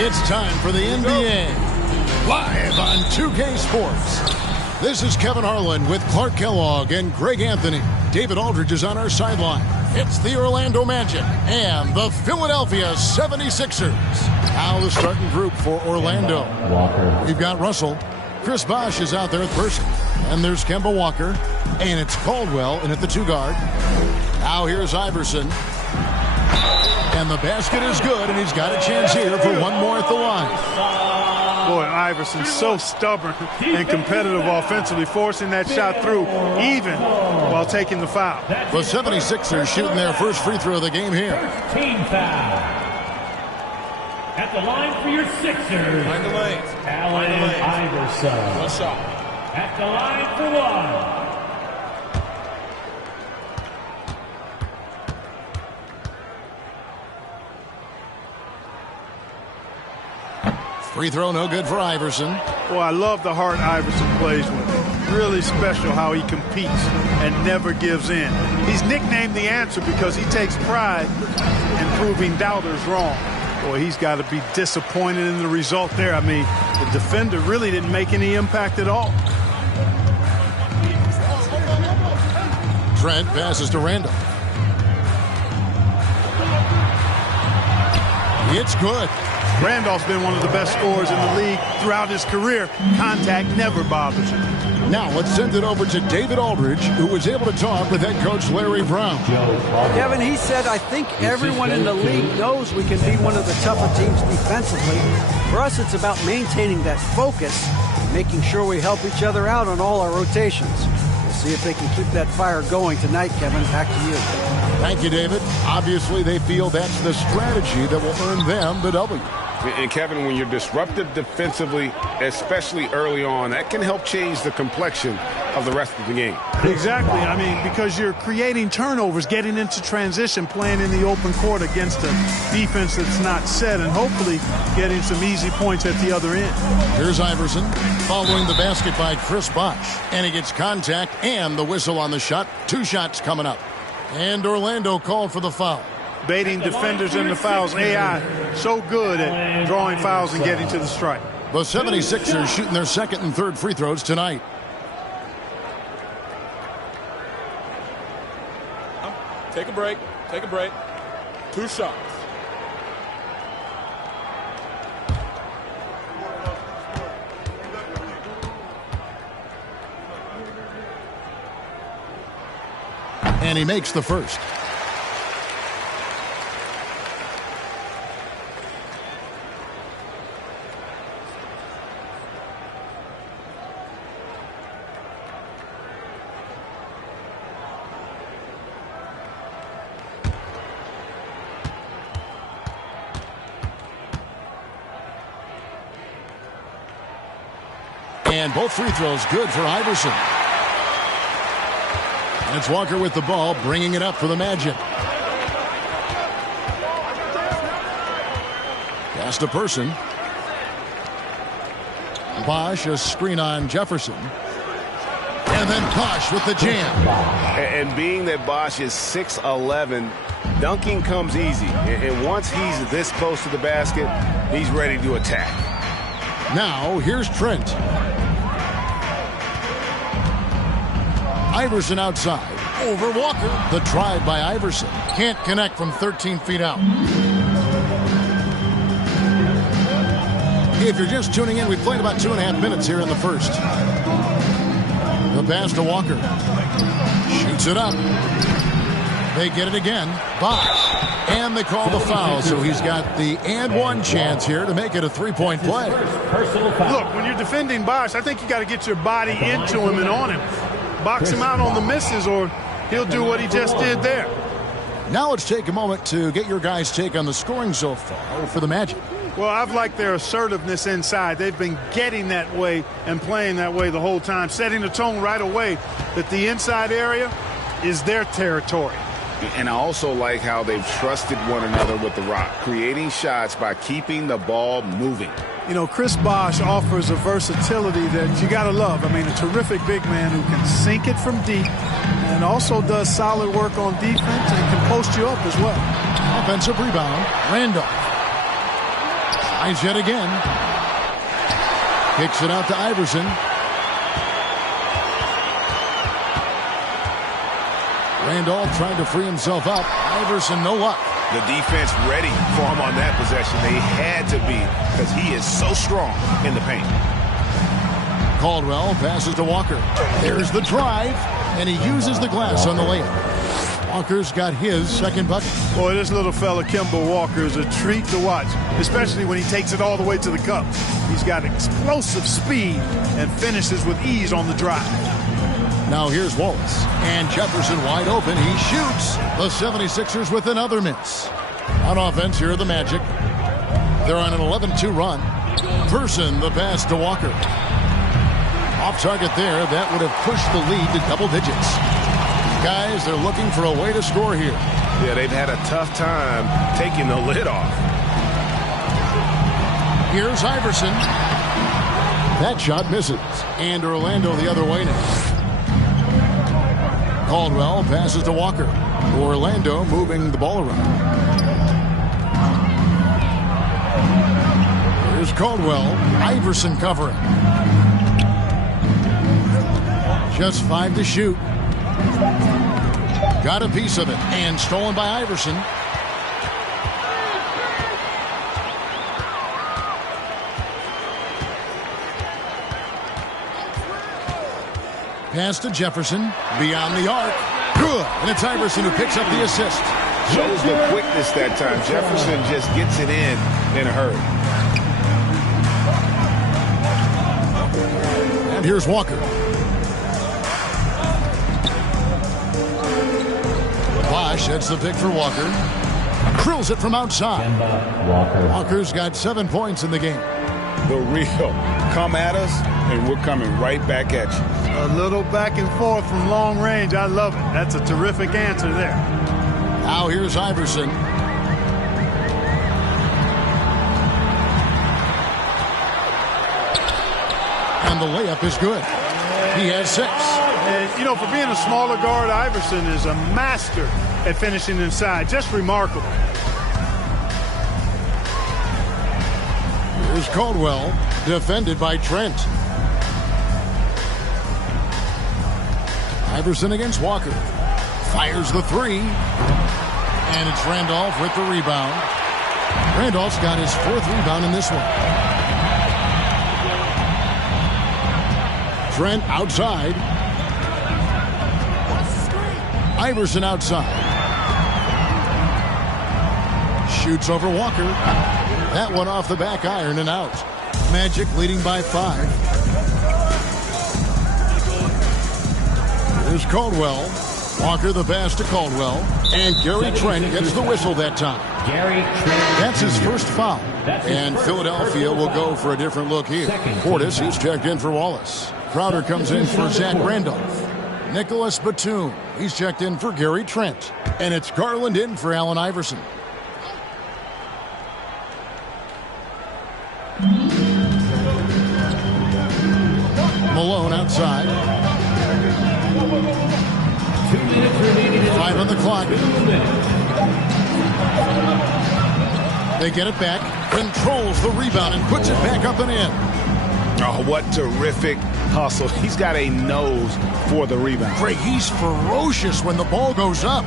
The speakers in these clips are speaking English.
It's time for the NBA, live on 2K Sports. This is Kevin Harlan with Clark Kellogg and Greg Anthony. David Aldridge is on our sideline. It's the Orlando Magic and the Philadelphia 76ers. Now the starting group for Orlando. We've got Russell. Chris Bosh is out there at first. And there's Kemba Walker. And it's Caldwell in at the 2 guard. Now here's Iverson. And the basket is good, and he's got a chance here for one more at the line. Boy, Iverson's so stubborn and competitive offensively, forcing that shot through even while taking the foul. The 76ers shooting their first free throw of the game here. Team foul. At the line for your Sixers, Allen Iverson. One shot. At the line for one. Free throw no good for Iverson. Boy, I love the heart Iverson plays with. Really special how he competes and never gives in. He's nicknamed the answer because he takes pride in proving doubters wrong. Boy, he's got to be disappointed in the result there. I mean, the defender really didn't make any impact at all. Trent passes to Randall. It's good. Randolph's been one of the best scorers in the league throughout his career. Contact never bothers him. Now let's send it over to David Aldridge, who was able to talk with head coach Larry Brown. Kevin, he said, I think everyone in the league knows we can be one of the tougher teams defensively. For us, it's about maintaining that focus, making sure we help each other out on all our rotations. We'll see if they can keep that fire going tonight, Kevin. Back to you. Thank you, David. Obviously, they feel that's the strategy that will earn them the W. And Kevin, when you're disruptive defensively, especially early on, that can help change the complexion of the rest of the game. Exactly. I mean, because you're creating turnovers, getting into transition, playing in the open court against a defense that's not set, and hopefully getting some easy points at the other end. Here's Iverson following the basket by Chris Bosh. And he gets contact and the whistle on the shot. 2 shots coming up. And Orlando called for the foul. Baiting defenders into fouls. AI so good at drawing fouls and getting to the strike. The 76ers shooting their second and third free throws tonight. Take a break. Take a break. 2 shots. And he makes the first. And both free throws good for Iverson. And it's Walker with the ball, bringing it up for the Magic. Pass to Person. Bosh, a screen on Jefferson. And then Bosh with the jam. And being that Bosh is 6'11", dunking comes easy. And once he's this close to the basket, he's ready to attack. Now, here's Trent. Iverson outside. Over Walker. The drive by Iverson. Can't connect from 13 feet out. If you're just tuning in, we've played about 2.5 minutes here in the first. The pass to Walker. Shoots it up. They get it again. Bosch. And they call the foul, so he's got the and one chance here to make it a three-point play. Look, when you're defending Bosch, I think you got to get your body into him and on him. Box him out on the misses, or he'll do what he just did there. Now let's take a moment to get your guys' take on the scoring so far for the Magic. Well, I've liked their assertiveness inside. They've been getting that way and playing that way the whole time, setting the tone right away that the inside area is their territory. And I also like how they've trusted one another with the rock, creating shots by keeping the ball moving. You know, Chris Bosch offers a versatility that you got to love. I mean, a terrific big man who can sink it from deep and also does solid work on defense and can post you up as well. Offensive rebound. Randolph. Tries yet again. Kicks it out to Iverson. Randolph trying to free himself up. Iverson, no luck. The defense ready for him on that possession. They had to be, because he is so strong in the paint. Caldwell passes to Walker. There's the drive, and he uses the glass on the layup. Walker's got his second bucket. Boy, this little fella, Kemba Walker, is a treat to watch, especially when he takes it all the way to the cup. He's got explosive speed and finishes with ease on the drive. Now here's Wallace. And Jefferson wide open. He shoots. The 76ers with another miss. On offense, here are the Magic. They're on an 11-2 run. Person, the pass to Walker. Off target there. That would have pushed the lead to double digits. Guys, they're looking for a way to score here. Yeah, they've had a tough time taking the lid off. Here's Iverson. That shot misses. And Orlando the other way now. Caldwell passes to Walker. Orlando moving the ball around. Here's Caldwell. Iverson covering. Just 5 to shoot. Got a piece of it. And stolen by Iverson. Pass to Jefferson. Beyond the arc. Good. And it's Iverson who picks up the assist. Shows the quickness that time. Jefferson just gets it in a hurry. And here's Walker. Bosch sets the pick for Walker. Drills it from outside. Walker's got 7 points in the game. The real. Come at us, and we're coming right back at you. A little back and forth from long range. I love it. That's a terrific answer there. Now here's Iverson. And the layup is good. He has 6. And, you know, for being a smaller guard, Iverson is a master at finishing inside. Just remarkable. Here's Caldwell, defended by Trent. Iverson against Walker. Fires the 3. And it's Randolph with the rebound. Randolph's got his 4th rebound in this one. Trent outside. Iverson outside. Shoots over Walker. That one off the back iron and out. Magic leading by 5. Here's Caldwell. Walker the pass to Caldwell. And Gary Trent gets the whistle that time. Gary Trent. That's his first foul. And Philadelphia will go for a different look here. Portis, he's checked in for Wallace. Crowder comes in for Zach Randolph. Nicholas Batum, he's checked in for Gary Trent. And it's Garland in for Allen Iverson. Malone outside. 5 on the clock. They get it back. Controls the rebound and puts it back up and in. Oh, what terrific hustle. He's got a nose for the rebound. Greg, he's ferocious when the ball goes up.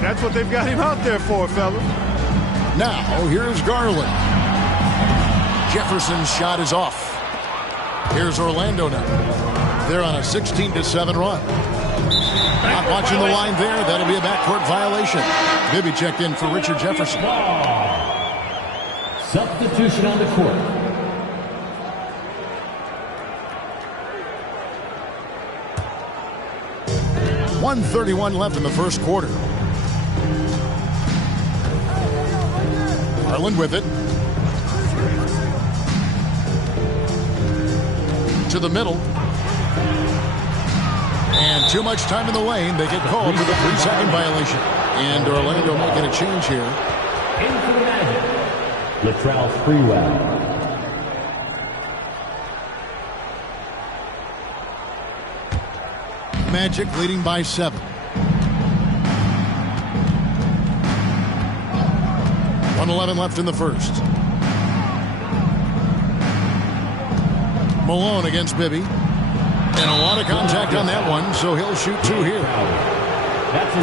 That's what they've got him out there for, fella. Now, here's Garland. Jefferson's shot is off. Here's Orlando now. They're on a 16-7 run. Not watching the line there. That'll be a backcourt violation. Bibby checked in for Richard Jefferson. Substitution on the court. .131 left in the first quarter. Garland with it. To the middle. And too much time in the lane. They get called for the 3-second violation. And Orlando making a change here. In for the Magic, Latrell Sprewell. Magic leading by 7. .111 left in the first. Malone against Bibby. And a lot of contact on that one, so he'll shoot 2 here.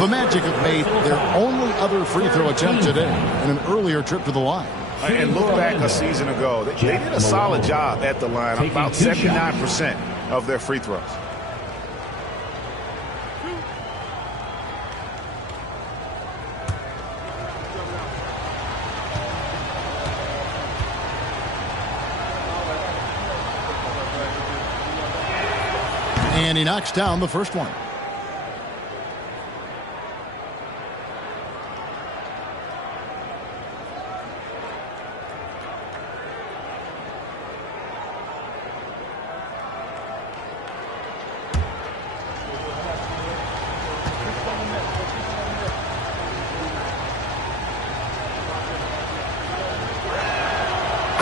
The Magic have made their only other free throw attempt today in an earlier trip to the line. And look back a season ago. They did a solid job at the line, about 79% of their free throws. And he knocks down the first one.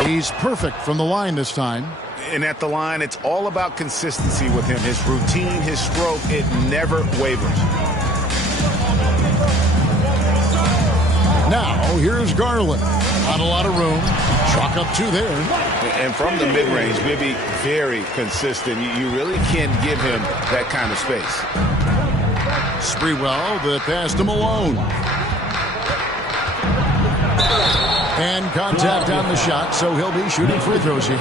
He's perfect from the line this time. And at the line, it's all about consistency with him. His routine, his stroke, it never wavers. Now, here's Garland. Not a lot of room. Chalk up 2 there. And from the mid-range, Bibby, very consistent. You really can't give him that kind of space. Sprewell, the pass to Malone. And contact on the shot, so he'll be shooting free throws here.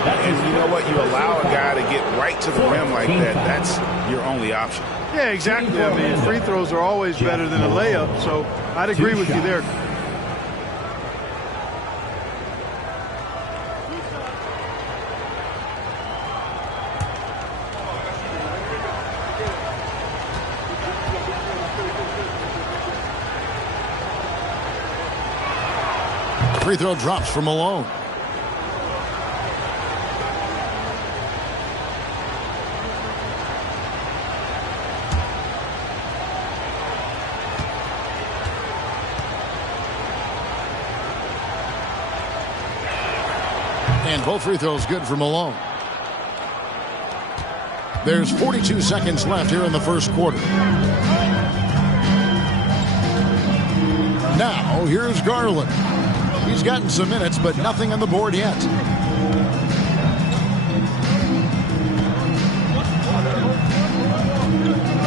And you know what? You allow a guy to get right to the rim like that. That's your only option. Yeah, exactly. I mean, free throws are always better than a layup, so I'd agree with you there. Free throw drops for Malone. And both free throws good for Malone. There's 42 seconds left here in the first quarter. Now, here's Garland. He's gotten some minutes, but nothing on the board yet.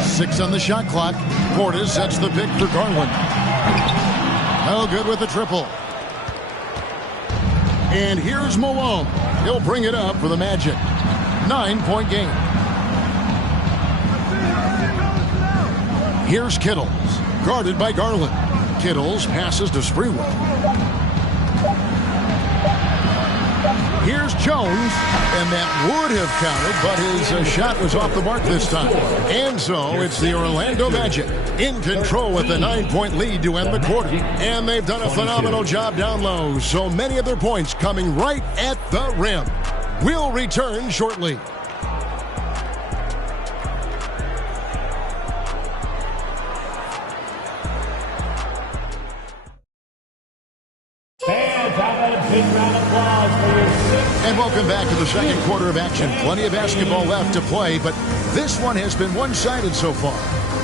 Six on the shot clock. Portis sets the pick for Garland. No good with the triple. And here's Malone. He'll bring it up for the Magic. 9-point game. Here's Kittles, guarded by Garland. Kittles passes to Sprewell. Here's Jones, and that would have counted, but his shot was off the mark this time. And so it's the Orlando Magic in control with the 9-point lead to end the quarter. And they've done a phenomenal job down low, so many of their points coming right at the rim. We'll return shortly. And welcome back to the second quarter of action. Plenty of basketball left to play, but this one has been one-sided so far.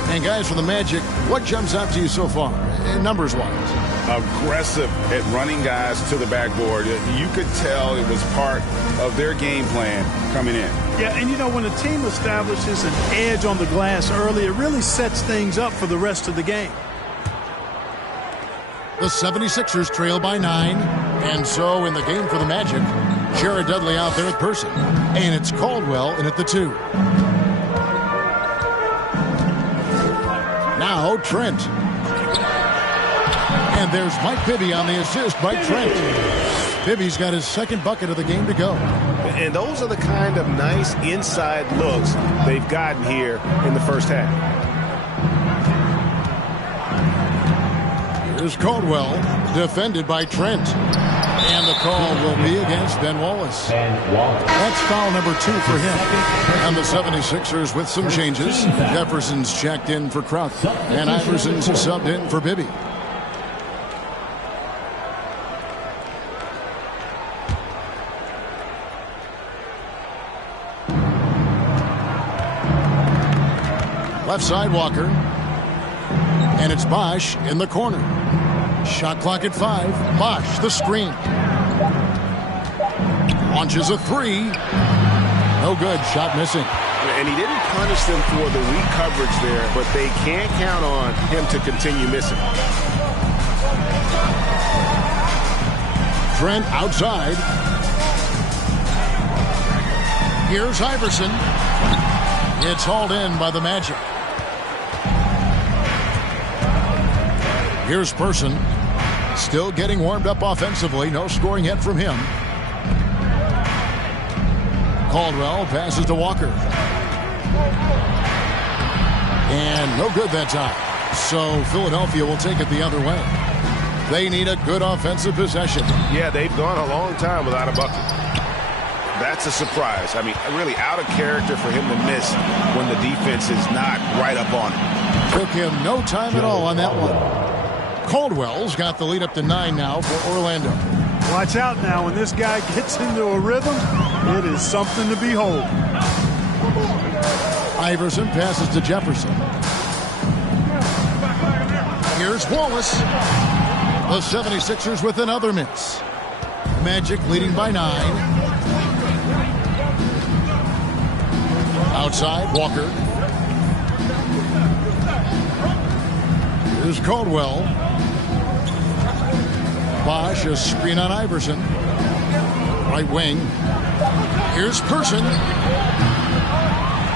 And guys, for the Magic, what jumps out to you so far, numbers-wise? Aggressive at running guys to the backboard. You could tell it was part of their game plan coming in. Yeah, and you know, when a team establishes an edge on the glass early, it really sets things up for the rest of the game. The 76ers trail by 9. And so in the game for the Magic, Jared Dudley out there at Person. And it's Caldwell in at the 2. Now Trent. And there's Mike Bibby on the assist by Trent. Bibby's got his second bucket of the game to go. And those are the kind of nice inside looks they've gotten here in the first half. Here's Caldwell, defended by Trent. And the call will be against Ben Wallace. That's foul number 2 for him. And the 76ers with some changes. Jefferson's checked in for Kruk. And Iverson's subbed in for Bibby. Left side, Walker. And it's Bosch in the corner. Shot clock at 5. Bosch, the screen. Launches a 3. No good. Shot missing. And he didn't punish them for the weak coverage there, but they can't count on him to continue missing. Trent outside. Here's Iverson. It's hauled in by the Magic. Here's Person. Still getting warmed up offensively. No scoring yet from him. Caldwell passes to Walker. And no good that time. So Philadelphia will take it the other way. They need a good offensive possession. Yeah, they've gone a long time without a bucket. That's a surprise. I mean, really out of character for him to miss when the defense is not right up on him. Took him no time at all on that one. Caldwell's got the lead up to 9 now for Orlando. Watch out now. When this guy gets into a rhythm, it is something to behold. Iverson passes to Jefferson. Here's Wallace. The 76ers with another miss. Magic leading by 9. Outside, Walker. Here's Caldwell. Bosch, a screen on Iverson. Right wing. Here's Person.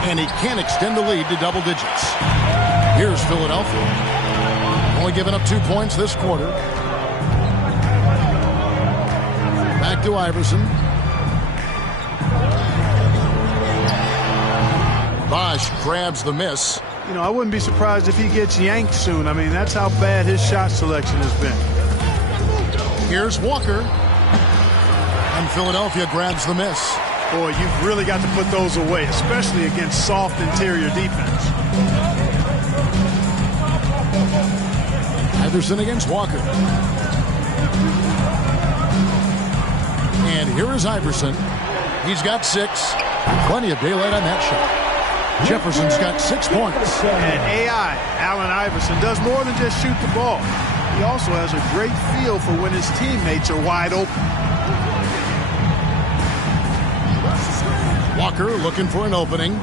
And he can't extend the lead to double digits. Here's Philadelphia. Only giving up 2 points this quarter. Back to Iverson. Bosch grabs the miss. You know, I wouldn't be surprised if he gets yanked soon. I mean, that's how bad his shot selection has been. Here's Walker. And Philadelphia grabs the miss. Boy, you've really got to put those away, especially against soft interior defense. Iverson against Walker. And here is Iverson. He's got 6. Plenty of daylight on that shot. Jefferson's got 6 points. And AI, Allen Iverson, does more than just shoot the ball. He also has a great feel for when his teammates are wide open. Walker looking for an opening.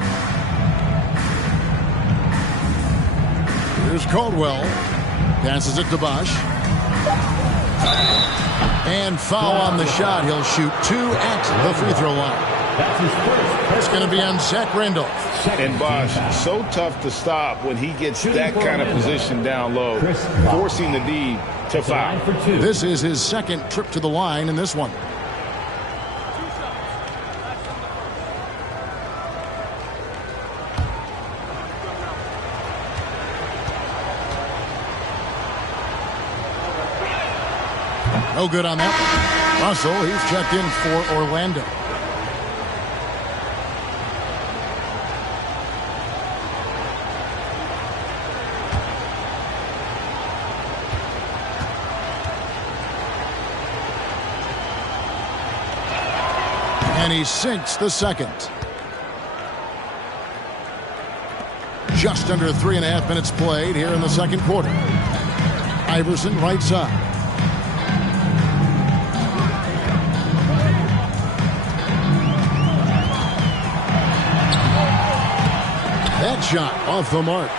Here's Caldwell. Passes it to Bosch. And foul on the shot. He'll shoot 2 at the free throw line. It's going to be on Zach Randolph. And Bosch, so tough to stop when he gets that kind of position down low, forcing the D to foul. This is his second trip to the line in this one. No good on that one. Russell, he's checked in for Orlando. And he sinks the second. Just under 3.5 minutes played here in the second quarter. Iverson right side. That shot off the mark.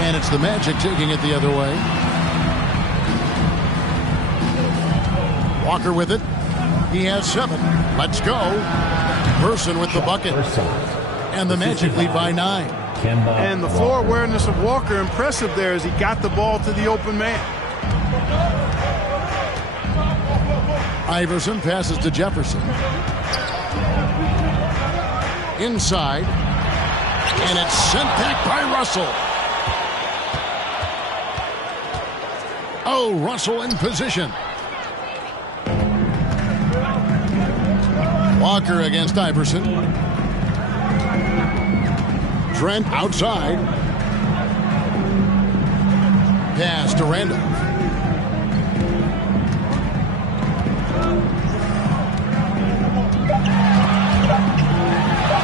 And it's the Magic taking it the other way. Walker with it. He has 7. Let's go. Person with the bucket. And the Magic lead by 9. And the floor awareness of Walker, impressive there as he got the ball to the open man. Iverson passes to Jefferson. Inside. And it's sent back by Russell. Oh, Russell in position. Walker against Iverson. Trent outside. Pass to Randolph.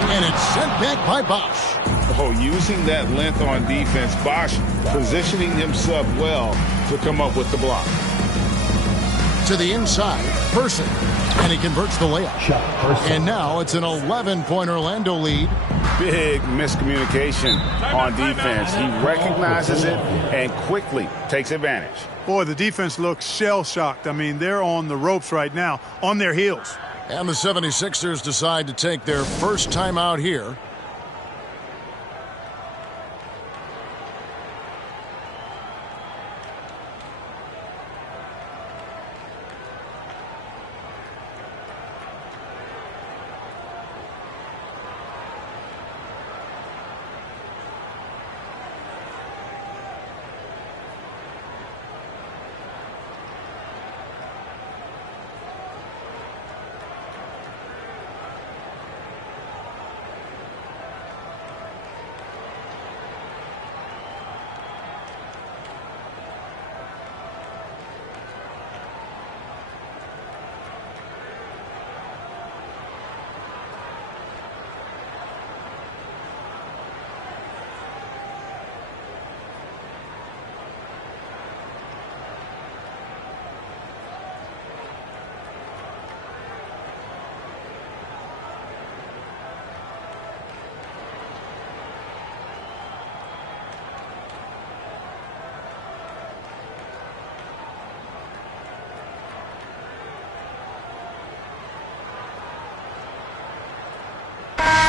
And it's sent back by Bosch. Oh, using that length on defense, Bosch positioning himself well to come up with the block. To the inside, Person. And he converts the layup. And now it's an 11-point Orlando lead. Big miscommunication on defense. He recognizes it and quickly takes advantage. Boy, the defense looks shell-shocked. I mean, they're on the ropes right now, on their heels. And the 76ers decide to take their first time out here.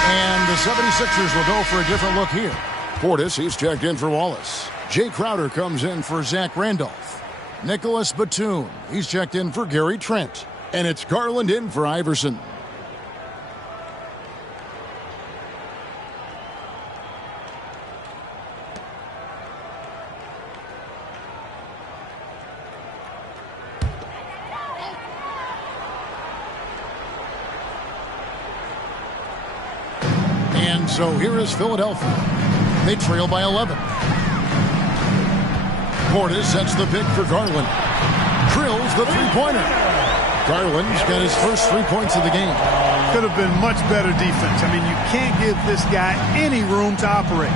And the 76ers will go for a different look here. Portis, he's checked in for Wallace. Jay Crowder comes in for Zach Randolph. Nicholas Batum, he's checked in for Gary Trent. And it's Garland in for Iverson. So here is Philadelphia. They trail by 11. Portis sets the pick for Garland. Drills the three-pointer. Garland's got his first 3 points of the game. Could have been much better defense. I mean, you can't give this guy any room to operate.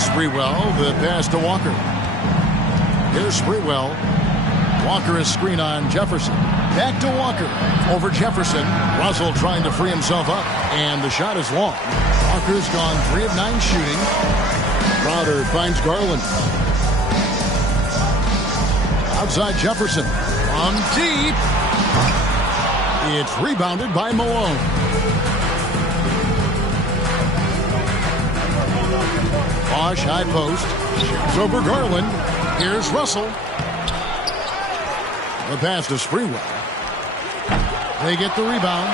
Sprewell, the pass to Walker. Here's Sprewell. Walker is screen on Jefferson. Back to Walker. Over Jefferson. Russell trying to free himself up. And the shot is long. Walker's gone 3 of 9 shooting. Crowder finds Garland. Outside Jefferson. From deep. It's rebounded by Malone. Bosch high post. Shoots over Garland. Here's Russell. The pass to Sprewell. They get the rebound.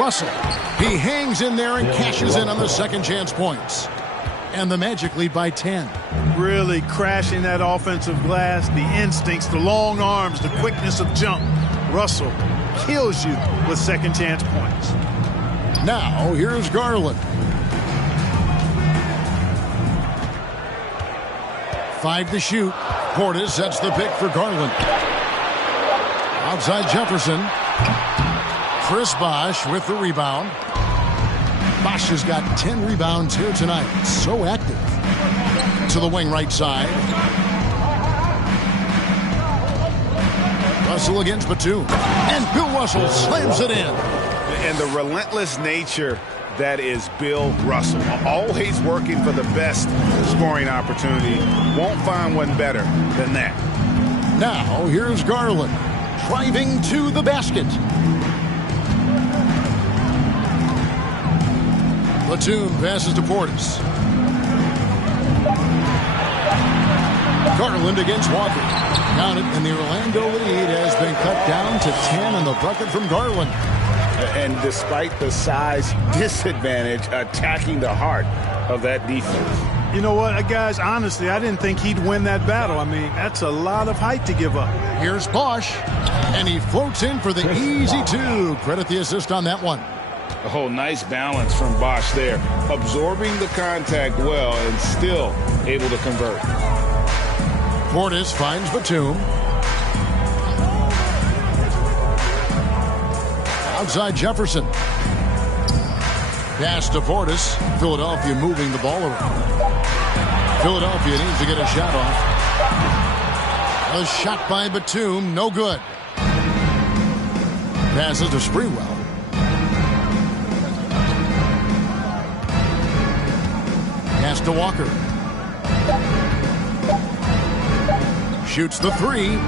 Russell. He hangs in there and cashes in on the second chance points. And the Magic lead by 10. Really crashing that offensive glass. The instincts, the long arms, the quickness of jump. Russell kills you with second chance points. Now, here's Garland. 5 to shoot. Portis sets the pick for Garland. Outside Jefferson. Chris Bosch with the rebound. Bosch has got 10 rebounds here tonight. So active. To the wing right side. Russell against Batum. And Bill Russell slams it in. And the relentless nature that is Bill Russell. Always working for the best scoring opportunity. Won't find one better than that. Now, here's Garland. driving to the basket. Batum passes to Portis. Garland against Walker. Counted, and the Orlando lead has been cut down to 10 on the bucket from Garland. And despite the size disadvantage, attacking the heart of that defense. You know what, guys, honestly, I didn't think he'd win that battle. I mean, that's a lot of height to give up. Here's Bosch, and he floats in for the easy two. Credit the assist on that one. Oh, nice balance from Bosch there. Absorbing the contact well and still able to convert. Portis finds Batum. Outside Jefferson. Pass to Portis. Philadelphia moving the ball around. Philadelphia needs to get a shot off. A shot by Batum, no good. Passes to Sprewell. Pass to Walker. Shoots the three.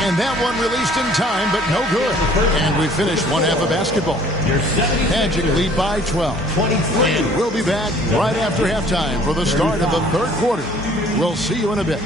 And that one released in time, but no good. And we finish one half of basketball. Magic lead by 12. And we'll be back right after halftime for the start of the third quarter. We'll see you in a bit.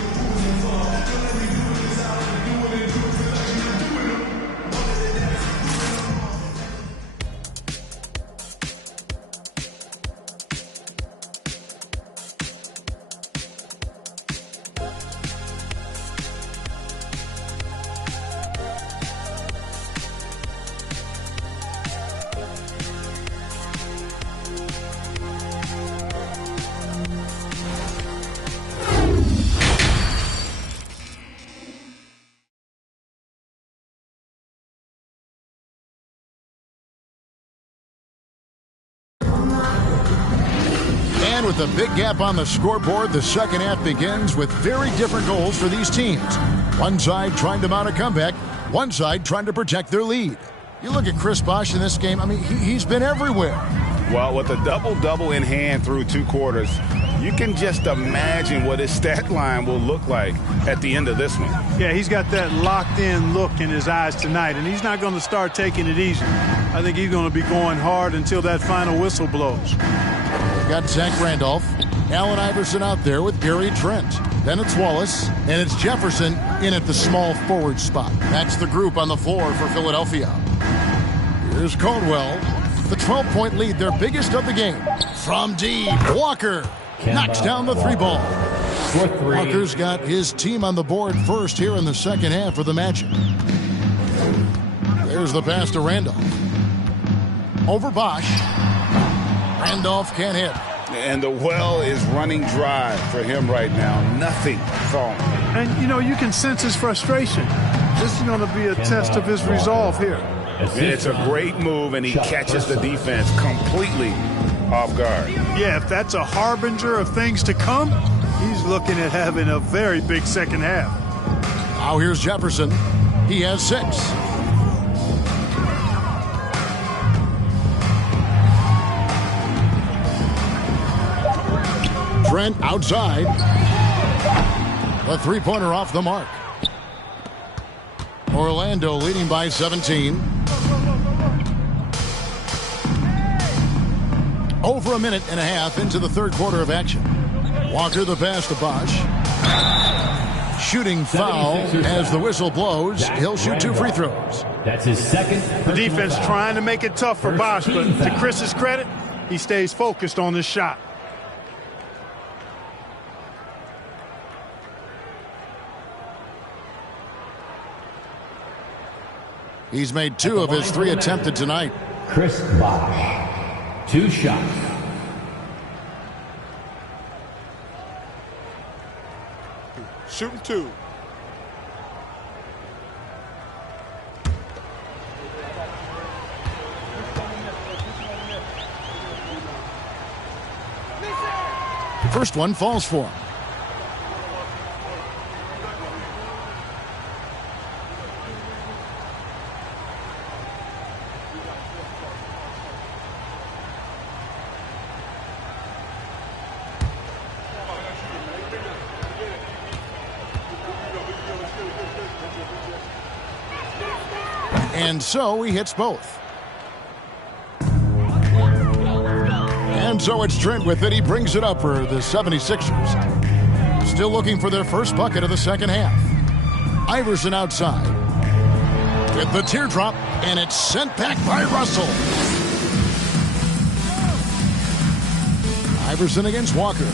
And with a big gap on the scoreboard, the second half begins with very different goals for these teams. One side trying to mount a comeback, one side trying to protect their lead. You look at Chris Bosch in this game, I mean, he's been everywhere. Well, with a double-double in hand through 2 quarters, you can just imagine what his stat line will look like at the end of this one. Yeah, he's got that locked-in look in his eyes tonight, and he's not going to start taking it easy. I think he's going to be going hard until that final whistle blows. Got Zach Randolph, Allen Iverson out there with Gary Trent. Then it's Wallace, and it's Jefferson in at the small forward spot. That's the group on the floor for Philadelphia. Here's Caldwell. The 12-point lead, their biggest of the game. From deep, Walker knocks down the 3 ball. Walker's got his team on the board first here in the second half for the Magic. There's the pass to Randolph. Over Bosch. Randolph can't hit. And the well is running dry for him right now. Nothing falling. And, you know, you can sense his frustration. This is going to be a test of his resolve here. It's a great move, and he catches the defense completely off guard. Yeah, if that's a harbinger of things to come, he's looking at having a very big second half. Now here's Jefferson. He has 6. Trent outside. A 3-pointer off the mark. Orlando leading by 17. Over a minute and a half into the third quarter of action. Walker the pass to Bosch. Shooting foul as the whistle blows. He'll shoot 2 free throws. That's his second. The defense trying to make it tough for Bosch, but to Chris's credit, he stays focused on this shot. He's made 2 of his 3 attempted tonight. Chris Bosch. 2 shots. Shooting 2. The first one falls for him. And so he hits both. And so it's Trent with it. He brings it up for the 76ers. Still looking for their first bucket of the second half. Iverson outside with the teardrop, and it's sent back by Russell. Iverson against Walker.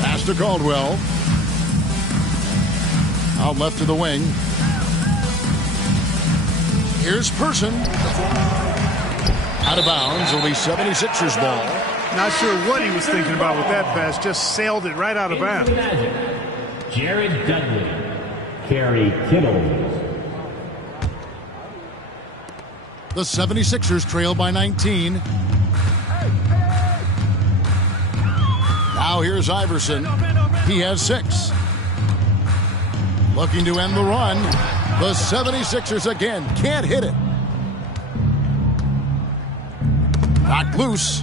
Pass to Caldwell. Out left to the wing. Here's Person. Out of bounds. It'll be 76ers ball. Not sure what he was thinking about with that pass. Just sailed it right out of bounds. Jared Dudley. Kerry Kittles. The 76ers trail by 19. Now here's Iverson. He has 6. Looking to end the run. The 76ers again can't hit it. Knocked loose.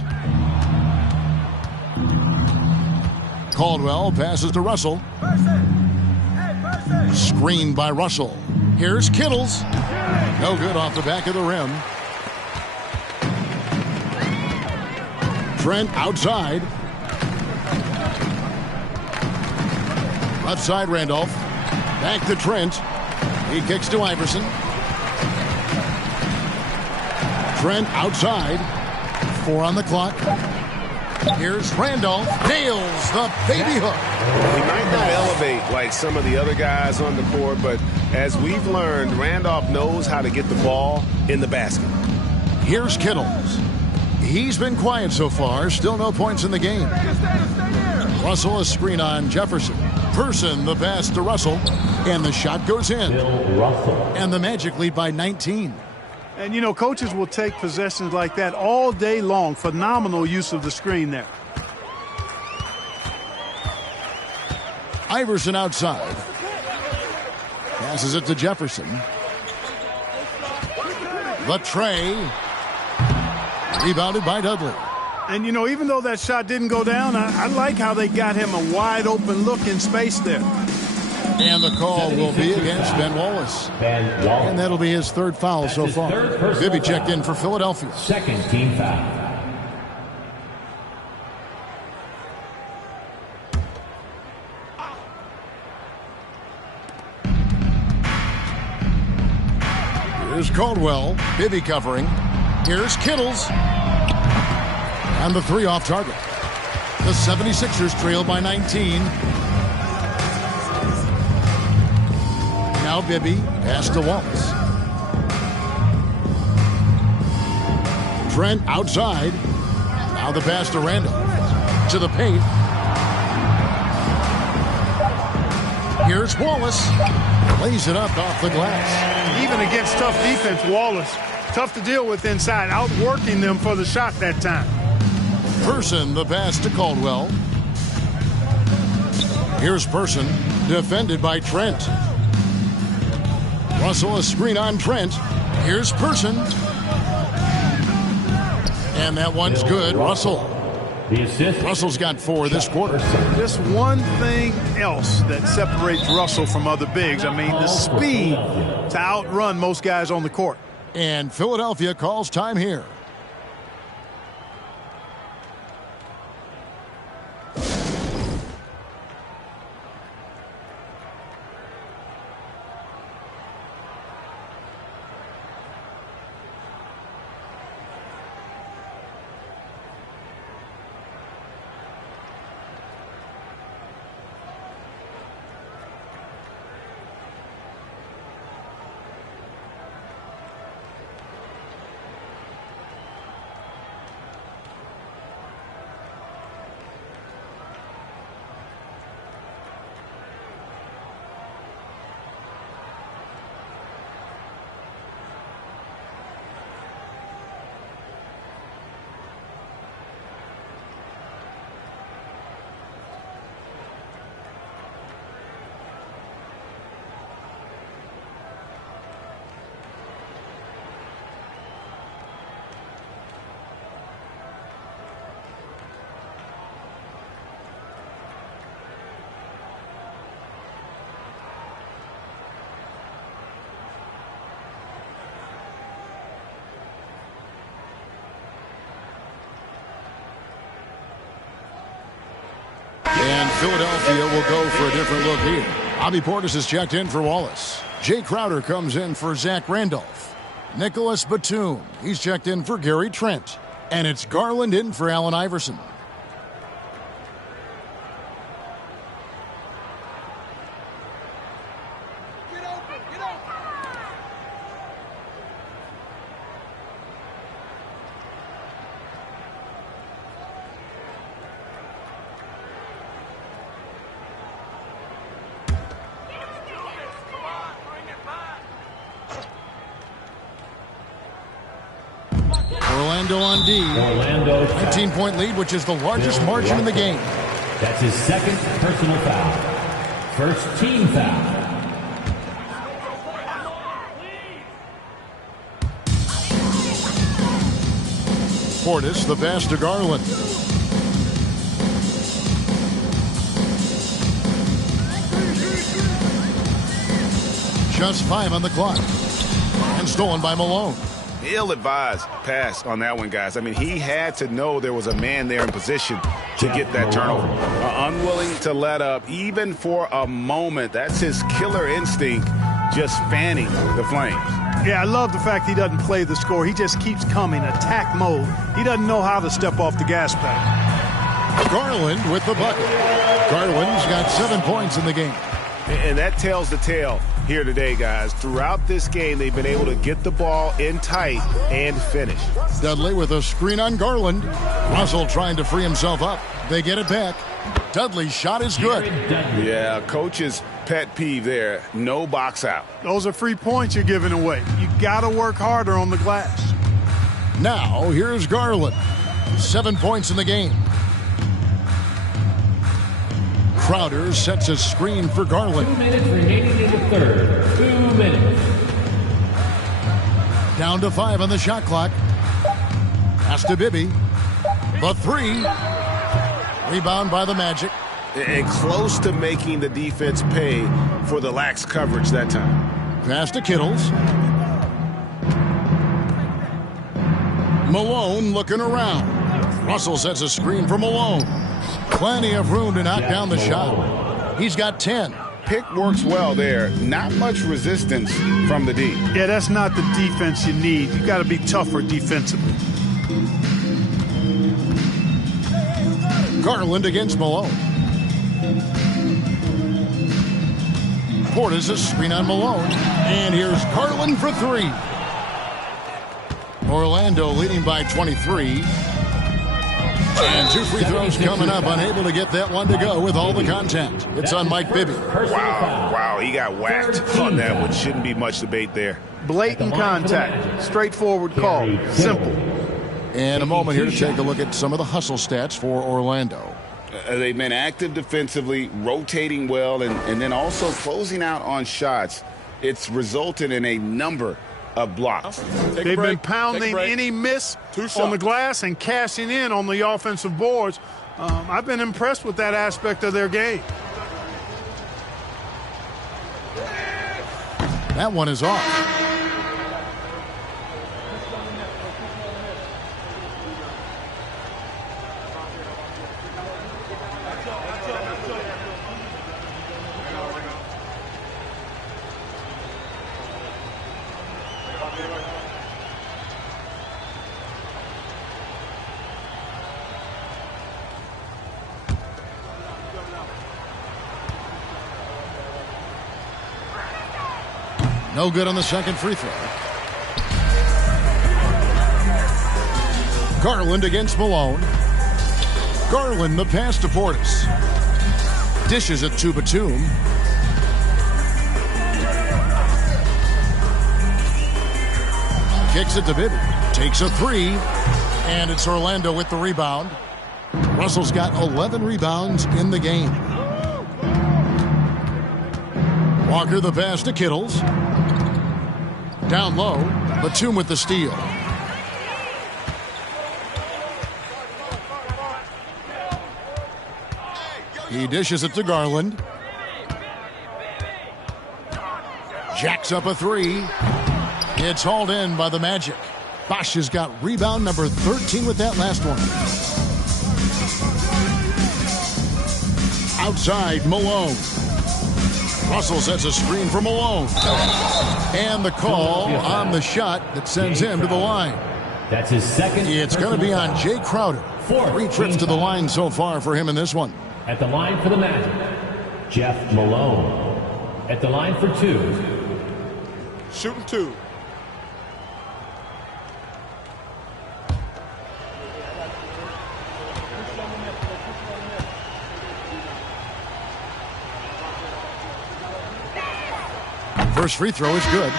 Caldwell passes to Russell. Screened by Russell. Here's Kittles. No good off the back of the rim. Trent outside. Left side Randolph. Back to Trent. He kicks to Iverson. Trent outside. 4 on the clock. Here's Randolph. Nails the baby hook. He might not elevate like some of the other guys on the court, but as we've learned, Randolph knows how to get the ball in the basket. Here's Kittles. He's been quiet so far. Still no points in the game. Russell a screen on Jefferson. Person the pass to Russell. And the shot goes in. Bill Russell. And the Magic lead by 19. And, you know, coaches will take possessions like that all day long. Phenomenal use of the screen there. Iverson outside. Passes it to Jefferson. The tray. Rebounded by Dudley. And, you know, even though that shot didn't go down, I like how they got him a wide open look in space there. And the call will be against Ben Wallace. Ben Wallace. And that'll be his third foul so far. Bibby checked in for Philadelphia. Second team foul. Here's Caldwell. Bibby covering. Here's Kittles. And the 3 off target. The 76ers trail by 19. Now Bibby, pass to Wallace. Trent outside. Now the pass to Randolph. To the paint. Here's Wallace. Lays it up off the glass. Even against tough defense, Wallace, tough to deal with inside, outworking them for the shot that time. Person, the pass to Caldwell. Here's Person, defended by Trent. Russell a screen on Trent. Here's Person. And that one's good. Russell. The assist. Russell's got 4 this quarter. Just one thing else that separates Russell from other bigs. I mean, the speed to outrun most guys on the court. And Philadelphia calls time here. Philadelphia will go for a different look here. Bobby Portis is checked in for Wallace. Jay Crowder comes in for Zach Randolph. Nicholas Batum, he's checked in for Gary Trent. And it's Garland in for Allen Iverson. Orlando on D. Orlando. 19-point lead, which is the largest margin in the game. That's his second personal foul. First team foul. Portis, the pass to Garland. Just 5 on the clock. And stolen by Malone. Ill-advised pass on that one, guys. I mean, he had to know there was a man there in position to get that turnover. Unwilling to let up, even for a moment. That's his killer instinct, just fanning the flames. Yeah, I love the fact he doesn't play the score. He just keeps coming, attack mode. He doesn't know how to step off the gas pedal. Garland with the bucket. Garland's got 7 points in the game. And that tells the tale here today, guys. Throughout this game, they've been able to get the ball in tight and finish. Dudley with a screen on Garland. Russell trying to free himself up. They get it back. Dudley's shot is good. Yeah, coach's pet peeve there. No box out. Those are free points you're giving away. You got to work harder on the glass. Now, here's Garland. 7 points in the game. Crowder sets a screen for Garland. 2 minutes remaining in the third. 2 minutes. Down to 5 on the shot clock. Pass to Bibby. The 3. Rebound by the Magic. And close to making the defense pay for the lax coverage that time. Pass to Kittles. Malone looking around. Russell sets a screen for Malone. Plenty of room to knock down the shot. He's got 10. Pick works well there. Not much resistance from the D. Yeah, that's not the defense you need. You got to be tougher defensively. Garland against Malone. Portis a screen on Malone. And here's Garland for 3. Orlando leading by 23. And 2 free throws coming up. Unable to get that one to go with all the contact. It's on Mike Bibby. Wow, he got whacked on that one. Shouldn't be much debate there. Blatant contact. Straightforward call. Simple. And a moment here to take a look at some of the hustle stats for Orlando. They've been active defensively, rotating well, and then also closing out on shots. It's resulted in a number of blocks. They've been pounding any miss on the glass and cashing in on the offensive boards. I've been impressed with that aspect of their game. That one is off. No good on the second free throw. Garland against Malone. Garland the pass to Portis. Dishes it to Batum. Kicks it to Bibby. Takes a 3. And it's Orlando with the rebound. Russell's got 11 rebounds in the game. Walker the pass to Kittles. Down low, Batum with the steal. He dishes it to Garland. Jacks up a 3. It's hauled in by the Magic. Bosch has got rebound number 13 with that last one. Outside, Malone. Russell sets a screen for Malone. And the call on the shot that sends him to the line. That's his second. It's going to be on Jay Crowder. 3 trips to the line so far for him in this one. At the line for the Magic, Jeff Malone. At the line for 2. Shooting 2. First free throw is good.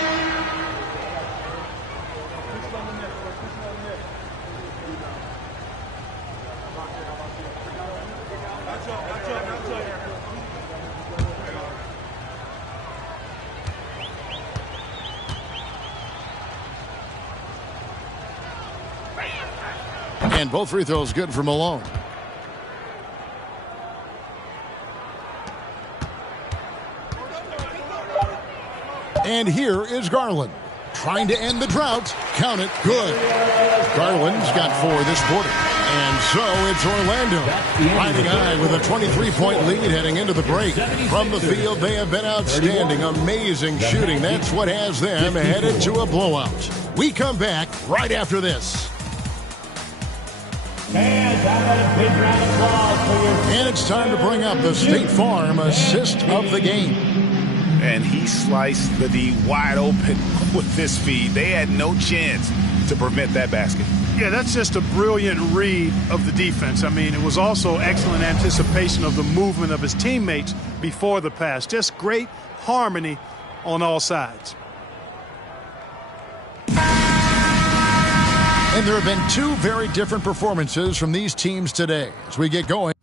And both free throws good for Malone. And here is Garland. Trying to end the drought. Count it. Good. Garland's got 4 this quarter. And so it's Orlando riding high with a 23-point lead heading into the break. From the field, they have been outstanding. Amazing shooting. That's what has them headed to a blowout. We come back right after this. And it's time to bring up the State Farm assist of the game. And he sliced the D wide open with this feed. They had no chance to prevent that basket. Yeah, that's just a brilliant read of the defense. I mean, it was also excellent anticipation of the movement of his teammates before the pass. Just great harmony on all sides. And there have been 2 very different performances from these teams today as we get going.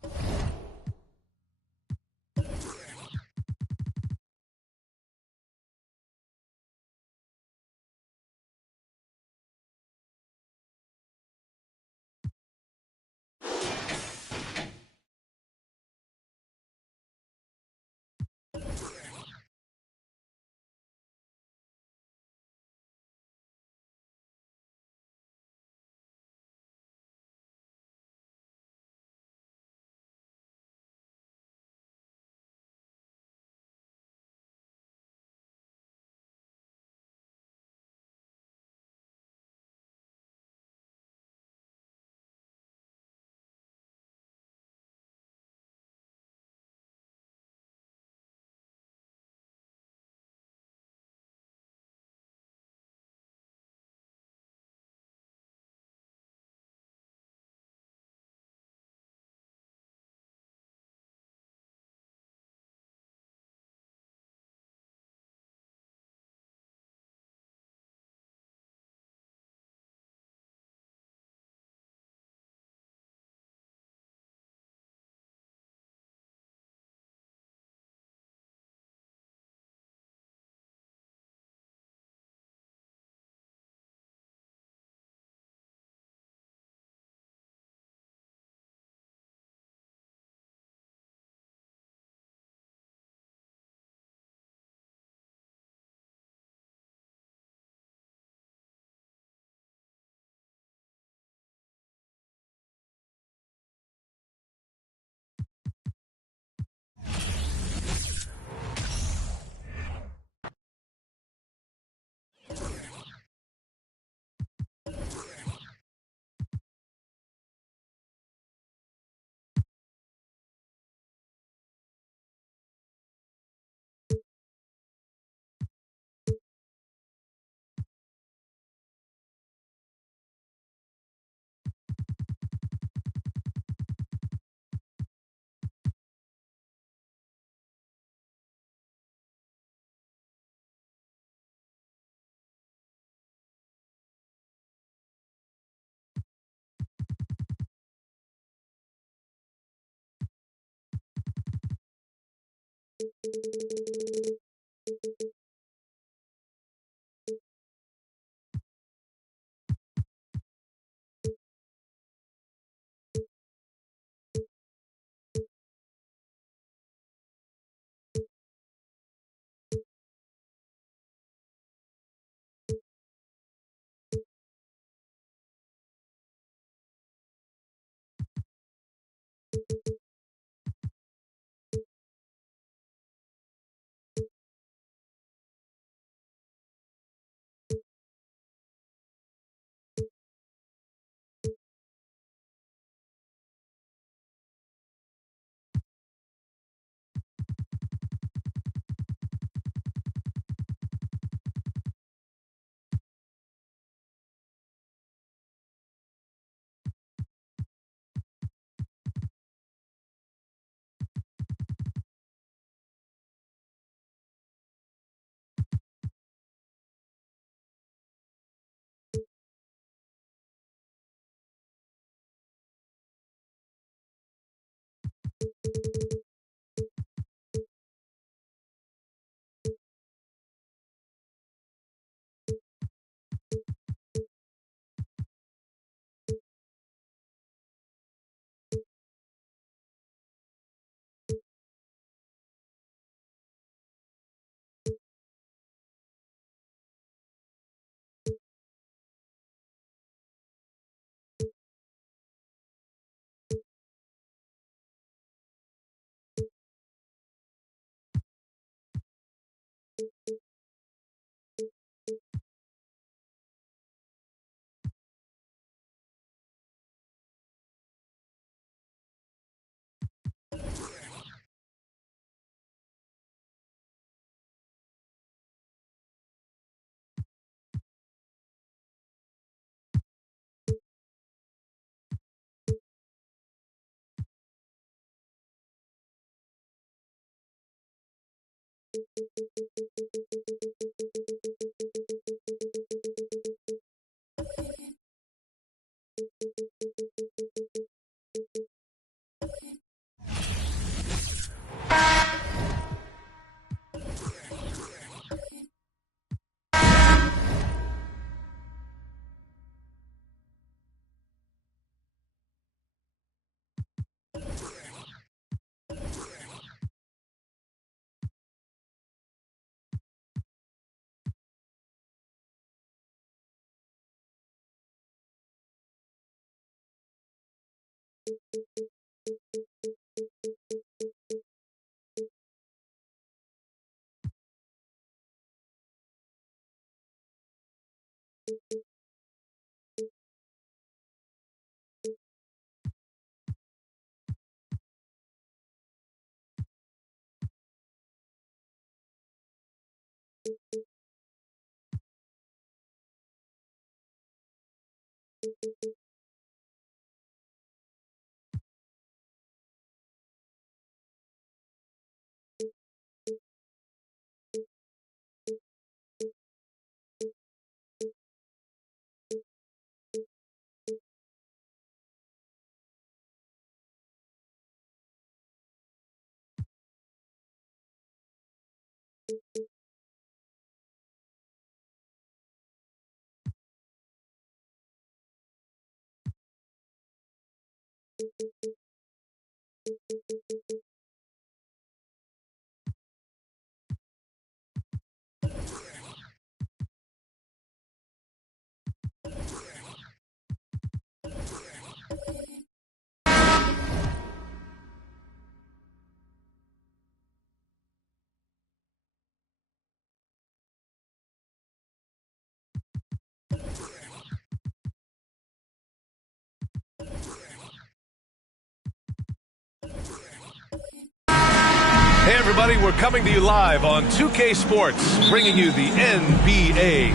Hey everybody, we're coming to you live on 2K Sports, bringing you the NBA.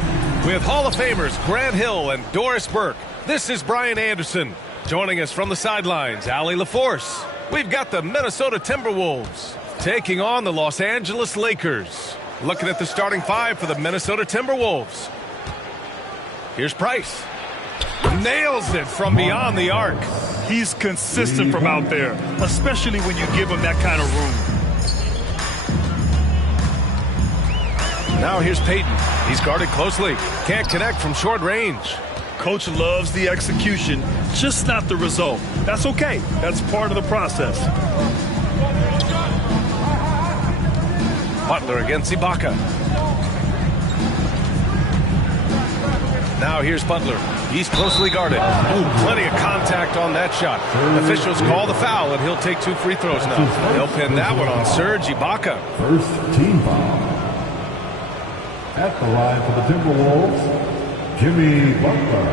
With Hall of Famers Grant Hill and Doris Burke, this is Brian Anderson. Joining us from the sidelines, Allie LaForce. We've got the Minnesota Timberwolves taking on the Los Angeles Lakers. Looking at the starting five for the Minnesota Timberwolves. Here's Price. Nails it from beyond the arc. He's consistent from out there, especially when you give him that kind of room. Now here's Peyton. He's guarded closely. Can't connect from short range. Coach loves the execution, just not the result. That's okay. That's part of the process. Butler against Ibaka. Now here's Butler. He's closely guarded. Ooh, plenty of contact on that shot. Officials call the foul, and he'll take 2 free throws now. They'll pin that one on Serge Ibaka. First team foul. At the line for the Timberwolves, Jimmy Butler.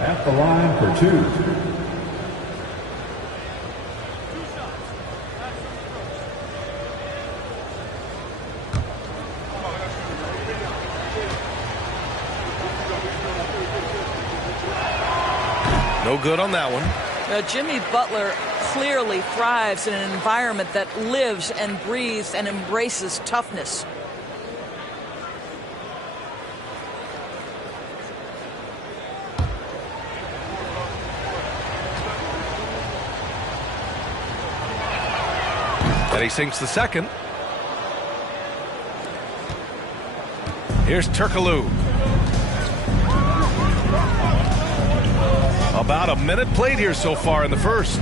At the line for 2. No good on that one. Now, Jimmy Butler clearly thrives in an environment that lives and breathes and embraces toughness. And he sinks the second. Here's Turkoglu. About a minute played here so far in the first.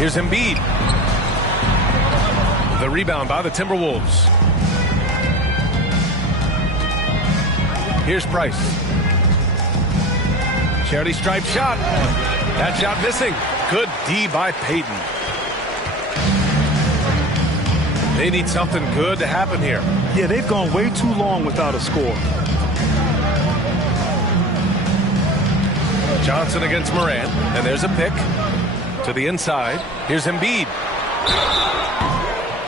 Here's Embiid. The rebound by the Timberwolves. Here's Price. Charity stripe shot. That shot missing. Good D by Payton. They need something good to happen here. Yeah, they've gone way too long without a score. Johnson against Morant, and there's a pick to the inside. Here's Embiid.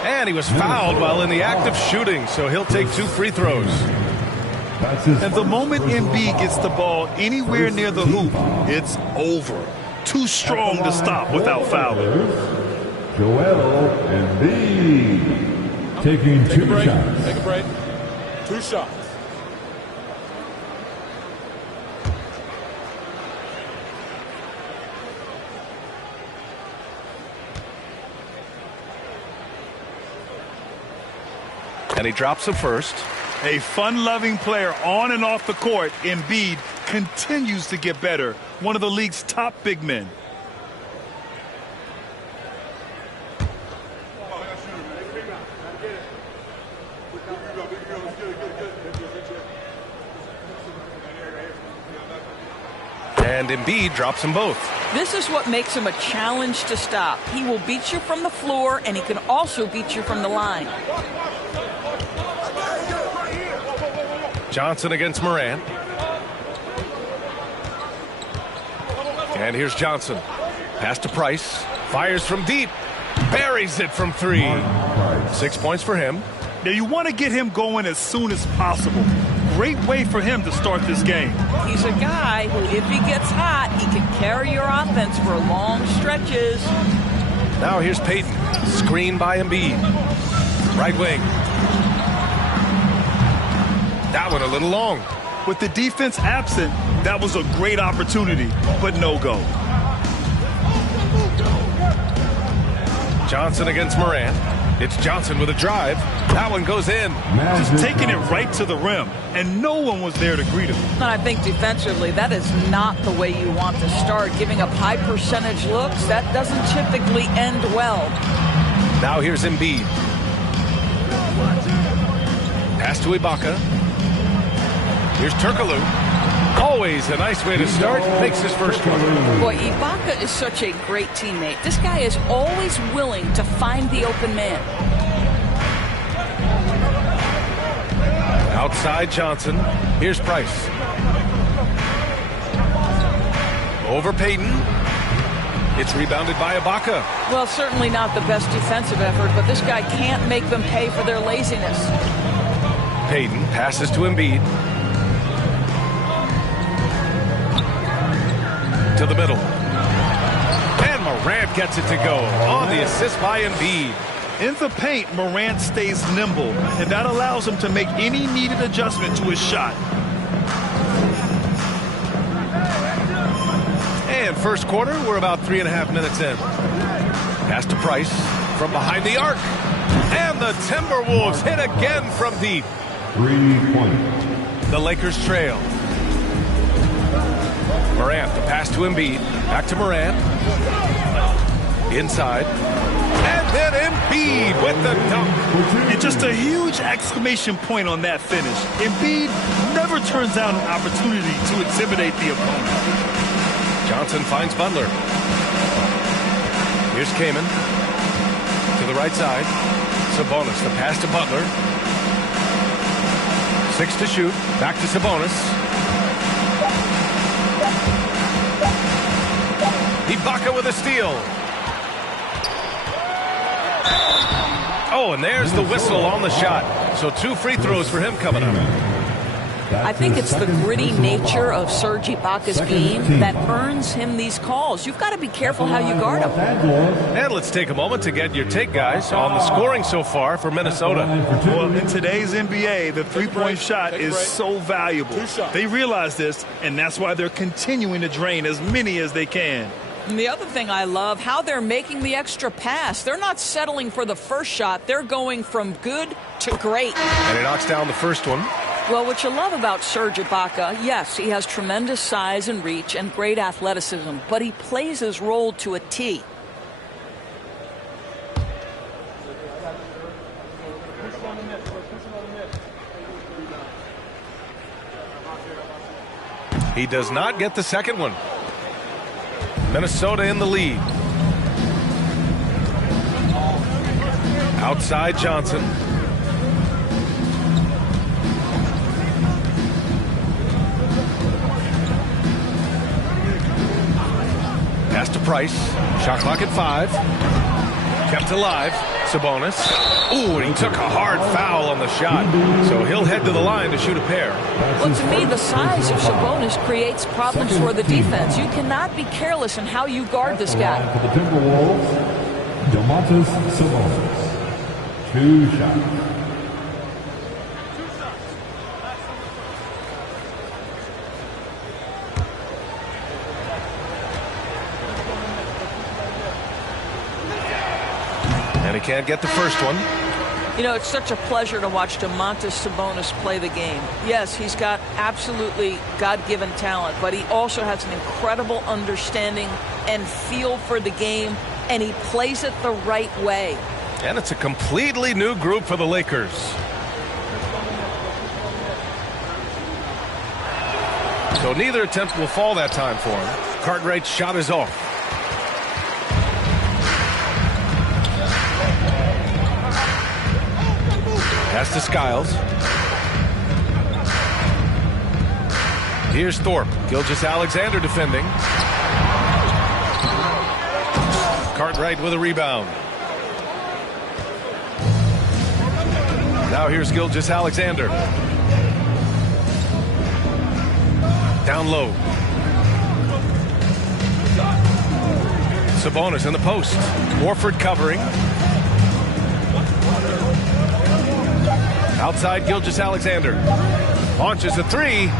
And he was fouled while in the act of shooting, so he'll take 2 free throws. And the moment Embiid gets the ball anywhere near the hoop, it's over. Too strong to stop without fouling. Joel Embiid taking 2 shots. Take a break. 2 shots. And he drops the first. A fun-loving player on and off the court, Embiid continues to get better. One of the league's top big men. And Embiid drops them both. This is what makes him a challenge to stop. He will beat you from the floor, and he can also beat you from the line. Johnson against Morant. And here's Johnson. Pass to Price. Fires from deep. Buries it from 3. 6 points for him. Now you want to get him going as soon as possible. Great way for him to start this game. He's a guy who, if he gets hot, he can carry your offense for long stretches. Now here's Payton. Screen by Embiid. Right wing. That one a little long. With the defense absent, that was a great opportunity, but no go. Johnson against Morant. It's Johnson with a drive. That one goes in. Just taking it right to the rim, and no one was there to greet him. And I think defensively, that is not the way you want to start. Giving up high percentage looks, that doesn't typically end well. Now here's Embiid. Pass to Ibaka. Here's Turkoglu. Always a nice way to start. Makes his first one. Boy, Ibaka is such a great teammate. This guy is always willing to find the open man. Outside Johnson. Here's Price. Over Payton. It's rebounded by Ibaka. Well, certainly not the best defensive effort, but this guy can't make them pay for their laziness. Payton passes to Embiid. To the middle. And Morant gets it to go on the assist by Embiid. In the paint, Morant stays nimble, and that allows him to make any needed adjustment to his shot. And first quarter, we're about 3.5 minutes in. Pass to Price from behind the arc. And the Timberwolves hit again from deep. 3-point. The Lakers trail. Morant, the pass to Embiid. Back to Morant. Inside. And then Embiid with the dunk. And just a huge exclamation point on that finish. Embiid never turns down an opportunity to intimidate the opponent. Johnson finds Butler. Here's Kaman. To the right side. Sabonis, the pass to Butler. 6 to shoot. Back to Sabonis. Ibaka with a steal. Oh, and there's the whistle on the shot. So 2 free throws for him coming up. I think it's the gritty nature of Serge Ibaka's game that earns him these calls. You've got to be careful how you guard him. And let's take a moment to get your take, guys, on the scoring so far for Minnesota. Well, in today's NBA, the three-point shot is so valuable. They realize this, and that's why they're continuing to drain as many as they can. And the other thing I love, how they're making the extra pass. They're not settling for the first shot. They're going from good to great. And he knocks down the first one. Well, what you love about Serge Ibaka, yes, he has tremendous size and reach and great athleticism, but he plays his role to a T. He does not get the second one. Minnesota in the lead. Outside Johnson. Pass to Price. Shot clock at 5. Kept alive. Sabonis. Ooh, and he took a hard foul on the shot. So he'll head to the line to shoot a pair. Well, to me, the size of Sabonis creates problems for the defense. You cannot be careless in how you guard this guy. For the Timberwolves, Domantas Sabonis. 2 shots. And he can't get the first one. You know, it's such a pleasure to watch Domantas Sabonis play the game. Yes, he's got absolutely God-given talent, but he also has an incredible understanding and feel for the game, and he plays it the right way. And it's a completely new group for the Lakers. So neither attempt will fall that time for him. Cartwright's shot is off. Pass to Skiles. Here's Thorpe. Gilgeous-Alexander defending. Cartwright with a rebound. Now here's Gilgeous-Alexander. Down low. Sabonis in the post. Warford covering. Outside Gilgeous-Alexander. Launches a 3.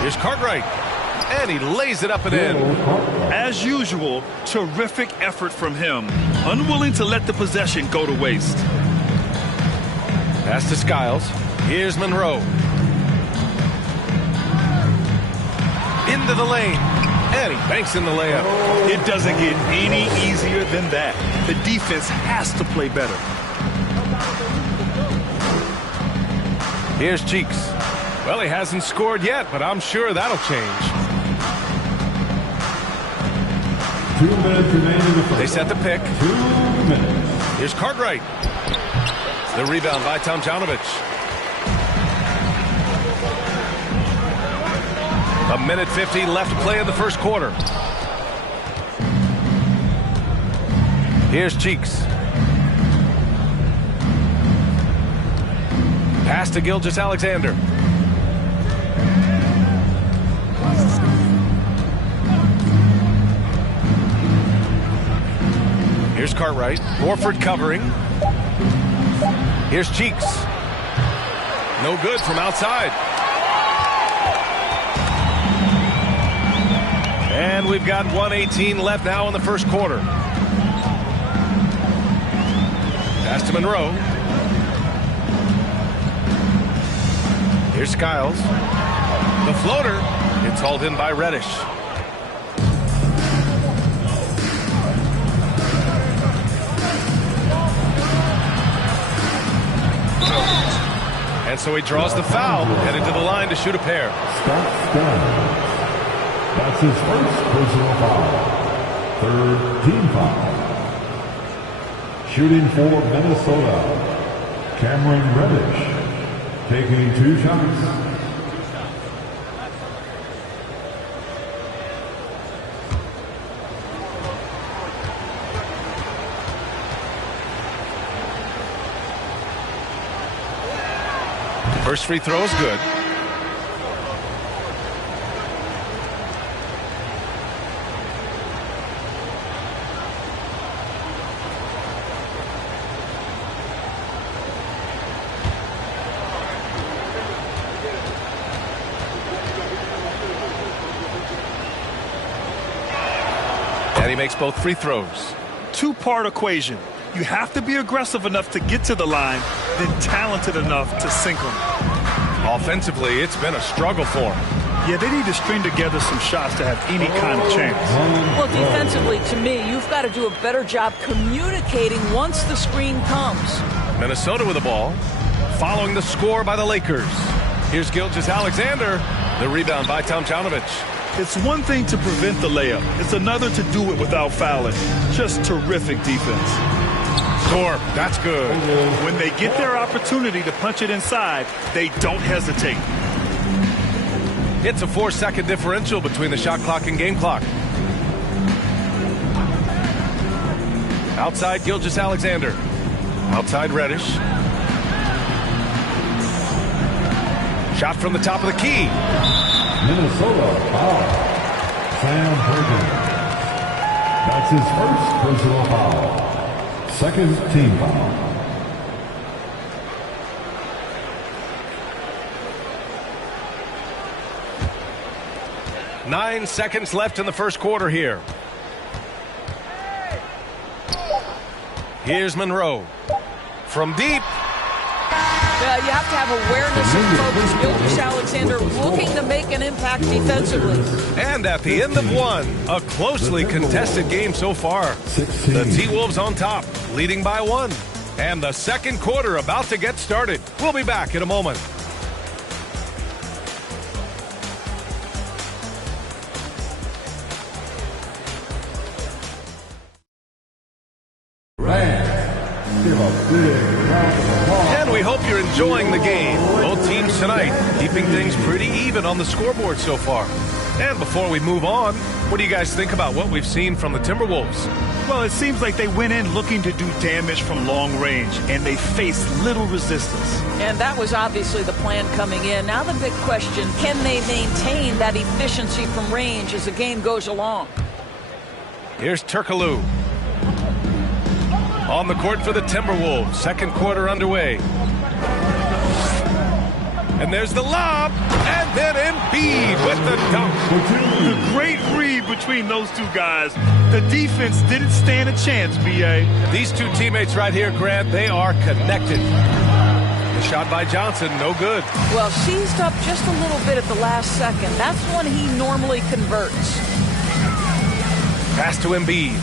Here's Cartwright. And he lays it up and in. As usual, terrific effort from him. Unwilling to let the possession go to waste. Pass to Skiles. Here's Monroe. Into the lane. And he banks in the layup. It doesn't get any easier than that. The defense has to play better. Here's Cheeks. Well, he hasn't scored yet, but I'm sure that'll change. 2 minutes remaining in the first. They set the pick. 2 minutes. Here's Cartwright. The rebound by Tomjanovich. A minute 50 left to play in the first quarter. Here's Cheeks. Pass to Gilgeous-Alexander. Here's Cartwright. Warford covering. Here's Cheeks. No good from outside. And we've got 1:18 left now in the first quarter. Pass to Monroe. Here's Skiles. The floater. It's hauled in by Reddish. And so he draws the foul, headed to the line to shoot a pair. Scott Stein. That's his first personal foul. 3rd team foul. Shooting for Minnesota, Cameron Reddish. Taking 2 shots. First free throw is good. And he makes both free throws. Two-part equation. You have to be aggressive enough to get to the line, then talented enough to sink them. Offensively, it's been a struggle for him. Yeah, they need to string together some shots to have any kind of chance. Well, defensively, to me, you've got to do a better job communicating once the screen comes. Minnesota with the ball, following the score by the Lakers. Here's Gilgeous-Alexander. The rebound by Tomjanovich. It's one thing to prevent the layup. It's another to do it without fouling. Just terrific defense. Score. That's good. When they get their opportunity to punch it inside, they don't hesitate. It's a 4-second differential between the shot clock and game clock. Outside Gilgeous-Alexander. Outside Reddish. Shot from the top of the key. Minnesota foul. Sam Perkins. That's his first personal foul. Second team foul. Nine seconds left in the first quarter here. Here's Monroe. From deep. You have to have awareness and focus. Gilgeous-Alexander looking to make an impact defensively. And at the end of one, a closely contested game so far. 16. The T-Wolves on top, leading by 1. And the second quarter about to get started. We'll be back in a moment. And we hope you're enjoying the game. Both teams tonight keeping things pretty even on the scoreboard so far. And before we move on, what do you guys think about what we've seen from the Timberwolves? Well, it seems like they went in looking to do damage from long range, and they faced little resistance. And that was obviously the plan coming in. Now the big question, can they maintain that efficiency from range as the game goes along? Here's Turkoglu. On the court for the Timberwolves. Second quarter underway. And there's the lob. And then Embiid with the dunk. The great read between those two guys. The defense didn't stand a chance, B.A. These two teammates right here, Grant, they are connected. The shot by Johnson, no good. Well, seized up just a little bit at the last second. That's when he normally converts. Pass to Embiid.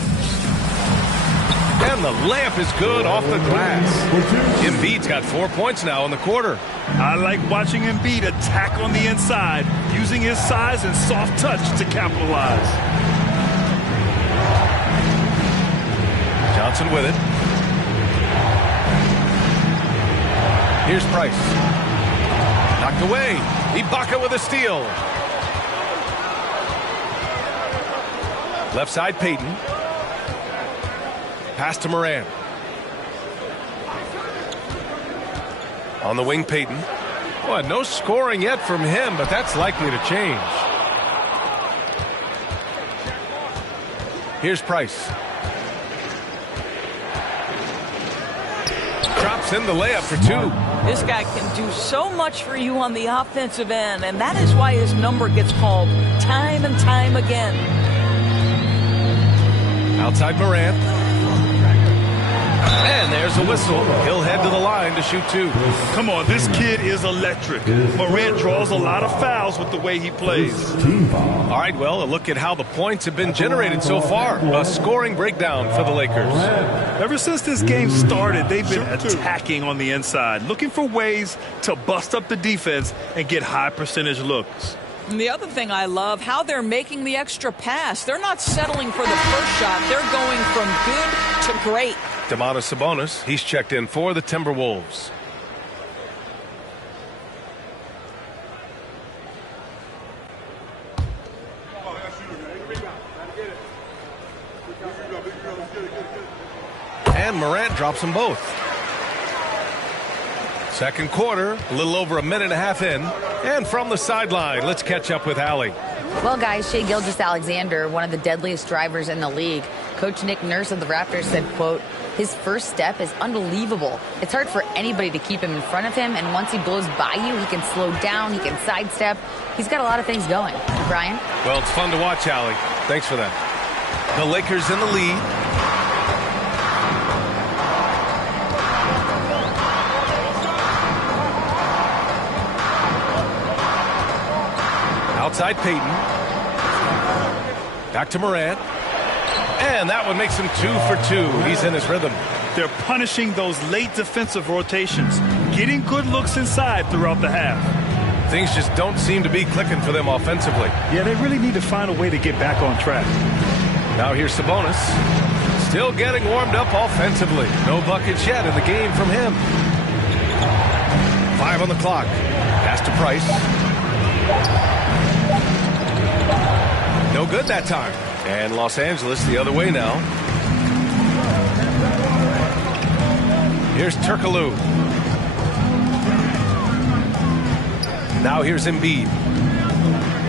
And the layup is good off the glass. Embiid's got 4 points now in the quarter. I like watching Embiid attack on the inside, using his size and soft touch to capitalize. Johnson with it. Here's Price. Knocked away. Ibaka with a steal. Left side, Payton. Pass to Moran. On the wing, Payton. Boy, no scoring yet from him, but that's likely to change. Here's Price. Drops in the layup for 2. This guy can do so much for you on the offensive end, and that is why his number gets called time and time again. Outside Moran. And there's a whistle. He'll head to the line to shoot 2. Come on, this kid is electric. Morant draws a lot of fouls with the way he plays. All right, well, a look at how the points have been generated so far. A scoring breakdown for the Lakers. Ever since this game started, they've been attacking on the inside, looking for ways to bust up the defense and get high percentage looks. And the other thing I love, how they're making the extra pass. They're not settling for the first shot. They're going from good to great. Domantas Sabonis, he's checked in for the Timberwolves. And Morant drops them both. Second quarter, a little over a minute and a half in. And from the sideline, let's catch up with Allie. Well, guys, Shai Gilgeous-Alexander, one of the deadliest drivers in the league. Coach Nick Nurse of the Raptors said, quote, his first step is unbelievable. It's hard for anybody to keep him in front of him, and once he blows by you, he can slow down, he can sidestep. He's got a lot of things going. Brian? Well, it's fun to watch, Allie. Thanks for that. The Lakers in the lead. Outside Payton. Back to Morant. And that one makes him 2 for 2. He's in his rhythm. They're punishing those late defensive rotations, getting good looks inside throughout the half. Things just don't seem to be clicking for them offensively. Yeah, they really need to find a way to get back on track. Now here's Sabonis. Still getting warmed up offensively. No buckets yet in the game from him. 5 on the clock. Pass to Price. No good that time. And Los Angeles the other way now. Here's Turkoglu. Now here's Embiid.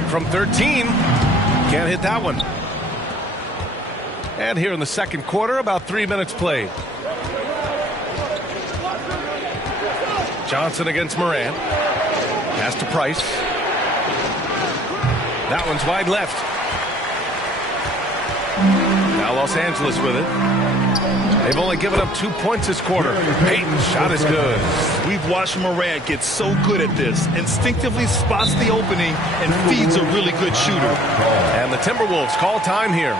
From 13. Can't hit that one. And here in the second quarter, about 3 minutes played. Johnson against Morant. Pass to Price. That one's wide left. Now Los Angeles with it. They've only given up 2 points this quarter. Payton's shot is good. We've watched Morant get so good at this. Instinctively spots the opening and feeds a really good shooter. And the Timberwolves call time here.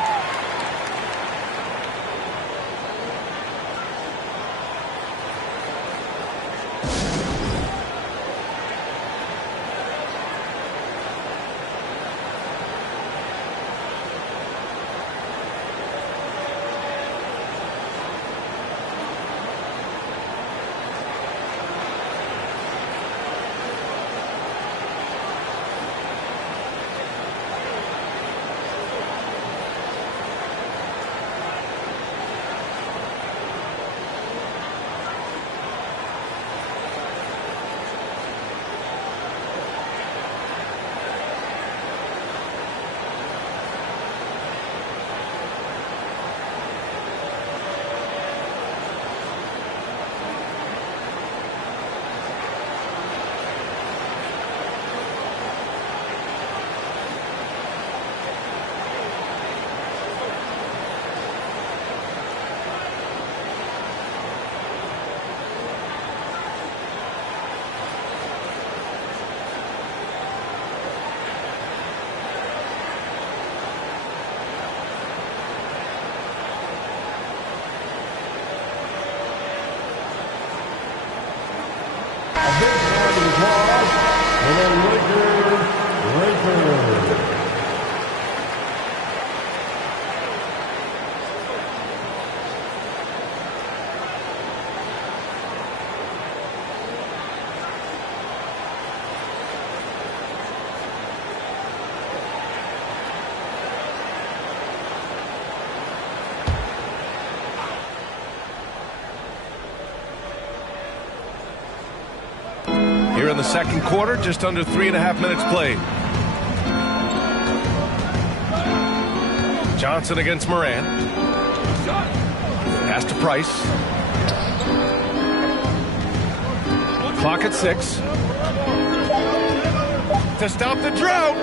Here in the second quarter, just under 3.5 minutes played. Johnson against Morant. Pass to Price. Clock at 6. To stop the drought.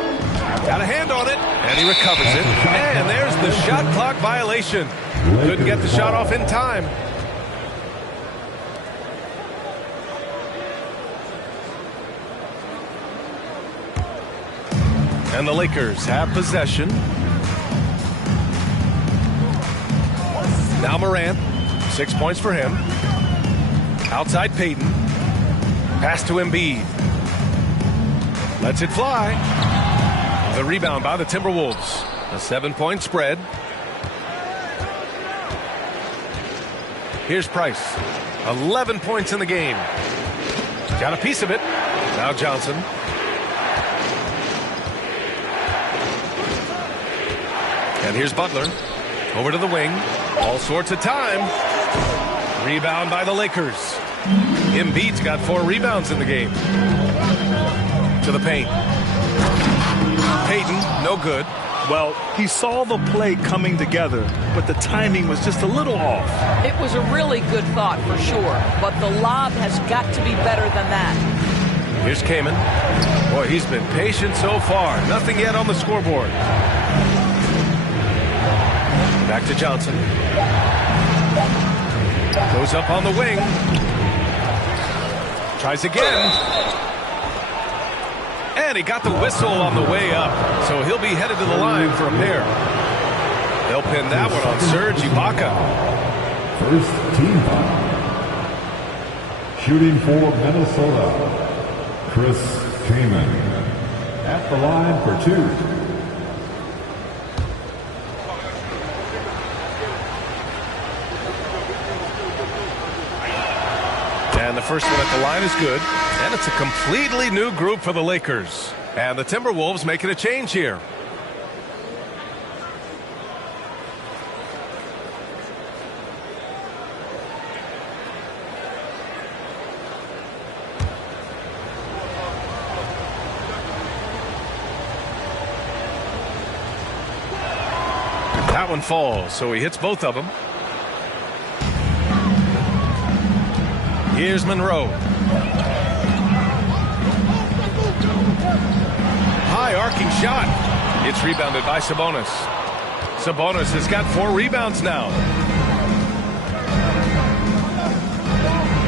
Got a hand on it, and he recovers it. And there's the shot clock violation. Couldn't get the shot off in time. And the Lakers have possession. Now Morant. 6 points for him. Outside Payton. Pass to Embiid. Lets it fly. The rebound by the Timberwolves. A 7-point spread. Here's Price. 11 points in the game. Got a piece of it. Now Johnson. And here's Butler. Over to the wing. All sorts of time. Rebound by the Lakers. Embiid's got 4 rebounds in the game. To the paint. Payton, no good. Well, he saw the play coming together, but the timing was just a little off. It was a really good thought for sure, but the lob has got to be better than that. Here's Kaman. Boy, he's been patient so far. Nothing yet on the scoreboard. Back to Johnson. Goes up on the wing. Tries again. And he got the whistle on the way up. So he'll be headed to the line for a pair. They'll pin that one on Serge Ibaka. First team foul. Shooting for Minnesota, Chris Kaman. At the line for 2. And the first one at the line is good. And it's a completely new group for the Lakers. And the Timberwolves making a change here. That one falls, so he hits both of them. Here's Monroe. High arcing shot. It's rebounded by Sabonis. Sabonis has got 4 rebounds now.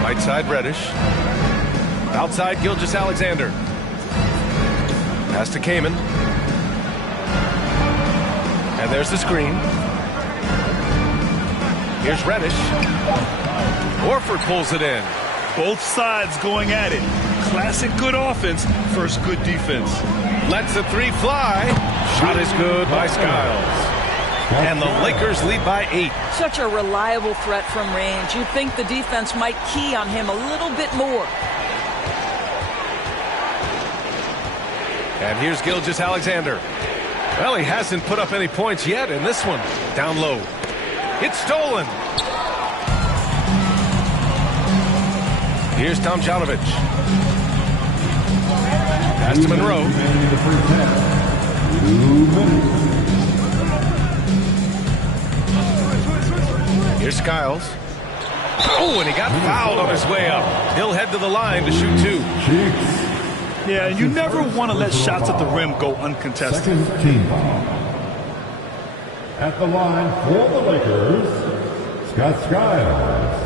Right side Reddish. Outside Gilgeous-Alexander. Pass to Kaman. And there's the screen. Here's Reddish. Horford pulls it in. Both sides going at it. Classic good offense versus good defense. Lets the 3 fly. Shot is good by Skiles. And the Lakers lead by 8. Such a reliable threat from range. You'd think the defense might key on him a little bit more. And here's Gilgeous-Alexander. Well, he hasn't put up any points yet in this one. Down low. It's stolen. Here's Tomjanovich. Pass to Monroe. Here's Skiles. Oh, and he got fouled on his way up. He'll head to the line to shoot 2. Yeah, you never want to let shots at the rim go uncontested. Second team foul. At the line for the Lakers, Scott Skiles.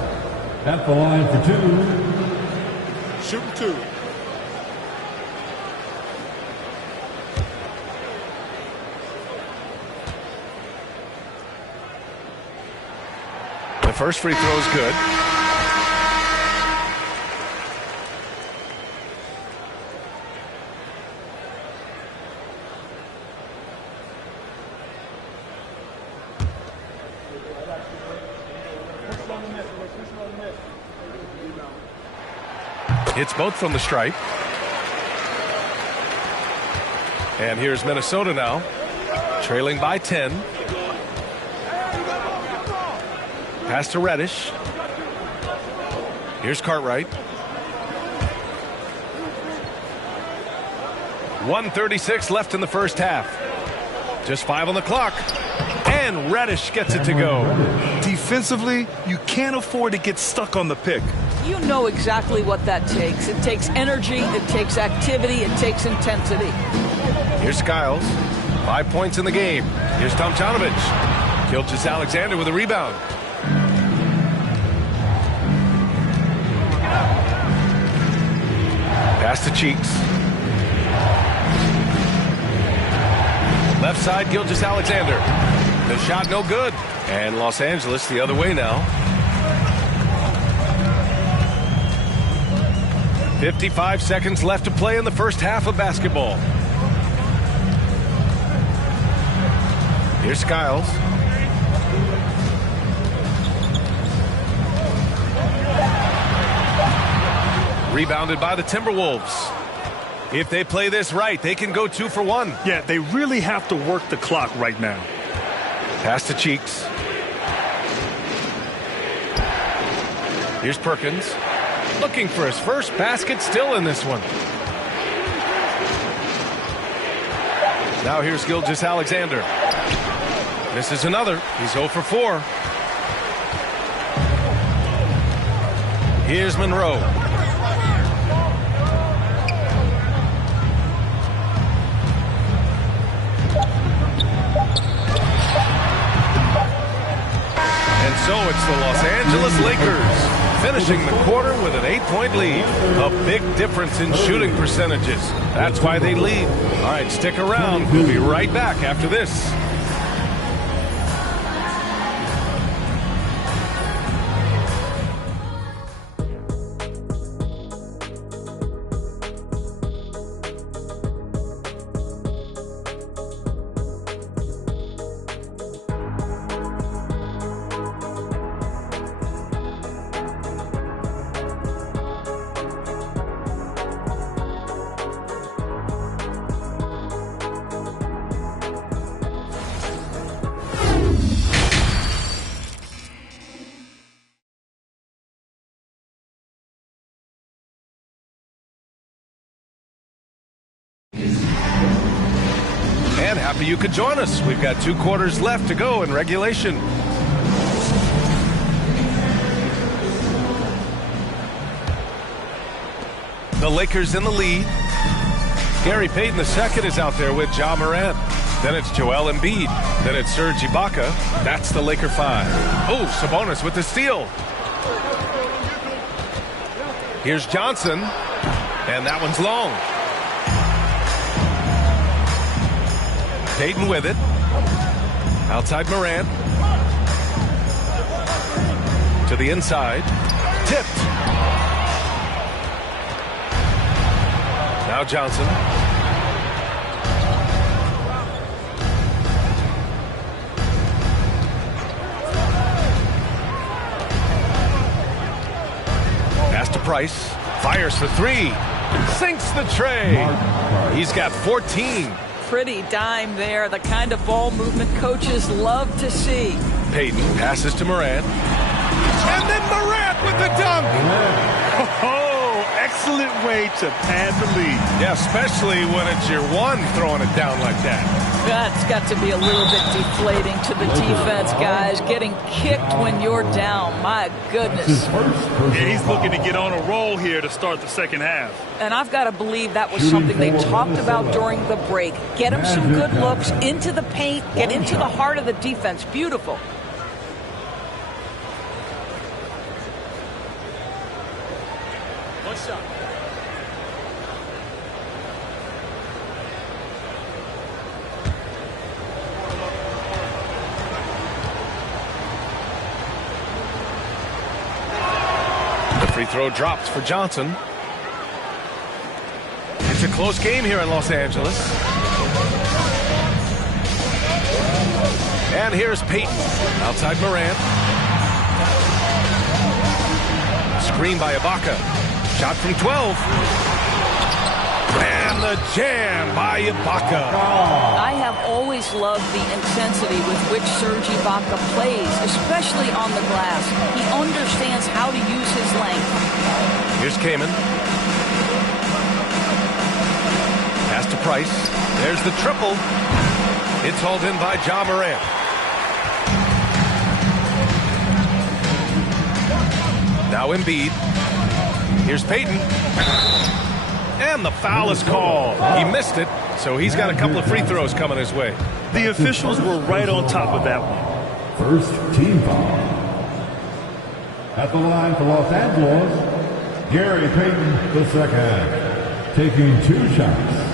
At the line for 2. Shooting 2. The first free throw is good. Hits both from the stripe. And here's Minnesota now, trailing by 10. Pass to Reddish. Here's Cartwright. 1:36 left in the first half. Just 5 on the clock. And Reddish gets it to go. Defensively, you can't afford to get stuck on the pick. You know exactly what that takes. It takes energy, it takes activity, it takes intensity. Here's Skiles. 5 points in the game. Here's Tomjanovich. Gilgeous-Alexander with a rebound. Pass to Cheeks. Left side, Gilgeous-Alexander. The shot no good. And Los Angeles the other way now. 55 seconds left to play in the first half of basketball. Here's Skiles. Rebounded by the Timberwolves. If they play this right, they can go 2 for 1. Yeah, they really have to work the clock right now. Pass to Cheeks. Here's Perkins. Looking for his first basket, still in this one. Now here's Gilgeous-Alexander. This is another. He's 0 for 4. Here's Monroe. So it's the Los Angeles Lakers finishing the quarter with an 8-point lead. A big difference in shooting percentages. That's why they lead. All right, stick around. We'll be right back after this. And happy you could join us. We've got 2 quarters left to go in regulation. The Lakers in the lead. Gary Payton II is out there with Ja Morant. Then it's Joel Embiid. Then it's Serge Ibaka. That's the Laker 5. Oh, Sabonis with the steal. Here's Johnson. And that one's long. Payton with it. Outside Morant. To the inside. Tipped. Now Johnson. Pass to Price. Fires for 3. Sinks the tray. He's got 14. Pretty dime there, the kind of ball movement coaches love to see. Payton passes to Morant. And then Morant with the dunk. Oh, excellent way to pad the lead. Yeah, especially when it's your one throwing it down like that. That's got to be a little bit deflating to the defense, guys. Getting kicked when you're down. My goodness. Yeah, he's looking to get on a roll here to start the second half. And I've got to believe that was something they talked about during the break. Get him some good looks into the paint, get into the heart of the defense. Beautiful. One shot. The free throw drops for Johnson. It's a close game here in Los Angeles. And here's Payton. Outside Morant. Screen by Ibaka. Shot from 12. And the jam by Ibaka. I have always loved the intensity with which Serge Ibaka plays, especially on the glass. He understands how to use his length. Here's Kaman. Pass to Price. There's the triple. It's hauled in by Ja Morant. Now Embiid. Here's Payton. And the foul is called. He missed it, so he's got a couple of free throws coming his way. The officials were right on top of that one. First team foul. At the line for Los Angeles, Gary Payton II, taking 2 shots.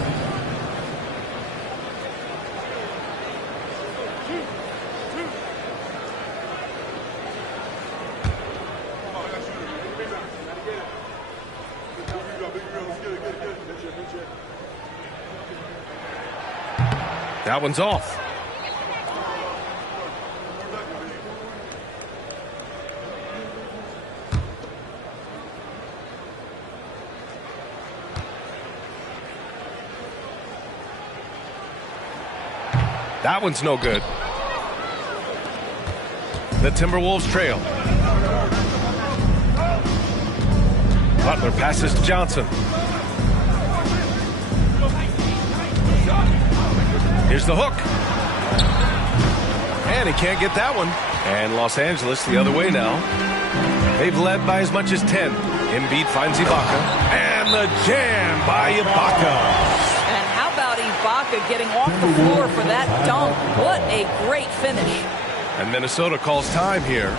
That one's off. That one's no good. The Timberwolves trail. Butler passes to Johnson. Here's the hook. And he can't get that one. And Los Angeles the other way now. They've led by as much as 10. Embiid finds Ibaka. And the jam by Ibaka. And how about Ibaka getting off the floor for that dunk? What a great finish. And Minnesota calls time here.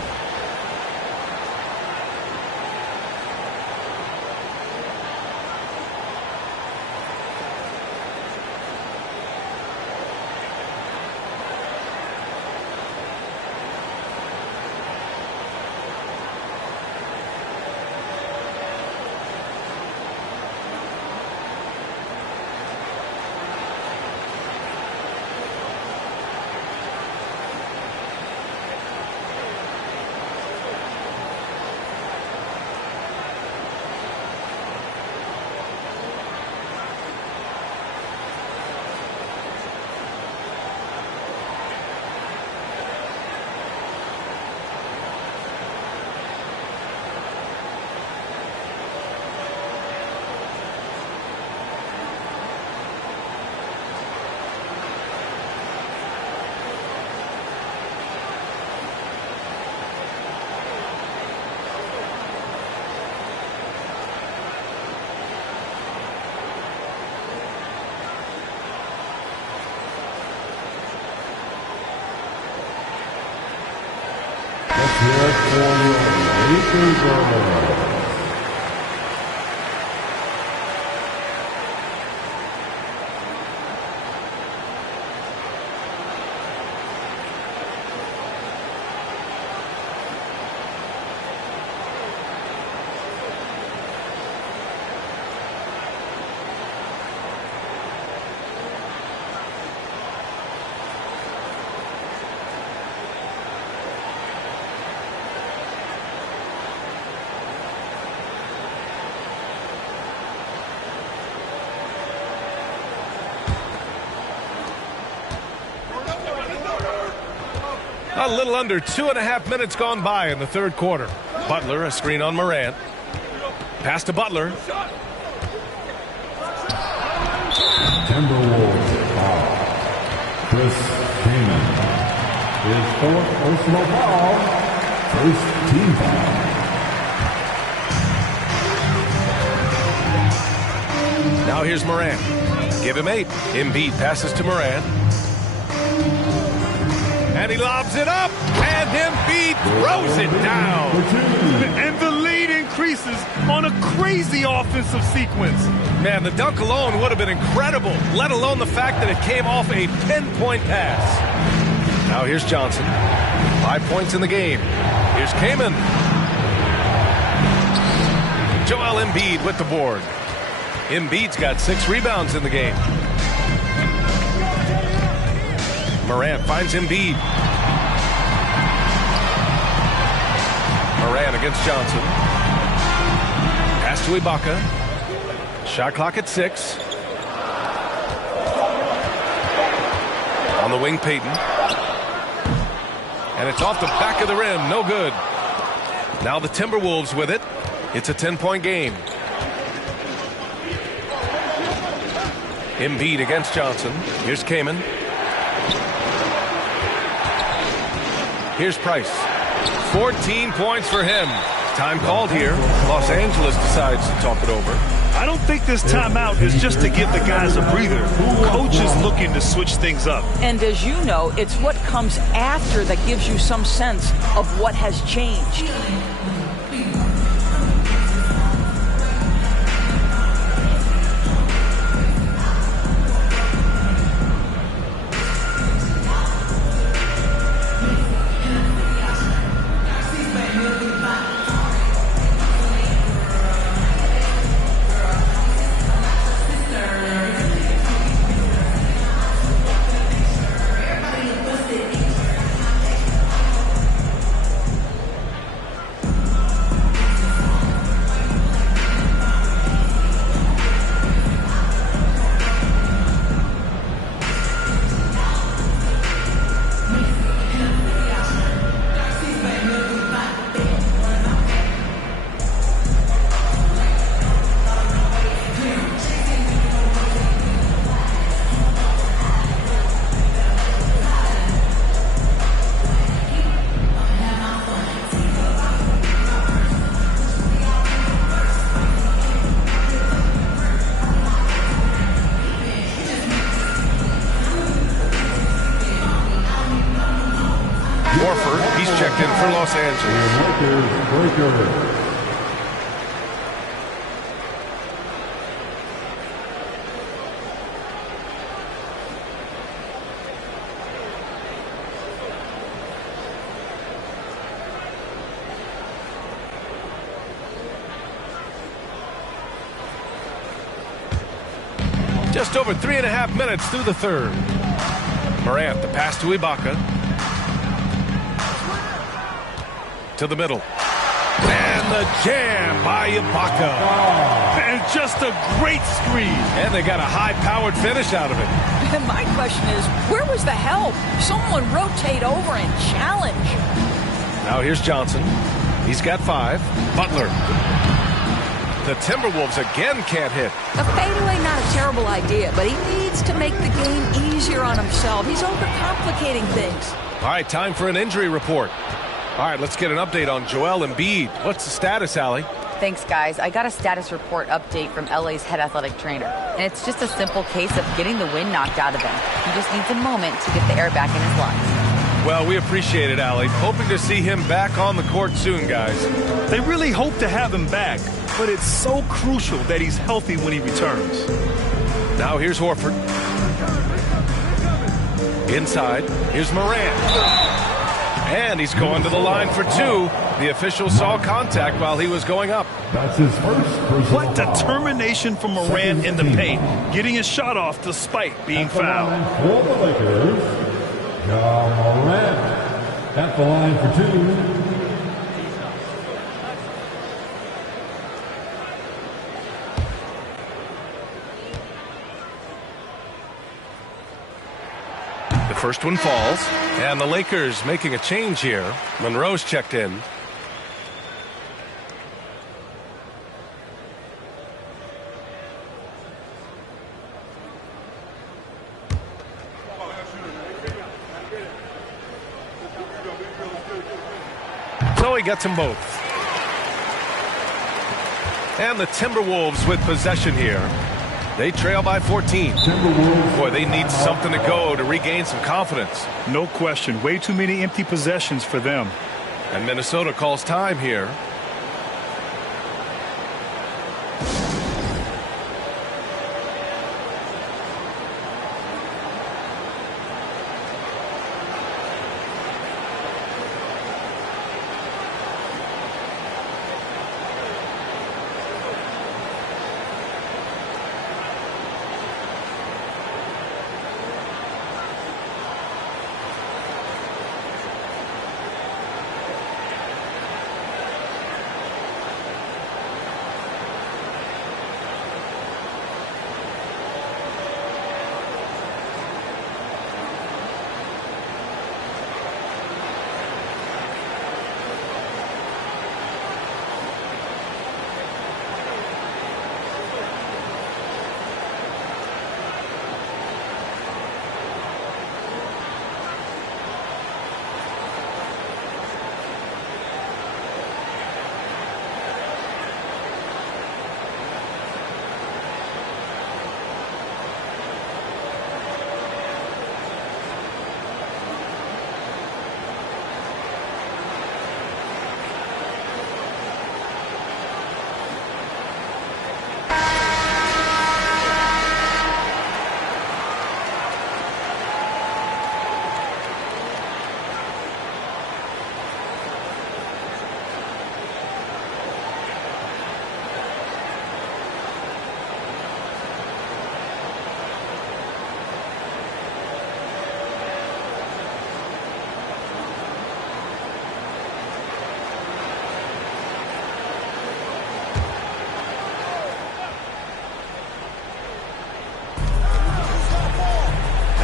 Cheer for your Lakers. A little under 2.5 minutes gone by in the third quarter. Butler, a screen on Morant. Pass to Butler. Timberwolves foul. Chris Kaman. His fourth personal foul. First team foul. Now here's Morant. Give him 8. Embiid passes to Morant. And he lobs it up, and Embiid throws it down. And the lead increases on a crazy offensive sequence. Man, the dunk alone would have been incredible, let alone the fact that it came off a pinpoint pass. Now here's Johnson. 5 points in the game. Here's Kaman. Joel Embiid with the board. Embiid's got 6 rebounds in the game. Morant finds Embiid. Morant against Johnson. Pass to Ibaka. Shot clock at 6. On the wing, Payton. And it's off the back of the rim. No good. Now the Timberwolves with it. It's a 10-point game. Embiid against Johnson. Here's Kaman. Here's Price. 14 points for him. Time called here. Los Angeles decides to talk it over. I don't think this timeout is just to give the guys a breather. Coach is looking to switch things up. And as you know, it's what comes after that gives you some sense of what has changed. He's checked in for Los Angeles. Just over 3.5 minutes through the third. Morant, the pass to Ibaka. To the middle. And the jam by Ibaka. And just a great screen. And they got a high-powered finish out of it. And my question is, where was the help? Someone rotate over and challenge. Now here's Johnson. He's got 5. Butler. The Timberwolves again can't hit. A fadeaway, not a terrible idea, but he needs to make the game easier on himself. He's overcomplicating things. All right, time for an injury report. All right, let's get an update on Joel Embiid. What's the status, Allie? Thanks, guys. I got a status report update from LA's head athletic trainer. And it's just a simple case of getting the wind knocked out of him. He just needs a moment to get the air back in his lungs. Well, we appreciate it, Allie. Hoping to see him back on the court soon, guys. They really hope to have him back, but it's so crucial that he's healthy when he returns. Now here's Horford. Inside, here's Morant. And he's going to the line for two. The official saw contact while he was going up. That's his first personal What determination from Morant in the paint, getting his shot off despite being fouled. For the Lakers, Ja Morant at the line for two. The first one falls, and the Lakers making a change here. Monroe's checked in. So he gets them both. And the Timberwolves with possession here. They trail by 14. Boy, they need something to go to regain some confidence. No question. Way too many empty possessions for them. And Minnesota calls time here.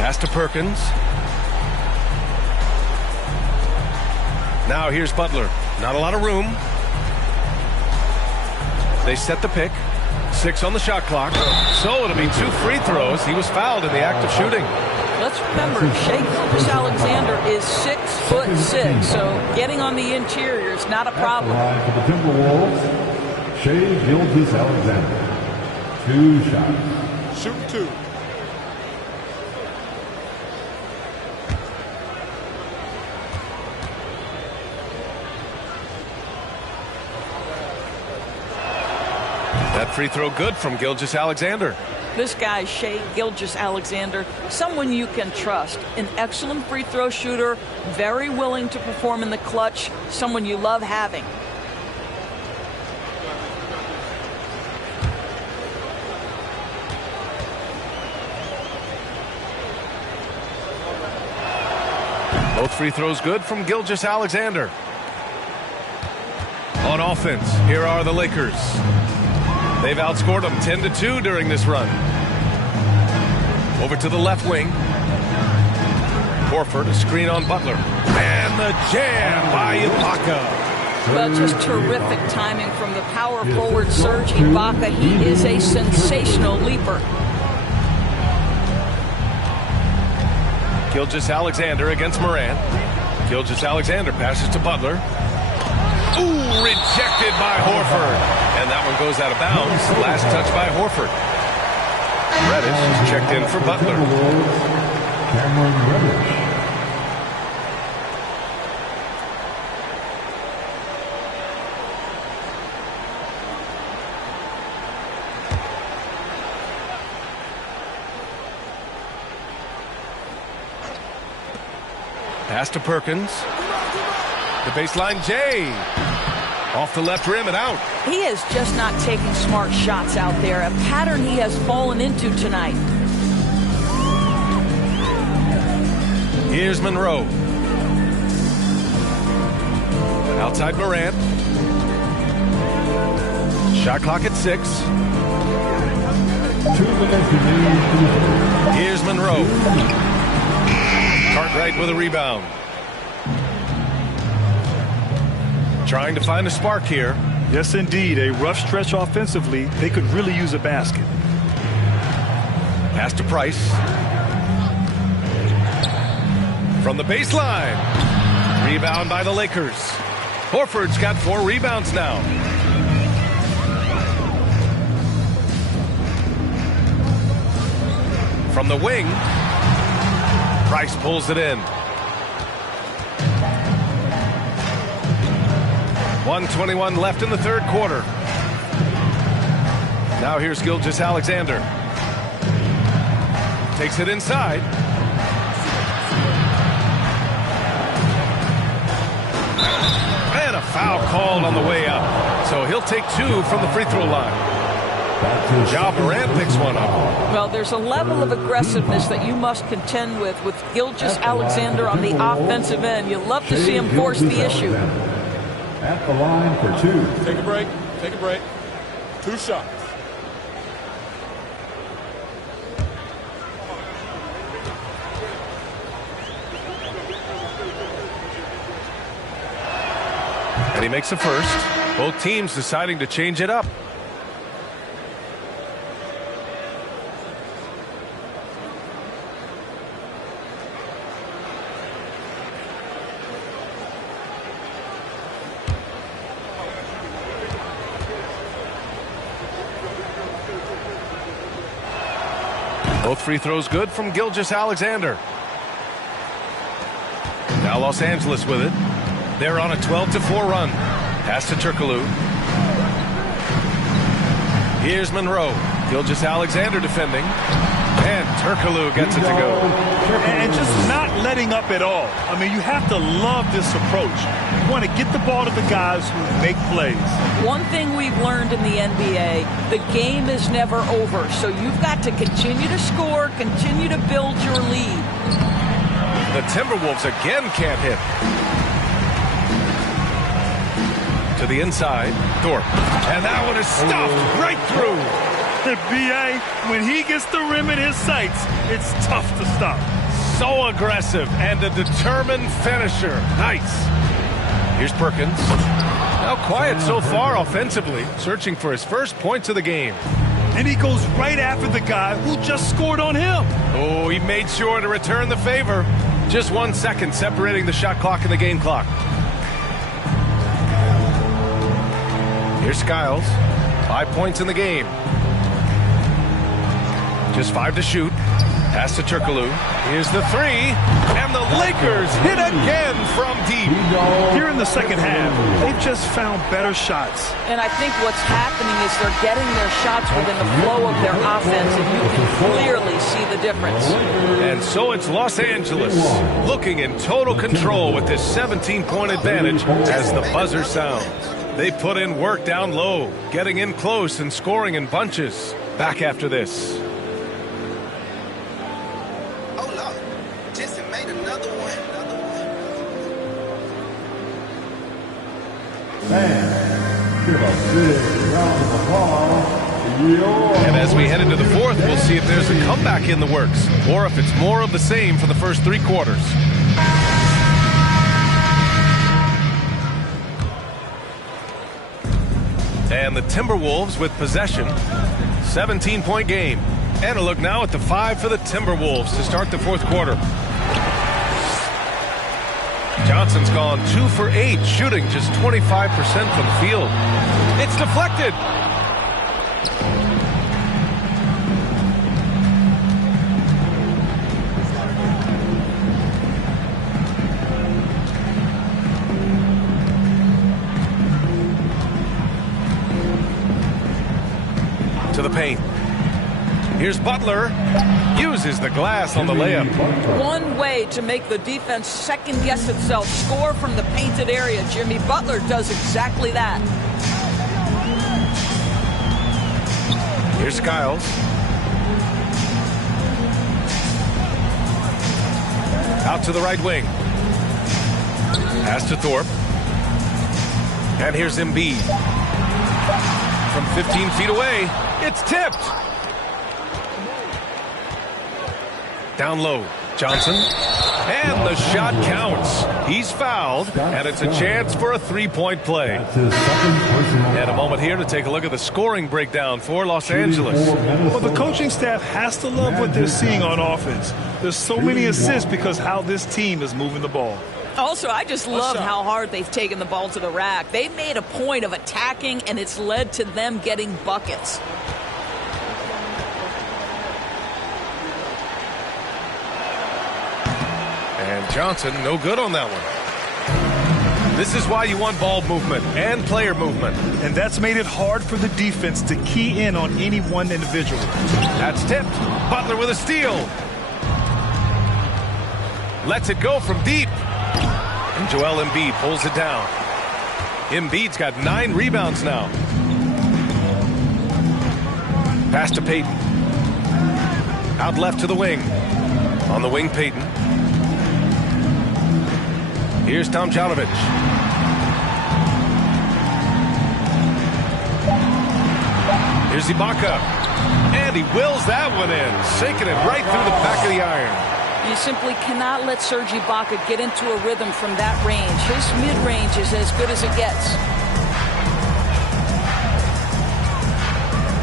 Pass to Perkins. Now here's Butler. Not a lot of room. They set the pick. 6 on the shot clock. So it'll be 2 free throws. He was fouled in the act of shooting. Let's remember, Shai Gilgeous-Alexander is 6'6", so getting on the interior is not a problem. For the Timberwolves, Shai Gilgeous-Alexander. 2 shots. Shoot 2. That free throw good from Gilgeous-Alexander. This guy, Shai Gilgeous-Alexander, someone you can trust. An excellent free throw shooter, very willing to perform in the clutch, someone you love having. Both free throws good from Gilgeous-Alexander. On offense, here are the Lakers. They've outscored them 10-2 during this run. Over to the left wing. Horford, a screen on Butler. And the jam by Ibaka. Well, just terrific timing from the power forward Serge Ibaka. He is a sensational leaper. Gilgeous-Alexander against Morant. Gilgeous-Alexander passes to Butler. Ooh, rejected by Horford. And that one goes out of bounds. Last touch by Horford. Reddish is checked in for Butler. Pass to Perkins. The baseline J. Off the left rim and out. He is just not taking smart shots out there. A pattern he has fallen into tonight. Here's Monroe. Outside Morant. Shot clock at 6. 2 minutes remaining. Here's Monroe. Cartwright with a rebound. Trying to find a spark here. Yes, indeed. A rough stretch offensively. They could really use a basket. Pass to Price. From the baseline. Rebound by the Lakers. Horford's got 4 rebounds now. From the wing. Price pulls it in. 1:21 left in the third quarter. Now here's Gilgeous-Alexander. Takes it inside. And a foul called on the way up. So he'll take 2 from the free throw line. Ja Morant picks one up. Well, there's a level of aggressiveness that you must contend with Gilgeous-Alexander on the offensive end. You love to see him force the issue. At the line for 2. Take a break. Take a break. 2 shots. And he makes the first. Both teams deciding to change it up. Both free throws good from Gilgeous-Alexander. Now Los Angeles with it. They're on a 12-4 run. Pass to Turkoglu. Here's Monroe. Gilgeous-Alexander defending. And Turkoglu gets it to go. And just not letting up at all. I mean, you have to love this approach. You want to get the ball to the guys who make plays. One thing we've learned in the NBA, the game is never over. So you've got to continue to score, continue to build your lead. The Timberwolves again can't hit. To the inside, Thorpe. And that one is stuffed right through. B.A., when he gets the rim in his sights, it's tough to stop. So aggressive and a determined finisher. Nice. Here's Perkins. Now quiet so far offensively, searching for his first points of the game. And he goes right after the guy who just scored on him. Oh, he made sure to return the favor. Just 1 second separating the shot clock and the game clock. Here's Skiles. 5 points in the game. Just 5 to shoot. Pass to Turkoglu. Here's the 3. And the Lakers hit again from deep. Here in the second half, they've just found better shots. And I think what's happening is they're getting their shots within the flow of their offense, and you can clearly see the difference. And so it's Los Angeles looking in total control with this 17-point advantage as the buzzer sounds. They put in work down low, getting in close and scoring in bunches. Back after this. And as we head into the fourth, we'll see if there's a comeback in the works or if it's more of the same for the first 3 quarters. And the Timberwolves with possession. 17-point game. And a look now at the 5 for the Timberwolves to start the fourth quarter. Johnson's gone 2 for 8, shooting just 25% from the field. It's deflected. To the paint. Here's Butler. Uses the glass on the layup. One way to make the defense second-guess itself. Score from the painted area. Jimmy Butler does exactly that. Here's Skiles. Out to the right wing. Pass to Thorpe. And here's Embiid. From 15 feet away, it's tipped. Down low, Johnson. And the shot counts. He's fouled, and it's a chance for a three-point play. And a moment here to take a look at the scoring breakdown for Los Angeles. Well, the coaching staff has to love what they're seeing on offense. There's so many assists because how this team is moving the ball. Also, I just love how hard they've taken the ball to the rack. They've made a point of attacking, and it's led to them getting buckets. And Johnson, no good on that one. This is why you want ball movement and player movement. And that's made it hard for the defense to key in on any one individual. That's tipped. Butler with a steal. Lets it go from deep. And Joel Embiid pulls it down. Embiid's got 9 rebounds now. Pass to Payton. Out left to the wing. On the wing, Payton. Here's Tomjanovich. Here's Ibaka. And he wills that one in. Sinking it right through the back of the iron. You simply cannot let Serge Ibaka get into a rhythm from that range. His mid-range is as good as it gets.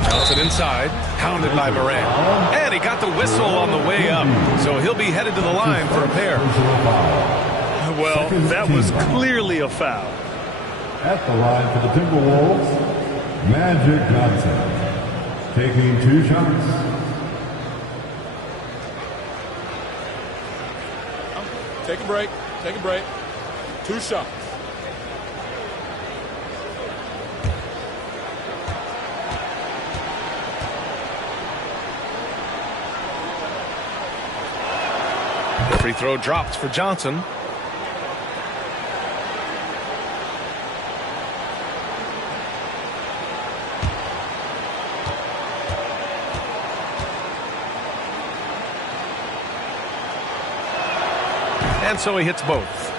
Johnson inside, pounded by Morant. And he got the whistle on the way up. So he'll be headed to the line for a pair. Well, that was clearly a foul. At the line for the Timberwolves, Magic Johnson. Taking 2 shots. Take a break. Take a break. 2 shots. The free throw drops for Johnson. And so he hits both.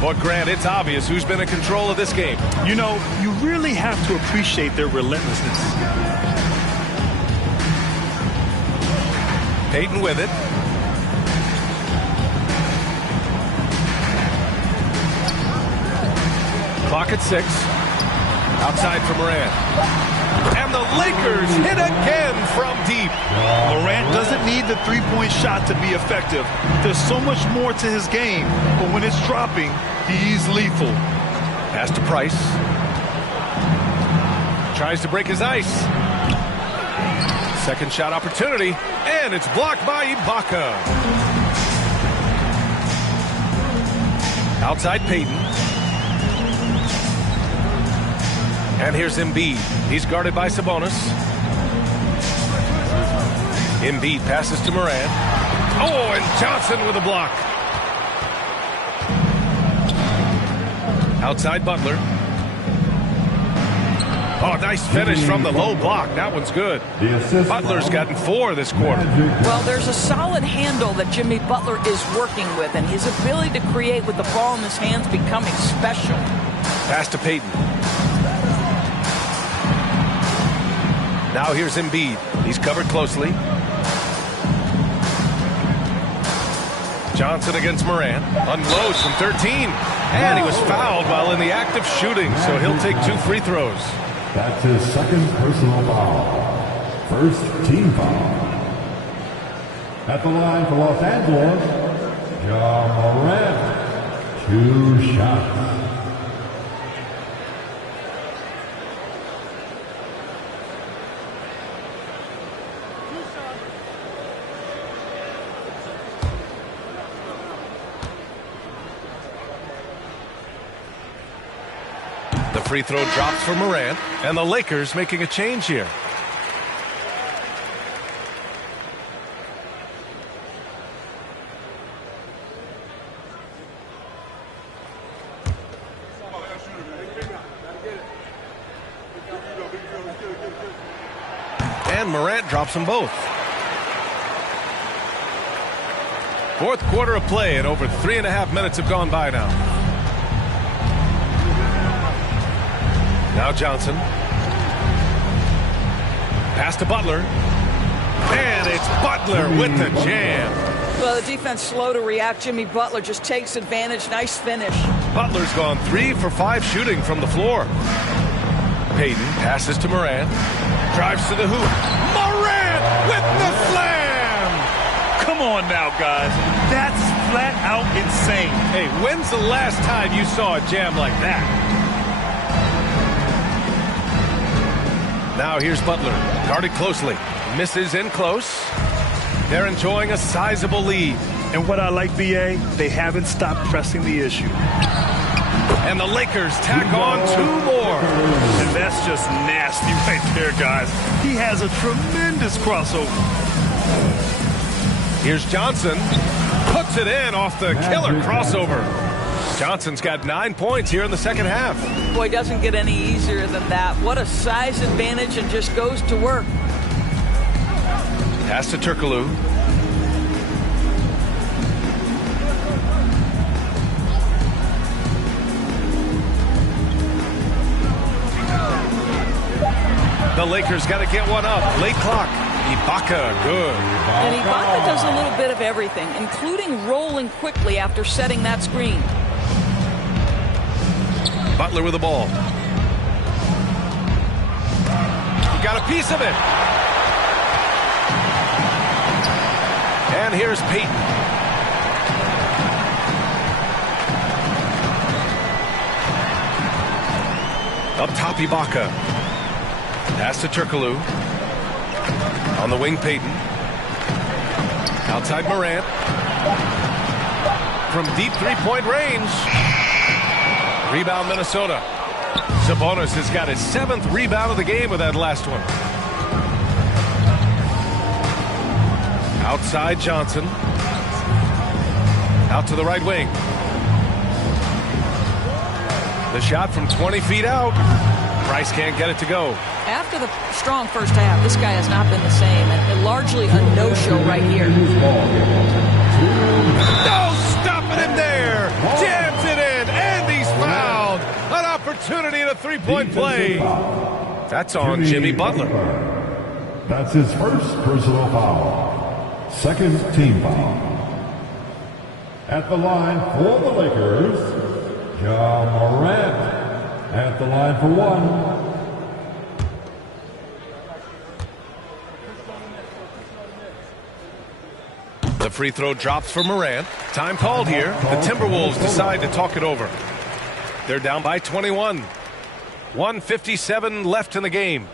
But Grant, it's obvious who's been in control of this game. You know, you really have to appreciate their relentlessness. Payton with it. Clock at 6. Outside for Morant. And the Lakers hit again from deep. Morant doesn't need the three-point shot to be effective. There's so much more to his game, but when it's dropping, he's lethal. Pass to Price. Tries to break his ice. Second shot opportunity, and it's blocked by Ibaka. Outside Payton. And here's Embiid. He's guarded by Sabonis. Embiid passes to Morant. Oh, and Johnson with a block. Outside Butler. Oh, nice finish from the low block. That one's good. Butler's gotten 4 this quarter. Well, there's a solid handle that Jimmy Butler is working with, and his ability to create with the ball in his hands becoming special. Pass to Payton. Now here's Embiid. He's covered closely. Johnson against Morant. Unloads from 13. And he was fouled while in the act of shooting, so he'll take 2 free throws. That's his second personal foul. First team foul. At the line for Los Angeles, Ja Morant. 2 shots. The free throw drops for Morant, and the Lakers making a change here. And Morant drops them both. Fourth quarter of play, and over 3.5 minutes have gone by now. Now Johnson. Pass to Butler. And it's Butler with the jam. Well, the defense slow to react. Jimmy Butler just takes advantage. Nice finish. Butler's gone 3 for 5 shooting from the floor. Payton passes to Morant. Drives to the hoop. Morant with the slam! Come on now, guys. That's flat out insane. Hey, when's the last time you saw a jam like that? Now here's Butler, guarded closely. Misses in close. They're enjoying a sizable lead. And what I like, BA, they haven't stopped pressing the issue. And the Lakers tack on 2 more. And that's just nasty right there, guys. He has a tremendous crossover. Here's Johnson. Puts it in off the killer crossover. Johnson's got 9 points here in the second half. Boy, doesn't get any easier than that. What a size advantage, and just goes to work. Pass to Turkoglu. The Lakers got to get one up. Late clock. Ibaka, good. And Ibaka does a little bit of everything, including rolling quickly after setting that screen. Butler with the ball. He got a piece of it. And here's Payton. Up top, Ibaka. Pass to Turkoglu. On the wing, Payton. Outside Morant. From deep three-point range. Rebound, Minnesota. Sabonis has got his 7th rebound of the game with that last one. Outside Johnson. Out to the right wing. The shot from 20 feet out. Price can't get it to go. After the strong first half, this guy has not been the same, and largely a no-show right here. No, stopping him there. Jams it in, and he's fouled. An opportunity in a three-point play. That's on Jimmy Butler. That's his first personal foul. Second team foul. At the line for the Lakers, Ja Morant. At the line for 1. The free throw drops for Morant. Time called here. The Timberwolves decide to talk it over. They're down by 21. 1:57 left in the game.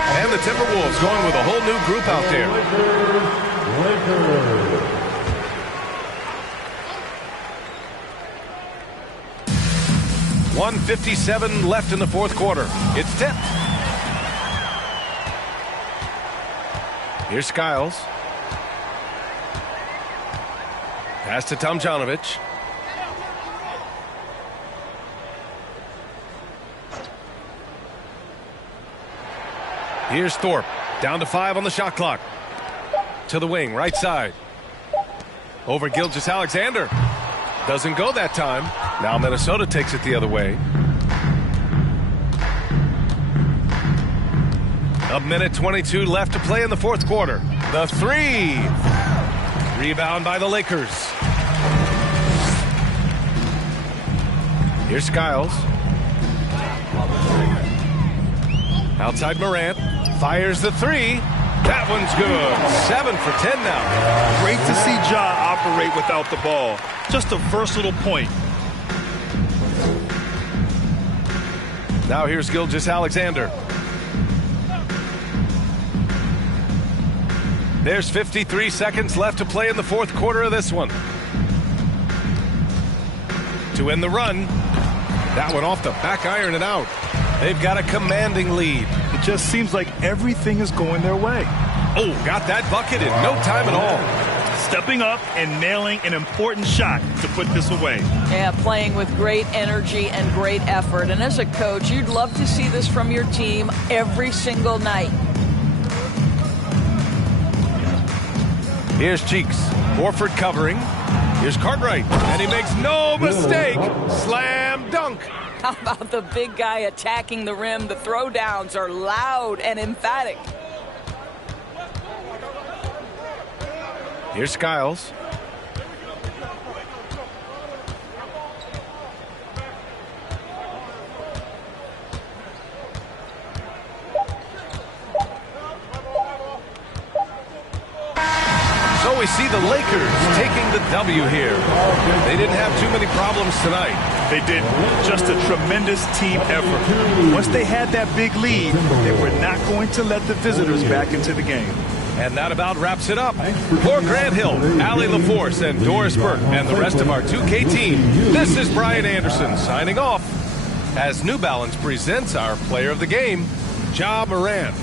And the Timberwolves going with a whole new group out there. Lakers. 1:57 left in the fourth quarter. It's tipped. Here's Skiles. Pass to Tomjanovich. Here's Thorpe. Down to 5 on the shot clock. To the wing, right side. Over Gilgeous-Alexander. Doesn't go that time. Now Minnesota takes it the other way. A minute 22 left to play in the fourth quarter. The three. Rebound by the Lakers. Here's Skiles. Outside Morant. Fires the three. That one's good. 7 for 10 now. Great to see Ja operate without the ball. Just a versatile point. Now here's Gilgeous-Alexander. There's 53 seconds left to play in the fourth quarter of this one. To end the run. That one off the back iron and out. They've got a commanding lead. It just seems like everything is going their way. Oh, got that bucket in no time at all. Stepping up and nailing an important shot to put this away. Yeah, playing with great energy and great effort. And as a coach, you'd love to see this from your team every single night. Here's Cheeks. Horford covering. Here's Cartwright. And he makes no mistake. Slam dunk. How about the big guy attacking the rim? The throwdowns are loud and emphatic. Here's Skiles. So we see the Lakers taking the W here. They didn't have too many problems tonight. They didn't. Just a tremendous team effort. Once they had that big lead, they were not going to let the visitors back into the game. And that about wraps it up. For Grant Hill, Allie LaForce, and Doris Burke, and the rest of our 2K team, this is Brian Anderson signing off as New Balance presents our player of the game, Ja Morant.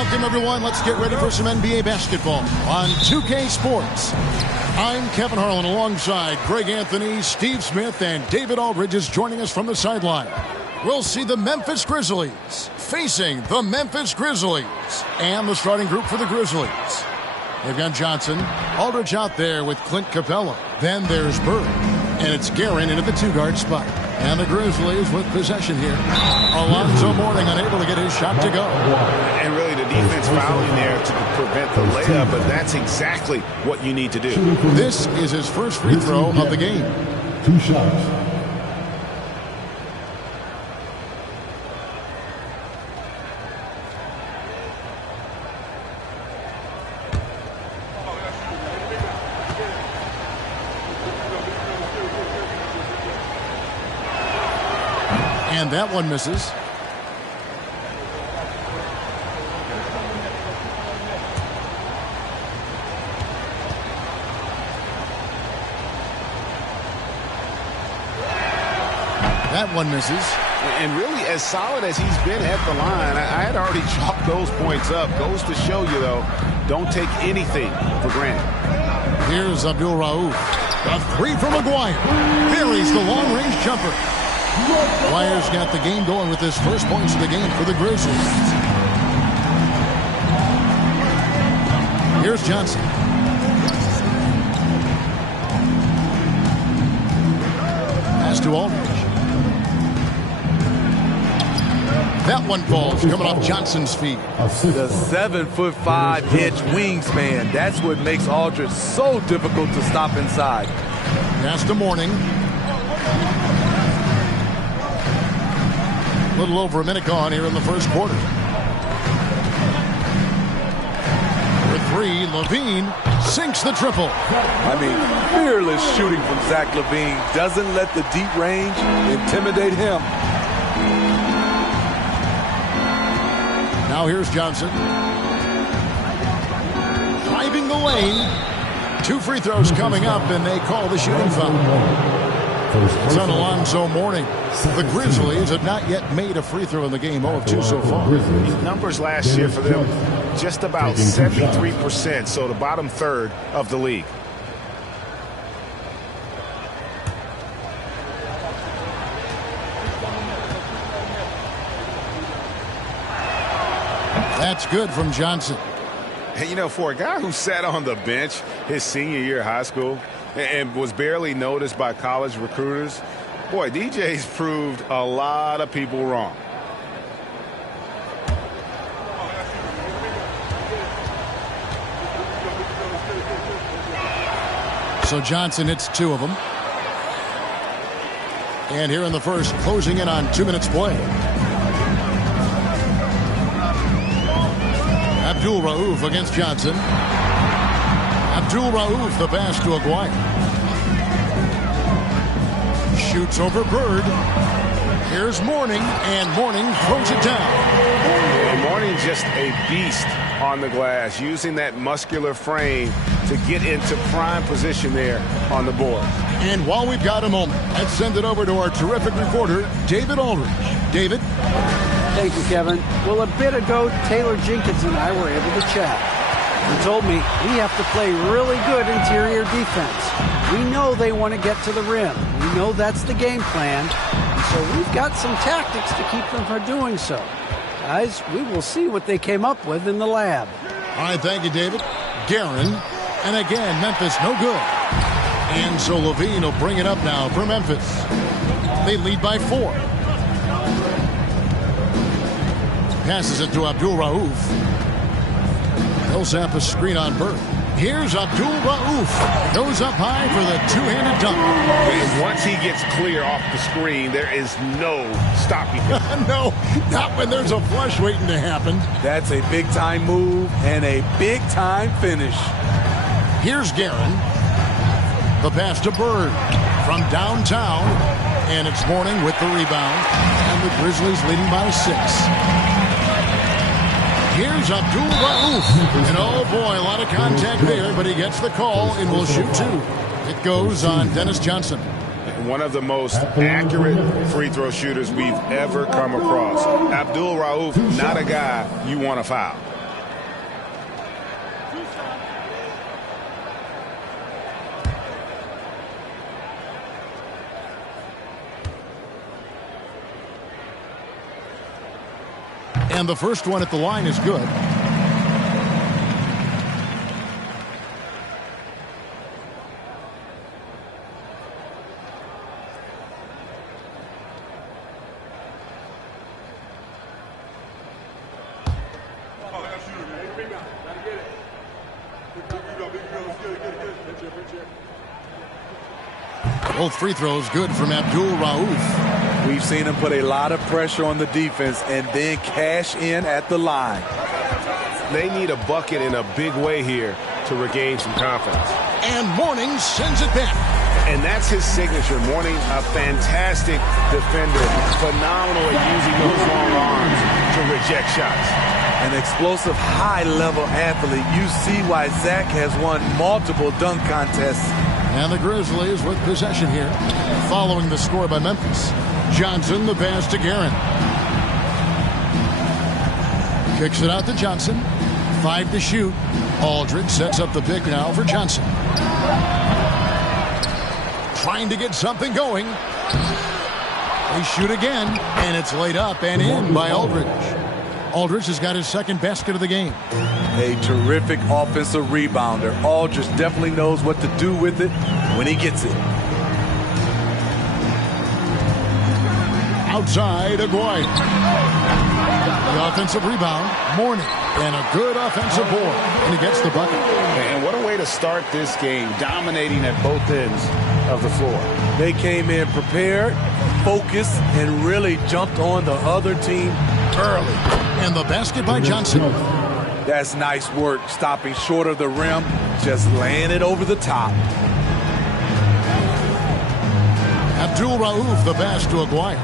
Welcome, everyone. Let's get ready for some NBA basketball on 2K Sports. I'm Kevin Harlan alongside Greg Anthony, Steve Smith, and David Aldridge is joining us from the sideline. We'll see the Memphis Grizzlies facing the Memphis Grizzlies and the starting group for the Grizzlies. They've got Johnson, Aldridge out there with Clint Capella. Then there's Bird, and it's Guerin into the two-guard spot. And the Grizzlies with possession here. Alonzo Mourning unable to get his shot to go. And really the defense fouling there to prevent the layup, but that's exactly what you need to do. This is his first free throw of the game. 2 shots. And that one misses. That one misses. And really, as solid as he's been at the line, I had already chalked those points up. Goes to show you, though, don't take anything for granted. Here's Abdul Rauf. A three from Maguire. Buries the long-range jumper. Maguire's got the game going with his first points of the game for the Grizzlies. Here's Johnson. Pass to Aldridge. That one falls, coming off Johnson's feet. The 7'5" wingspan. That's what makes Aldridge so difficult to stop inside. Pass to Mourning. A little over a minute gone here in the first quarter. For three, Levine sinks the triple. I mean, fearless shooting from Zach Levine. Doesn't let the deep range intimidate him. Now here's Johnson. Driving the lane. 2 free throws coming up, and they call the shooting foul. It's on Alonzo Mourning. The Grizzlies have not yet made a free throw in the game. 0 of 2 so far. Numbers last year for them, just about 73%, so the bottom third of the league. That's good from Johnson. And, you know, for a guy who sat on the bench his senior year of high school and was barely noticed by college recruiters, boy, DJ's proved a lot of people wrong. So Johnson hits 2 of them. And here in the first, closing in on 2 minutes play. Abdul Rauf against Johnson. Abdul Rauf, the pass to Aguirre. Shoots over Bird. Here's Mourning, and Mourning throws it down. And Mourning just a beast on the glass, using that muscular frame to get into prime position there on the board. And while we've got a moment, let's send it over to our terrific reporter, David Aldridge. David? Thank you, Kevin. Well, a bit ago, Taylor Jenkins and I were able to chat. He told me we have to play really good interior defense. We know they want to get to the rim. We know that's the game plan. And so we've got some tactics to keep them from doing so. Guys, we will see what they came up with in the lab. All right, thank you, David. Guerin, and again, Memphis no good. And so Levine will bring it up now for Memphis. They lead by 4. Passes it to Abdul Rauf. He'll zap a screen on Bird. Here's Abdul Rauf. Goes up high for the two-handed dunk. And once he gets clear off the screen, there is no stopping him. No, not when there's a flush waiting to happen. That's a big-time move and a big-time finish. Here's Guerin. The pass to Bird from downtown. And it's Mourning with the rebound. And the Grizzlies leading by 6. Here's Abdul Rauf. And oh boy, a lot of contact there, but he gets the call and will shoot 2. It goes on Dennis Johnson. One of the most accurate free throw shooters we've ever come across. Abdul Rauf, not a guy you want to foul. And the first one at the line is good. Both free throws good from Abdul Rauf. We've seen him put a lot of pressure on the defense and then cash in at the line. They need a bucket in a big way here to regain some confidence. And Mourning sends it back. And that's his signature. Mourning, a fantastic defender. Phenomenal at using those long arms to reject shots. An explosive, high-level athlete. You see why Zach has won multiple dunk contests. And the Grizzlies with possession here. Following the score by Memphis. Johnson, the pass to Guerin. Kicks it out to Johnson. 5 to shoot. Aldridge sets up the pick now for Johnson. Trying to get something going. They shoot again, and it's laid up and in by Aldridge. Aldridge has got his second basket of the game. A terrific offensive rebounder. Aldridge definitely knows what to do with it when he gets it. Outside, Aguirre. The offensive rebound, Mourning. And a good offensive board. And he gets the bucket. And what a way to start this game, dominating at both ends of the floor. They came in prepared, focused, and really jumped on the other team early. And the basket by Johnson. That's nice work, stopping short of the rim, just laying it over the top. Abdul Rauf, the pass to Aguirre.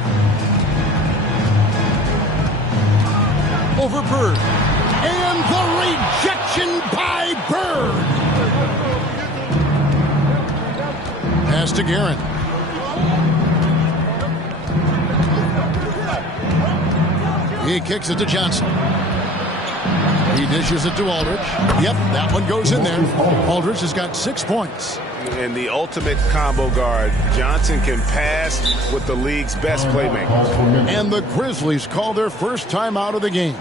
Over Bird. And the rejection by Bird. Pass to Guerin. He kicks it to Johnson. He dishes it to Aldridge. Yep, that one goes in there. Aldridge has got 6 points. And the ultimate combo guard. Johnson can pass with the league's best playmakers. And the Grizzlies call their first time out of the game.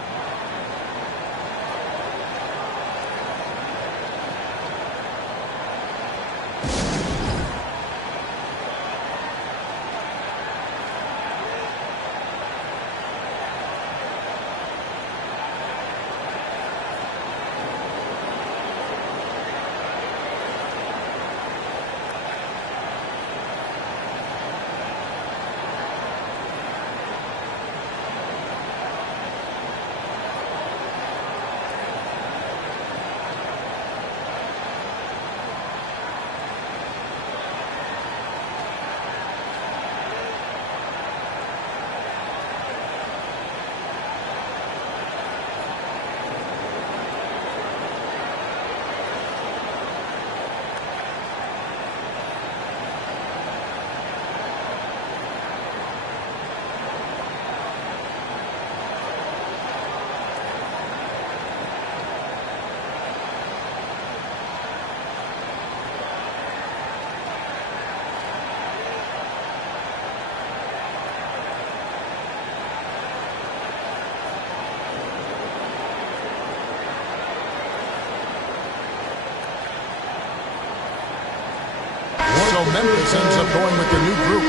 So Memphis ends up going with the new group.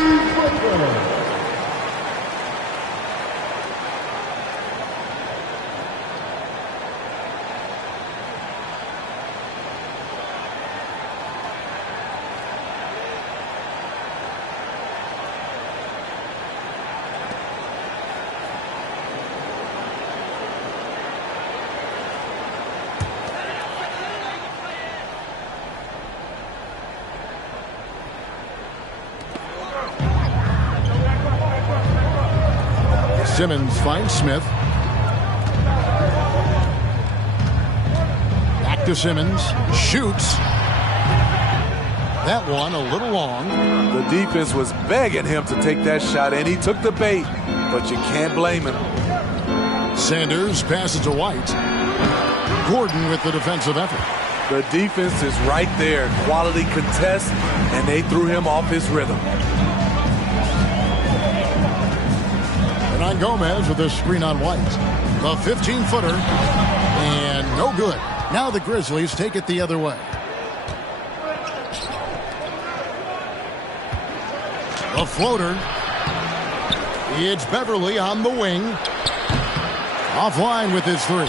Simmons finds Smith. Back to Simmons. Shoots. That one a little long. The defense was begging him to take that shot, and he took the bait, but you can't blame him. Sanders passes to White. Gordon with the defensive effort. The defense is right there. Quality contest, and they threw him off his rhythm. Hernan Gomez with a screen on White. The 15-footer. And no good. Now the Grizzlies take it the other way. The floater. It's Beverly on the wing. Offline with his three.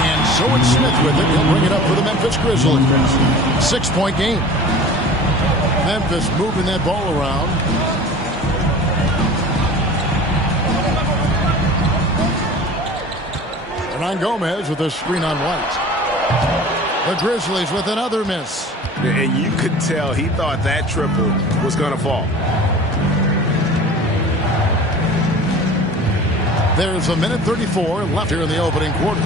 And so it's Smith with it. He'll bring it up for the Memphis Grizzlies. 6-point game. Memphis moving that ball around. Hernan Gomez with a screen on White. The Grizzlies with another miss. And you could tell he thought that triple was going to fall. There's a minute 34 left here in the opening quarter.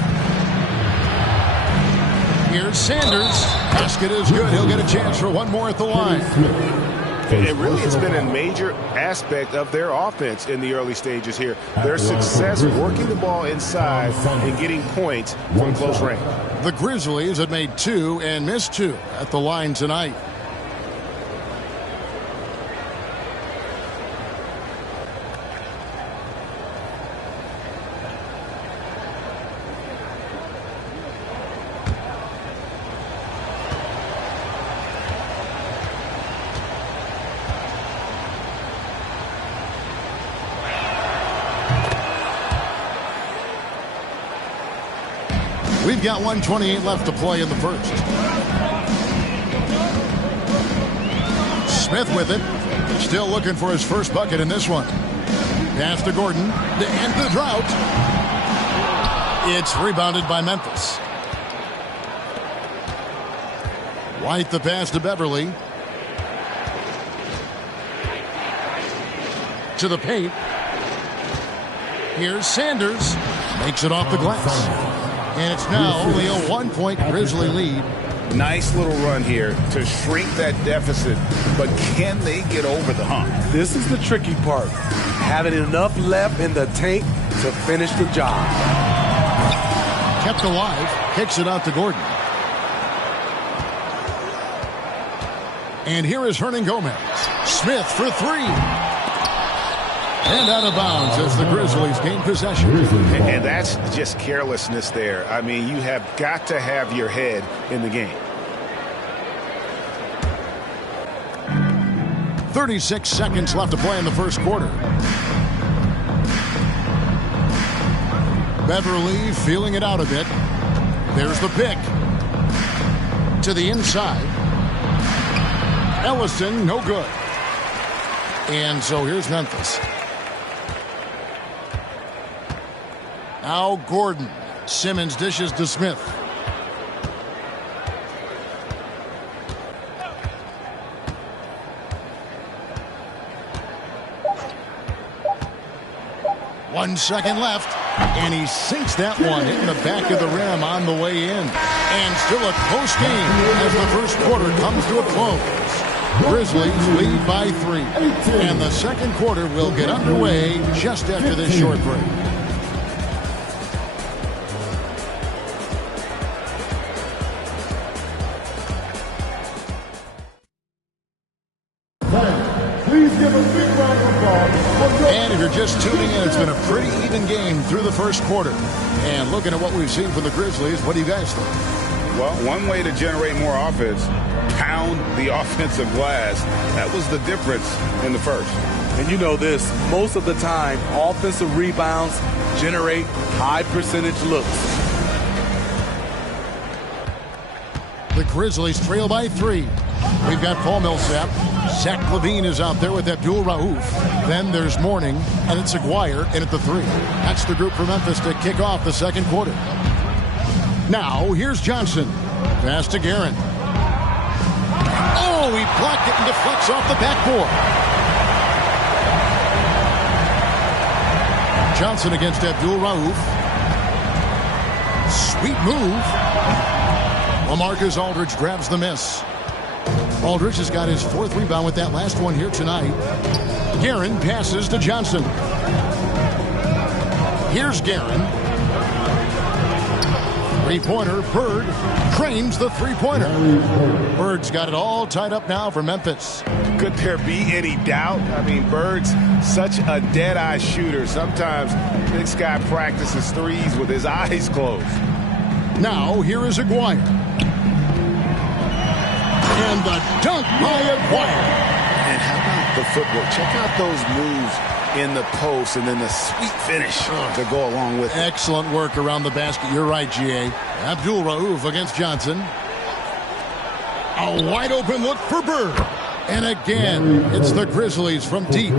Here's Sanders. Basket is good. He'll get a chance for one more at the line. It really has been a major aspect of their offense in the early stages here. Their success working the ball inside and getting points from close range. The Grizzlies had made 2 and missed 2 at the line tonight. We've got 1:28 left to play in the first. Smith with it. Still looking for his first bucket in this one. Pass to Gordon to end the drought. It's rebounded by Memphis. White the pass to Beverly. To the paint. Here's Sanders. Makes it off the glass. And it's now only a 1-point Grizzly lead. Nice little run here to shrink that deficit, but can they get over the hump? This is the tricky part. Having enough left in the tank to finish the job. Kept alive, kicks it out to Gordon. And here is Hernan Gomez. Smith for 3. And out of bounds as the Grizzlies gain possession. And that's just carelessness there. I mean, you have got to have your head in the game. 36 seconds left to play in the first quarter. Beverly feeling it out a bit. There's the pick. To the inside. Ellison, no good. And so here's Memphis. Now Gordon. Simmons dishes to Smith. One second left. And he sinks that one in the back of the rim on the way in. And still a close game as the first quarter comes to a close. Grizzlies lead by 3. And the second quarter will get underway just after this short break. And if you're just tuning in, it's been a pretty even game through the first quarter. And looking at what we've seen from the Grizzlies, what do you guys think? Well, one way to generate more offense, pound the offensive glass. That was the difference in the first. And you know this, most of the time, offensive rebounds generate high percentage looks. The Grizzlies trail by 3. We've got Paul Millsap. Zach Levine is out there with Abdul Rauf. Then there's Mourning, and it's Aguirre in at the 3. That's the group for Memphis to kick off the second quarter. Now, here's Johnson. Pass to Guerin. Oh, he blocked it and deflects off the backboard. Johnson against Abdul Rauf. Sweet move. LaMarcus Aldridge grabs the miss. Aldridge has got his 4th rebound with that last one here tonight. Guerin passes to Johnson. Here's Guerin. Three-pointer, Bird trains the three-pointer. Bird's got it all tied up now for Memphis. Could there be any doubt? I mean, Bird's such a dead-eye shooter. Sometimes this guy practices threes with his eyes closed. Now, here is Aguirre. And the dunk by Aguirre. And how about the footwork? Check out those moves in the post and then the sweet finish to go along with it. Excellent work around the basket. You're right, G.A. Abdul Rauf against Johnson. A wide open look for Bird. And again, it's the Grizzlies from deep.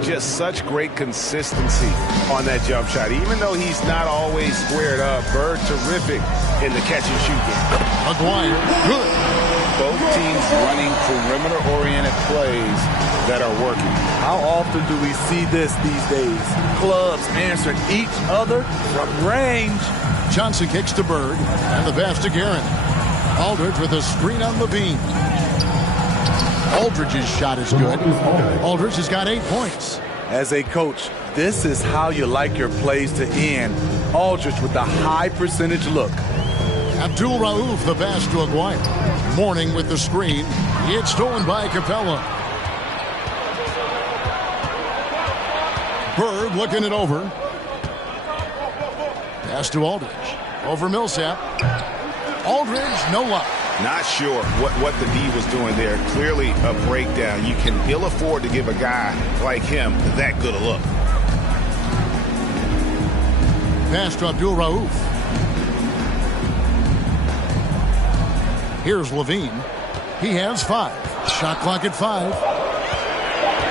Just such great consistency on that jump shot. Even though he's not always squared up, Bird terrific in the catch and shoot game. Aguirre, good. Both teams running perimeter-oriented plays that are working. How often do we see this these days? Clubs answering each other from range. Johnson kicks to Bird, and the pass to Guerin. Aldridge with a screen on Levine. Aldridge's shot is good. Aldridge has got 8 points. As a coach, this is how you like your plays to end. Aldridge with a high percentage look. Abdul Rauf, the pass to Aguirre. Mourning with the screen. It's stolen by Capella. Bird looking it over. Pass to Aldridge. Over Millsap. Aldridge, no luck. Not sure what the D was doing there. Clearly a breakdown. You can ill afford to give a guy like him that good a look. Pass to Abdul Rauf. Here's Levine. He has 5. Shot clock at 5.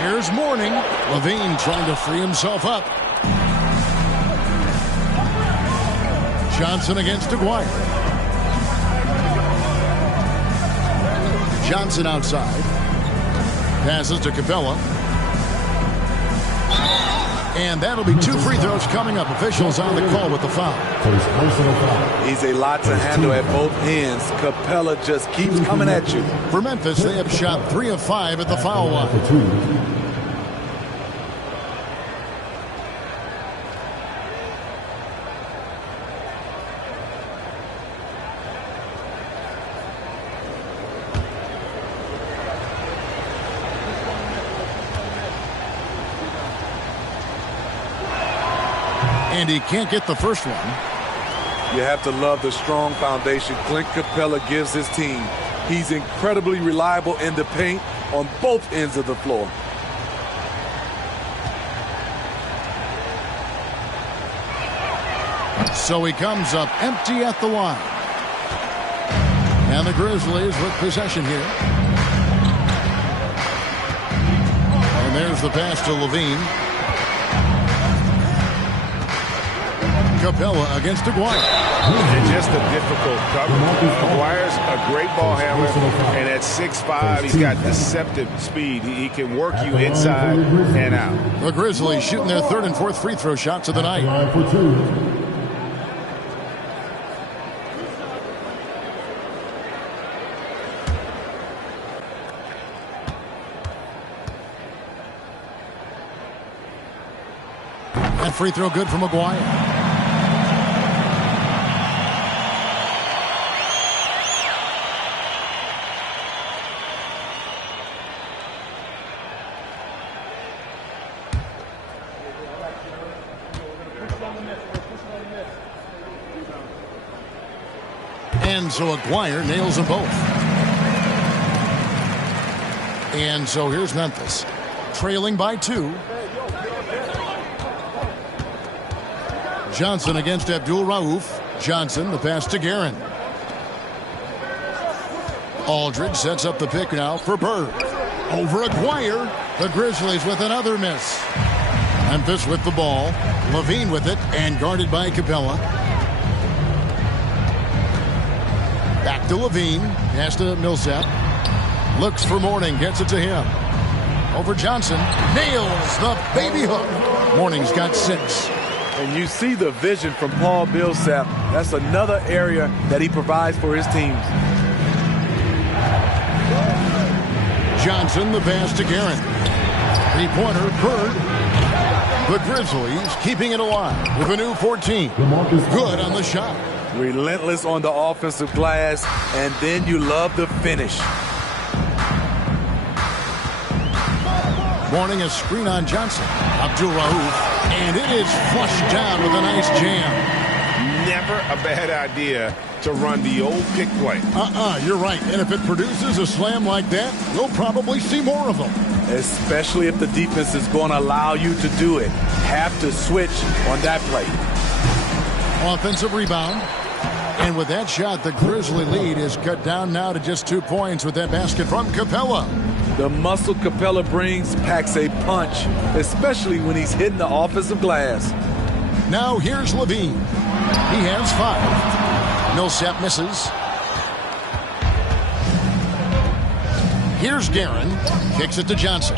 Here's Mourning. Levine trying to free himself up. Johnson against Aguirre. Johnson outside. Passes to Capella. And that'll be 2 free throws coming up. Officials on the call with the foul. He's a lot to handle at both ends. Capella just keeps coming at you. For Memphis, they have shot 3 of 5 at the foul line. And he can't get the first one. You have to love the strong foundation Clint Capella gives his team. He's incredibly reliable in the paint on both ends of the floor. So he comes up empty at the line. And the Grizzlies with possession here. And there's the pass to Levine. Capella against Aguirre. And just a difficult cover. Aguirre's a great ball handler, and at 6'5", he's got deceptive speed. He can work you inside and out. The Grizzlies shooting their 3rd and 4th free throw shots of the night. That free throw good from Aguirre. And so Aguirre nails them both. And so here's Memphis, trailing by 2. Johnson against Abdul Rauf. Johnson, the pass to Guerin. Aldridge sets up the pick now for Bird. Over Aguirre. The Grizzlies with another miss. Memphis with the ball. Levine with it and guarded by Capella. Back to Levine. Pass to Millsap. Looks for Mourning. Gets it to him. Over Johnson. Nails the baby hook. Mourning's got 6. And you see the vision from Paul Millsap. That's another area that he provides for his teams. Johnson, the pass to Guerin. 3-pointer, Bird. The Grizzlies keeping it alive with a new 14. Good on the shot. Relentless on the offensive glass, and then you love the finish. Morning, a screen on Johnson. Abdul Rauf, and it is flushed down with a nice jam. Never a bad idea to run the old pick play. You're right. And if it produces a slam like that, we'll probably see more of them. Especially if the defense is going to allow you to do it. Have to switch on that play. Offensive rebound. And with that shot, the Grizzly lead is cut down now to just 2 points with that basket from Capella. The muscle Capella brings packs a punch, especially when he's hitting the offensive glass. Now here's Levine. He has 5. Millsap misses. Here's Guerin. Kicks it to Johnson.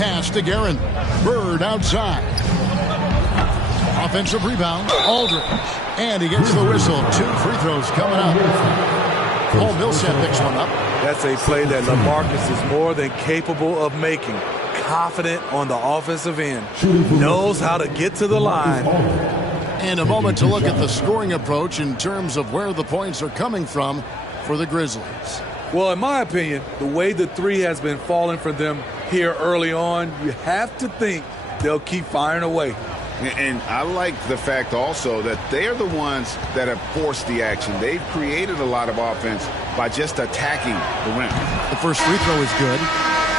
Pass to Guerin. Bird outside. Offensive rebound. Aldridge. And he gets the whistle. 2 free throws coming up. Cole Millsap picks one up. That's a play that LaMarcus is more than capable of making. Confident on the offensive end. Knows how to get to the line. And a moment to look at the scoring approach in terms of where the points are coming from for the Grizzlies. Well, in my opinion, the way the three has been falling for them here early on, you have to think they'll keep firing away. And I like the fact also that they're the ones that have forced the action. They've created a lot of offense by just attacking the rim. The first free throw is good.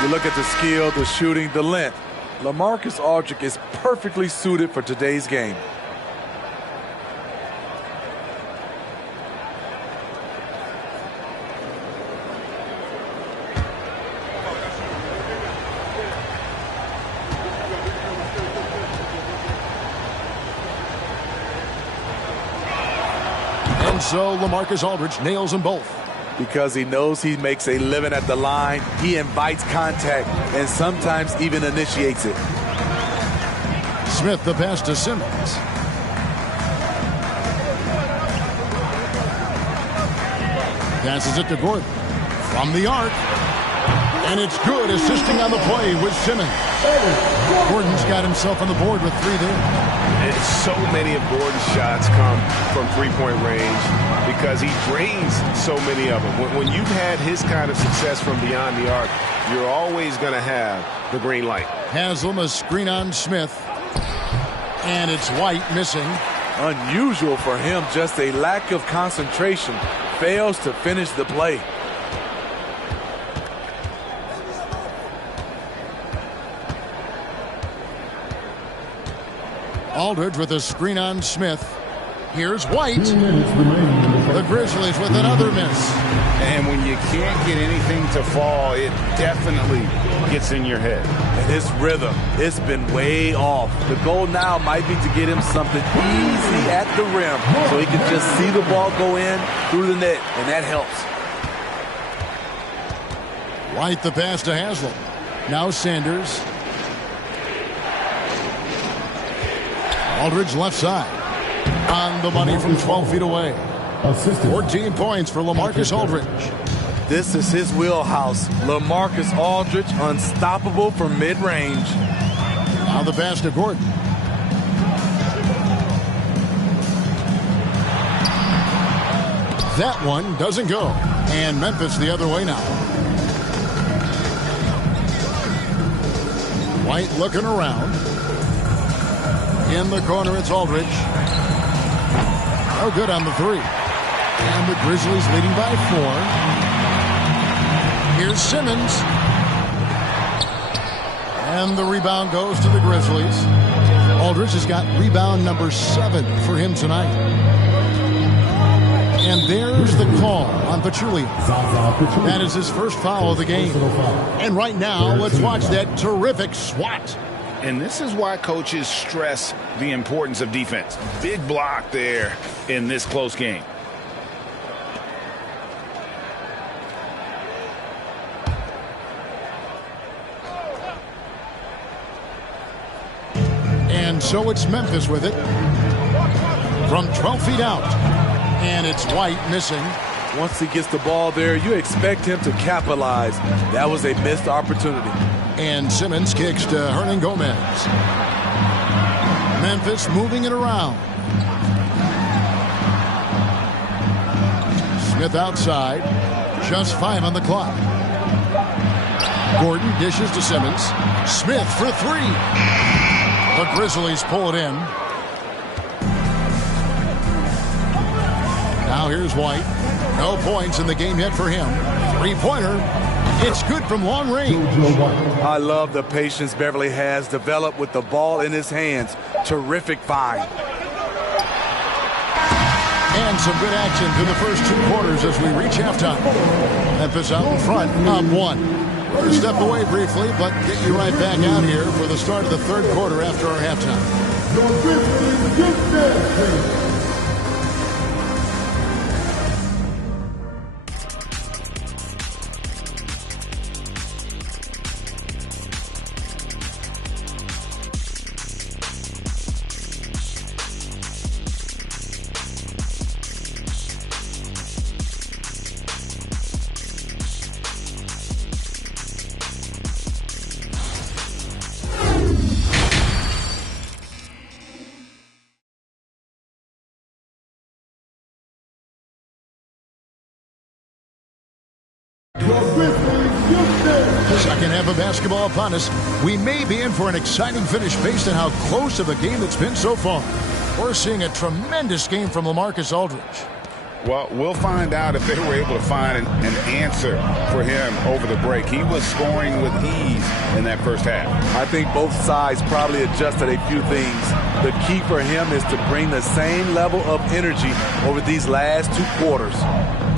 You look at the skill, the shooting, the length. LaMarcus Aldridge is perfectly suited for today's game. And so LaMarcus Aldridge nails them both. Because he knows he makes a living at the line, he invites contact and sometimes even initiates it. Smith the pass to Simmons. Passes it to Gordon. From the arc. And it's good, assisting on the play with Simmons. Gordon's got himself on the board with 3 there. And so many of Gordon's shots come from three-point range because he drains so many of them. When you've had his kind of success from beyond the arc, you're always going to have the green light. Haslam a screen on Smith. And it's White missing. Unusual for him, just a lack of concentration. Fails to finish the play. Aldridge with a screen on Smith. Here's White. The Grizzlies with another miss. And when you can't get anything to fall, it definitely gets in your head. And his rhythm, it's been way off. The goal now might be to get him something easy at the rim so he can just see the ball go in through the net, and that helps. White the pass to Haslam. Now Sanders. Aldridge left side. On the money from 12 feet away. 14 points for LaMarcus Aldridge. This is his wheelhouse. LaMarcus Aldridge, unstoppable from mid-range. Now the pass to Gordon. That one doesn't go. And Memphis the other way now. White looking around. In the corner, it's Aldridge. No good on the 3. And the Grizzlies leading by 4. Here's Simmons. And the rebound goes to the Grizzlies. Aldridge has got rebound number 7 for him tonight. And there's the call on Pachulia. That is his first foul of the game. And right now, let's watch that terrific swat. And this is why coaches stress the importance of defense. Big block there in this close game. And so it's Memphis with it. From 12 feet out. And it's White missing. Once he gets the ball there, you expect him to capitalize. That was a missed opportunity. And Simmons kicks to Hernan Gomez. Memphis moving it around. Smith outside. Just 5 on the clock. Gordon dishes to Simmons. Smith for 3. The Grizzlies pull it in. Now here's White. No points in the game yet for him. 3-pointer. It's good from long range. I love the patience Beverly has developed with the ball in his hands. Terrific find. And some good action through the first 2 quarters as we reach halftime. Memphis out in front, up 1. We're going to step away briefly, but get you right back out here for the start of the 3rd quarter after our halftime. Second half of basketball upon us. We may be in for an exciting finish based on how close of a game it's been so far. We're seeing a tremendous game from LaMarcus Aldridge. Well, we'll find out if they were able to find an answer for him over the break. He was scoring with ease in that first half. I think both sides probably adjusted a few things. The key for him is to bring the same level of energy over these last 2 quarters.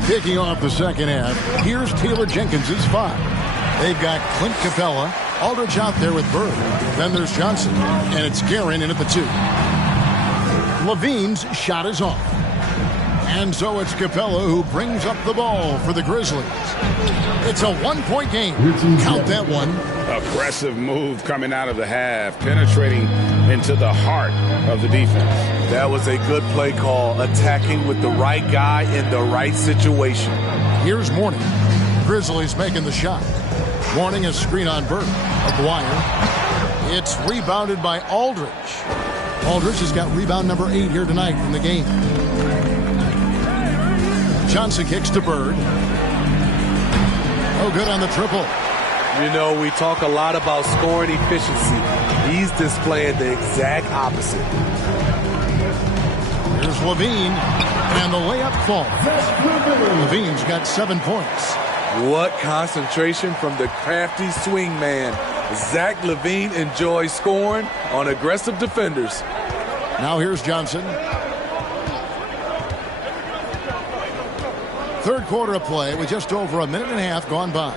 Kicking off the second half, here's Taylor Jenkins' 5. They've got Clint Capella, Aldridge out there with Bird. Then there's Johnson, and it's Guerin in at the 2. Levine's shot is off. And so it's Capella who brings up the ball for the Grizzlies. It's a 1-point game. Count that one. Aggressive move coming out of the half, penetrating into the heart of the defense. That was a good play call, attacking with the right guy in the right situation. Here's Mourning. Grizzlies making the shot. Mourning a screen on Bird. Aguirre. It's rebounded by Aldridge. Aldridge has got rebound number 8 here tonight in the game. Johnson kicks to Bird. Oh, good on the triple. You know, we talk a lot about scoring efficiency. He's displaying the exact opposite. Here's Levine, and the layup falls. Levine's got 7 points. What concentration from the crafty swing man. Zach LaVine enjoys scoring on aggressive defenders. Now here's Johnson. 3rd quarter of play with just over a minute and a half gone by.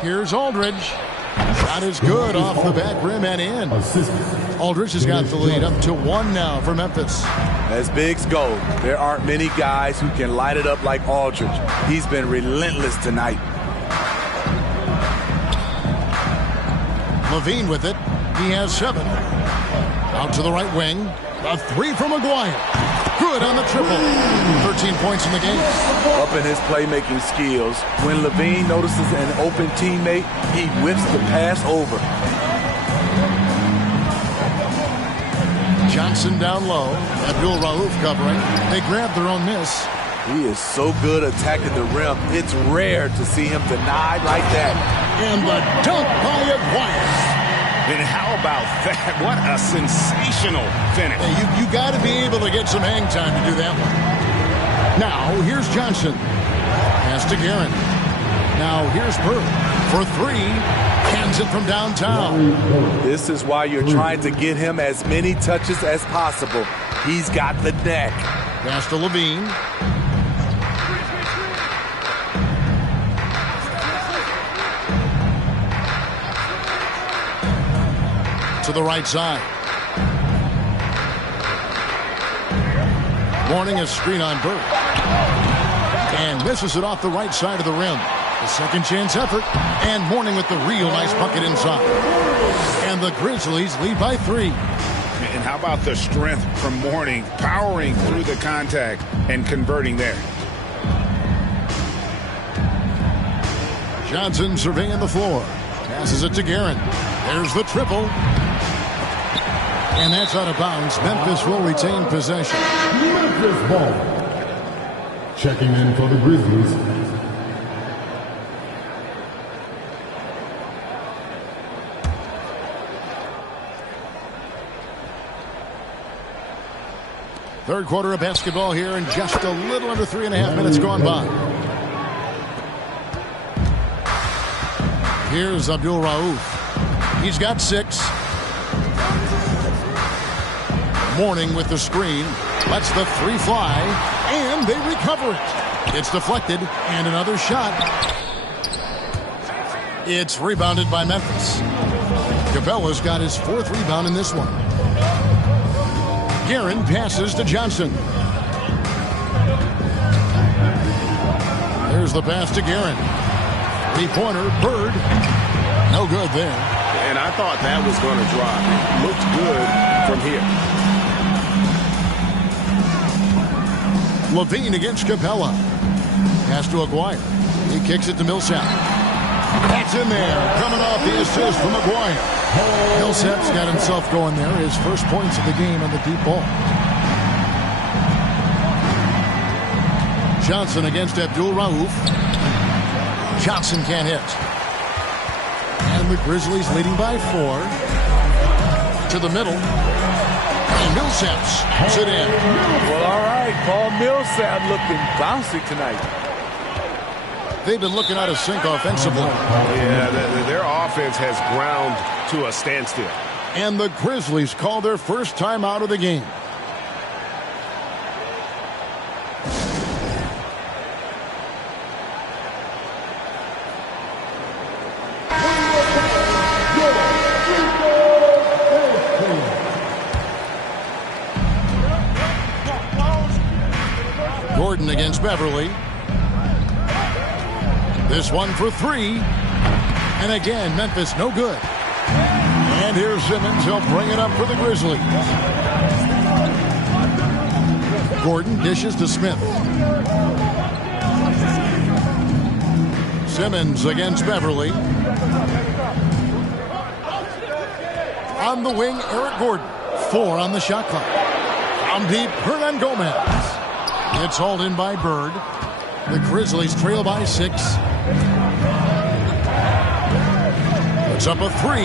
Here's Aldridge. Shot is good off the back rim and in. Aldridge has got the lead up to 1 now for Memphis. As bigs go, there aren't many guys who can light it up like Aldridge. He's been relentless tonight. Levine with it. He has 7. Out to the right wing. A 3 from Aguirre. Good on the triple. 13 points in the game. Up in his playmaking skills, when Levine notices an open teammate, he whips the pass over. Johnson down low. Abdul Rauf covering. They grab their own miss. He is so good attacking the rim. It's rare to see him denied like that. And the dunk by Aguirre. And how about that? What a sensational finish. Hey, you got to be able to get some hang time to do that one. Now, here's Johnson. Pass to Guerin. Now, here's Bird for 3. Cans it from downtown. This is why you're trying to get him as many touches as possible. He's got the neck. Pass to Levine. To the right side. Mourning a screen on Bird. And misses it off the right side of the rim. The second chance effort. And Mourning with the real nice bucket inside. And the Grizzlies lead by 3. And how about the strength from Mourning, powering through the contact and converting there. Johnson surveying the floor. Passes it to Guerin. There's the triple. And that's out of bounds. Memphis will retain possession. Memphis ball. Checking in for the Grizzlies. Third quarter of basketball here, and just a little under 3.5 minutes gone by. Here's Abdul Rauf. He's got 6. Mourning with the screen. Lets the 3 fly, and they recover it. It's deflected, and another shot. It's rebounded by Memphis. Capella's got his 4th rebound in this one. Guerin passes to Johnson. There's the pass to Guerin. 3-pointer, Bird. No good there. And I thought that was going to drop. It looked good from here. Levine against Capella. Pass to Aguirre. He kicks it to Millsap. That's in there. Coming off the assist from Aguirre. Millsap's got himself going there. His first points of the game on the deep ball. Johnson against Abdul Rauf. Johnson can't hit. And the Grizzlies leading by 4. To the middle. And Millsap's puts it in. Well, all right. Paul Millsap looking bouncy tonight. They've been looking out of sync offensively. Yeah, their offense has ground to a standstill. And the Grizzlies call their first time out of the game. Gordon against Beverly. This one for 3. And again, Memphis no good. And here's Simmons. He'll bring it up for the Grizzlies. Gordon dishes to Smith. Simmons against Beverly. On the wing, Eric Gordon. 4 on the shot clock. From deep, Hernan Gomez. It's hauled in by Bird. The Grizzlies trail by 6. It's up a 3.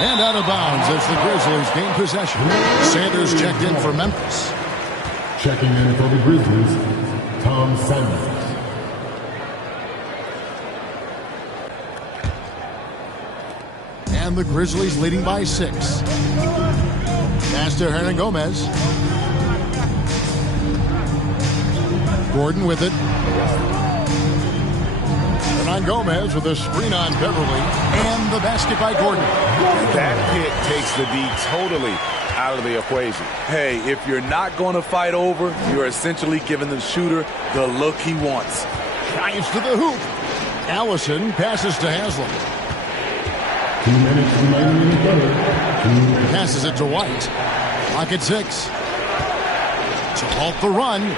And out of bounds as the Grizzlies gain possession. Sanders checked in for Memphis. Checking in for the Grizzlies, Tom Sanders. And the Grizzlies leading by 6. Pass to Hernan Gomez. Gordon with it. Hernan Gomez with a screen on Beverly. And the basket by Gordon. That pick takes the D totally out of the equation. Hey, if you're not going to fight over, you're essentially giving the shooter the look he wants. Drives to the hoop. Allison passes to Haslam. 2 minutes remaining in the third. Passes it to White. Clock at 6. To halt the run.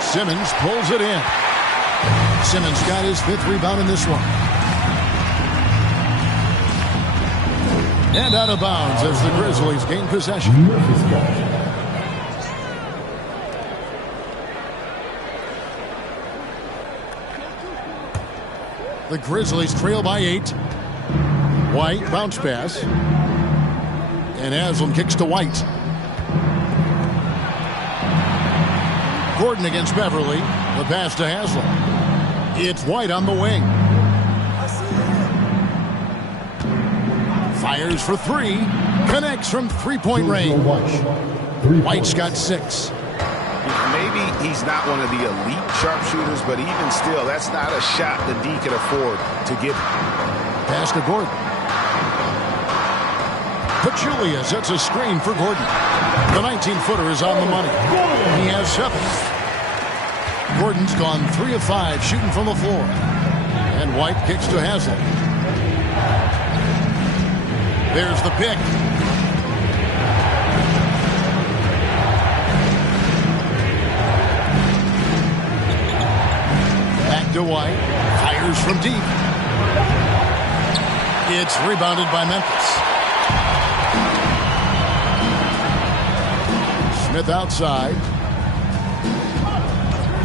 Simmons pulls it in. Simmons got his 5th rebound in this one. And out of bounds as the Grizzlies gain possession. The Grizzlies trail by 8. White, bounce pass. And Haslam kicks to White. Gordon against Beverly. The pass to Haslam. It's White on the wing. Fires for 3. Connects from 3-point range. White's got 6. Maybe he's not one of the elite sharpshooters, but even still, that's not a shot the D can afford to give. Pass to Gordon. Pachulia sets a screen for Gordon. The 19-footer is on the money. He has 7. Gordon's gone 3 of 5 shooting from the floor. And White kicks to Haslam. There's the pick. Back to White. Fires from deep. It's rebounded by Memphis. Smith outside.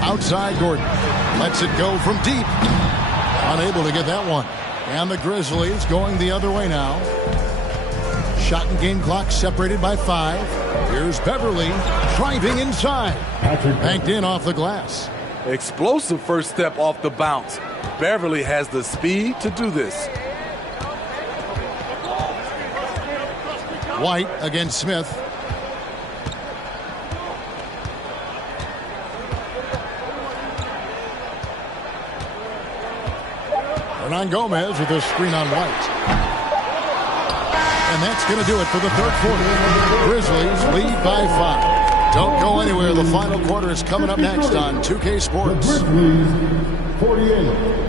Outside Gordon. Lets it go from deep. Unable to get that one. And the Grizzlies going the other way now. Shot and game clock separated by 5. Here's Beverly driving inside. Banked in off the glass. Explosive first step off the bounce. Beverly has the speed to do this. White against Smith. Hernan Gomez with a screen on White. And that's going to do it for the third quarter. Grizzlies lead by 5. Don't go anywhere. The final quarter is coming up next on 2K Sports. Grizzlies 48.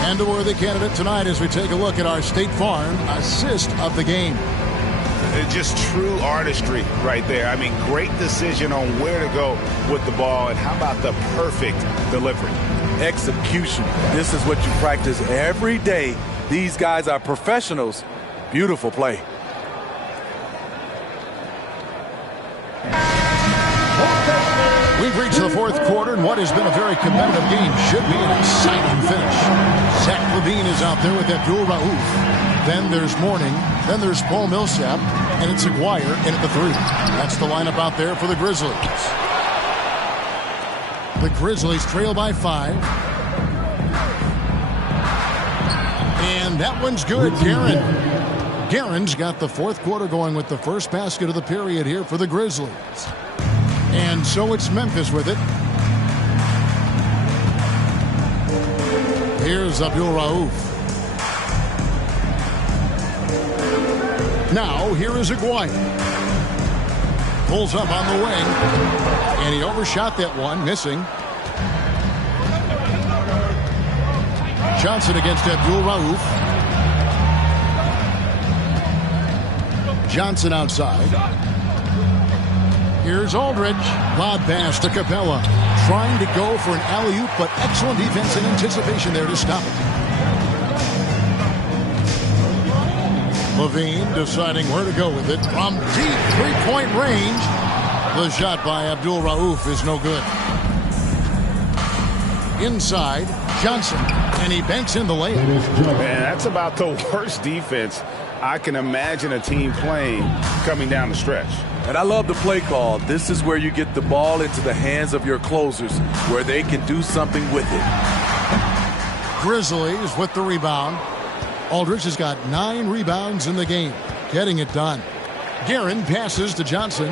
And a worthy candidate tonight as we take a look at our State Farm assist of the game. It's just true artistry right there. I mean, great decision on where to go with the ball, and how about the perfect delivery? Execution. This is what you practice every day. These guys are professionals. Beautiful play. We've reached the fourth quarter, and what has been a very competitive game should be an exciting finish. Zach Levine is out there with Abdul Rauf. Then there's Mourning. Then there's Paul Millsap. And it's Aguirre in at the 3. That's the lineup out there for the Grizzlies. The Grizzlies trail by 5. And that one's good. Guerin's got the fourth quarter going with the first basket of the period here for the Grizzlies. And so it's Memphis with it. Here's Abdul Rauf. Now, here is Aguirre. Pulls up on the wing. And he overshot that one, missing. Johnson against Abdul Rauf. Johnson outside. Here's Aldridge. Lob pass to Capella. Trying to go for an alley-oop, but excellent defense and anticipation there to stop it. Levine deciding where to go with it. From deep three-point range. The shot by Abdul Rauf is no good. Inside, Johnson. And he banks in the layup. Man, that's about the worst defense I can imagine a team playing coming down the stretch. And I love the play call. This is where you get the ball into the hands of your closers, where they can do something with it. Grizzlies with the rebound. Aldridge has got 9 rebounds in the game, getting it done. Guerin passes to Johnson.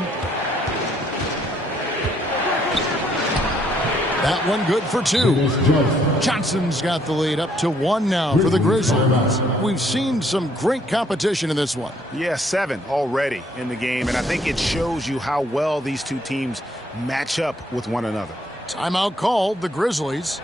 That one good for 2. Johnson's got the lead up to 1 now for the Grizzlies. We've seen some great competition in this one. Yeah, 7 already in the game, and I think it shows you how well these two teams match up with one another. Timeout called, the Grizzlies.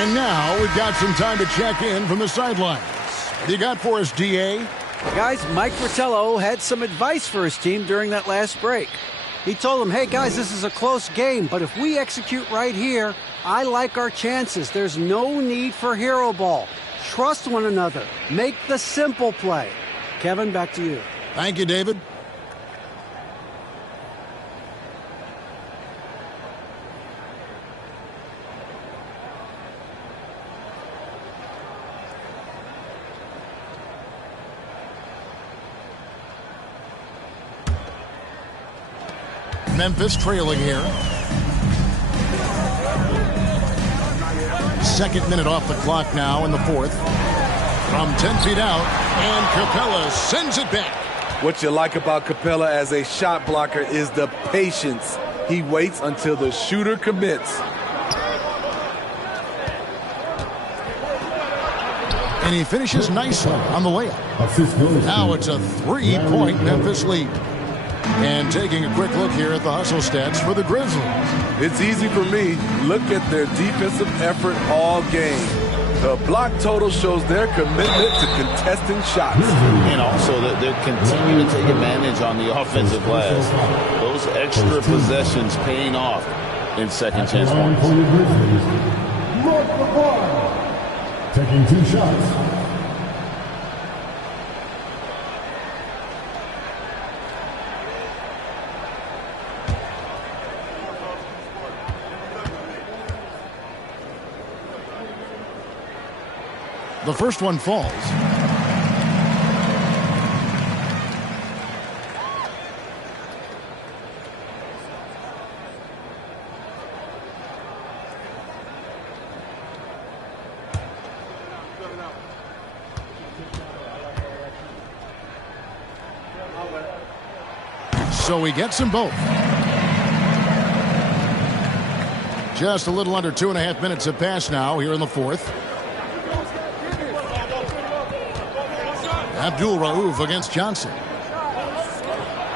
And now we've got some time to check in from the sidelines. What do you got for us, DA? Guys, Mike Fratello had some advice for his team during that last break. He told them, hey, guys, this is a close game, but if we execute right here, I like our chances. There's no need for hero ball. Trust one another. Make the simple play. Kevin, back to you. Thank you, David. Memphis trailing here. Second minute off the clock now in the fourth. From 10 feet out, and Capella sends it back. What you like about Capella as a shot blocker is the patience. He waits until the shooter commits. And he finishes nicely on the layup. Now it's a 3-point Memphis lead. And taking a quick look here at the hustle stats for the Grizzlies. It's easy for me. Look at their defensive effort all game. The block total shows their commitment to contesting shots. And also that they're continuing to take advantage on the offensive glass. Those extra possessions paying off in second chance points. Taking 2 shots. The first one falls. So he gets them both. Just a little under 2.5 minutes have passed now here in the fourth. Abdul-Rauf against Johnson.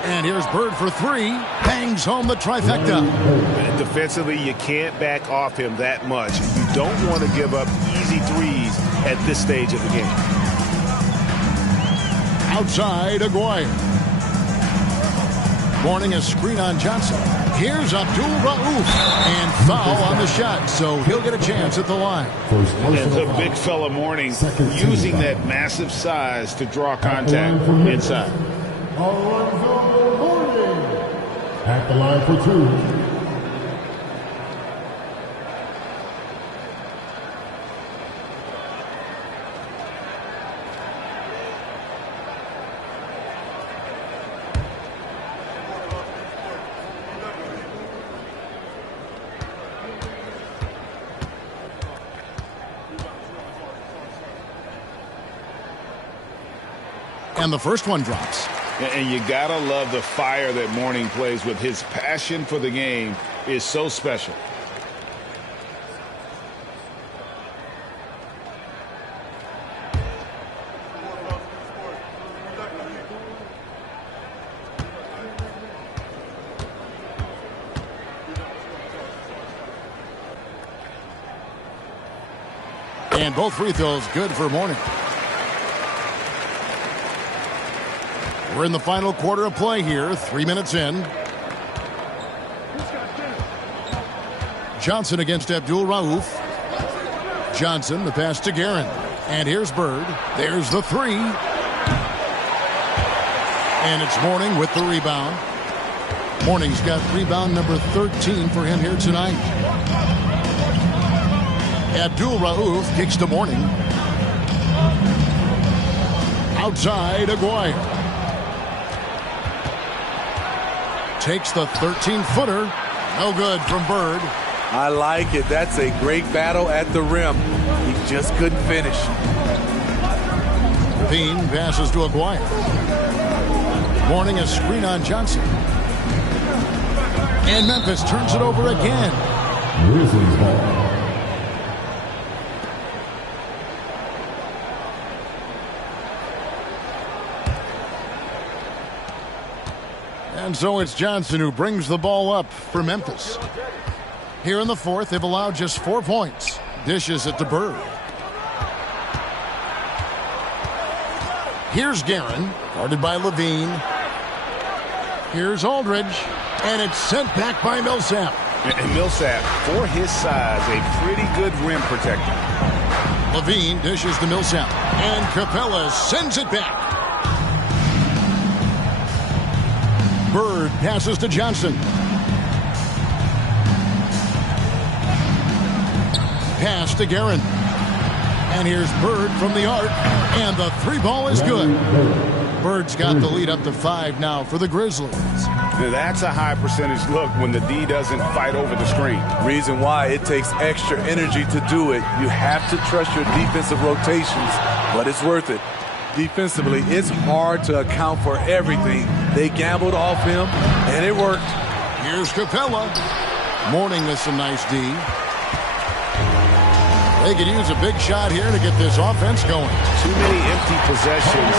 And here's Bird for 3. Bangs home the trifecta. Defensively, you can't back off him that much. You don't want to give up easy threes at this stage of the game. Outside, Aguirre. Warning a screen on Johnson. Here's Abdul-Rauf. And foul on the shot, so he'll get a chance at the line. And the big fella Mourning using that massive size to draw contact inside. At the line for 2. And the first one drops. And you gotta love the fire that Mourning plays with. His passion for the game is so special. And both free throws good for Mourning. We're in the final quarter of play here, 3 minutes in. Johnson against Abdul-Rauf. Johnson, the pass to Guerin. And here's Bird. There's the 3. And it's Mourning with the rebound. Mourning's got rebound number 13 for him here tonight. Abdul-Rauf kicks to Mourning. Outside, Aguirre. Takes the 13-footer. No good from Bird. I like it. That's a great battle at the rim. He just couldn't finish. Bean passes to Aguirre. Mourning a screen on Johnson. And Memphis turns it over again. Grizzlies ball. And so it's Johnson who brings the ball up for Memphis. Here in the fourth, they've allowed just 4 points. Dishes it to Bird. Here's Guerin, guarded by Levine. Here's Aldridge, and it's sent back by Millsap. And Millsap, for his size, a pretty good rim protector. Levine dishes to Millsap. And Capella sends it back. Bird passes to Johnson. Pass to Guerin. And here's Bird from the arc. And the three ball is good. Bird's got the lead up to 5 now for the Grizzlies. Now that's a high percentage look when the D doesn't fight over the screen. Reason why it takes extra energy to do it. You have to trust your defensive rotations, but it's worth it. Defensively, it's hard to account for everything. They gambled off him, and it worked. Here's Capella. Mourning with some nice D. They could use a big shot here to get this offense going. Too many empty possessions.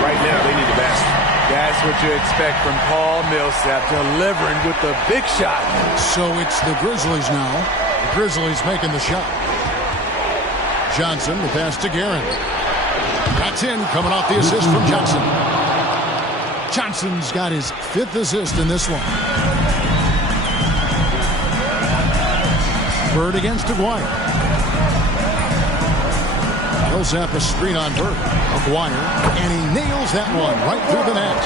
Right now, they need the basket. That's what you expect from Paul Millsap, delivering with the big shot. So it's the Grizzlies now. The Grizzlies making the shot. Johnson, the pass to Guerin. That's in, coming off the assist from Johnson. Johnson's got his 5th assist in this one. Bird against Aguirre. Millsap a screen on Bird. Aguirre, and he nails that one right through the net.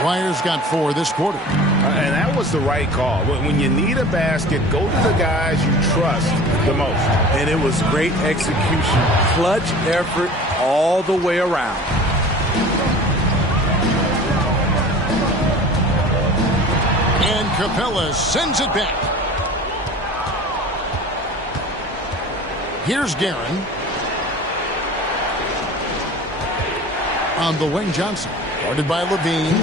Aguirre's got 4 this quarter. And that was the right call. When you need a basket, go to the guys you trust the most. And it was great execution. Clutch effort all the way around. And Capella sends it back. Here's Guerin. On the wing, Johnson. Guarded by Levine.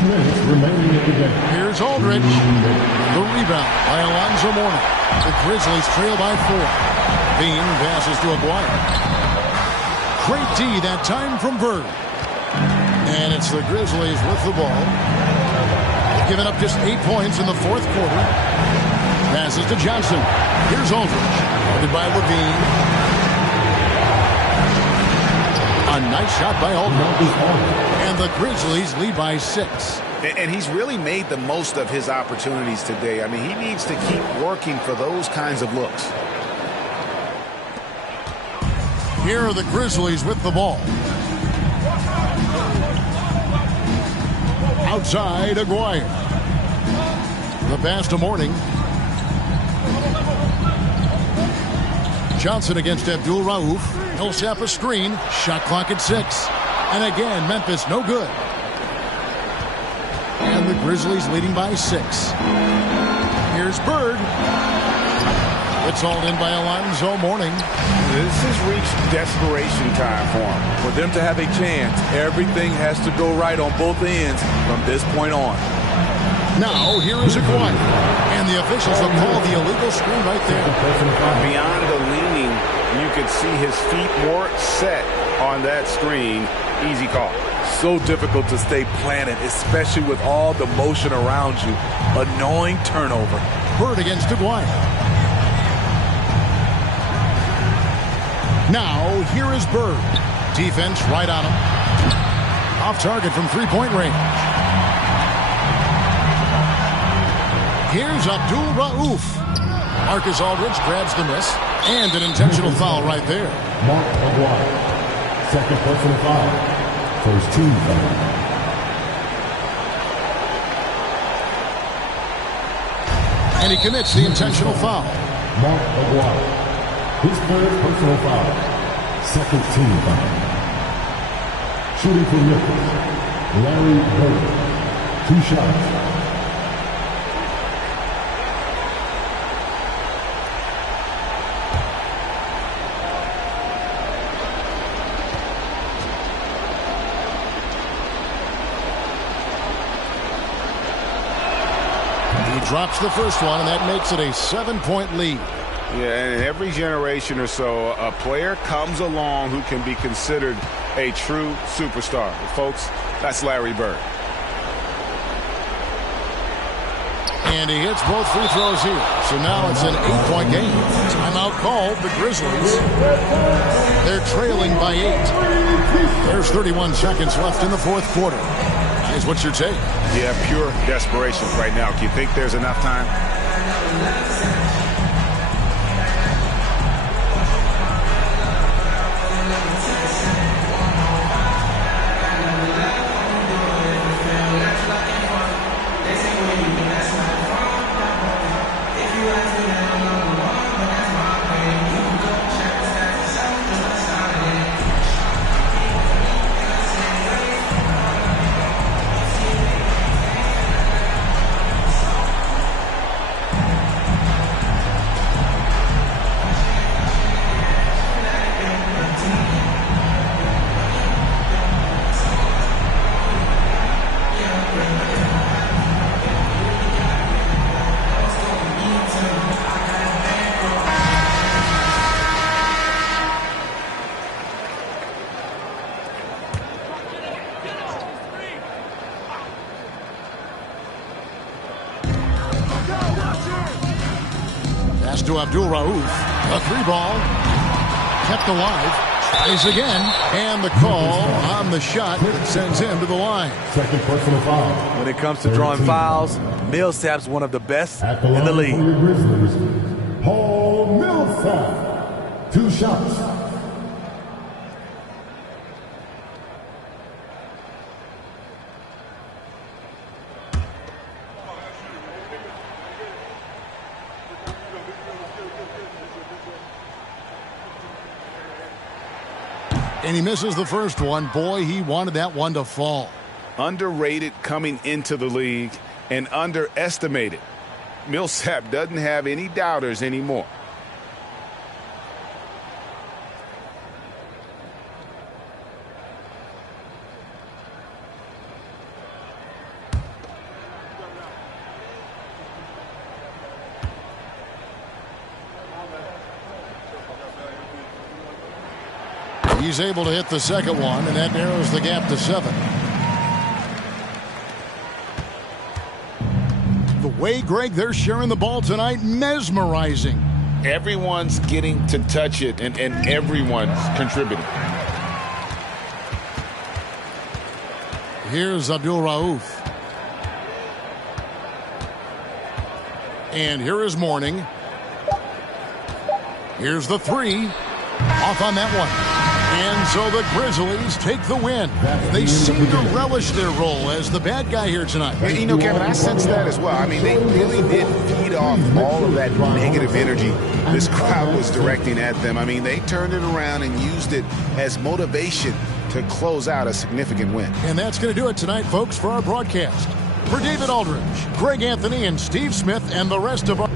Here's Aldridge. The rebound by Alonzo Mourning. The Grizzlies trail by 4. Levine passes to Aguirre. Great D that time from Bird. And it's the Grizzlies with the ball. Giving up just 8 points in the 4th quarter. Passes to Johnson. Here's Aldridge. Guarded by Levine. A nice shot by Aldridge. And the Grizzlies lead by 6. And he's really made the most of his opportunities today. I mean, he needs to keep working for those kinds of looks. Here are the Grizzlies with the ball. Outside, Aguirre. The pass to Mourning. Johnson against Abdul Rauf. Millsap a screen. Shot clock at 6. And again, Memphis no good. And the Grizzlies leading by 6. Here's Bird. It's all in by Alonzo Mourning. This has reached desperation time for him. For them to have a chance, everything has to go right on both ends from this point on. Now, here is Aguirre. And the officials will call the illegal screen right there. Beyond the leaning, you could see his feet more set on that screen. Easy call. So difficult to stay planted, especially with all the motion around you. Annoying turnover. Bird against Aguirre. Now, here is Bird. Defense right on him. Off target from three-point range. Here's Abdul Rauf. Marcus Aldridge grabs the miss. And an intentional foul right there. Mark Aguirre. Second personal foul. First team foul. And he commits the intentional foul. Mark Aguirre. His third personal foul. Second team foul. Shooting for Memphis, Larry Bird. 2 shots. Drops the first one, and that makes it a 7-point lead. Yeah, and every generation or so, a player comes along who can be considered a true superstar. But folks, that's Larry Bird. And he hits both free throws here. So now it's an 8-point game. Timeout called, the Grizzlies. They're trailing by 8. There's 31 seconds left in the 4th quarter. Is what's your take? Yeah, pure desperation right now. Do you think there's enough time? pass to Abdul Rauf. A 3-ball. Kept alive. Tries again. And the call on the shot that sends him to the line. Second personal foul. When it comes to drawing fouls, Millsap's one of the best in the league. For your Grizzlies, Paul Millsap. 2 shots. And he misses the first one. Boy, he wanted that one to fall. Underrated coming into the league and underestimated. Millsap doesn't have any doubters anymore. He's able to hit the second one, and that narrows the gap to 7. The way, Greg, they're sharing the ball tonight, mesmerizing. Everyone's getting to touch it, and everyone's contributing. Here's Abdul Rauf. And here is Mourning. Here's the 3. Off on that one. And so the Grizzlies take the win. They seem to relish their role as the bad guy here tonight. You know, Kevin, I sense that as well. I mean, they really did feed off all of that negative energy this crowd was directing at them. I mean, they turned it around and used it as motivation to close out a significant win. And that's going to do it tonight, folks, for our broadcast. For David Aldridge, Greg Anthony, and Steve Smith, and the rest of our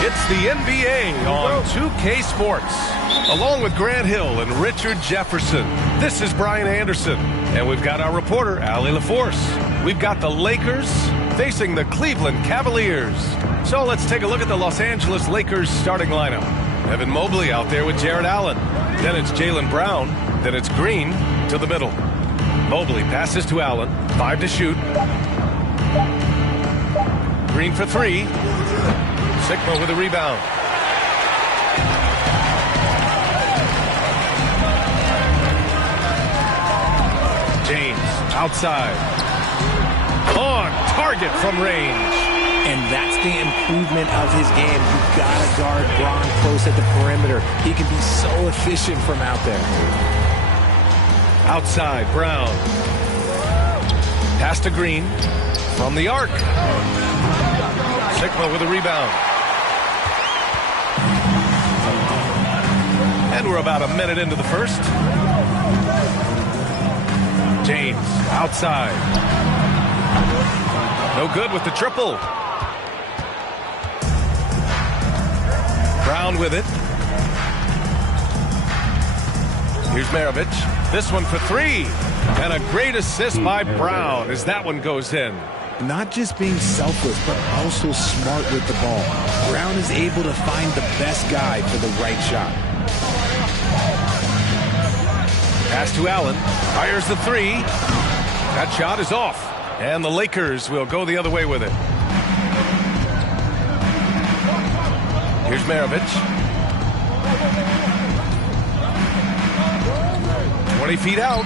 It's the NBA on 2K Sports. Along with Grant Hill and Richard Jefferson, this is Brian Anderson. And we've got our reporter, Allie LaForce. We've got the Lakers facing the Cleveland Cavaliers. So let's take a look at the Los Angeles Lakers starting lineup. Evan Mobley out there with Jared Allen. Then it's Jaylen Brown. Then it's Green to the middle. Mobley passes to Allen. 5 to shoot. Green for 3. Sigma with a rebound. James outside. On target from range. And that's the improvement of his game. You've got to guard Braun close at the perimeter. He can be so efficient from out there. Outside, Brown. Pass to Green. From the arc. Sigma with a rebound. And we're about a minute into the first. James outside. No good with the triple. Brown with it. Here's Maravich. This one for 3. And a great assist by Brown as that one goes in. Not just being selfless, but also smart with the ball. Brown is able to find the best guy for the right shot. Pass to Allen. Fires the 3. That shot is off. And the Lakers will go the other way with it. Here's Maravich. 20 feet out.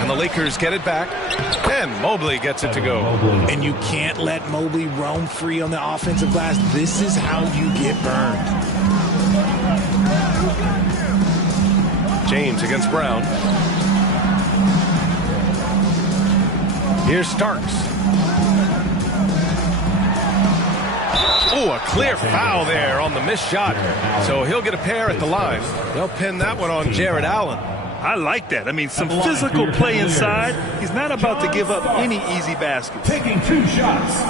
And the Lakers get it back. And Mobley gets it to go. And you can't let Mobley roam free on the offensive glass. This is how you get burned. James against Brown. Here's Starks. Oh, a clear foul there on the missed shot. So he'll get a pair at the line. They'll pin that one on Jared Allen. I like that. I mean, some physical play inside. He's not about to give up any easy baskets. Taking 2 shots.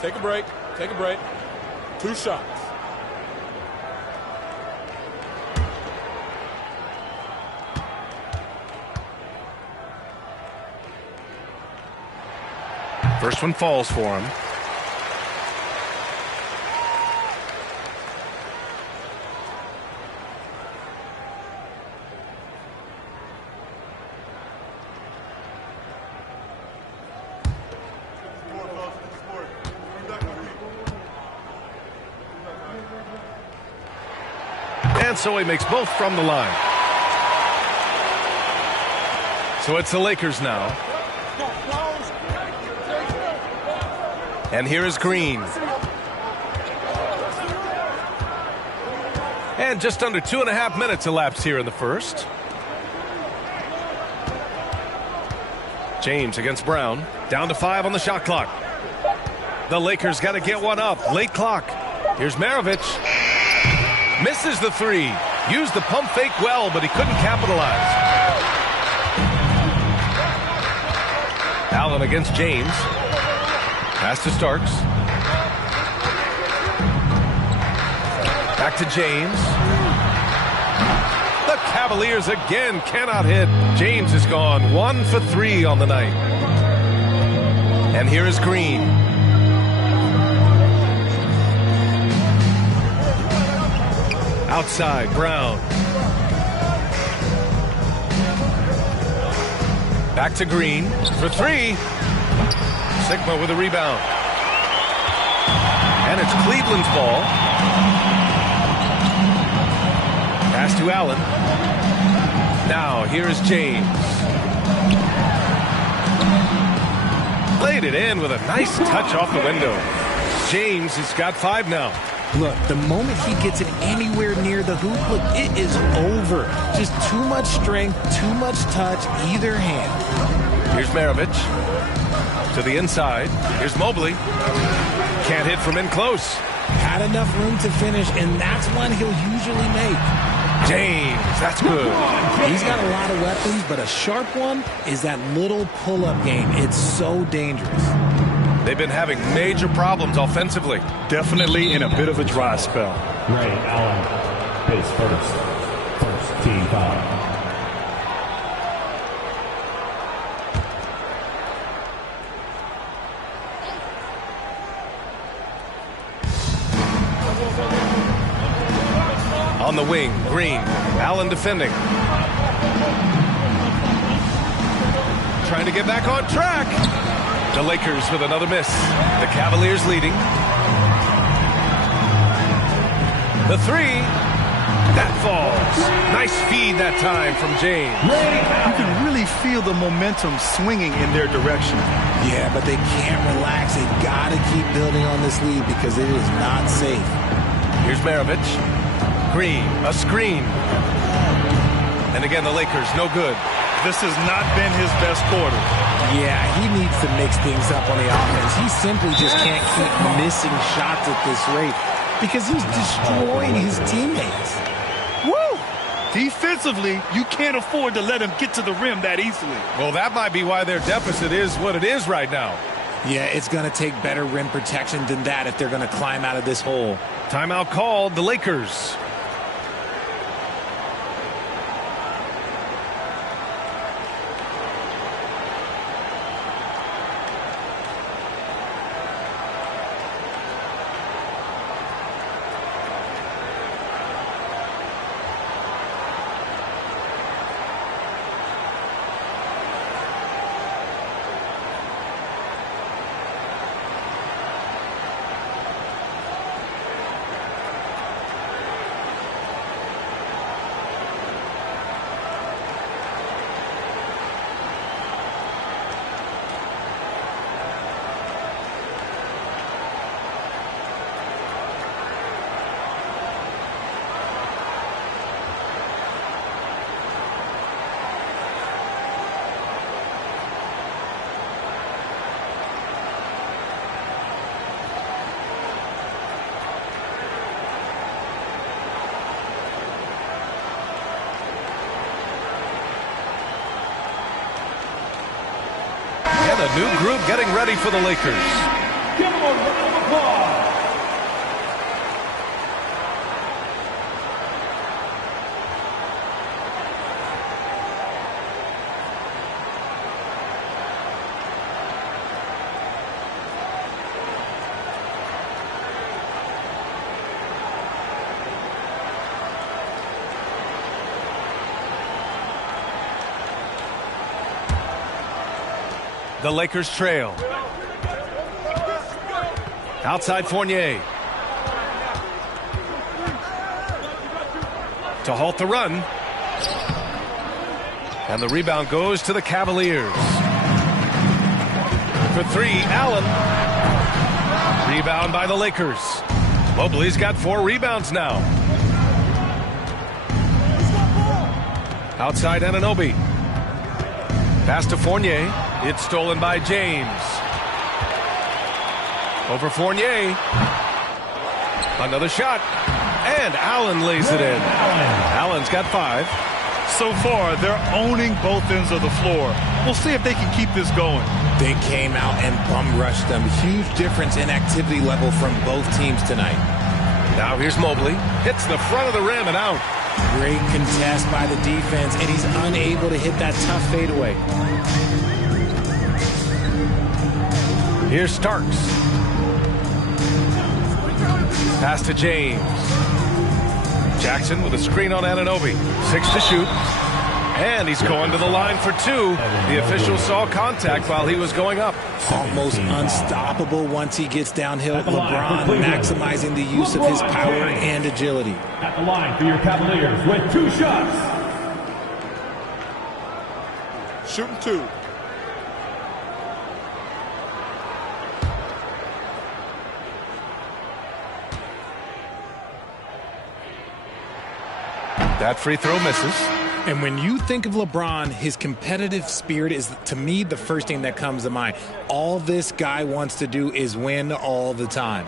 Take a break. Take a break. 2 shots. First one falls for him. And so he makes both from the line. So it's the Lakers now. And here is Green. And just under 2.5 minutes elapsed here in the first. James against Brown. Down to 5 on the shot clock. The Lakers got to get one up. Late clock. Here's Maravich. Misses the 3. Used the pump fake well, but he couldn't capitalize. Allen against James. Pass to Starks. Back to James. The Cavaliers again cannot hit. James has gone 1 for 3 on the night. And here is Green. Outside, Brown. Back to Green for 3. Sigma with a rebound. And it's Cleveland's ball. Pass to Allen. Now, here is James. Laid it in with a nice touch off the window. James has got 5 now. Look, the moment he gets it anywhere near the hoop, look, it is over. Just too much strength, too much touch, either hand. Here's Maravich. To the inside. Here's Mobley. Can't hit from in close. Had enough room to finish, and that's one he'll usually make. James, that's good. He's got a lot of weapons, but a sharp one is that little pull-up game. It's so dangerous. They've been having major problems offensively. Definitely in a bit of a dry spell. Ray Allen, his first team foul. On the wing, Green. Allen defending. Trying to get back on track. The Lakers with another miss. The Cavaliers leading. The 3. That falls. Nice feed that time from James. You can really feel the momentum swinging in their direction. Yeah, but they can't relax. They got to keep building on this lead because it is not safe. Here's Maravich. Green, a screen. And again, the Lakers, no good. This has not been his best quarter. Yeah, he needs to mix things up on the offense. He simply just can't keep missing shots at this rate because he's destroying his teammates. Woo! Defensively, you can't afford to let him get to the rim that easily. Well, that might be why their deficit is what it is right now. Yeah, it's going to take better rim protection than that if they're going to climb out of this hole. Timeout called, the Lakers. And a new group getting ready for the Lakers. Give them a round of applause. The Lakers trail. Outside Fournier. To halt the run. And the rebound goes to the Cavaliers. For 3, Allen. Rebound by the Lakers. Mobley's got 4 rebounds now. Outside Anunoby. Pass to Fournier. It's stolen by James. Over Fournier. Another shot. And Allen lays it in. Allen's got 5. So far, they're owning both ends of the floor. We'll see if they can keep this going. They came out and bum rushed them. Huge difference in activity level from both teams tonight. Now here's Mobley. Hits the front of the rim and out. Great contest by the defense, and he's unable to hit that tough fadeaway. Here's Starks. Pass to James. Jackson with a screen on Anunoby. 6 to shoot. And he's going to the line for 2. The official saw contact while he was going up. Almost unstoppable once he gets downhill. LeBron maximizing the use of his power and agility. At the line for your Cavaliers with 2 shots. Shooting 2. That free throw misses. And when you think of LeBron, his competitive spirit is, to me, the first thing that comes to mind. All this guy wants to do is win all the time.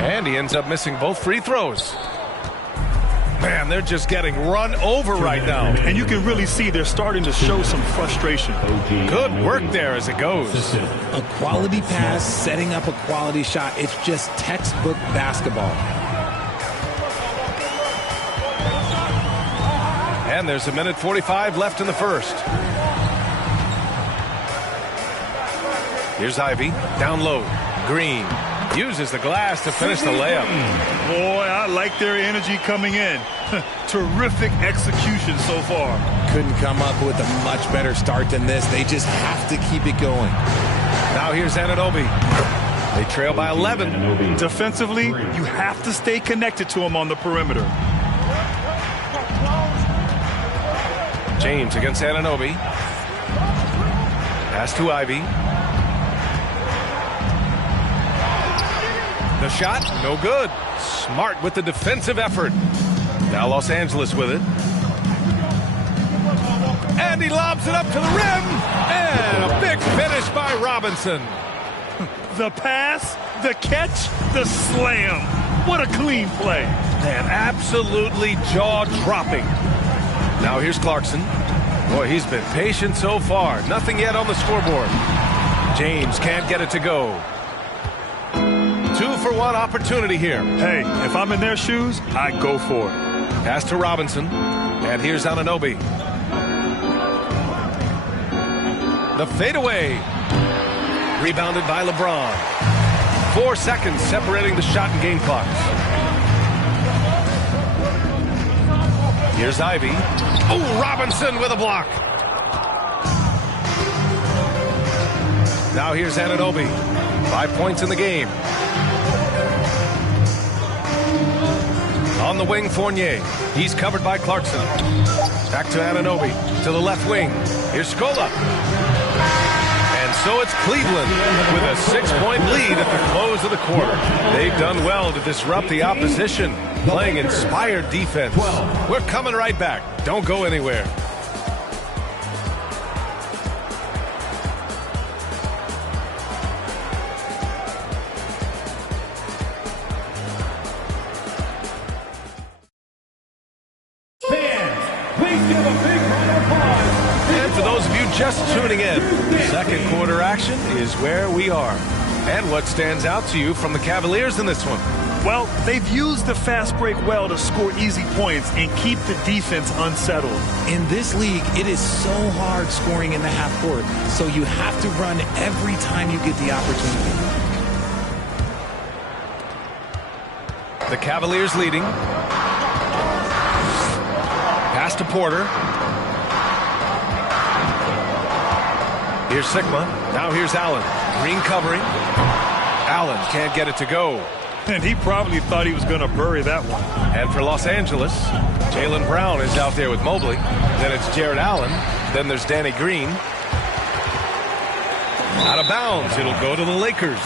And he ends up missing both free throws. Man, they're just getting run over right now. And you can really see they're starting to show some frustration. Good work there as it goes. A quality pass, setting up a quality shot. It's just textbook basketball. And there's 1:45 left in the first. Here's Ivy, down low. Green uses the glass to finish the layup. Boy, I like their energy coming in. Terrific execution so far. Couldn't come up with a much better start than this. They just have to keep it going. Now here's Anunoby. They trail by 11. Defensively, you have to stay connected to him on the perimeter. James against Anunoby. Pass to Ivy. The shot, no good. Smart with the defensive effort. Now Los Angeles with it. And he lobs it up to the rim. And a big finish by Robinson. The pass, the catch, the slam. What a clean play. Man, absolutely jaw-dropping. Now here's Clarkson. Boy, he's been patient so far. Nothing yet on the scoreboard. James can't get it to go. 2-for-1 opportunity here. Hey, if I'm in their shoes, I go for it. Pass to Robinson. And here's Anunoby. The fadeaway. Rebounded by LeBron. 4 seconds separating the shot and game clocks. Here's Ivy. Oh, Robinson with a block. Now here's Anunoby. 5 points in the game. On the wing, Fournier. He's covered by Clarkson. Back to Anunoby. To the left wing. Here's Scola. And so it's Cleveland with a 6-point lead at the close of the quarter. They've done well to disrupt the opposition, playing inspired defense. We're coming right back. Don't go anywhere. Just tuning in, second quarter action is where we are. And what stands out to you from the Cavaliers in this one? Well, they've used the fast break well to score easy points and keep the defense unsettled. In this league, it is so hard scoring in the half court, so you have to run every time you get the opportunity. The Cavaliers leading. Pass to Porter. Here's Sigma. Now here's Allen. Green covering. Allen can't get it to go. And he probably thought he was going to bury that one. And for Los Angeles, Jaylen Brown is out there with Mobley. Then it's Jared Allen. Then there's Danny Green. Out of bounds. It'll go to the Lakers.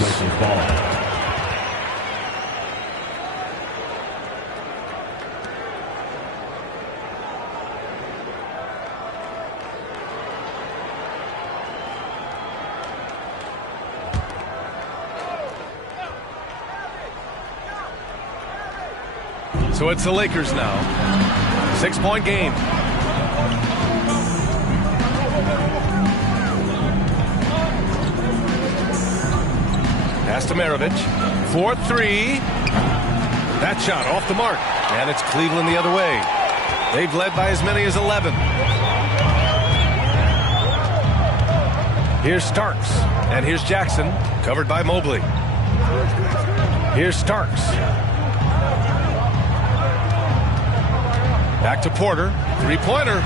So it's the Lakers now. 6-point game. Pass to Maravich. 4-3. That shot off the mark. And it's Cleveland the other way. They've led by as many as 11. Here's Starks. And here's Jackson. Covered by Mobley. Here's Starks. Back to Porter. Three-pointer.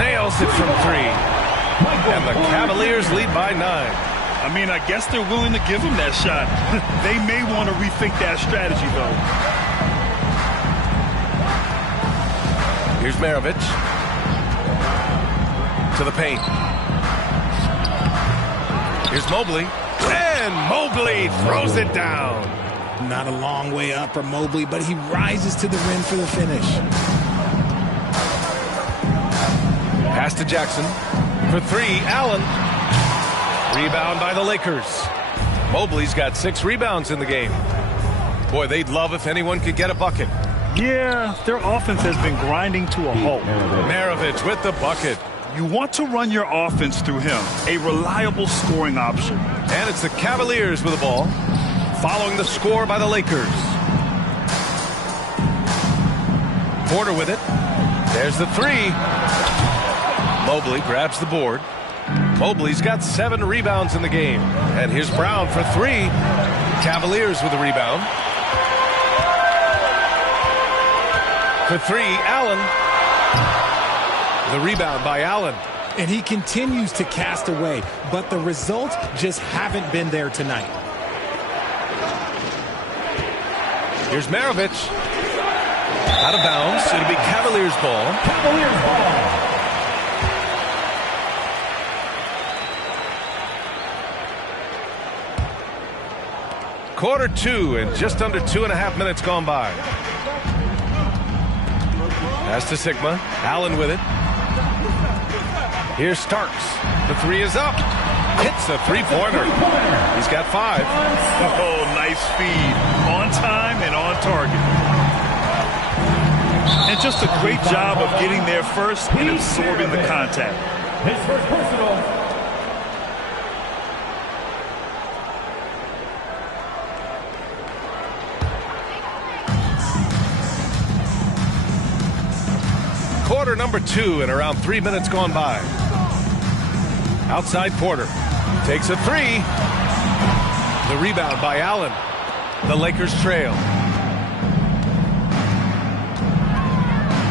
Nails it from 3. And the Cavaliers lead by 9. I mean, I guess they're willing to give him that shot. They may want to rethink that strategy, though. Here's Maravich. To the paint. Here's Mobley. And Mobley throws it down. Not a long way up for Mobley, but he rises to the rim for the finish. Pass to Jackson. For 3, Allen. Rebound by the Lakers. Mobley's got 6 rebounds in the game. Boy, they'd love if anyone could get a bucket. Yeah, their offense has been grinding to a halt. Maravich with the bucket. You want to run your offense through him, a reliable scoring option. And it's the Cavaliers with the ball, following the score by the Lakers. Porter with it. There's the 3. Mobley grabs the board. Mobley's got 7 rebounds in the game. And here's Brown for 3. Cavaliers with the rebound. For 3, Allen. The rebound by Allen. And he continues to cast away, but the results just haven't been there tonight. Here's Maravich. Out of bounds. It'll be Cavaliers ball. Cavaliers ball. Quarter 2 and just under 2.5 minutes gone by. Pass to Sigma. Allen with it. Here's Starks. The 3 is up. Hits a 3-pointer. He's got 5. Oh, nice feed. On time and on target. And just a great job of getting there first and absorbing the contact. His first personal. Quarter number 2 and around 3 minutes gone by. Outside Porter. Takes a 3. The rebound by Allen. The Lakers trail.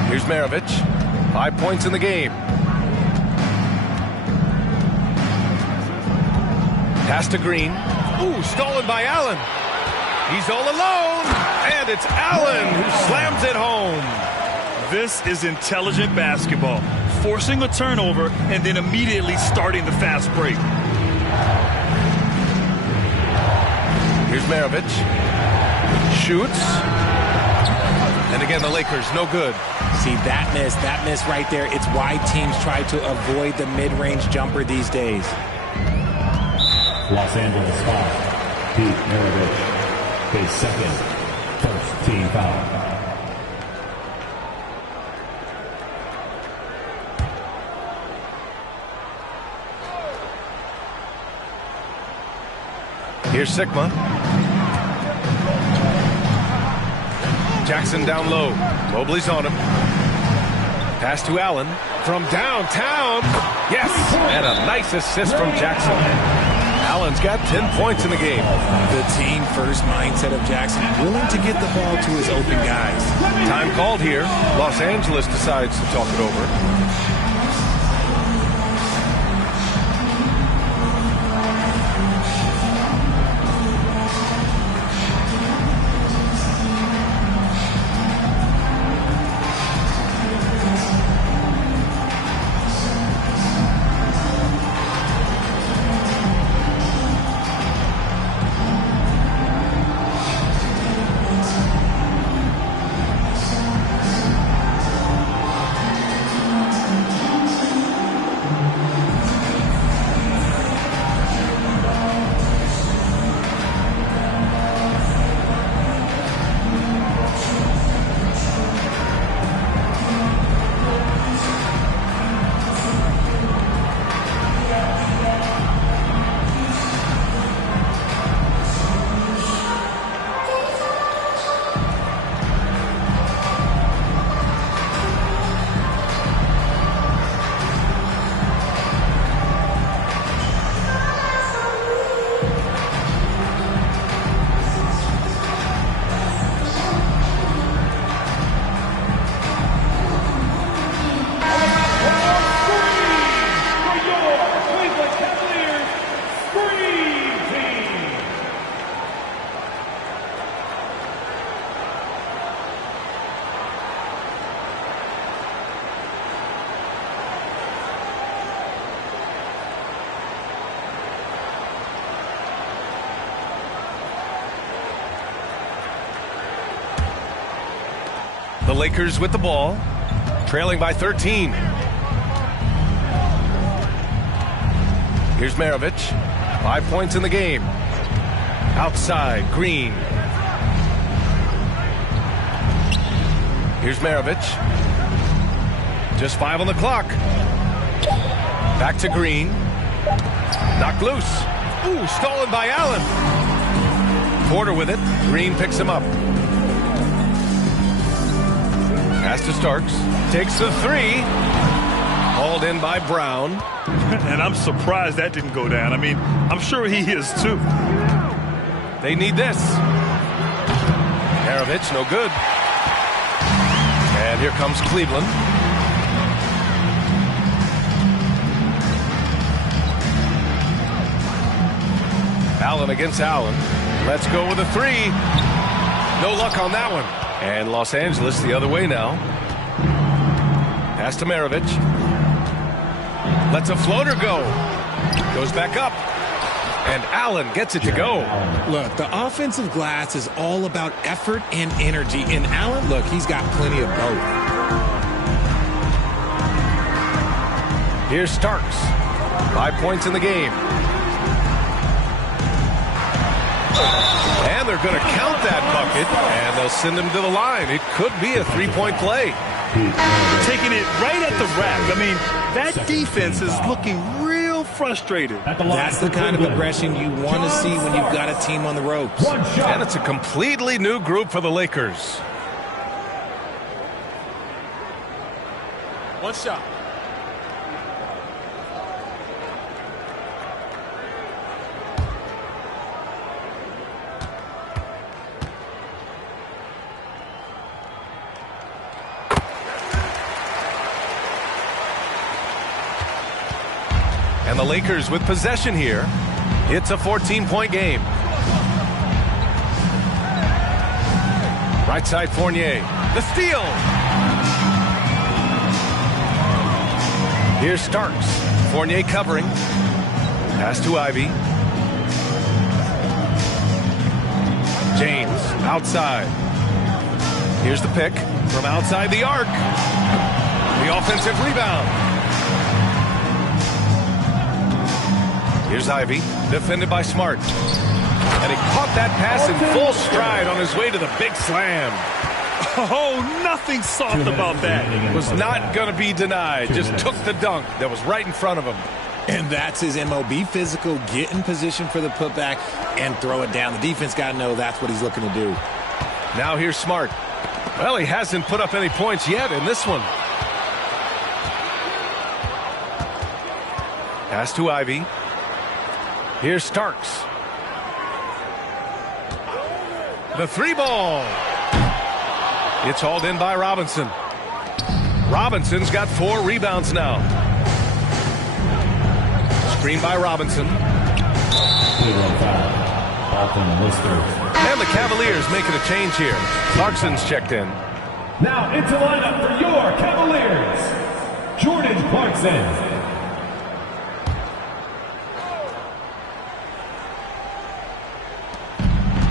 Here's Maravich. 5 points in the game. Pass to Green. Ooh, stolen by Allen. He's all alone. And it's Allen who slams it home. This is intelligent basketball. Forcing a turnover and then immediately starting the fast break. Here's Maravich. Shoots. And again, the Lakers, no good. See, that miss right there, it's why teams try to avoid the mid-range jumper these days. Los Angeles foul. Pete Maravich. His second. First team foul. Here's Sigma. Jackson down low. Mobley's on him. Pass to Allen from downtown. Yes, and a nice assist from Jackson. Allen's got 10 points in the game. The team-first mindset of Jackson, willing to get the ball to his open guys. Time called here. Los Angeles decides to talk it over. The Lakers with the ball, trailing by 13. Here's Maravich. 5 points in the game. Outside, Green. Here's Maravich. Just 5 on the clock. Back to Green. Knocked loose. Ooh, stolen by Allen. Porter with it. Green picks him up. Pass to Starks. Takes the 3. Hauled in by Brown. And I'm surprised that didn't go down. I mean, I'm sure he is too. They need this. Maravich, no good. And here comes Cleveland. Allen against Allen. Let's go with a 3. No luck on that one. And Los Angeles the other way now. Pass to Maravich. Lets a floater go. Goes back up. And Allen gets it to go. Look, the offensive glass is all about effort and energy. And Allen, look, he's got plenty of both. Here's Starks. 5 points in the game. And they're going to count that bucket, and they'll send him to the line. It could be a 3-point play. Taking it right at the rack. I mean, that defense is looking real frustrated. That's the kind of aggression you want to see when you've got a team on the ropes. And it's a completely new group for the Lakers. One shot. And the Lakers with possession here. It's a 14-point game. Right side, Fournier. The steal. Here's Starks. Fournier covering. Pass to Ivy. James outside. Here's the pick from outside the arc. The offensive rebound. Here's Ivy, defended by Smart. And he caught that pass in full stride on his way to the big slam. Oh, nothing soft about that. Was not going to be denied. Just took the dunk that was right in front of him. And that's his MO. Be physical, get in position for the putback, and throw it down. The defense got to know that's what he's looking to do. Now here's Smart. Well, he hasn't put up any points yet in this one. Pass to Ivy. Here's Starks. The 3 ball. It's hauled in by Robinson. Robinson's got 4 rebounds now. Screen by Robinson. And the Cavaliers making a change here. Clarkson's checked in. Now into lineup for your Cavaliers, Jordan Clarkson.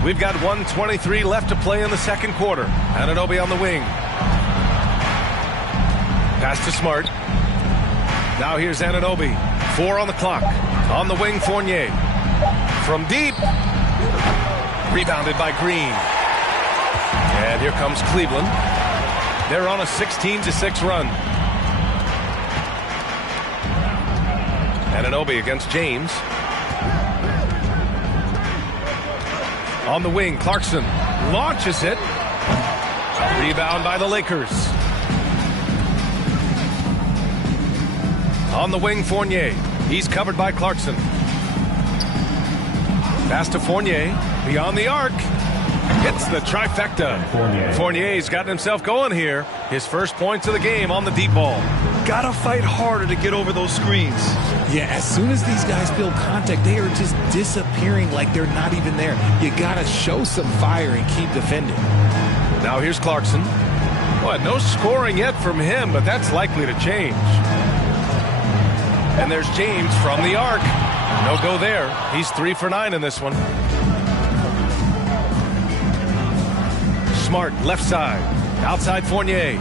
We've got 1:23 left to play in the second quarter. Anunoby on the wing. Pass to Smart. Now here's Anunoby. 4 on the clock. On the wing, Fournier. From deep. Rebounded by Green. And here comes Cleveland. They're on a 16-6 run. Anunoby against James. On the wing, Clarkson launches it. Rebound by the Lakers. On the wing, Fournier. He's covered by Clarkson. Pass to Fournier. Beyond the arc. Hits the trifecta. Fournier's gotten himself going here. His first points of the game on the deep ball. Gotta fight harder to get over those screens. Yeah, as soon as these guys feel contact, they are just disappearing like they're not even there. You gotta show some fire and keep defending. Now here's Clarkson. Well, no scoring yet from him, but that's likely to change. And there's James from the arc. No go there. He's 3 for 9 in this one. Smart, left side. Outside Fournier.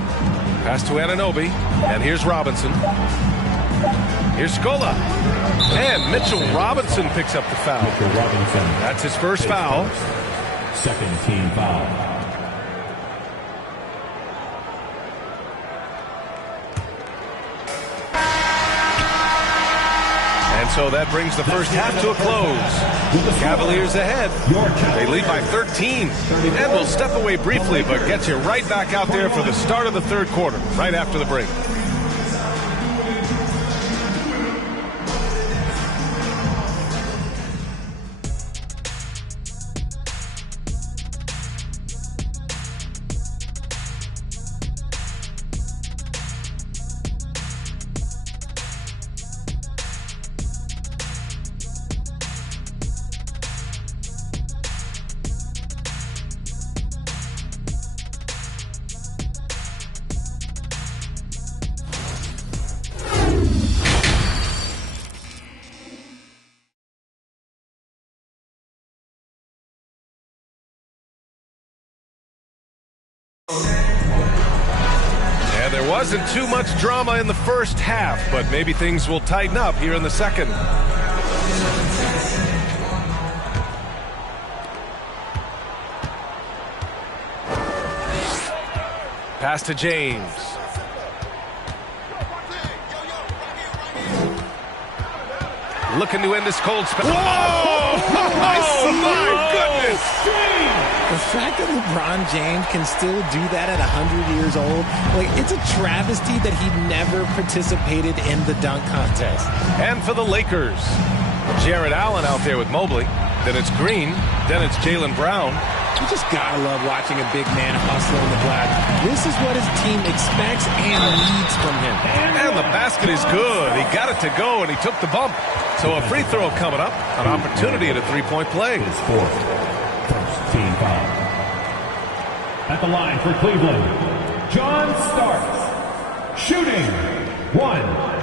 Pass to Anunoby. And here's Robinson. Here's Scola. And Mitchell Robinson picks up the foul. That's his first foul. Second team foul. And so that brings the first half to a close. Cavaliers ahead. They lead by 13. And we'll step away briefly, but get you right back out there for the start of the third quarter, right after the break. And there wasn't too much drama in the first half, but maybe things will tighten up here in the second. Pass to James. Looking to end this cold spell. Whoa! Oh, my goodness! The fact that LeBron James can still do that at 100 years old, like, it's a travesty that he never participated in the dunk contest. And for the Lakers, Jared Allen out there with Mobley. Then it's Green. Then it's Jaylen Brown. You just gotta love watching a big man hustle in the glass. This is what his team expects and needs from him. And the basket is good. He got it to go, and he took the bump. So a free throw coming up. An opportunity at a three-point play. His fourth. First team foul. At the line for Cleveland, John Starks. Shooting. 1.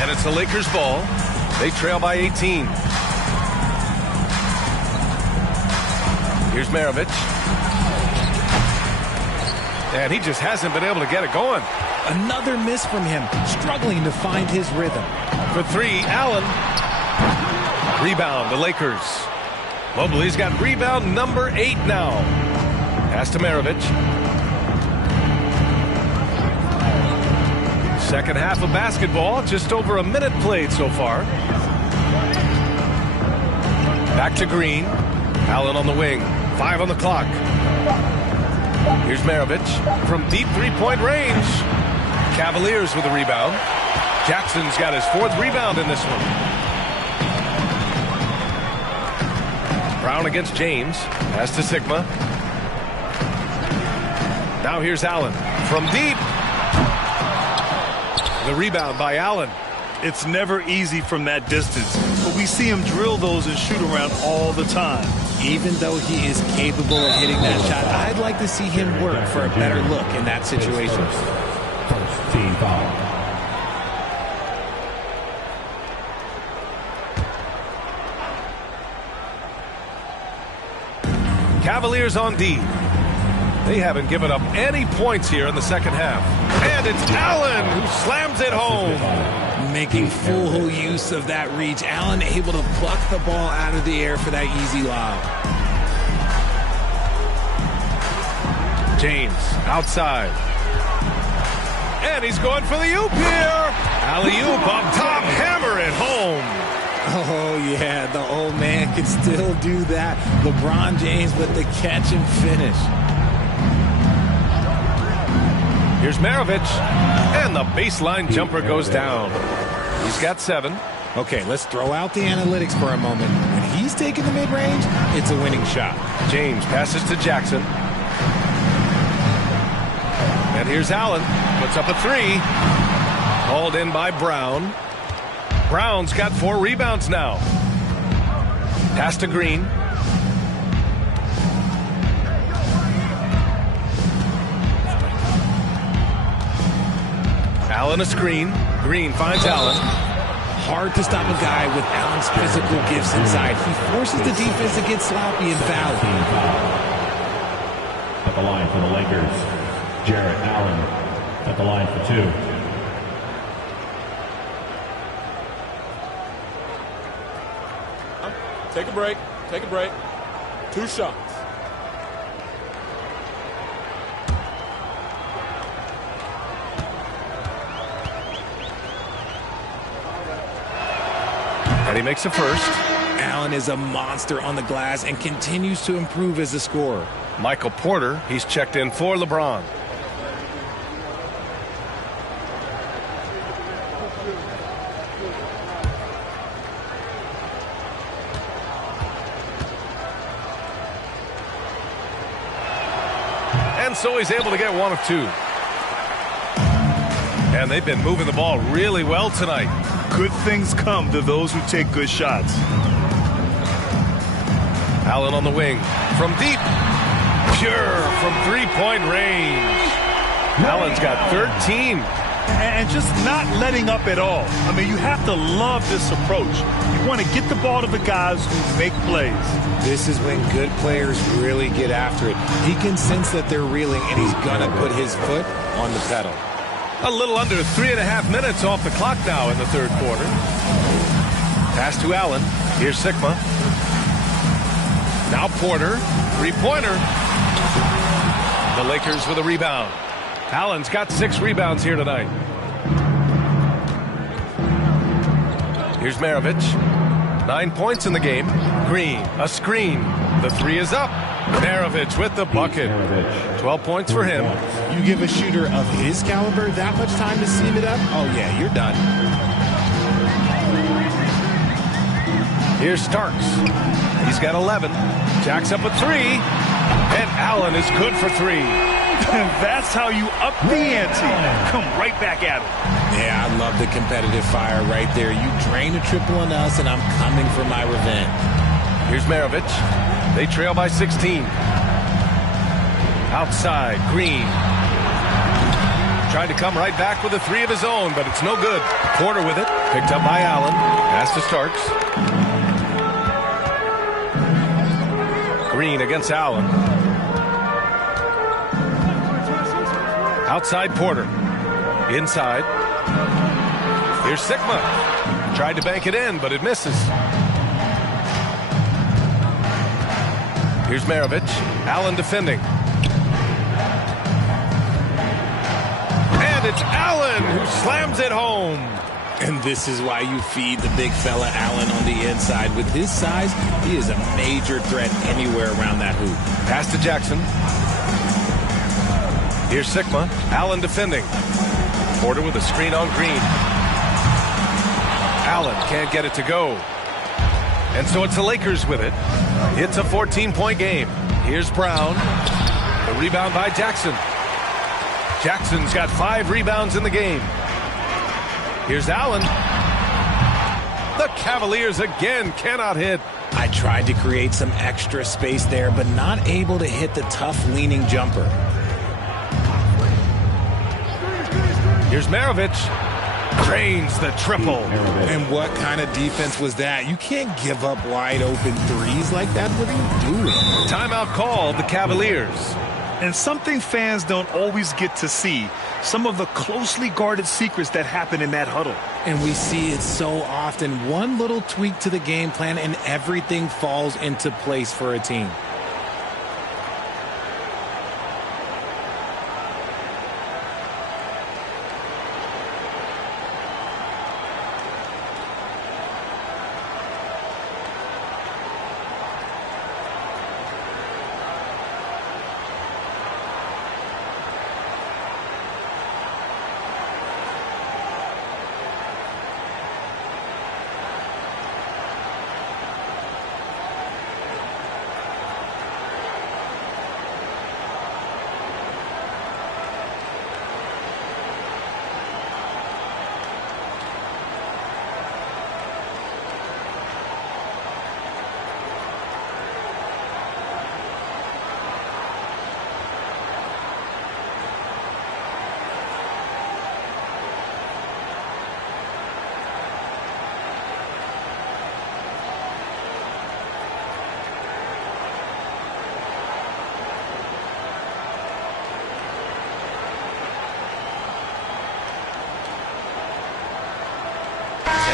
And it's the Lakers' ball. They trail by 18. Here's Maravich. And he just hasn't been able to get it going. Another miss from him, struggling to find his rhythm. For three, Allen. Rebound, the Lakers. Mobley's got rebound number 8 now. Pass to Maravich. Second half of basketball, just over a minute played so far. Back to Green. Allen on the wing. 5 on the clock. Here's Maravich from deep three-point range. Cavaliers with a rebound. Jackson's got his 4th rebound in this one. Brown against James. Pass to Sigma. Now here's Allen from deep. The rebound by Allen. It's never easy from that distance, but we see him drill those and shoot around all the time. Even though he is capable of hitting that shot, I'd like to see him work for a better look in that situation. First team foul. Cavaliers on D. They haven't given up any points here in the second half. And it's Allen who slams it home. Making full use of that reach. Allen able to pluck the ball out of the air for that easy lob. James outside. And he's going for the oop here. Alley-oop up top. Hammer it home. Oh, yeah, the old man can still do that. LeBron James with the catch and finish. Here's Maravich, and the baseline jumper goes down. He's got 7. Okay, let's throw out the analytics for a moment. When he's taking the mid-range, it's a winning shot. James passes to Jackson. And here's Allen, puts up a 3. Hauled in by Brown. Brown's got 4 rebounds now. Pass to Green. Allen a screen. Green finds Allen. Hard to stop a guy with Allen's physical gifts inside. He forces the defense to get sloppy and foul. At the line for the Lakers, Jarrett Allen. At the line for 2. Take a break. Take a break. 2 shots. And he makes a first. Allen is a monster on the glass and continues to improve as a scorer. Michael Porter, he's checked in for LeBron. And so he's able to get 1 of 2. And they've been moving the ball really well tonight. Good things come to those who take good shots. Allen on the wing. From deep. Pure from 3-point range. Allen's got 13. And just not letting up at all. I mean, you have to love this approach. You want to get the ball to the guys who make plays. This is when good players really get after it. He can sense that they're reeling, and he's going to put his foot on the pedal. A little under 3.5 minutes off the clock now in the third quarter. Pass to Allen. Here's Sigma. Now Porter. 3-pointer. The Lakers with a rebound. Allen's got 6 rebounds here tonight. Here's Maravich. 9 points in the game. Green, a screen. The 3 is up. Maravich with the bucket. 12 points for him. You give a shooter of his caliber that much time to seam it up? Oh, yeah, you're done. Here's Starks. He's got 11. Jacks up a 3. And Allen is good for 3. That's how you up the ante. Come right back at him. Yeah, I love the competitive fire right there. You drain a triple on us, and I'm coming for my revenge. Here's Maravich. They trail by 16. Outside, Green. Tried to come right back with a 3 of his own, but it's no good. Porter with it. Picked up by Allen. Pass to Starks. Green against Allen. Outside Porter. Inside. Here's Sigma. Tried to bank it in, but it misses. Here's Maravich. Allen defending. And it's Allen who slams it home. And this is why you feed the big fella Allen on the inside. With his size, he is a major threat anywhere around that hoop. Pass to Jackson. Here's Sigma. Allen defending. Porter with a screen on Green. Allen can't get it to go. And so it's the Lakers with it. It's a 14-point game. Here's Brown. The rebound by Jackson. Jackson's got 5 rebounds in the game. Here's Allen. The Cavaliers again cannot hit. I tried to create some extra space there, but not able to hit the tough leaning jumper. Here's Maravich. Drains the triple. And what kind of defense was that? You can't give up wide open threes like that. What are you doing? Timeout called the Cavaliers. And something fans don't always get to see. Some of the closely guarded secrets that happen in that huddle. And we see it so often. One little tweak to the game plan and everything falls into place for a team.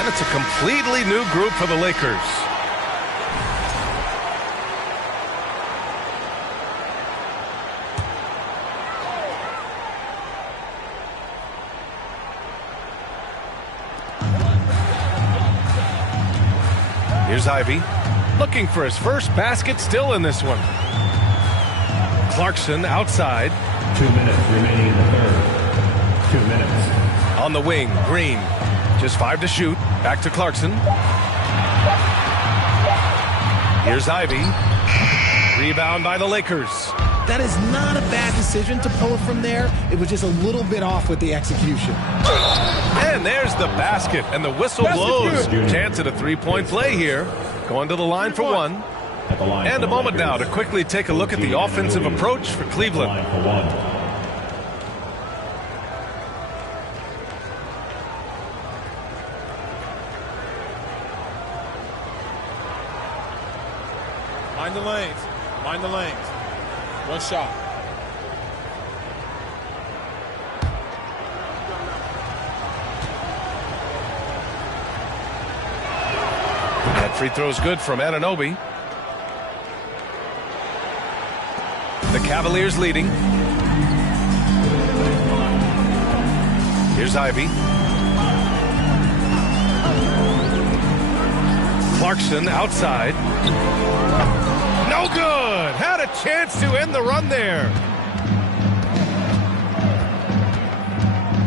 And it's a completely new group for the Lakers. Here's Ivy, looking for his first basket, still in this one. Clarkson outside. 2 minutes remaining in the third. 2 minutes. On the wing, Green. Just 5 to shoot. Back to Clarkson. Here's Ivy. Rebound by the Lakers. That is not a bad decision to pull it from there. It was just a little bit off with the execution. And there's the basket, and the whistle blows. Chance at a three-point play here. Going to the line for one. And a moment now to quickly take a look at the offensive approach for Cleveland. Mind the lanes. Mind the lanes. One shot. That free throw's good from Anunoby. The Cavaliers leading. Here's Ivy. Clarkson outside. No good. Had a chance to end the run there.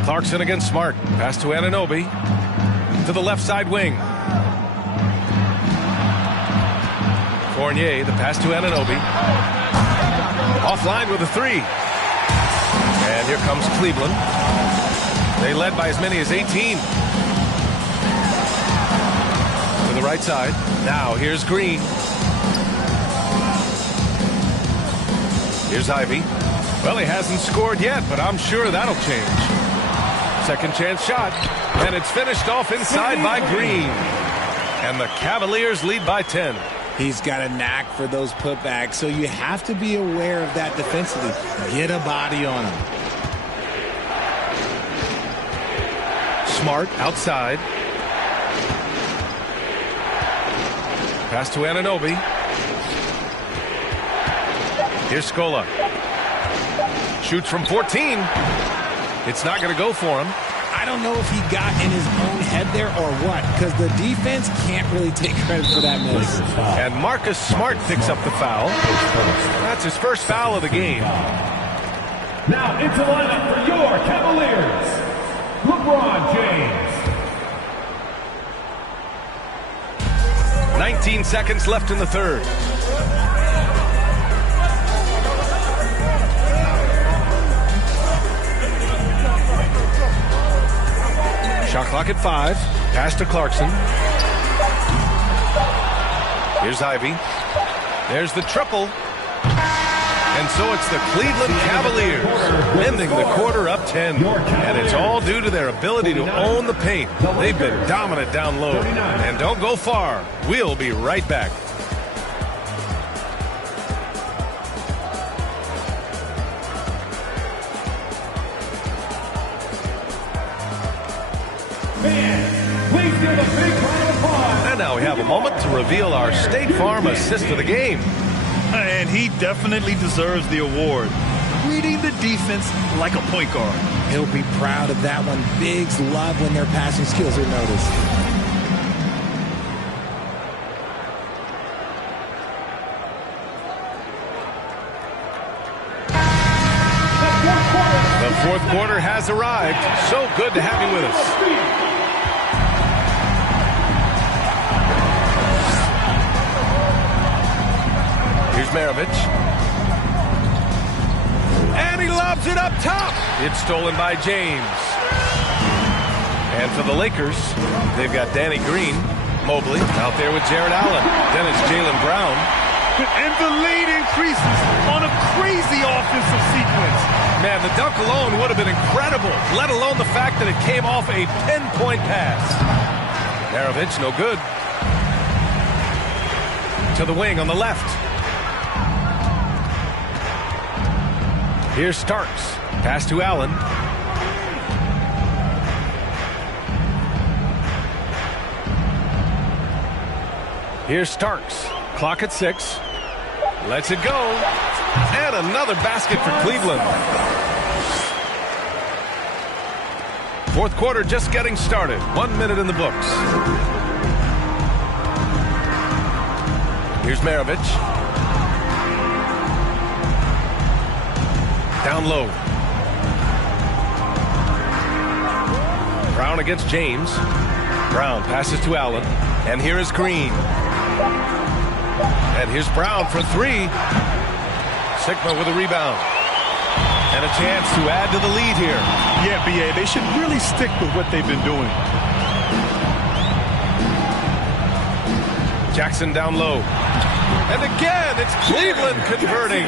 Clarkson against Smart. Pass to Anunoby. To the left side wing. Fournier, the pass to Anunoby. Offline with a three. And here comes Cleveland. They led by as many as 18. To the right side. Now here's Green. Here's Ivy. Well, he hasn't scored yet, but I'm sure that'll change. Second chance shot. And it's finished off inside by Green. And the Cavaliers lead by 10. He's got a knack for those putbacks, so you have to be aware of that defensively. Get a body on him. Smart outside. Pass to Anunoby. Here's Scola. Shoots from 14. It's not going to go for him. I don't know if he got in his own head there or what, because the defense can't really take credit for that miss. And Marcus Smart picks up the foul. That's his first foul of the game. Now into lineup for your Cavaliers, LeBron James. 19 seconds left in the third. Shot clock at 5. Pass to Clarkson. Here's Ivy. There's the triple. And so it's the Cleveland Cavaliers ending the quarter up 10. And it's all due to their ability to own the paint. They've been dominant down low. And don't go far. We'll be right back. And now we have a moment to reveal our State Farm assist of the game. And he definitely deserves the award. Reading the defense like a point guard. He'll be proud of that one. Bigs love when their passing skills are noticed. The fourth quarter has arrived. So good to have you with us. Here's Maravich. And he lobs it up top. It's stolen by James. And for the Lakers, they've got Danny Green. Mobley out there with Jared Allen. Then it's Jaylen Brown. And the lead increases on a crazy offensive sequence. Man, the dunk alone would have been incredible, let alone the fact that it came off a pinpoint pass. Maravich, no good. To the wing on the left. Here's Starks. Pass to Allen. Here's Starks. Clock at 6. Lets it go. And another basket for Cleveland. Fourth quarter just getting started. 1 minute in the books. Here's Maravich. Down low. Brown against James. Brown passes to Allen. And here is Green. And here's Brown for 3. Sigma with a rebound. And a chance to add to the lead here. Yeah, B.A., they should really stick with what they've been doing. Jackson down low. And again, it's Cleveland converting.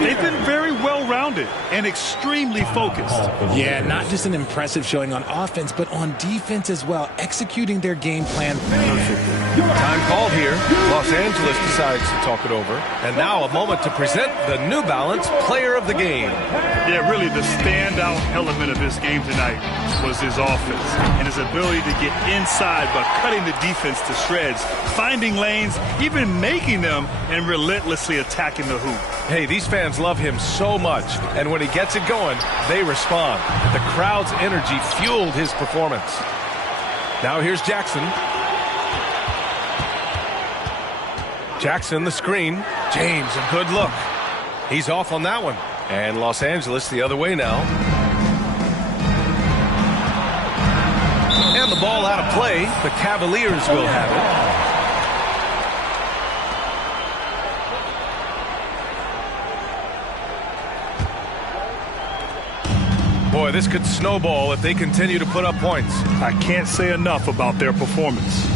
They've been very well-rounded and extremely focused. Yeah, not just an impressive showing on offense, but on defense as well, executing their game plan perfectly. Time called here. Los Angeles decides to talk it over. And now a moment to present the New Balance Player of the Game. Yeah, really the standout element of this game tonight was his offense and his ability to get inside by cutting the defense to shreds, finding lanes, even making them, and relentlessly attacking the hoop. Hey, these fans love him so much, and when he gets it going, they respond. The crowd's energy fueled his performance. Now here's Jackson. Jackson, the screen. James, a good look. He's off on that one. And Los Angeles the other way now. And the ball out of play. The Cavaliers will have it. Boy, this could snowball if they continue to put up points. I can't say enough about their performance.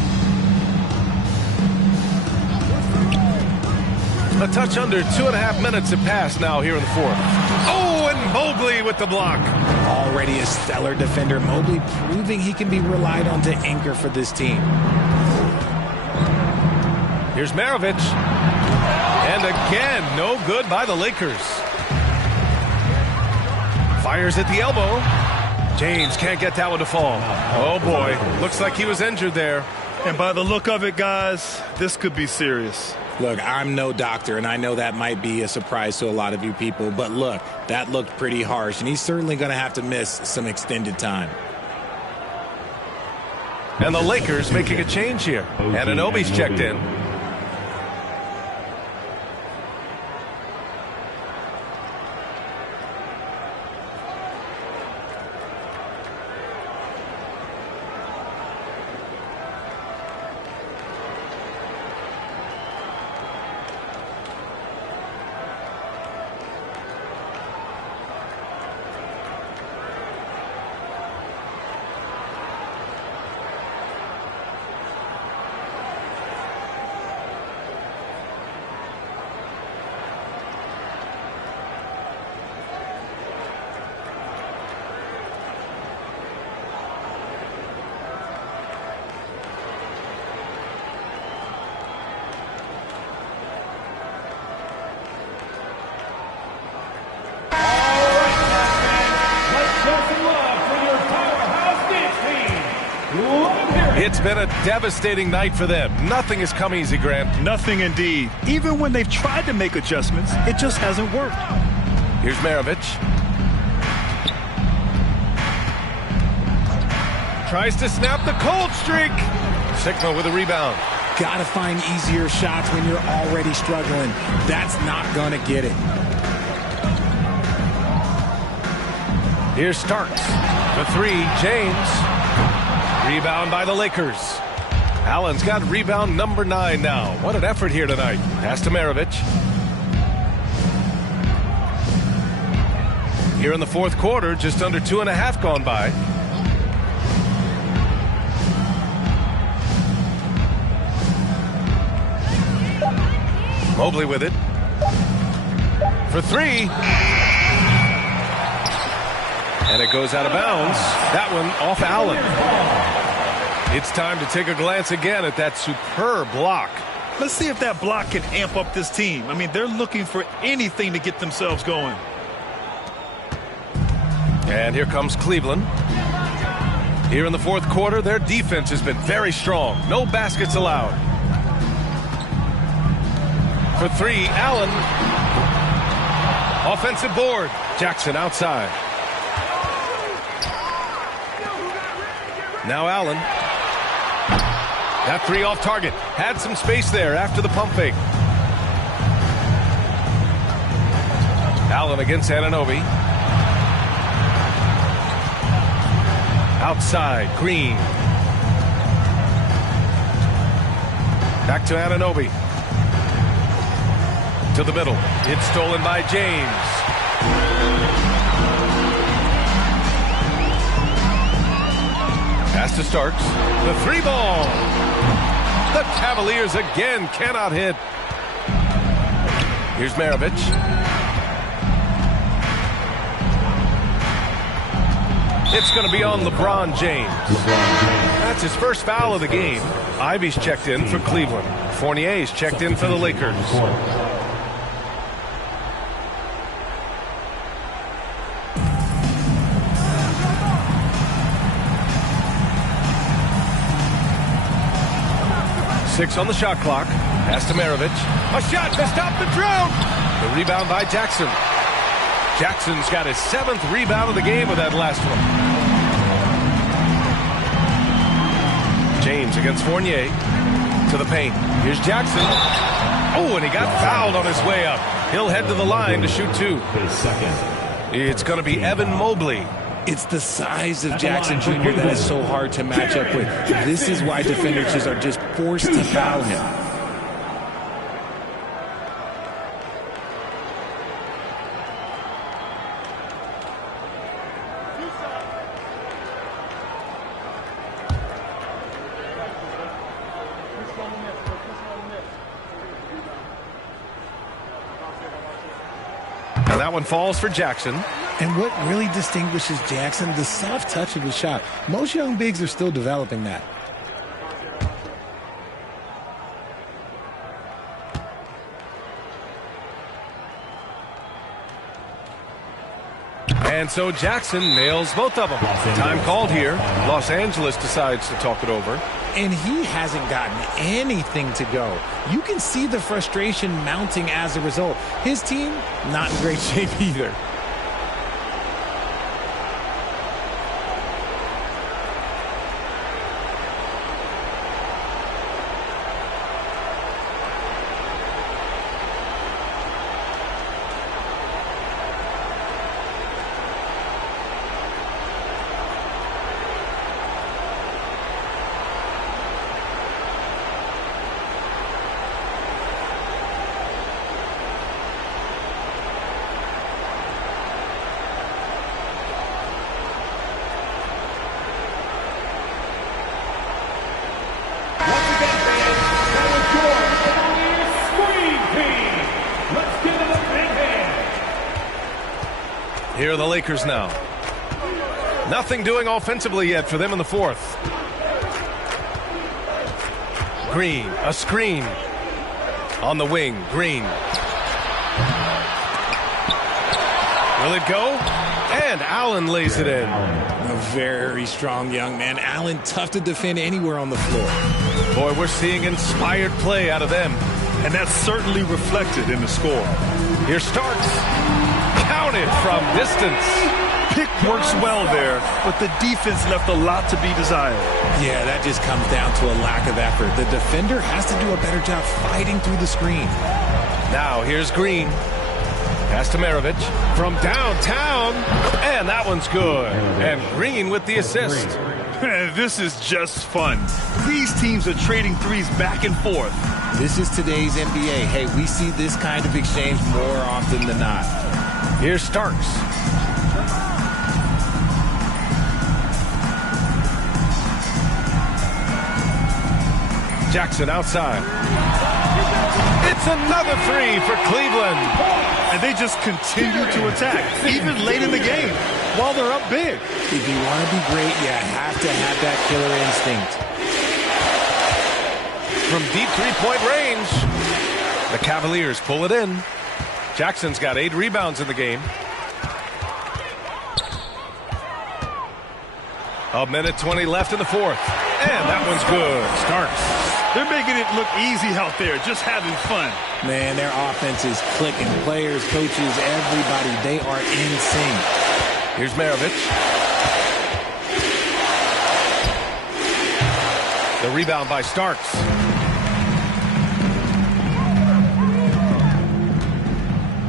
A touch under 2.5 minutes have passed now here in the fourth. Oh, and Mobley with the block. Already a stellar defender, Mobley proving he can be relied on to anchor for this team. Here's Maravich. And again, no good by the Lakers. Fires at the elbow. James can't get that one to fall. Oh, boy. Looks like he was injured there. And by the look of it, guys, this could be serious. Look, I'm no doctor, and I know that might be a surprise to a lot of you people, but look, that looked pretty harsh, and he's certainly going to have to miss some extended time. And the Lakers making a change here. Anunoby's checked in. It's been a devastating night for them. Nothing has come easy, Grant. Nothing indeed. Even when they've tried to make adjustments, it just hasn't worked. Here's Maravich. Tries to snap the cold streak. Sigma with a rebound. Gotta find easier shots when you're already struggling. That's not gonna get it. Here's Starks. The 3, James. Rebound by the Lakers. Allen's got rebound number 9 now. What an effort here tonight. Pass to Maravich. Here in the fourth quarter, just under 2.5 gone by. Mobley with it. For 3. And it goes out of bounds. That one off Allen. It's time to take a glance again at that superb block. Let's see if that block can amp up this team. I mean, they're looking for anything to get themselves going. And here comes Cleveland. Here in the fourth quarter, their defense has been very strong. No baskets allowed. for three. Allen. Offensive board. Jackson outside. Now Allen. That three off target. Had some space there after the pump fake. Allen against Anunoby. Outside, Green. Back to Anunoby. To the middle. It's stolen by James. Pass to Starks. The three ball. The Cavaliers again cannot hit. Here's Maravich. It's going to be on LeBron James. That's his first foul of the game. Ivy's checked in for Cleveland. Fournier's checked in for the Lakers. Six on the shot clock. Pass to Maravich. A shot to stop the drought. The rebound by Jackson. Jackson's got his 7th rebound of the game with that last one. James against Fournier. To the paint. Here's Jackson. Oh, and he got fouled on his way up. He'll head to the line to shoot two. It's going to be Evan Mobley. It's the size of Jackson Jr. that is so hard to match up with. This is why defenders are just forced to foul him. Now that one falls for Jackson. And what really distinguishes Jackson, the soft touch of his shot. Most young bigs are still developing that. And so Jackson nails both of them. Time called here. Los Angeles decides to talk it over. And he hasn't gotten anything to go. You can see the frustration mounting as a result. His team, not in great shape either. Here are the Lakers now. Nothing doing offensively yet for them in the fourth. Green, a screen. On the wing, Green. Will it go? And Allen lays it in. A very strong young man. Allen, tough to defend anywhere on the floor. Boy, we're seeing inspired play out of them. And that's certainly reflected in the score. Here Starks. Counted from distance. Pick works well there, but the defense left a lot to be desired. Yeah, that just comes down to a lack of effort. The defender has to do a better job fighting through the screen. Now here's Green. Pass to Maravich from downtown. And that one's good. And Green with the assist. This is just fun. These teams are trading threes back and forth. This is today's NBA. Hey, we see this kind of exchange more often than not. Here's Starks. Jackson outside. It's another three for Cleveland. And they just continue to attack, even late in the game, while they're up big. If you want to be great, you have to have that killer instinct. From deep three-point range, the Cavaliers pull it in. Jackson's got 8 rebounds in the game. A minute 20 left in the fourth. And that one's good. Starks. They're making it look easy out there, just having fun. Man, their offense is clicking. Players, coaches, everybody, they are in sync. Here's Maravich. The rebound by Starks.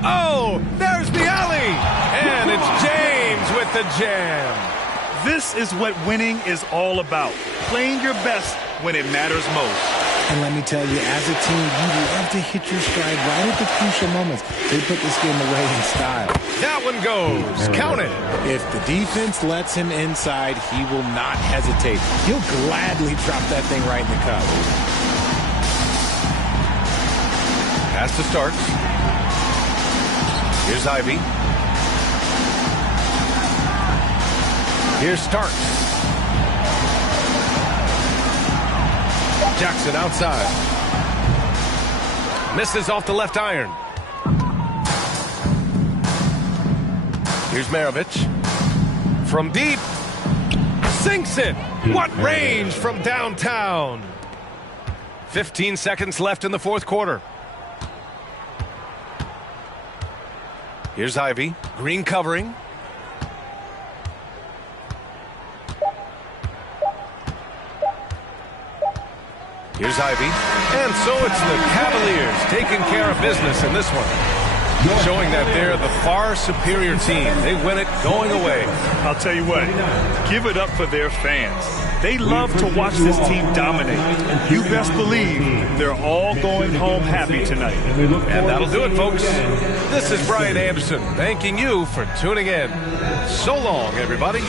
Oh, there's the alley. And it's James with the jam. This is what winning is all about. Playing your best when it matters most. And let me tell you, as a team, you love to hit your stride right at the crucial moments. They put this game away in style. That one goes. Count it. If the defense lets him inside, he will not hesitate. He'll gladly drop that thing right in the cup. Pass to Starks. Here's Ivy. Here's Starks. Jackson outside. Misses off the left iron. Here's Maravich. From deep. Sinks it. What range from downtown. 15 seconds left in the fourth quarter. Here's Ivy. Green covering. Here's Ivy. And so it's the Cavaliers taking care of business in this one. Showing that they're the far superior team. They win it going away. I'll tell you what, give it up for their fans. They love to watch this team dominate. You best believe they're all going home happy tonight. And that'll do it, folks. This is Brian Anderson thanking you for tuning in. So long, everybody.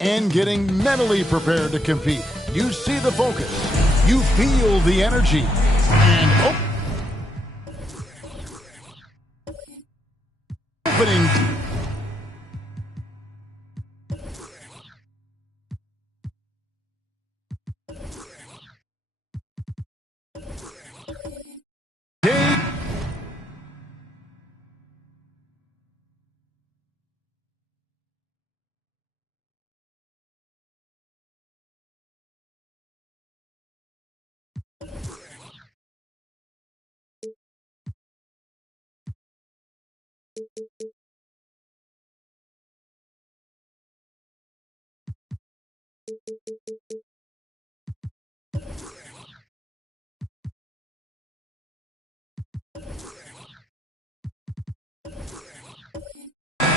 and getting mentally prepared to compete. You see the focus. You feel the energy. And opening.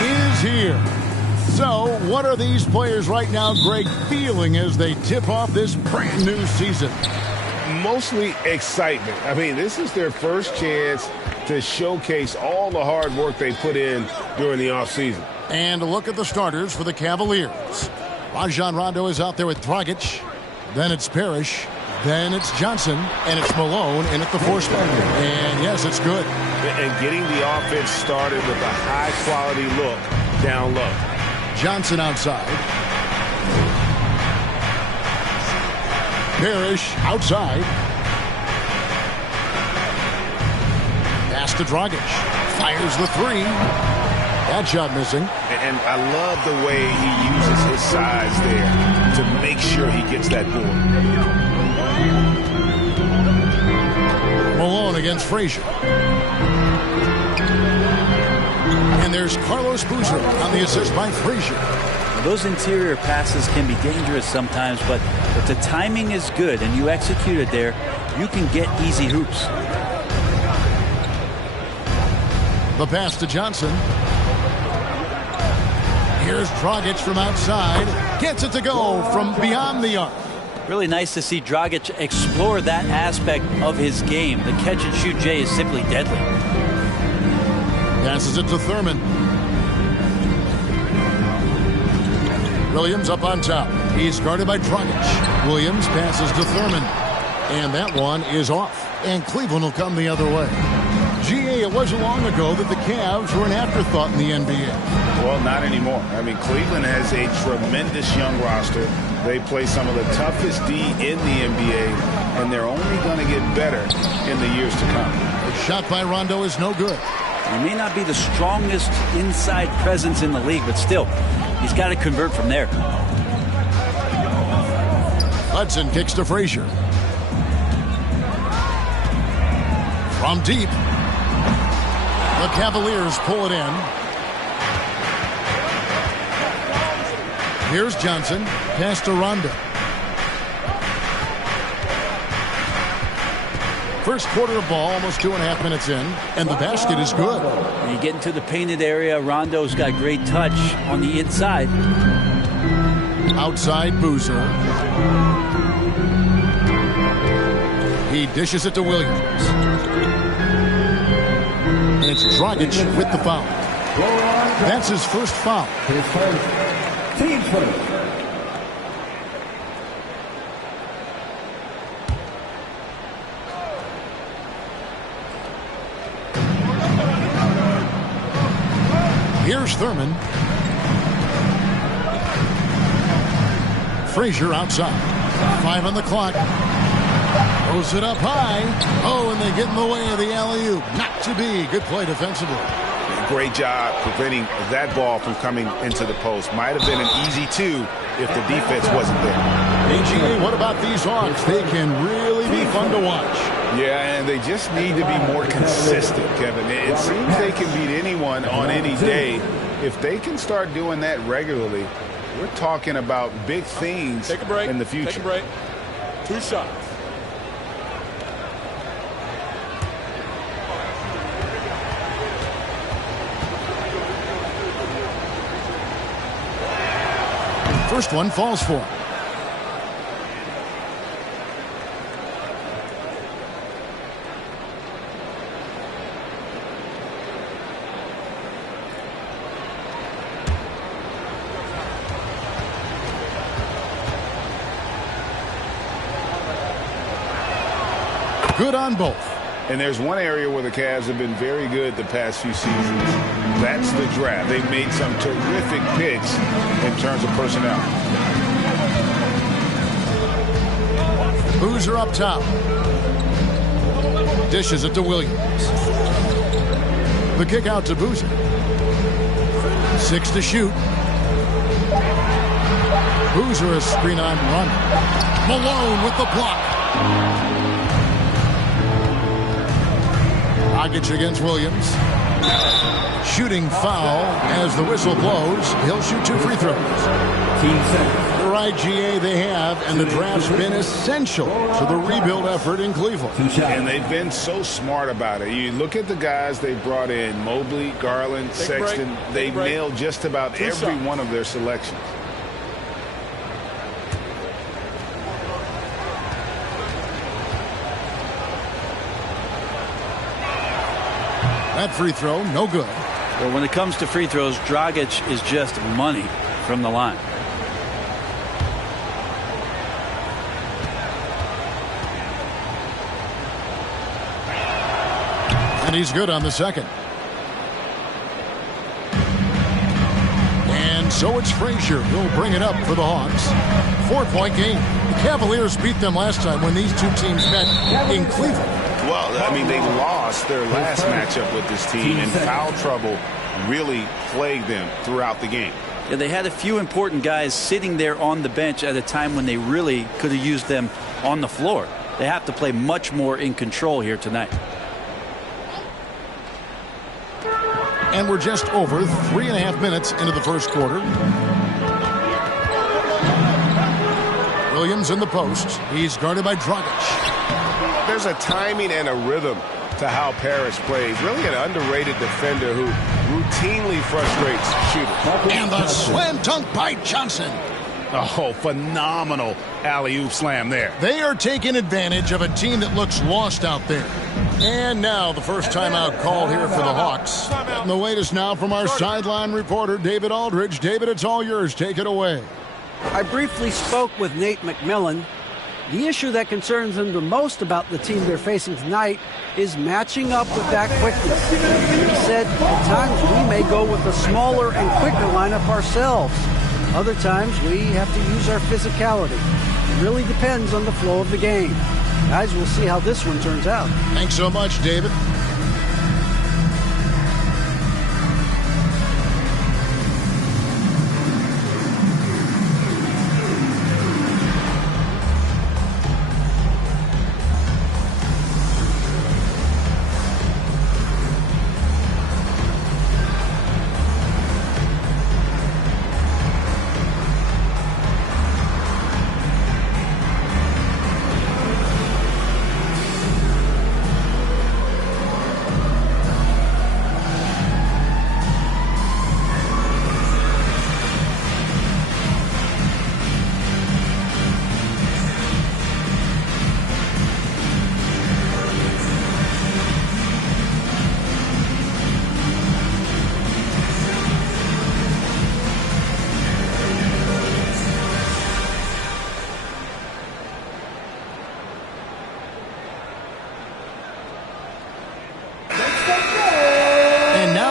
Is here. So, what are these players right now, Greg, feeling as they tip off this brand new season? Mostly excitement. I mean, this is their first chance to showcase all the hard work they put in during the offseason. And look at the starters for the Cavaliers. Rajon Rondo is out there with Dragic. Then it's Parrish. Then it's Johnson. And it's Malone in at the four spot. And yes, it's good. And getting the offense started with a high-quality look down low. Johnson outside. Parrish outside. Pass to Dragic. Fires the three. That shot missing. And I love the way he uses his size there to make sure he gets that board. Malone against Frazier. And there's Carlos Boozer on the assist by Frazier. Those interior passes can be dangerous sometimes, but if the timing is good and you execute it there, you can get easy hoops. The pass to Johnson. Here's Dragic from outside. Gets it to go from beyond the arc. Really nice to see Dragic explore that aspect of his game. The catch-and-shoot J is simply deadly. Passes it to Thurman. Williams up on top. He's guarded by Dragic. Williams passes to Thurman. And that one is off. And Cleveland will come the other way. GA, it wasn't long ago that the Cavs were an afterthought in the NBA. Well, not anymore. I mean, Cleveland has a tremendous young roster. They play some of the toughest D in the NBA, and they're only going to get better in the years to come. The shot by Rondo is no good. He may not be the strongest inside presence in the league, but still, he's got to convert from there. Hudson kicks to Frazier. From deep. The Cavaliers pull it in. Here's Johnson. Pass to Rondo. First quarter of ball, almost 2.5 minutes in, and the basket is good. When you get into the painted area, Rondo's got great touch on the inside. Outside Boozer. He dishes it to Williams. And it's Dragic with the foul. That's his first foul. His first. Team's first. Here's Thurman. Frazier outside. 5 on the clock. Throws it up high. Oh, and they get in the way of the alley-oop. Not to be. Good play defensively. Great job preventing that ball from coming into the post. Might have been an easy two if the defense wasn't there. AGA, what about these Hawks? They can really be fun to watch. Yeah, and they just need to be more consistent, Kevin. It seems they can beat anyone on any day. If they can start doing that regularly, we're talking about big things in the future. Take a break. 2 shots. First one falls for him. Good on both. And there's one area where the Cavs have been very good the past few seasons. That's the draft. They've made some terrific picks in terms of personnel. Boozer up top. Dishes it to Williams. The kick out to Boozer. 6 to shoot. Boozer a screen on run. Malone with the block. Dragic against Williams. Shooting foul as the whistle blows. He'll shoot 2 free throws. The right GA they have, and the draft's been essential to the rebuild effort in Cleveland. And they've been so smart about it. You look at the guys they brought in, Mobley, Garland, Sexton. They nailed just about every one of their selections. That free throw, no good. Well, when it comes to free throws, Dragic is just money from the line. And he's good on the second. And so it's Frazier who'll bring it up for the Hawks. 4-point game. The Cavaliers beat them last time when these two teams met in Cleveland. Well, I mean, they lost their last matchup with this team, and foul trouble really plagued them throughout the game. Yeah, they had a few important guys sitting there on the bench at a time when they really could have used them on the floor. They have to play much more in control here tonight. And we're just over 3.5 minutes into the first quarter. Williams in the post. He's guarded by Dragic. There's a timing and a rhythm to how Parrish plays. Really an underrated defender who routinely frustrates shooters. And the slam dunk by Johnson. Oh, phenomenal alley-oop slam there. They are taking advantage of a team that looks lost out there. And now the first timeout called here for the Hawks. And the latest now from our sideline reporter, David Aldridge. David, it's all yours. Take it away. I briefly spoke with Nate McMillan. The issue that concerns him the most about the team they're facing tonight is matching up with that quickness. He said, at times we may go with a smaller and quicker lineup ourselves. Other times we have to use our physicality. It really depends on the flow of the game. Guys, we'll see how this one turns out. Thanks so much, David.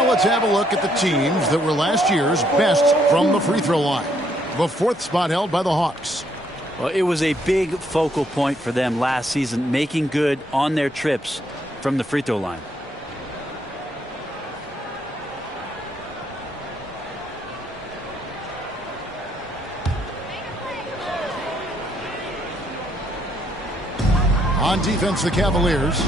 Let's have a look at the teams that were last year's best from the free throw line. The 4th spot held by the Hawks. Well, it was a big focal point for them last season, making good on their trips from the free throw line. On defense, the Cavaliers.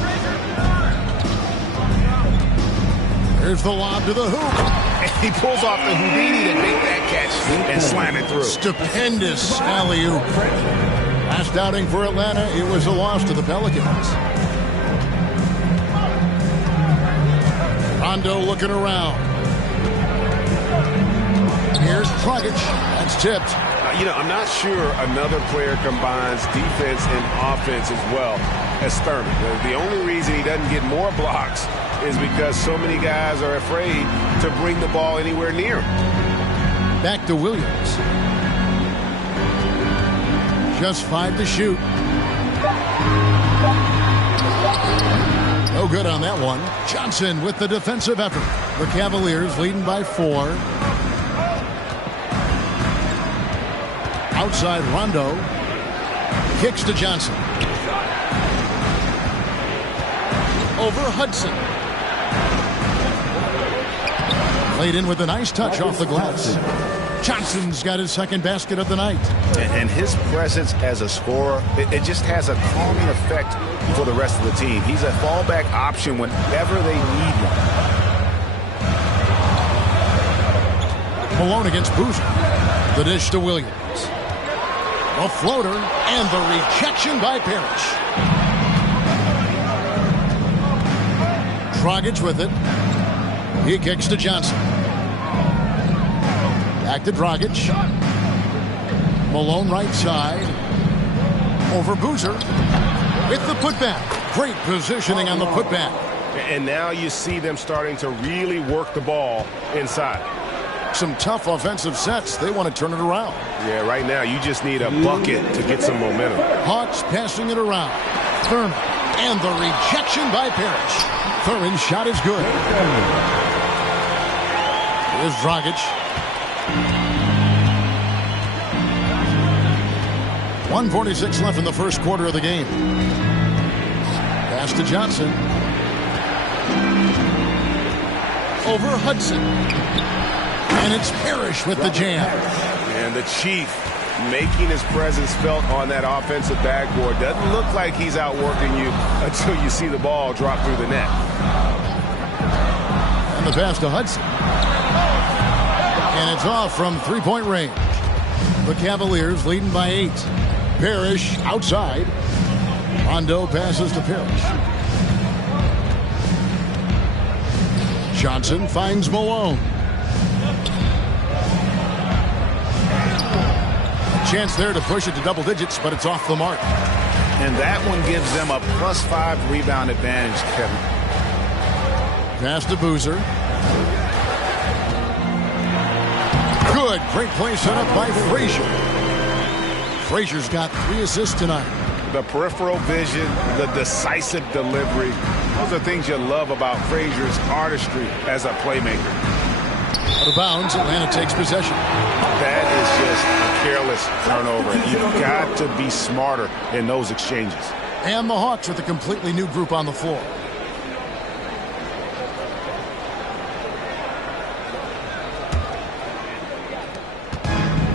Here's the lob to the hoop. He pulls off the Houdini to make that catch and slam it through. Stupendous alley-oop. Last outing for Atlanta, it was a loss to the Pelicans. Rondo looking around. Here's Dragic. That's tipped. You know, I'm not sure another player combines defense and offense as well as Thurman. The only reason he doesn't get more blocks is because so many guys are afraid to bring the ball anywhere near him. Back to Williams. Just 5 to shoot. No good on that one. Johnson with the defensive effort. The Cavaliers leading by 4. Outside Rondo. Kicks to Johnson. Over Hudson. Played in with a nice touch off the glass. Johnson's got his second basket of the night. And his presence as a scorer, it just has a calming effect for the rest of the team. He's a fallback option whenever they need one. Malone against Boozer. The dish to Williams. A floater and the rejection by Parrish. Dragic with it. He kicks to Johnson. Back to Dragic. Malone right side. Over Boozer. With the putback. Great positioning on the putback. And now you see them starting to really work the ball inside. Some tough offensive sets. They want to turn it around. Yeah, right now you just need a bucket to get some momentum. Hawks passing it around. Thurman. And the rejection by Parrish. Thurman's shot is good. Here's Dragic. 1:46 left in the first quarter of the game. Pass to Johnson. Over Hudson. And it's Parrish with the jam. And the Chief making his presence felt on that offensive backboard. Doesn't look like he's outworking you until you see the ball drop through the net. And the pass to Hudson. And it's off from three-point range. The Cavaliers leading by 8. Parrish outside. Rondo passes to Parrish. Johnson finds Malone. Chance there to push it to double digits, but it's off the mark. And that one gives them a +5 rebound advantage, Kevin. Pass to Boozer. Good. Great play set up by Frazier. Frazier's got 3 assists tonight. The peripheral vision, the decisive delivery. Those are things you love about Frazier's artistry as a playmaker. Out of bounds, Atlanta takes possession. That is just a careless turnover. You've got to be smarter in those exchanges. And the Hawks with a completely new group on the floor.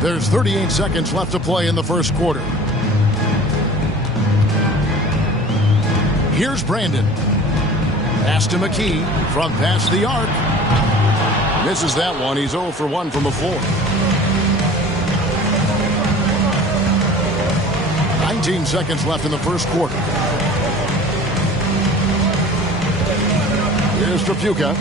There's 38 seconds left to play in the first quarter. Here's Brandon. Pass to McKee from past the arc. Misses that one. He's 0 for 1 from the floor. 19 seconds left in the first quarter. Here's Trapuka.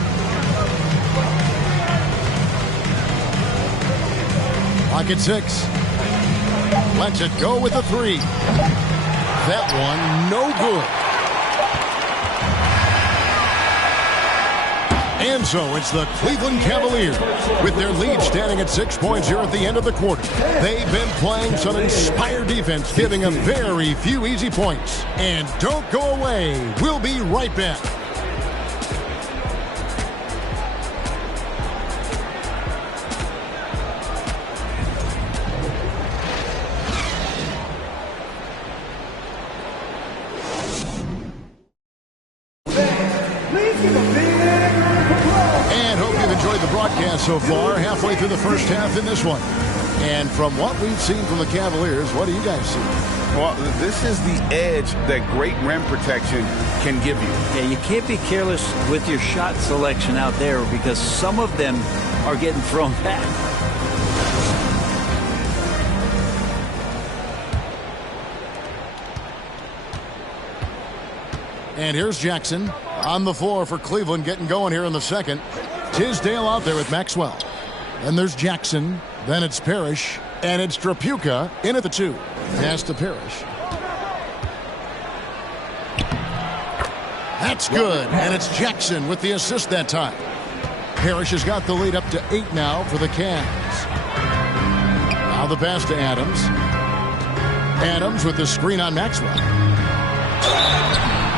Pocket 6. Lets it go with a 3. That one no good. And so it's the Cleveland Cavaliers with their lead standing at 6 points here at the end of the quarter. They've been playing some inspired defense, giving them very few easy points. And don't go away. We'll be right back. So far, halfway through the first half in this one. And from what we've seen from the Cavaliers, what do you guys see? Well, this is the edge that great rim protection can give you. Yeah, you can't be careless with your shot selection out there because some of them are getting thrown back. And here's Jackson on the floor for Cleveland, getting going here in the second. Tisdale out there with Maxwell. Then there's Jackson. Then it's Parrish. And it's Trapuka in at the 2. Pass to Parrish. That's good. And it's Jackson with the assist that time. Parrish has got the lead up to 8 now for the Cavs. Now the pass to Adams. Adams with the screen on Maxwell.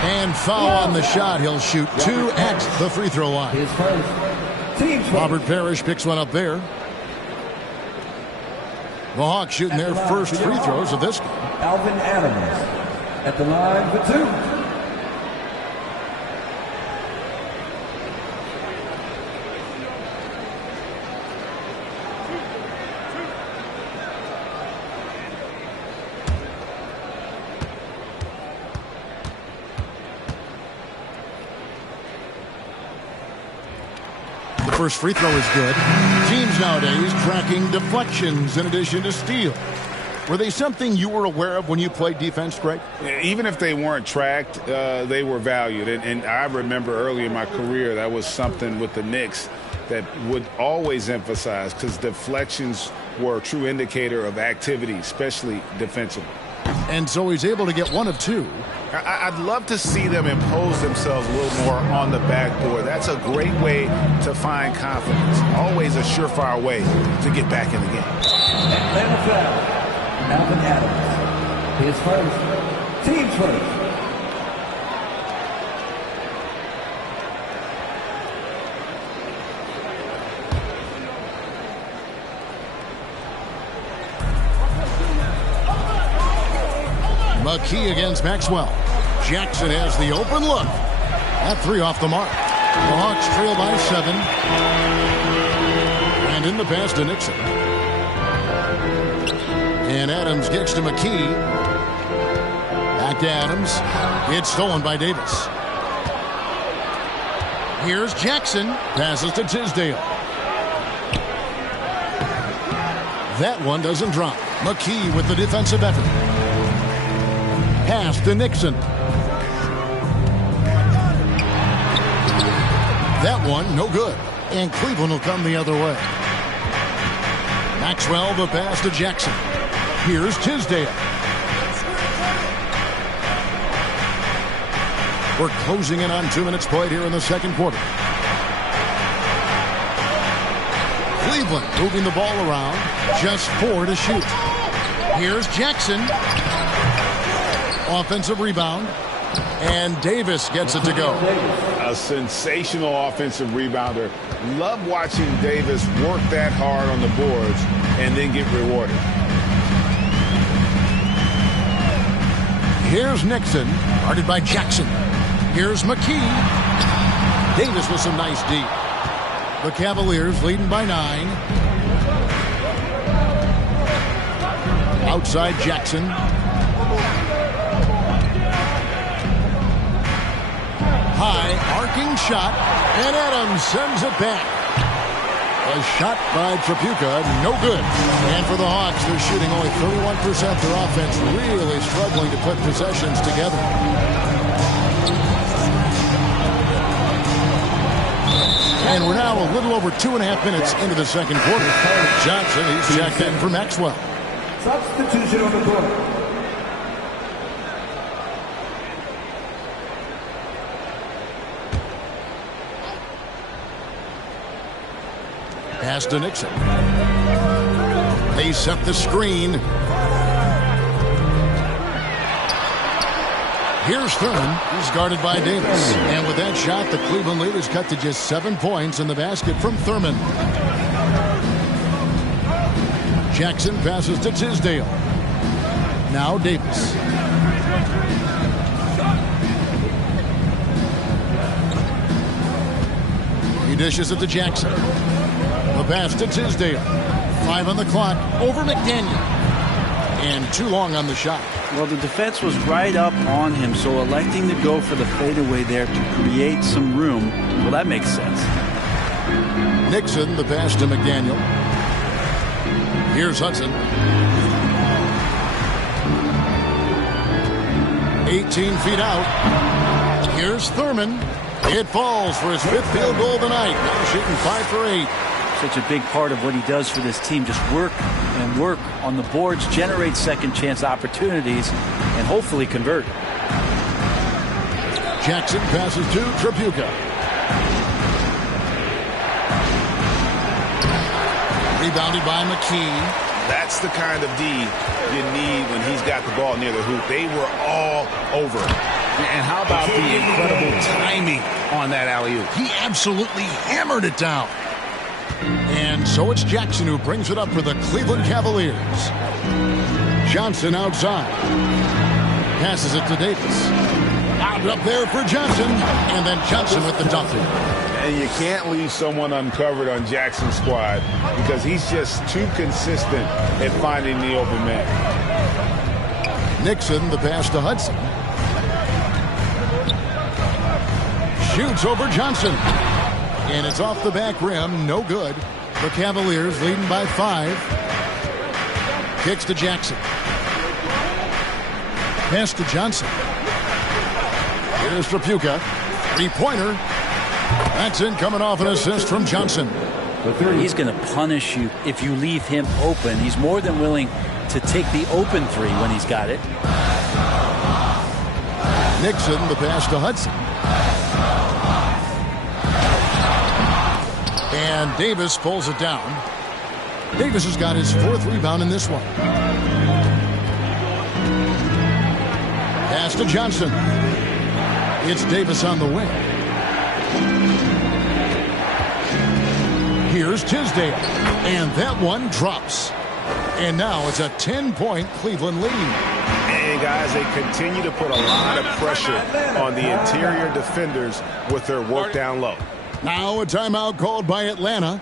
And foul on the shot. He'll shoot 2 at the free throw line. Robert Parrish picks one up there. The Hawks shooting their first free throws of this game. Alvin Adams at the line for 2. First free throw is good. Teams nowadays tracking deflections in addition to steal. Were they something you were aware of when you played defense, Greg? Even if they weren't tracked, they were valued. And I remember early in my career, that was something with the Knicks that would always emphasize, because deflections were a true indicator of activity, especially defensively. And so he's able to get 1 of 2. I'd love to see them impose themselves a little more on the backboard. That's a great way to find confidence. Always a surefire way to get back in the game. Atlanta foul. Alvin Adams. His first. Team's first. McKee against Maxwell. Jackson has the open look. That 3 off the mark. The Hawks trail by 7. And in the pass to Nixon. And Adams gets to McKee. Back to Adams. It's stolen by Davis. Here's Jackson. Passes to Tisdale. That one doesn't drop. McKee with the defensive effort. Pass to Nixon. That one, no good. And Cleveland will come the other way. Maxwell, the pass to Jackson. Here's Tisdale. We're closing in on 2 minutes played here in the second quarter. Cleveland moving the ball around. Just 4 to shoot. Here's Jackson. Offensive rebound. And Davis gets it to go. A sensational offensive rebounder. Love watching Davis work that hard on the boards and then get rewarded. Here's Nixon, guarded by Jackson. Here's McKee. Davis with some nice D. The Cavaliers leading by 9. Outside Jackson. High, arcing shot, and Adams sends it back. A shot by Tripucka, no good. And for the Hawks, they're shooting only 31% of their offense, really struggling to put possessions together. And we're now a little over 2.5 minutes into the second quarter. Johnson, he's checked in for Maxwell. Substitution on the court. Pass to Nixon. They set the screen. Here's Thurman. He's guarded by Davis. And with that shot, the Cleveland lead is cut to just 7 points in the basket from Thurman. Jackson passes to Tisdale. Now Davis. He dishes it to Jackson. The pass to Tisdale. 5 on the clock. Over McDaniel. And too long on the shot. Well, the defense was right up on him, so electing to go for the fadeaway there to create some room, well, that makes sense. Nixon, the pass to McDaniel. Here's Hudson. 18 feet out. Here's Thurman. It falls for his 5th field goal of the night. Now shooting 5 for 8. Such a big part of what he does for this team. Just work and work on the boards, generate second chance opportunities, and hopefully convert. Jackson passes to Tripucka. Rebounded by McKee. That's the kind of D you need when he's got the ball near the hoop. They were all over. And how about the incredible timing on that alley-oop? He absolutely hammered it down. And so it's Jackson who brings it up for the Cleveland Cavaliers. Johnson outside. Passes it to Davis. Out up there for Johnson. And then Johnson with the dunk. And you can't leave someone uncovered on Jackson's squad because he's just too consistent at finding the open man. Nixon, the pass to Hudson. Shoots over Johnson. And it's off the back rim. No good. The Cavaliers leading by 5. Kicks to Jackson. Pass to Johnson. Here's Trapuka. 3-pointer. That's in, coming off an assist from Johnson. He's going to punish you if you leave him open. He's more than willing to take the open 3 when he's got it. Nixon, the pass to Hudson. And Davis pulls it down. Davis has got his 4th rebound in this one. Pass to Johnson. It's Davis on the wing. Here's Tisdale. And that one drops. And now it's a 10-point Cleveland lead. And guys, they continue to put a lot of pressure on the interior defenders with their work down low. Now a timeout called by Atlanta.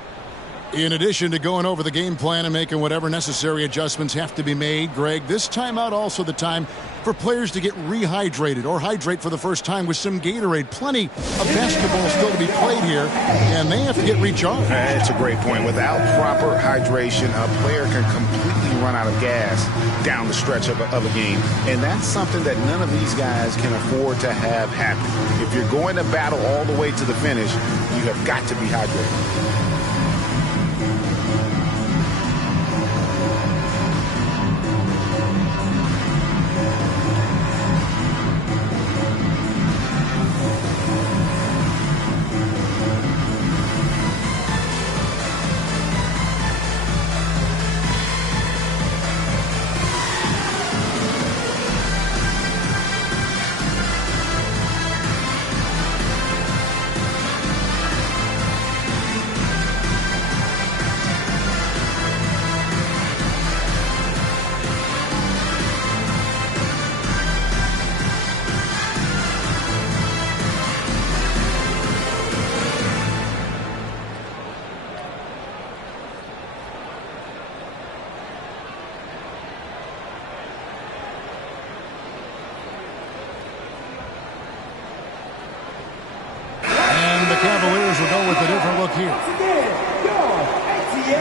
In addition to going over the game plan and making whatever necessary adjustments have to be made, Greg, this timeout also the time for players to get rehydrated or hydrate for the first time with some Gatorade. Plenty of basketball still to be played here, and they have to get recharged. That's a great point. Without proper hydration, a player can completely run out of gas down the stretch of a game, and that's something that none of these guys can afford to have happen. If you're going to battle all the way to the finish, you have got to be hydrated. Cavaliers will go with a different look here.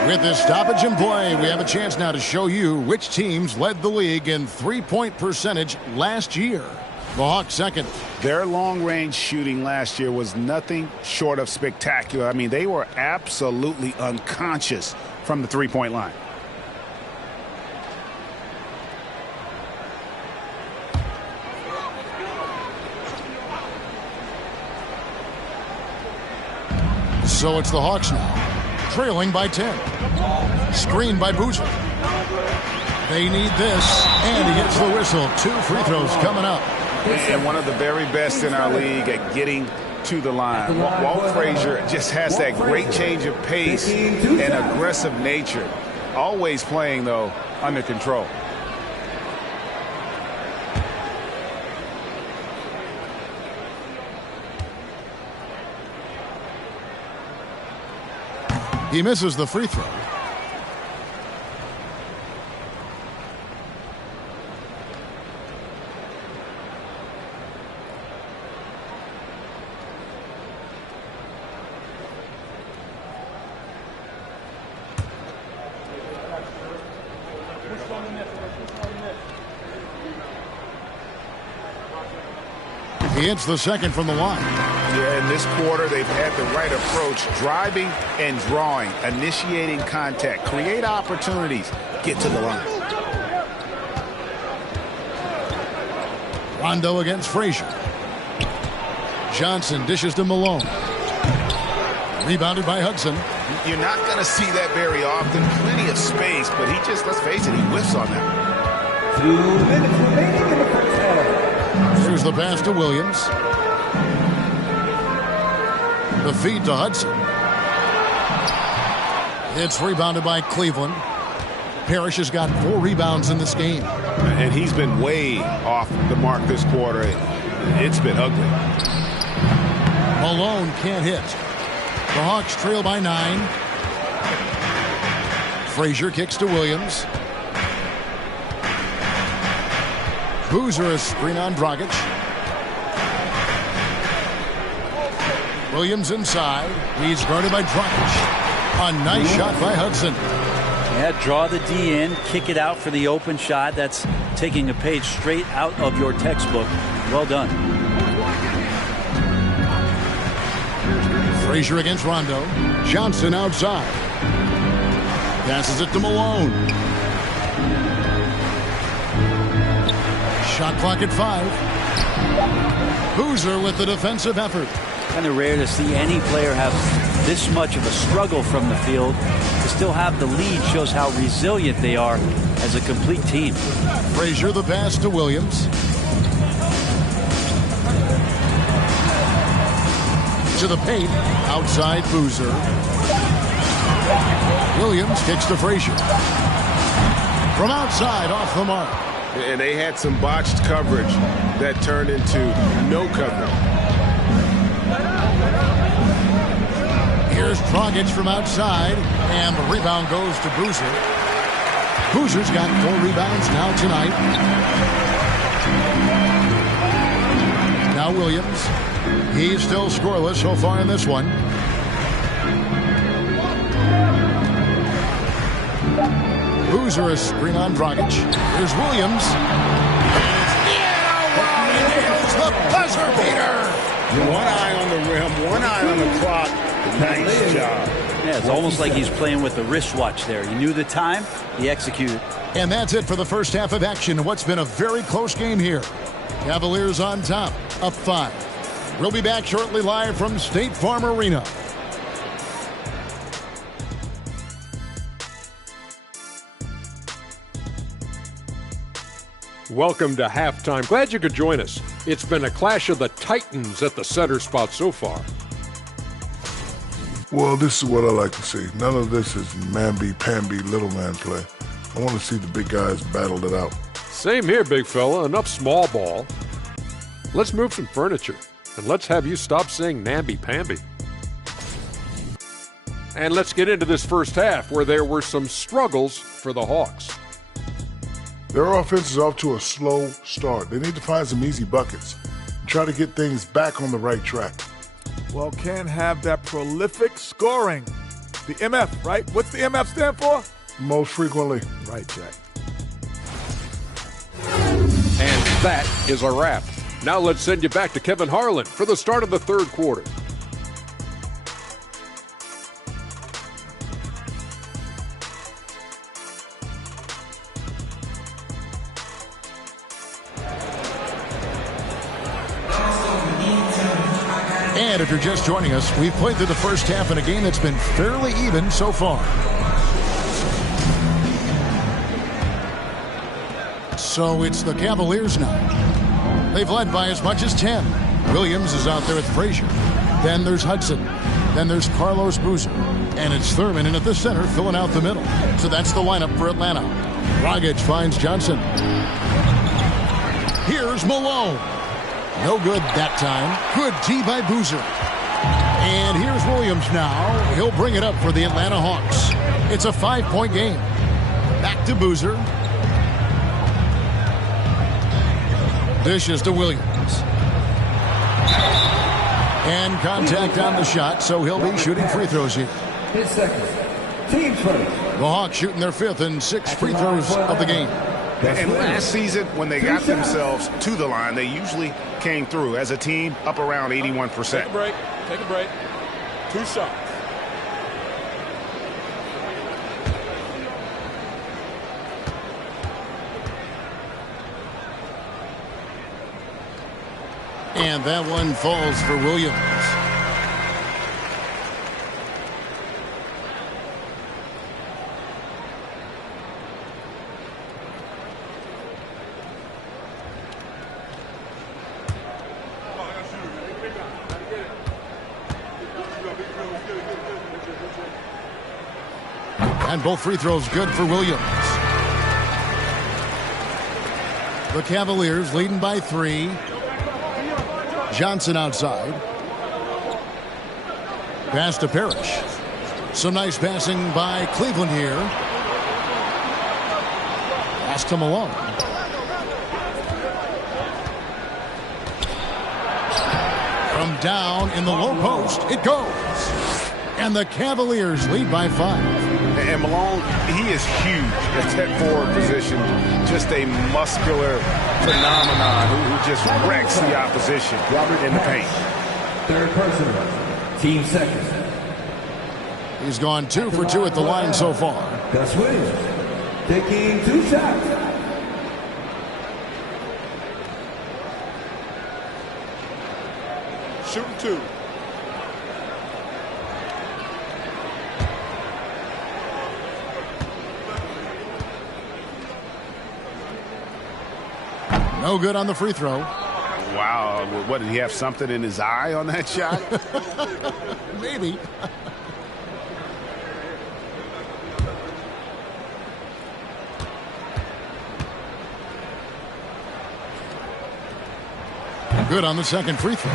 With this stoppage in play, we have a chance now to show you which teams led the league in three-point percentage last year. The Hawks second. Their long-range shooting last year was nothing short of spectacular. I mean, they were absolutely unconscious from the three-point line. So it's the Hawks now, trailing by 10. Screened by Boozer. They need this, and he gets the whistle. 2 free throws coming up. And one of the very best in our league at getting to the line. Walt Frazier just has that great change of pace and aggressive nature. Always playing, though, under control. He misses the free throw. He hits the second from the line. Yeah, in this quarter, they've had the right approach, driving and drawing, initiating contact, create opportunities, get to the line. Rondo against Frazier. Johnson dishes to Malone. Rebounded by Hudson. You're not going to see that very often. Plenty of space, but he just, let's face it, he whiffs on that. 2 minutes remaining in the first half. Here's the pass to Williams. The feed to Hudson. It's rebounded by Cleveland. Parrish has got 4 rebounds in this game. And he's been way off the mark this quarter. It's been ugly. Malone can't hit. The Hawks trail by 9. Frazier kicks to Williams. Boozer a screen on Dragic. Williams inside. He's guarded by Dragic. A nice shot by Hudson. Yeah, draw the D in, kick it out for the open shot. That's taking a page straight out of your textbook. Well done. Frazier against Rondo. Johnson outside. Passes it to Malone. Shot clock at 5. Boozer with the defensive effort. Kind of rare to see any player have this much of a struggle from the field. To still have the lead shows how resilient they are as a complete team. Frazier the pass to Williams. To the paint. Outside Boozer. Williams kicks to Frazier. From outside, off the mark. And they had some botched coverage that turned into no coverage. Here's Dragic from outside, and the rebound goes to Boozer. Boozer's got 4 rebounds now tonight. Now Williams. He's still scoreless so far in this one. Boozer a screen on Dragic. Here's Williams. Yeah, wow, he nails the buzzer beater. One eye on the rim, one eye on the clock. Nice job. Yeah, it's almost like he's playing with the wristwatch there. He knew the time, he executed. And that's it for the first half of action. What's been a very close game here. Cavaliers on top, up 5. We'll be back shortly live from State Farm Arena. Welcome to halftime. Glad you could join us. It's been a clash of the Titans at the center spot so far. Well, this is what I like to see. None of this is mamby-pamby little man play. I want to see the big guys battle it out. Same here, big fella. Enough small ball. Let's move some furniture. And let's have you stop saying namby-pamby. And let's get into this first half where there were some struggles for the Hawks. Their offense is off to a slow start. They need to find some easy buckets and try to get things back on the right track. Well, can't have that prolific scoring. The MF, right? What's the MF stand for? Most frequently. Right, Jack. And that is a wrap. Now let's send you back to Kevin Harlan for the start of the third quarter. And if you're just joining us, we've played through the first half in a game that's been fairly even so far. So it's the Cavaliers now. They've led by as much as 10. Williams is out there with Frazier. Then there's Hudson. Then there's Carlos Boozer. And it's Thurman in at the center, filling out the middle. So that's the lineup for Atlanta. Dragic finds Johnson. Here's Malone. No good that time. Good tee by Boozer. And here's Williams now. He'll bring it up for the Atlanta Hawks. It's a 5-point game. Back to Boozer. Dishes to Williams. And contact on the shot, so he'll be shooting free throws here. His second. Team first. The Hawks shooting their 5th and 6th free throws of the game. And last season, when they got themselves to the line, they usually came through as a team up around 81%. Take a break. Take a break. 2 shots. And that one falls for Williams. And both free throws good for Williams. The Cavaliers leading by 3. Johnson outside. Pass to Parrish. Some nice passing by Cleveland here. Pass to Malone. From down in the low post, it goes. And the Cavaliers lead by 5. And Malone, he is huge at that forward position. Just a muscular phenomenon who just wrecks the opposition in the paint. Third person, team second. He's gone 2 for 2 at the line so far. Gus Williams taking 2 shots. Shooting 2. No good on the free throw. Wow. What, did he have something in his eye on that shot? Maybe. Good on the second free throw.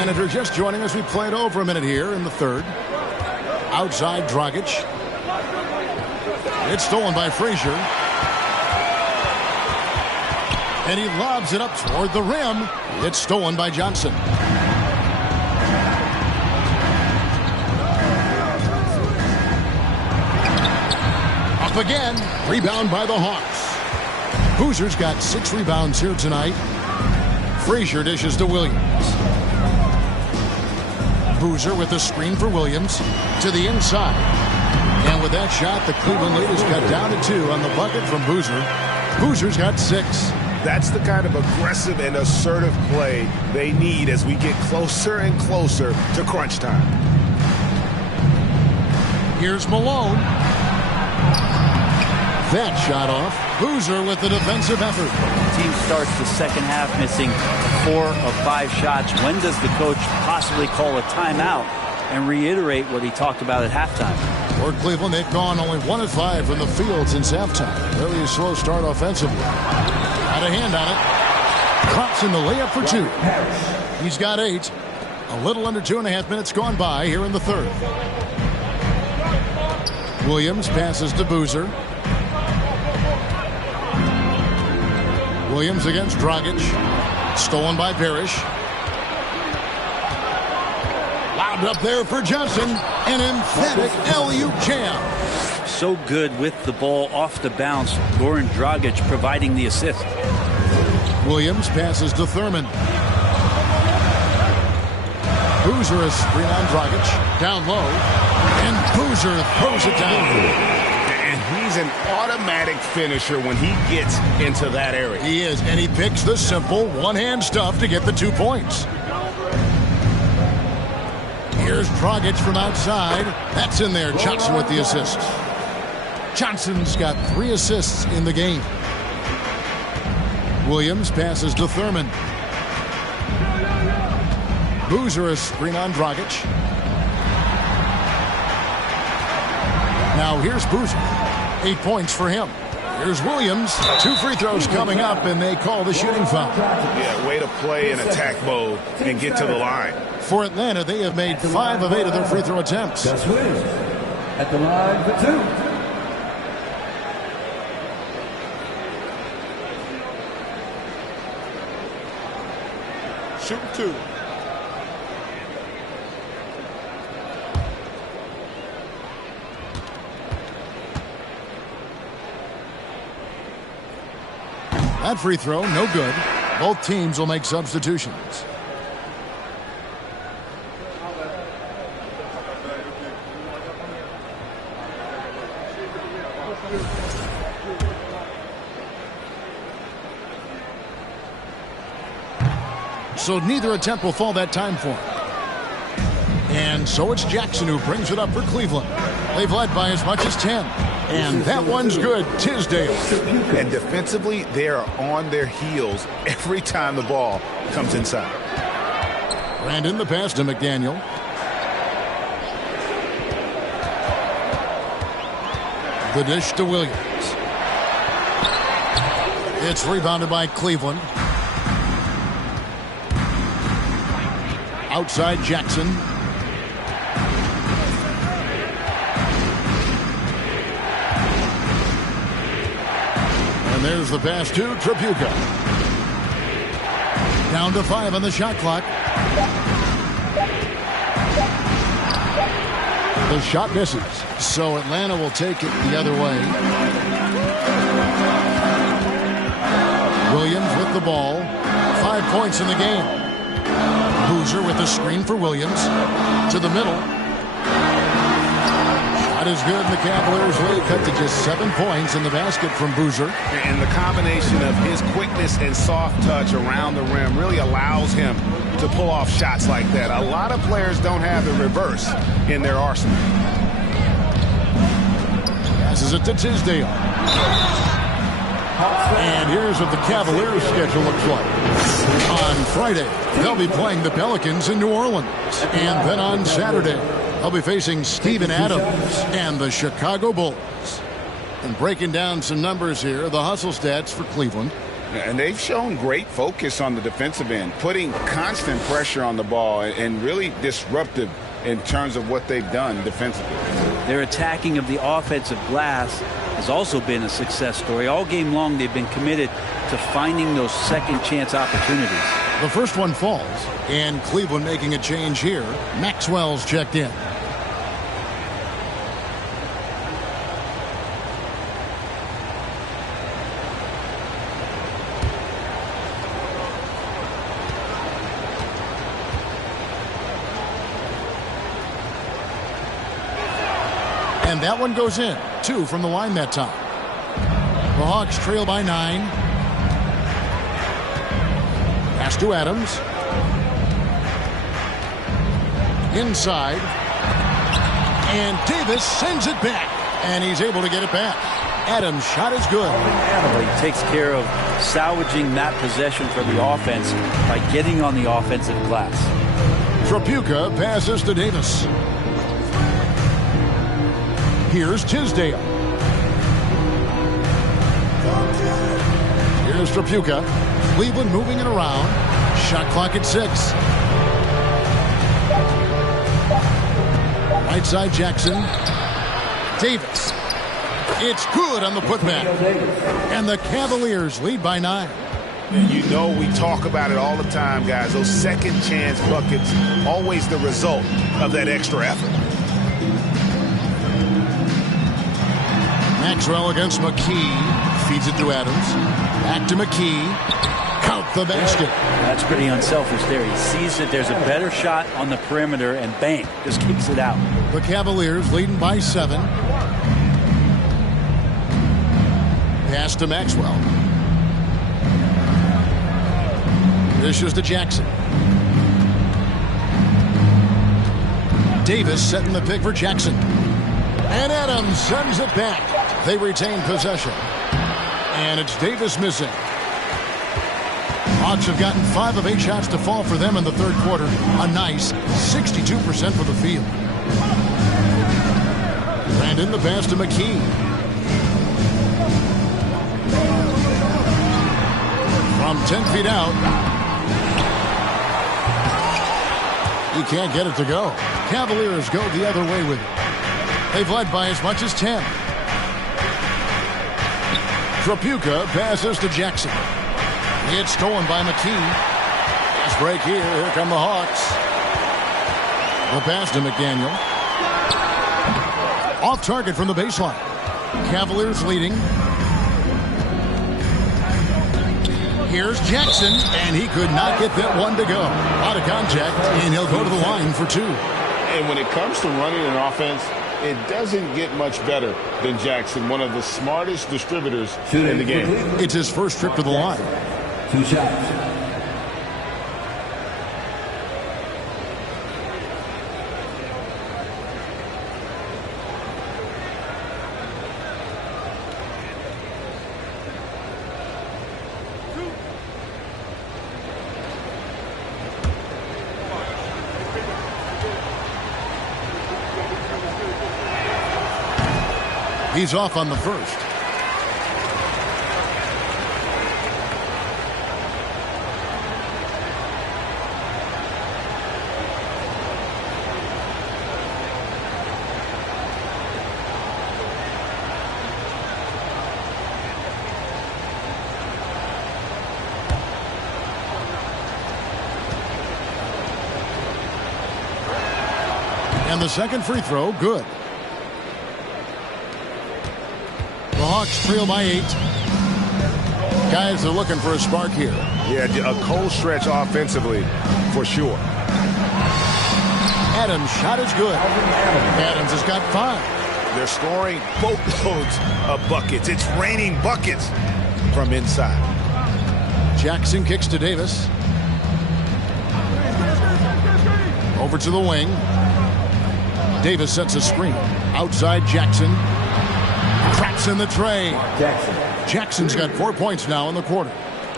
And if you're just joining us, we played over a minute here in the third. Outside Dragic. It's stolen by Frazier. And he lobs it up toward the rim. It's stolen by Johnson. Up again. Rebound by the Hawks. Boozer's got 6 rebounds here tonight. Frazier dishes to Williams. Boozer with the screen for Williams to the inside. And with that shot, the Cleveland lead is cut down to 2 on the bucket from Boozer. Boozer's got 6. That's the kind of aggressive and assertive play they need as we get closer and closer to crunch time. Here's Malone. That shot off. Boozer with the defensive effort. The team starts the second half missing 4 of 5 shots. When does the coach possibly call a timeout and reiterate what he talked about at halftime? For Cleveland, they've gone only 1 of 5 from the field since halftime. Really a slow start offensively. Got a hand on it. Crops in the layup for 2. He's got 8. A little under 2.5 minutes gone by here in the third. Williams passes to Boozer. Williams against Dragic. Stolen by Parrish. Lobbed up there for Johnson. An emphatic alley-oop jam. So good with the ball off the bounce. Goran Dragic providing the assist. Williams passes to Thurman. Boozer a screen on Dragic. Down low. And Boozer throws it down. And he's an automatic finisher when he gets into that area. He is, and he picks the simple one-hand stuff to get the 2 points. Here's Dragic from outside. That's in there. Johnson with the assist. Johnson's got 3 assists in the game. Williams passes to Thurman. Boozer a screen on Dragic. Now here's Boozer. 8 points for him. Here's Williams. 2 free throws coming up, and they call the shooting foul. Yeah, way to play in attack mode and get to the line. For Atlanta, they have made 5 of 8 of their free throw attempts. Gus Williams at the line for 2. Shooting 2. That free throw, no good. Both teams will make substitutions. So neither attempt will fall that time for him. And so it's Jackson who brings it up for Cleveland. They've led by as much as 10. And that one's good. Tisdale. And defensively, they are on their heels every time the ball comes inside. Brandon the pass to McDaniel. The dish to Williams. It's rebounded by Cleveland. Outside Jackson. And there's the pass to Tripucka. Down to 5 on the shot clock. The shot misses, so Atlanta will take it the other way. Williams with the ball. 5 points in the game. Boozer with the screen for Williams. To the middle. Shot is good, and the Cavaliers lead cut to just 7 points in the basket from Boozer. And the combination of his quickness and soft touch around the rim really allows him to pull off shots like that. A lot of players don't have the reverse in their arsenal. Passes it to Tisdale. And here's what the Cavaliers' schedule looks like. On Friday, they'll be playing the Pelicans in New Orleans. And then on Saturday, they'll be facing Steven Adams and the Chicago Bulls. And breaking down some numbers here, the hustle stats for Cleveland. And they've shown great focus on the defensive end, putting constant pressure on the ball and really disruptive in terms of what they've done defensively. Their attacking of the offensive glass has also been a success story. All game long, they've been committed to finding those second chance opportunities. The first one falls, and Cleveland making a change here. Maxwell's checked in. And that one goes in. 2 from the line that time. The Hawks trail by 9. Pass to Adams. Inside. And Davis sends it back. And he's able to get it back. Adams' shot is good. He takes care of salvaging that possession for the offense by getting on the offensive glass. Tripucka passes to Davis. Here's Tisdale. Here's Tripucka. Cleveland moving it around. Shot clock at 6. Right side Jackson. Davis. It's good on the putback. And the Cavaliers lead by 9. And you know we talk about it all the time, guys. Those second chance buckets, always the result of that extra effort. Maxwell against McKee. Feeds it to Adams. Back to McKee. Count the basket. That's pretty unselfish there. He sees that there's a better shot on the perimeter and bang, just kicks it out. The Cavaliers leading by 7. Pass to Maxwell. Dishes to Jackson. Davis setting the pick for Jackson. And Adams sends it back. They retain possession. And it's Davis missing. Hawks have gotten 5 of 8 shots to fall for them in the third quarter. A nice 62% for the field. Brandon the pass to McKee. From 10 feet out. He can't get it to go. Cavaliers go the other way with it. They've led by as much as 10. Tripucka passes to Jackson. It's stolen by McKee. Fast break here. Here come the Hawks. The pass to McDaniel. Off target from the baseline. Cavaliers leading. Here's Jackson, and he could not get that one to go. Out of contact, and he'll go to the line for 2. And when it comes to running an offense, it doesn't get much better than Jackson, one of the smartest distributors in the game. It's his first trip to the line. 2 shots. He's off on the first. And the second free throw, good. The Hawks trail by 8. Guys are looking for a spark here. Yeah, a cold stretch offensively, for sure. Adams' shot is good. Adams has got 5. They're scoring boatloads of buckets. It's raining buckets from inside. Jackson kicks to Davis. Over to the wing. Davis sets a screen. Outside Jackson. Traps in the tray. Jackson's got 4 points now in the quarter.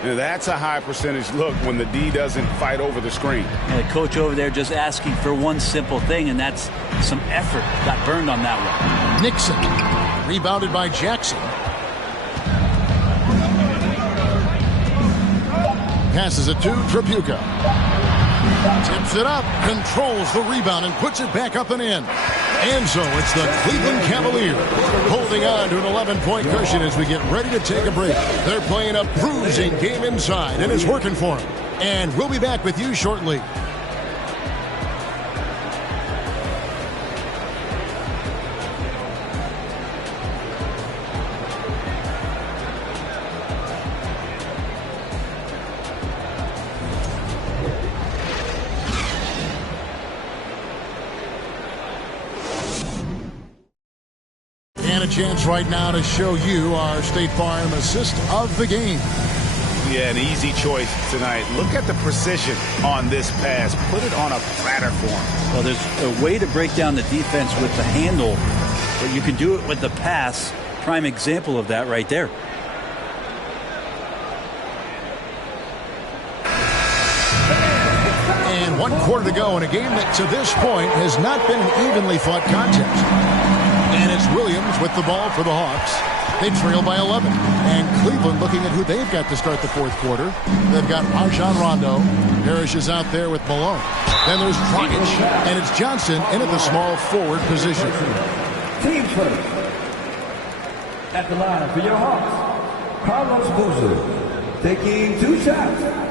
Now that's a high percentage look when the D doesn't fight over the screen. And the coach over there just asking for one simple thing, and that's some effort. Got burned on that one. Nixon. Rebounded by Jackson. Passes it to Tripucka. Tips it up, controls the rebound, and puts it back up and in. And so it's the Cleveland Cavaliers holding on to an 11-point cushion as we get ready to take a break. They're playing a bruising game inside, and it's working for them. And we'll be back with you shortly. Chance right now to show you our State Farm assist of the game. Yeah, an easy choice tonight. Look at the precision on this pass. Put it on a platter for him. Well, there's a way to break down the defense with the handle, but you can do it with the pass. Prime example of that right there. And 1 quarter to go in a game that to this point has not been an evenly fought contest. And it's Williams with the ball for the Hawks. They trail by 11. And Cleveland looking at who they've got to start the fourth quarter. They've got Rajon Rondo. Parrish is out there with Malone. Then there's Dragic. And it's Johnson in at the small forward position. Team first. At the line for your Hawks, Carlos Boozer taking 2 shots.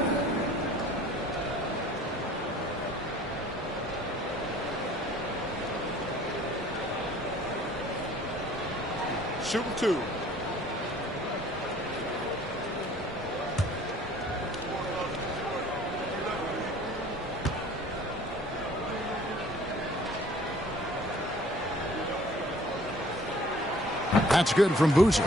Shooting 2. That's good from Boozer.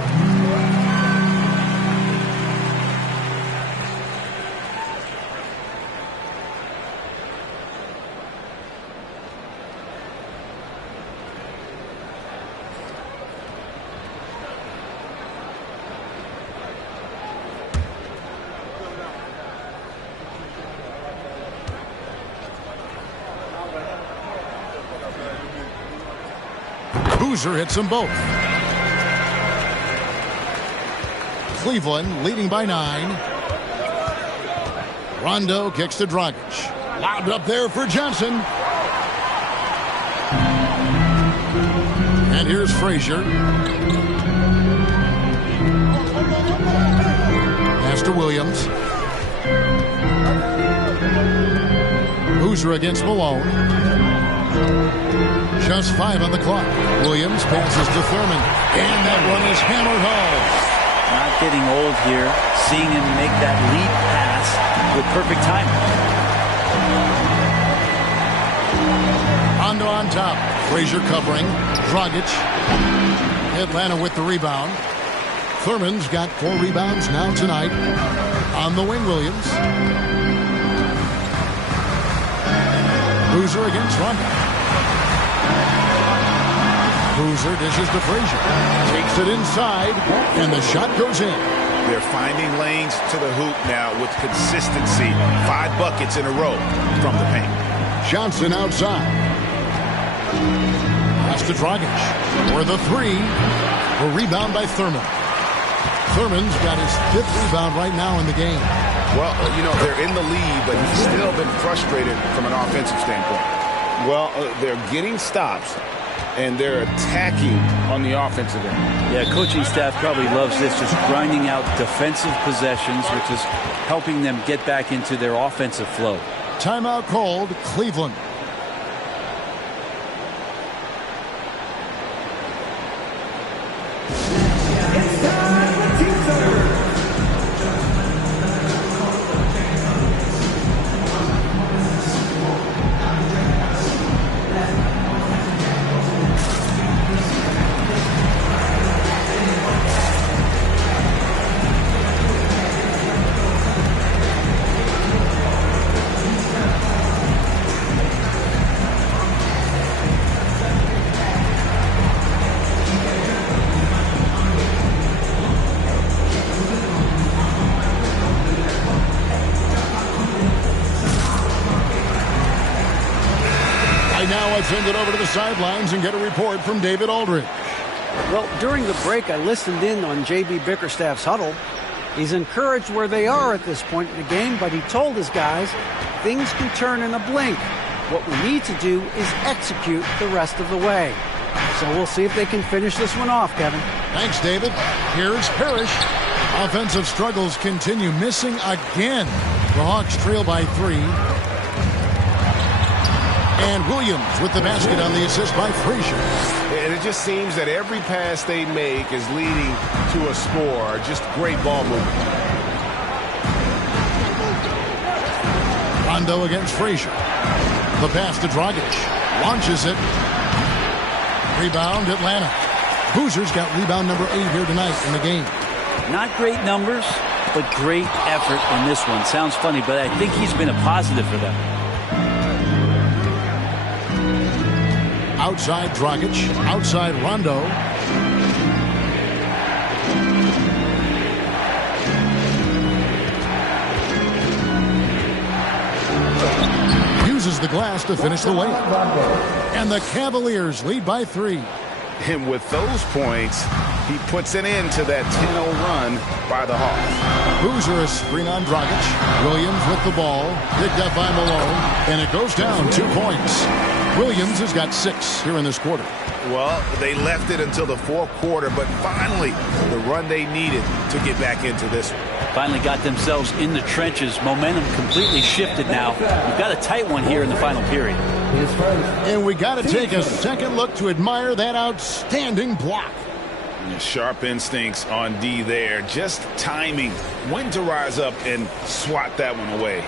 Boozer hits them both. Cleveland leading by 9. Rondo kicks to Dragic. Lobbed up there for Johnson. And here's Frazier. Pass to Williams. Boozer against Malone. Just 5 on the clock. Williams passes to Thurman. And that one is hammered home. Not getting old here. Seeing him make that lead pass with perfect timing. Rondo on top. Frazier covering. Dragic. Atlanta with the rebound. Thurman's got 4 rebounds now tonight. On the wing, Williams. Boozer against Rondo. Boozer dishes to Frazier. Takes it inside, and the shot goes in. They're finding lanes to the hoop now with consistency. 5 buckets in a row from the paint. Johnson outside. Pass to Dragic for the 3. A rebound by Thurman. Thurman's got his 5th rebound right now in the game. Well, you know, they're in the lead, but he's still been frustrated from an offensive standpoint. Well, they're getting stops, and they're attacking on the offensive end. Yeah, coaching staff probably loves this, just grinding out defensive possessions, which is helping them get back into their offensive flow. Timeout called, Cleveland. Send it over to the sidelines and get a report from David Aldridge. Well, during the break, I listened in on J.B. Bickerstaff's huddle. He's encouraged where they are at this point in the game, but he told his guys things can turn in a blink. What we need to do is execute the rest of the way. So we'll see if they can finish this one off, Kevin. Thanks, David. Here's Parrish. Offensive struggles continue, missing again. The Hawks trail by 3. And Williams with the basket on the assist by Frazier. And it just seems that every pass they make is leading to a score. Just great ball movement. Rondo against Frazier. The pass to Dragic. Launches it. Rebound, Atlanta. Boozer's got rebound number 8 here tonight in the game. Not great numbers, but great effort in this one. Sounds funny, but I think he's been a positive for them. Outside Dragic, outside Rondo. Uses the glass to finish the layup. And the Cavaliers lead by 3. And with those points, he puts an end to that 10-0 run by the Hawks. Boozer a screen on Dragic. Williams with the ball, picked up by Malone, and it goes down 2 points. Williams has got 6 here in this quarter. Well, they left it until the 4th quarter, but finally the run they needed to get back into this one. Finally got themselves in the trenches. Momentum completely shifted now. We've got a tight one here in the final period. And we got to take a second look to admire that outstanding block. Sharp instincts on D there. Just timing when to rise up and swat that one away.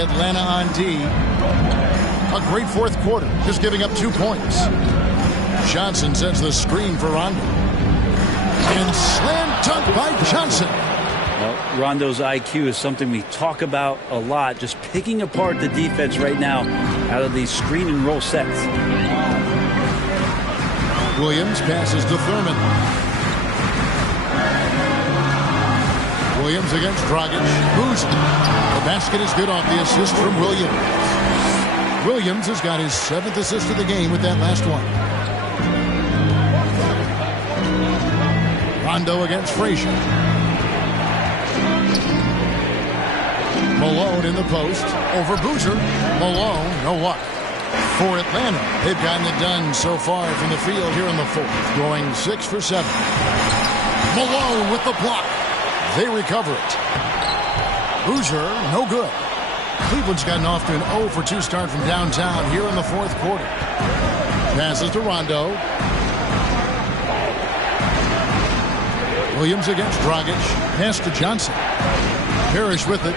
Atlanta on D. A great 4th quarter, just giving up 2 points. Johnson sets the screen for Rondo. And slam dunk by Johnson. Well, Rondo's IQ is something we talk about a lot, just picking apart the defense right now out of these screen and roll sets. Williams passes to Thurman. Williams against Dragic. Boozer. The basket is good off the assist from Williams. Williams has got his 7th assist of the game with that last one. Rondo against Frazier. Malone in the post. Over Boozer. Malone, no luck. For Atlanta, they've gotten it done so far from the field here in the 4th. Going 6 for 7. Malone with the block. They recover it. Boozer, no good. Cleveland's gotten off to an 0 for 2 start from downtown here in the 4th quarter. Passes to Rondo. Williams against Dragic. Pass to Johnson. Parrish with it.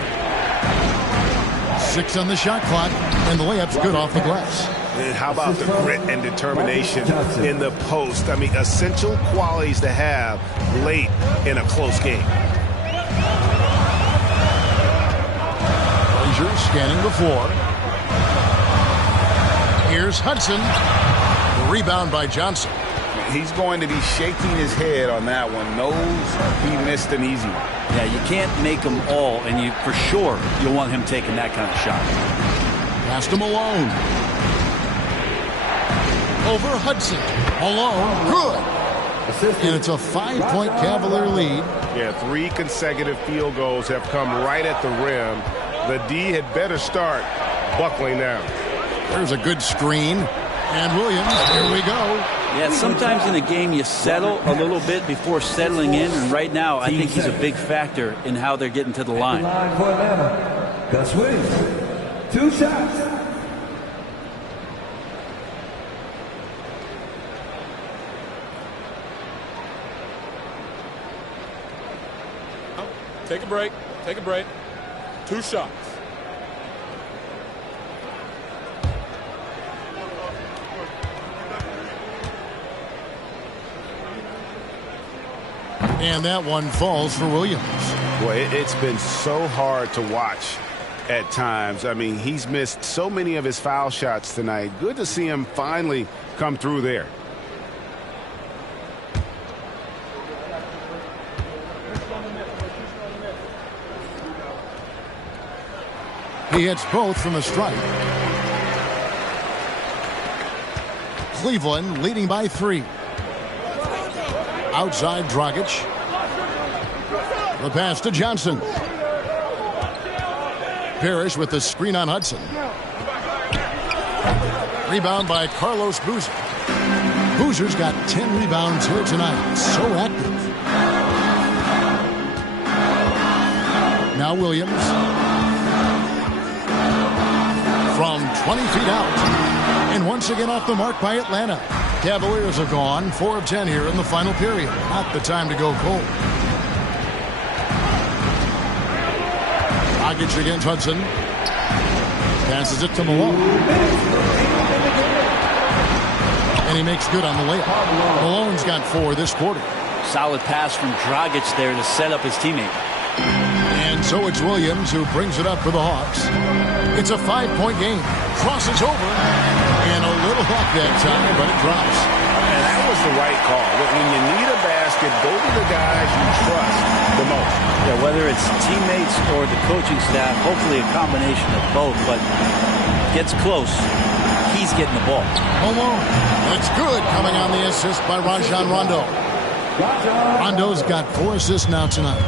6 on the shot clock, and the layup's good off the glass. And how about the grit and determination in the post? I mean, essential qualities to have late in a close game. Frazier scanning the floor. Here's Hudson. The rebound by Johnson. He's going to be shaking his head on that one. Knows he missed an easy one. Yeah, you can't make them all, and you for sure you'll want him taking that kind of shot. Pass to Malone. Over Hudson. Malone, good. And it's a 5-point Cavalier lead. Yeah, 3 consecutive field goals have come right at the rim. The D had better start buckling down. There's a good screen. And Williams, here we go. Yeah, sometimes in a game you settle a little bit before settling in, and right now I think he's a big factor in how they're getting to the line. Line for Atlanta, Gus Williams. 2 shots. Take a break. Take a break. 2 shots. And that one falls for Williams. Boy, it's been so hard to watch at times. I mean, he's missed so many of his foul shots tonight. Good to see him finally come through there. He hits both from the stripe. Cleveland leading by 3. Outside Dragic. The pass to Johnson. Parrish with the screen on Hudson. Rebound by Carlos Boozer. Boozer's got 10 rebounds here tonight. So active. Now Williams. From 20 feet out. And once again off the mark by Atlanta. Cavaliers are gone. 4 of 10 here in the final period. Not the time to go cold. Dragic against Hudson. Passes it to Malone. And he makes good on the layup. Malone's got 4 this quarter. Solid pass from Dragic there to set up his teammate. And so it's Williams who brings it up for the Hawks. It's a 5-point game. Crosses over. And a little luck that time, but it drops. And that was the right call. When you need a basket, go to the guys you trust the most. Yeah, whether it's teammates or the coaching staff, hopefully a combination of both, but gets close. He's getting the ball. Malone. It's good coming on the assist by Rajon Rondo. Rondo's got 4 assists now tonight.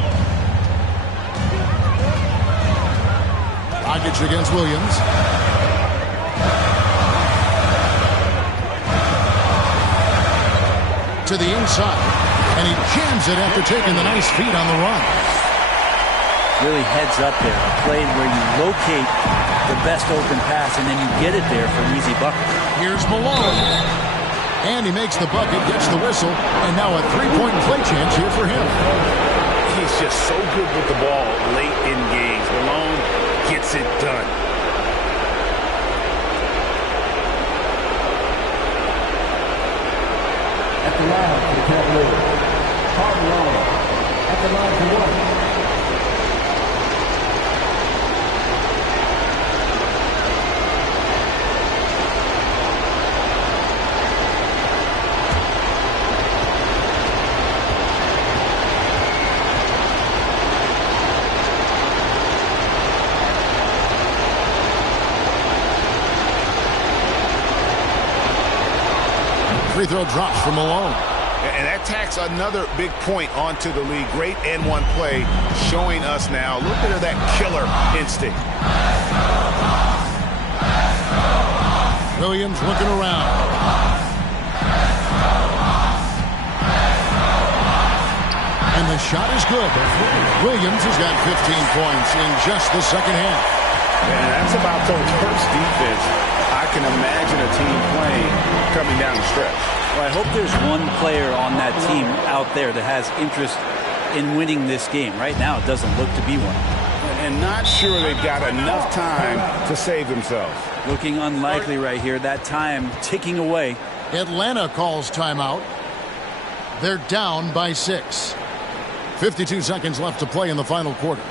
Dragic against Williams. To the inside. And he jams it after taking the nice feed on the run. Really heads up there. A play where you locate the best open pass and then you get it there for an easy bucket. Here's Malone. And he makes the bucket, gets the whistle, and now a 3-point play chance here for him. He's just so good with the ball late in games. Malone gets it done. At the line for the Cavaliers, Karl Malone. At the line for 1. Free throw drops from Malone. And that tacks another big point onto the league. Great N1 play showing us now a little bit of that killer instinct. Williams looking around. And the shot is good. Williams has got 15 points in just the second half. And that's about the worst defense I can imagine a team playing coming down the stretch. Well, I hope there's one player on that team out there that has interest in winning this game. Right now, it doesn't look to be one. And not sure they've got enough time to save themselves. Looking unlikely right here. That time ticking away. Atlanta calls timeout. They're down by 6. 52 seconds left to play in the final quarter.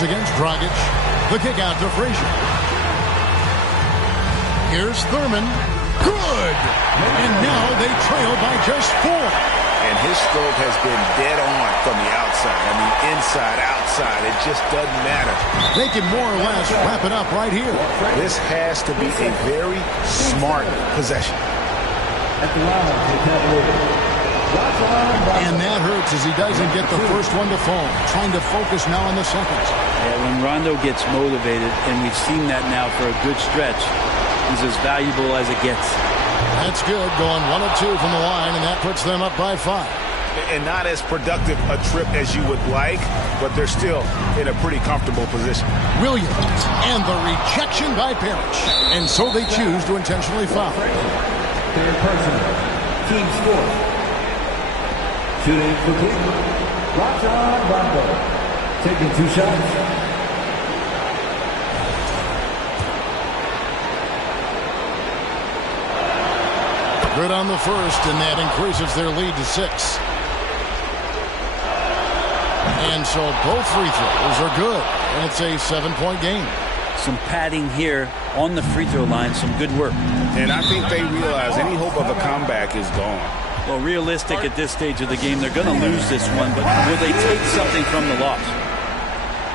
Williams against Dragic. The kick out to Frazier. Here's Thurman. Good! And now they trail by just 4. And his stroke has been dead on from the outside. I mean, inside, outside, it just doesn't matter. They can more or less wrap it up right here. This has to be a very smart possession. And that hurts as he doesn't get the first one to fall. Trying to focus now on the seconds. Yeah, when Rondo gets motivated, and we've seen that now for a good stretch, he's as valuable as it gets. That's good, going 1 of 2 from the line, and that puts them up by 5. And not as productive a trip as you would like, but they're still in a pretty comfortable position. Williams, and the rejection by Parrish. And so they choose to intentionally foul. Third personal. Team score. Shooting for Cleveland. Rajon Rondo. Taking 2 shots. Good on the first, and that increases their lead to 6. And so both free throws are good, and it's a 7-point game. Some padding here on the free throw line, some good work. And I think they realize any hope of a comeback is gone. Well, realistic at this stage of the game, they're going to lose this one, but will they take something from the loss?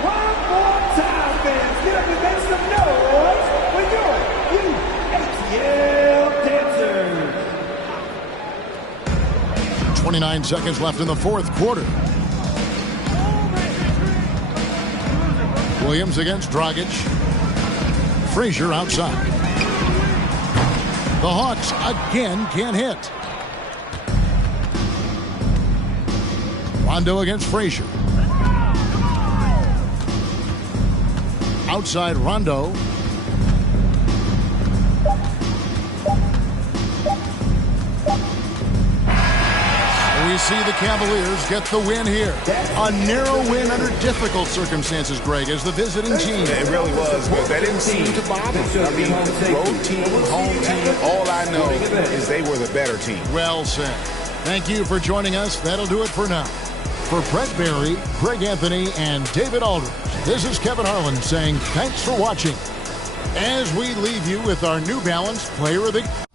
One more time, fans. Get up and make some noise for your ATL dancers. 29 seconds left in the fourth quarter. Williams against Dragic. Frazier outside. The Hawks again can't hit. Rondo against Frazier. Outside Rondo. We see the Cavaliers get the win here. A narrow win under difficult circumstances, Greg, as the visiting team. It really was, but that didn't seem to bother them. I mean, road team, home team, all I know is they were the better team. Well said. Thank you for joining us. That'll do it for now. For Brett Barry, Greg Anthony, and David Aldridge, this is Kevin Harlan saying thanks for watching. As we leave you with our New Balance Player of the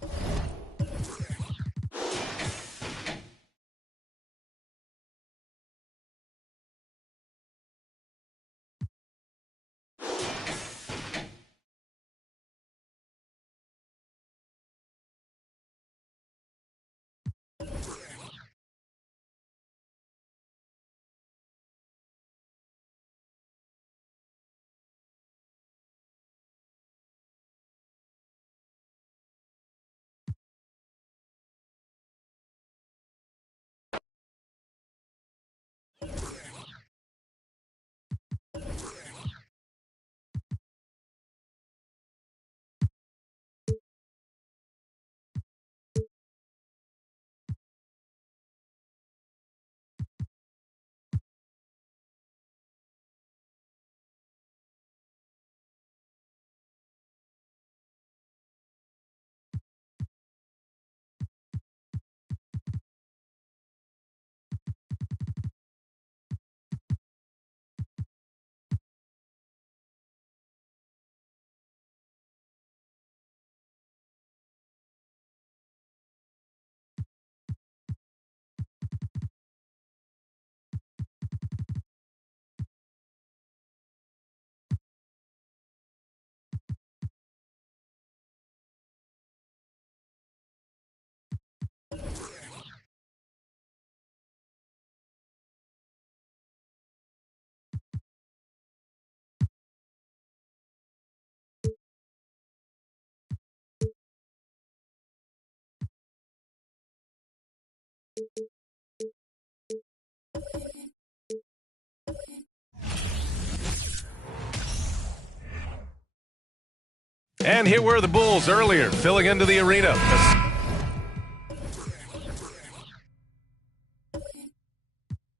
And here were the Bulls earlier, filling into the arena.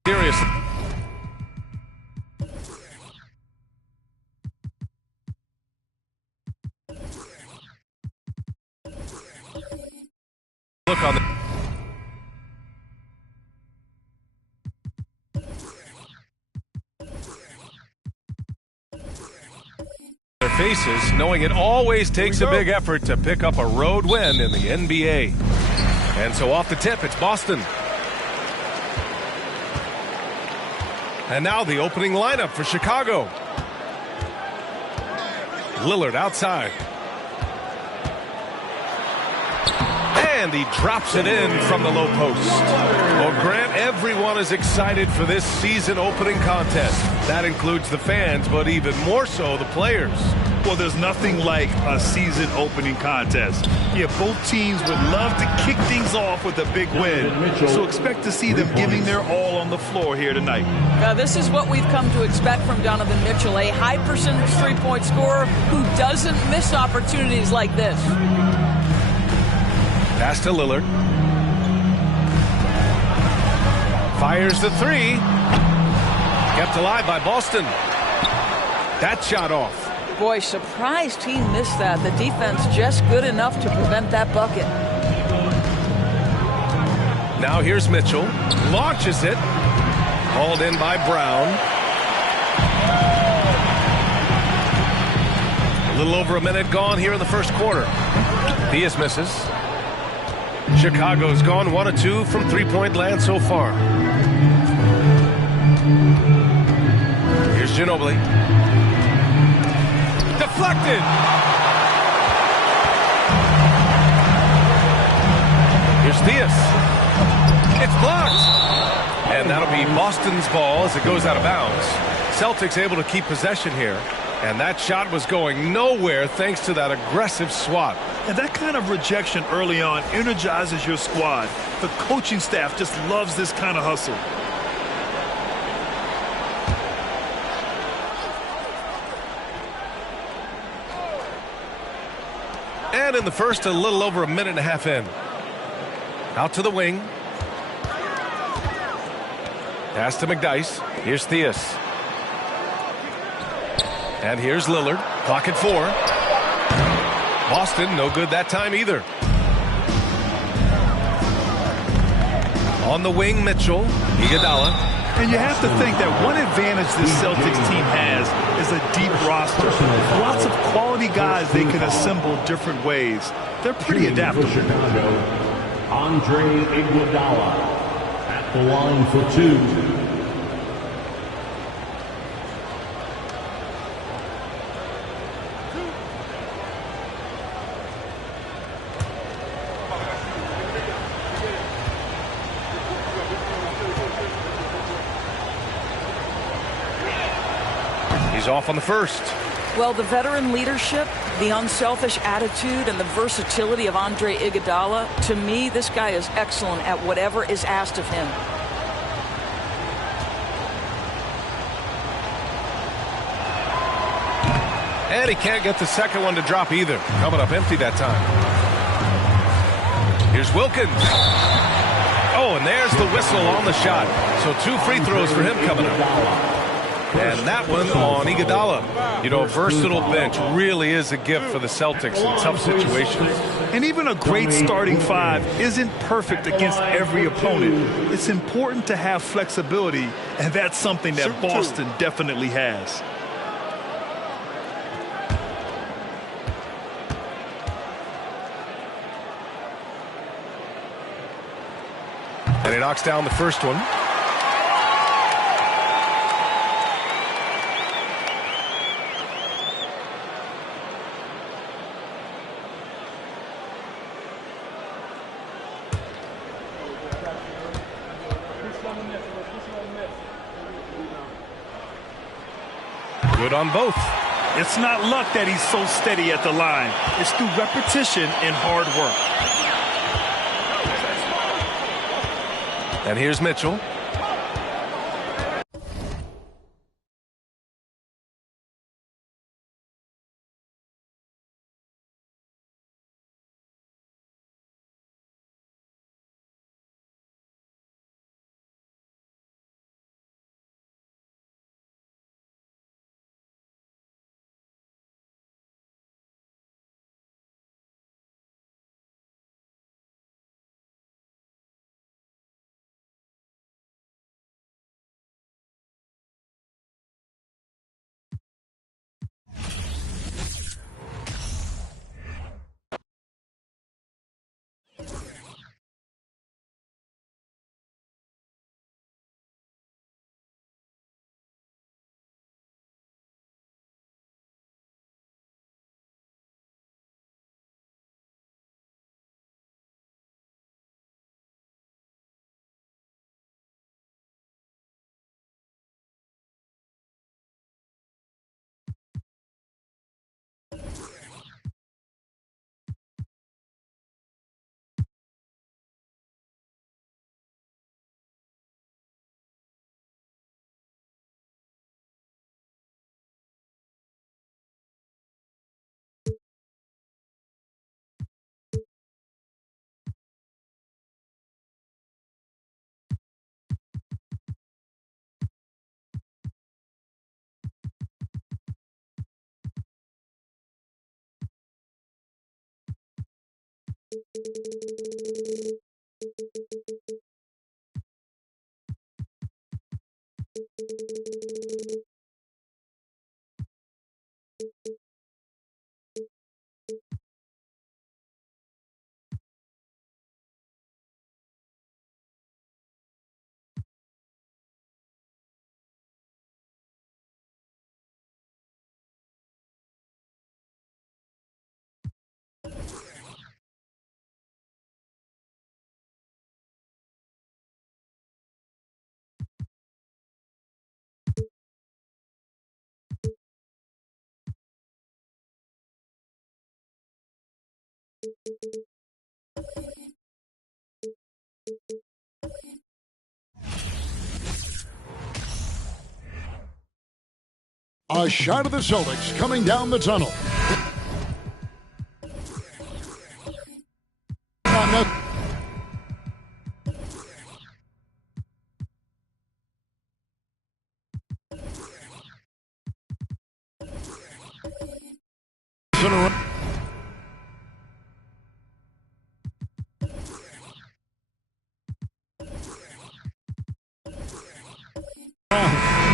Seriously. Look on the faces, knowing it always takes a big effort to pick up a road win in the NBA. And so off the tip, it's Boston. And now the opening lineup for Chicago. Lillard outside. And he drops it in from the low post. Well, Grant, everyone is excited for this season opening contest. That includes the fans, but even more so the players. Well, there's nothing like a season opening contest. Yeah, both teams would love to kick things off with a big win. So expect to see them giving their all on the floor here tonight. Now, this is what we've come to expect from Donovan Mitchell, a high percentage three-point scorer who doesn't miss opportunities like this. Pass to Lillard. Fires the three. Kept alive by Boston. That shot off. Boy, surprised he missed that. The defense just good enough to prevent that bucket. Now here's Mitchell. Launches it. Hauled in by Brown. A little over a minute gone here in the first quarter. Diaz misses. Chicago's gone 1 of 2 from three-point land so far. Here's Ginobili. Deflected. Here's Diaz. It's blocked. And that'll be Boston's ball as it goes out of bounds. Celtics able to keep possession here. And that shot was going nowhere thanks to that aggressive swat. And that kind of rejection early on energizes your squad. The coaching staff just loves this kind of hustle. And in the first, a little over a minute and a half in. Out to the wing. Pass to McDyess. Here's Theus. And here's Lillard. Clock at 4. Boston, no good that time either. On the wing, Mitchell. Iguodala. And you have to think that one advantage this Celtics team has is a deep roster. Lots of quality guys they can assemble different ways. They're pretty adaptable. Andre Iguodala at the line for 2. He's off on the first. Well, the veteran leadership, the unselfish attitude, and the versatility of Andre Iguodala, to me, this guy is excellent at whatever is asked of him. And he can't get the second one to drop either. Coming up empty that time. Here's Wilkins. Oh, and there's the whistle on the shot. So 2 free throws for him coming up. And that one on Iguodala. You know, a versatile bench really is a gift for the Celtics in tough situations. And even a great starting 5 isn't perfect against every opponent. It's important to have flexibility, and that's something that Boston definitely has. And he knocks down the first one. Good on both. It's not luck that he's so steady at the line. It's through repetition and hard work. And here's Mitchell. A shot of the Celtics coming down the tunnel.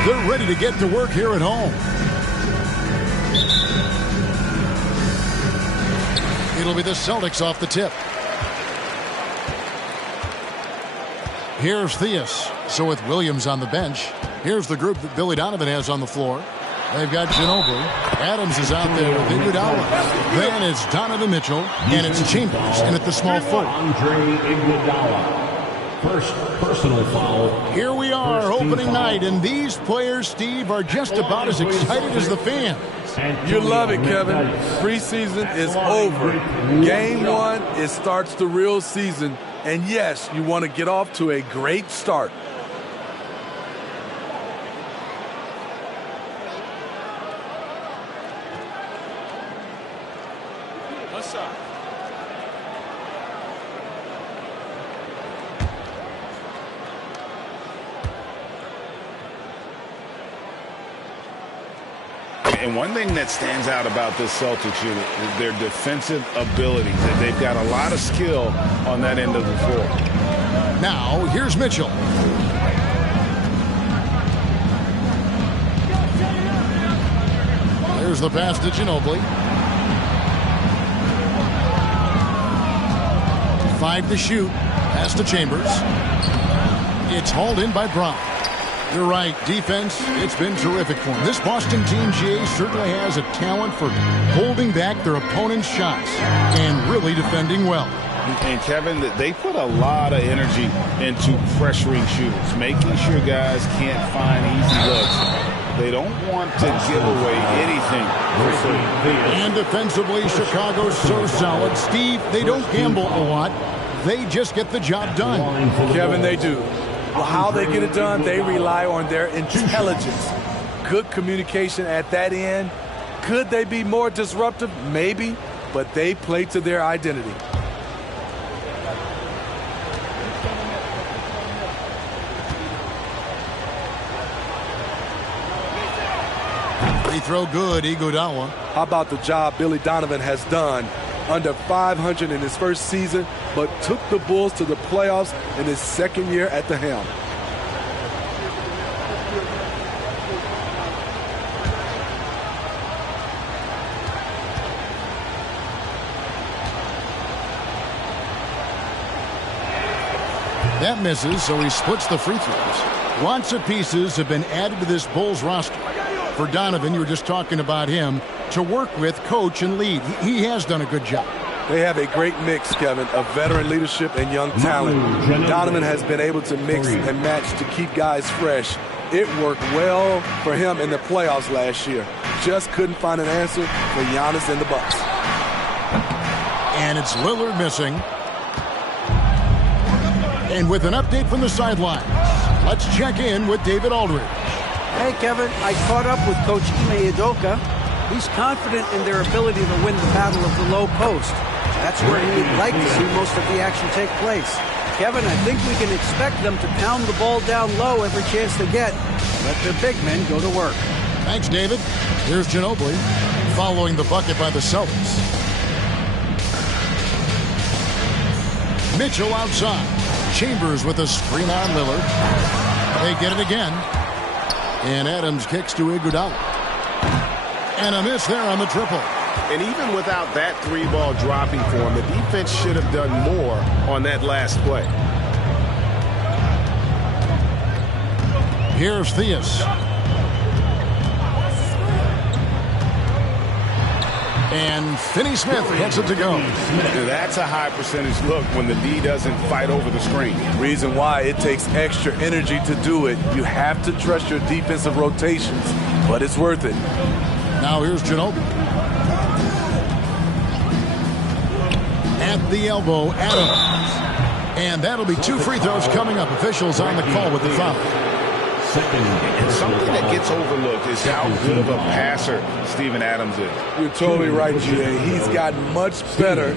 They're ready to get to work here at home. It'll be the Celtics off the tip. Here's Theus. So with Williams on the bench, here's the group that Billy Donovan has on the floor. They've got Ginobili. Adams is out there with Iguodala. Then it's Donovan Mitchell, and it's Chambers in at the small forward. Andre Iguodala. First personal foul. Here we are, opening night, and these players, Steve, are just about as excited as the fans. You love it, Kevin. Preseason is over. Game one, it starts the real season. And yes, you want to get off to a great start. What's up? And one thing that stands out about this Celtics unit is their defensive ability. They've got a lot of skill on that end of the floor. Now, here's Mitchell. There's the pass to Ginobili. 5 to shoot. Pass to Chambers. It's hauled in by Brown. You're right. Defense, it's been terrific for them. This Boston team, GA, certainly has a talent for holding back their opponent's shots and really defending well. And, Kevin, they put a lot of energy into pressuring shooters, making sure guys can't find easy looks. They don't want to give away anything for free. And defensively, Chicago's so solid. Steve, they don't gamble a lot. They just get the job done. Kevin, they do. Well, how they get it done, they rely on their intelligence. Good communication at that end. Could they be more disruptive? Maybe, but they play to their identity. Free throw good, Iguodala. How about the job Billy Donovan has done? Under 500 in his first season, but took the Bulls to the playoffs in his second year at the helm. That misses, so he splits the free throws. Lots of pieces have been added to this Bulls roster. For Donovan, you were just talking about him, to work with, coach, and lead. He has done a good job. They have a great mix, Kevin, of veteran leadership and young talent. Donovan has been able to mix and match to keep guys fresh. It worked well for him in the playoffs last year. Just couldn't find an answer for Giannis and the Bucks. And it's Lillard missing. And with an update from the sidelines, let's check in with David Aldridge. Hey, Kevin, I caught up with Coach Ime Udoka. He's confident in their ability to win the battle of the low post. That's where he would like to see most of the action take place. Kevin, I think we can expect them to pound the ball down low every chance they get. Let their big men go to work. Thanks, David. Here's Ginobili following the bucket by the Celtics. Mitchell outside. Chambers with a screen on Lillard. They get it again. And Adams kicks to Iguodala. And a miss there on the triple. And even without that 3-ball dropping for him, the defense should have done more on that last play. Here's Theus. And Finney-Smith gets it to go. That's a high percentage look when the D doesn't fight over the screen. Reason why it takes extra energy to do it. You have to trust your defensive rotations, but it's worth it. Now here's Ginobili. At the elbow, Adams. And that'll be 2 free throws coming up. Officials on the call with the foul. And something that gets overlooked is how good of a passer Steven Adams is. You're totally right, G.A. He's gotten much better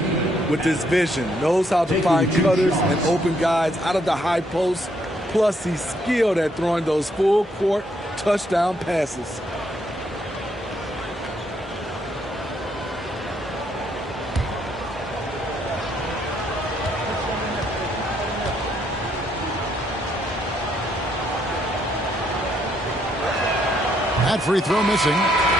with his vision. Knows how to find cutters and open guys out of the high post. Plus, he's skilled at throwing those full-court touchdown passes. That free throw missing.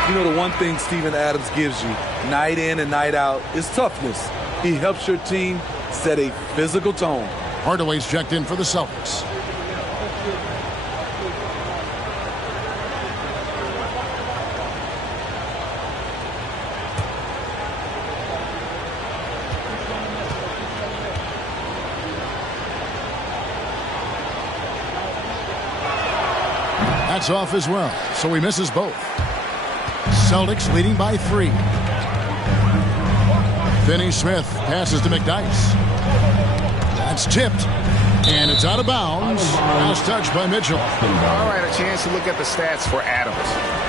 You know, the one thing Steven Adams gives you night in and night out is toughness. He helps your team set a physical tone. Hardaway's checked in for the Celtics. That's off as well, so he misses both. Celtics leading by 3. Finney-Smith passes to McDyess. That's tipped, and it's out of bounds. Last touch by Mitchell. All right, a chance to look at the stats for Adams.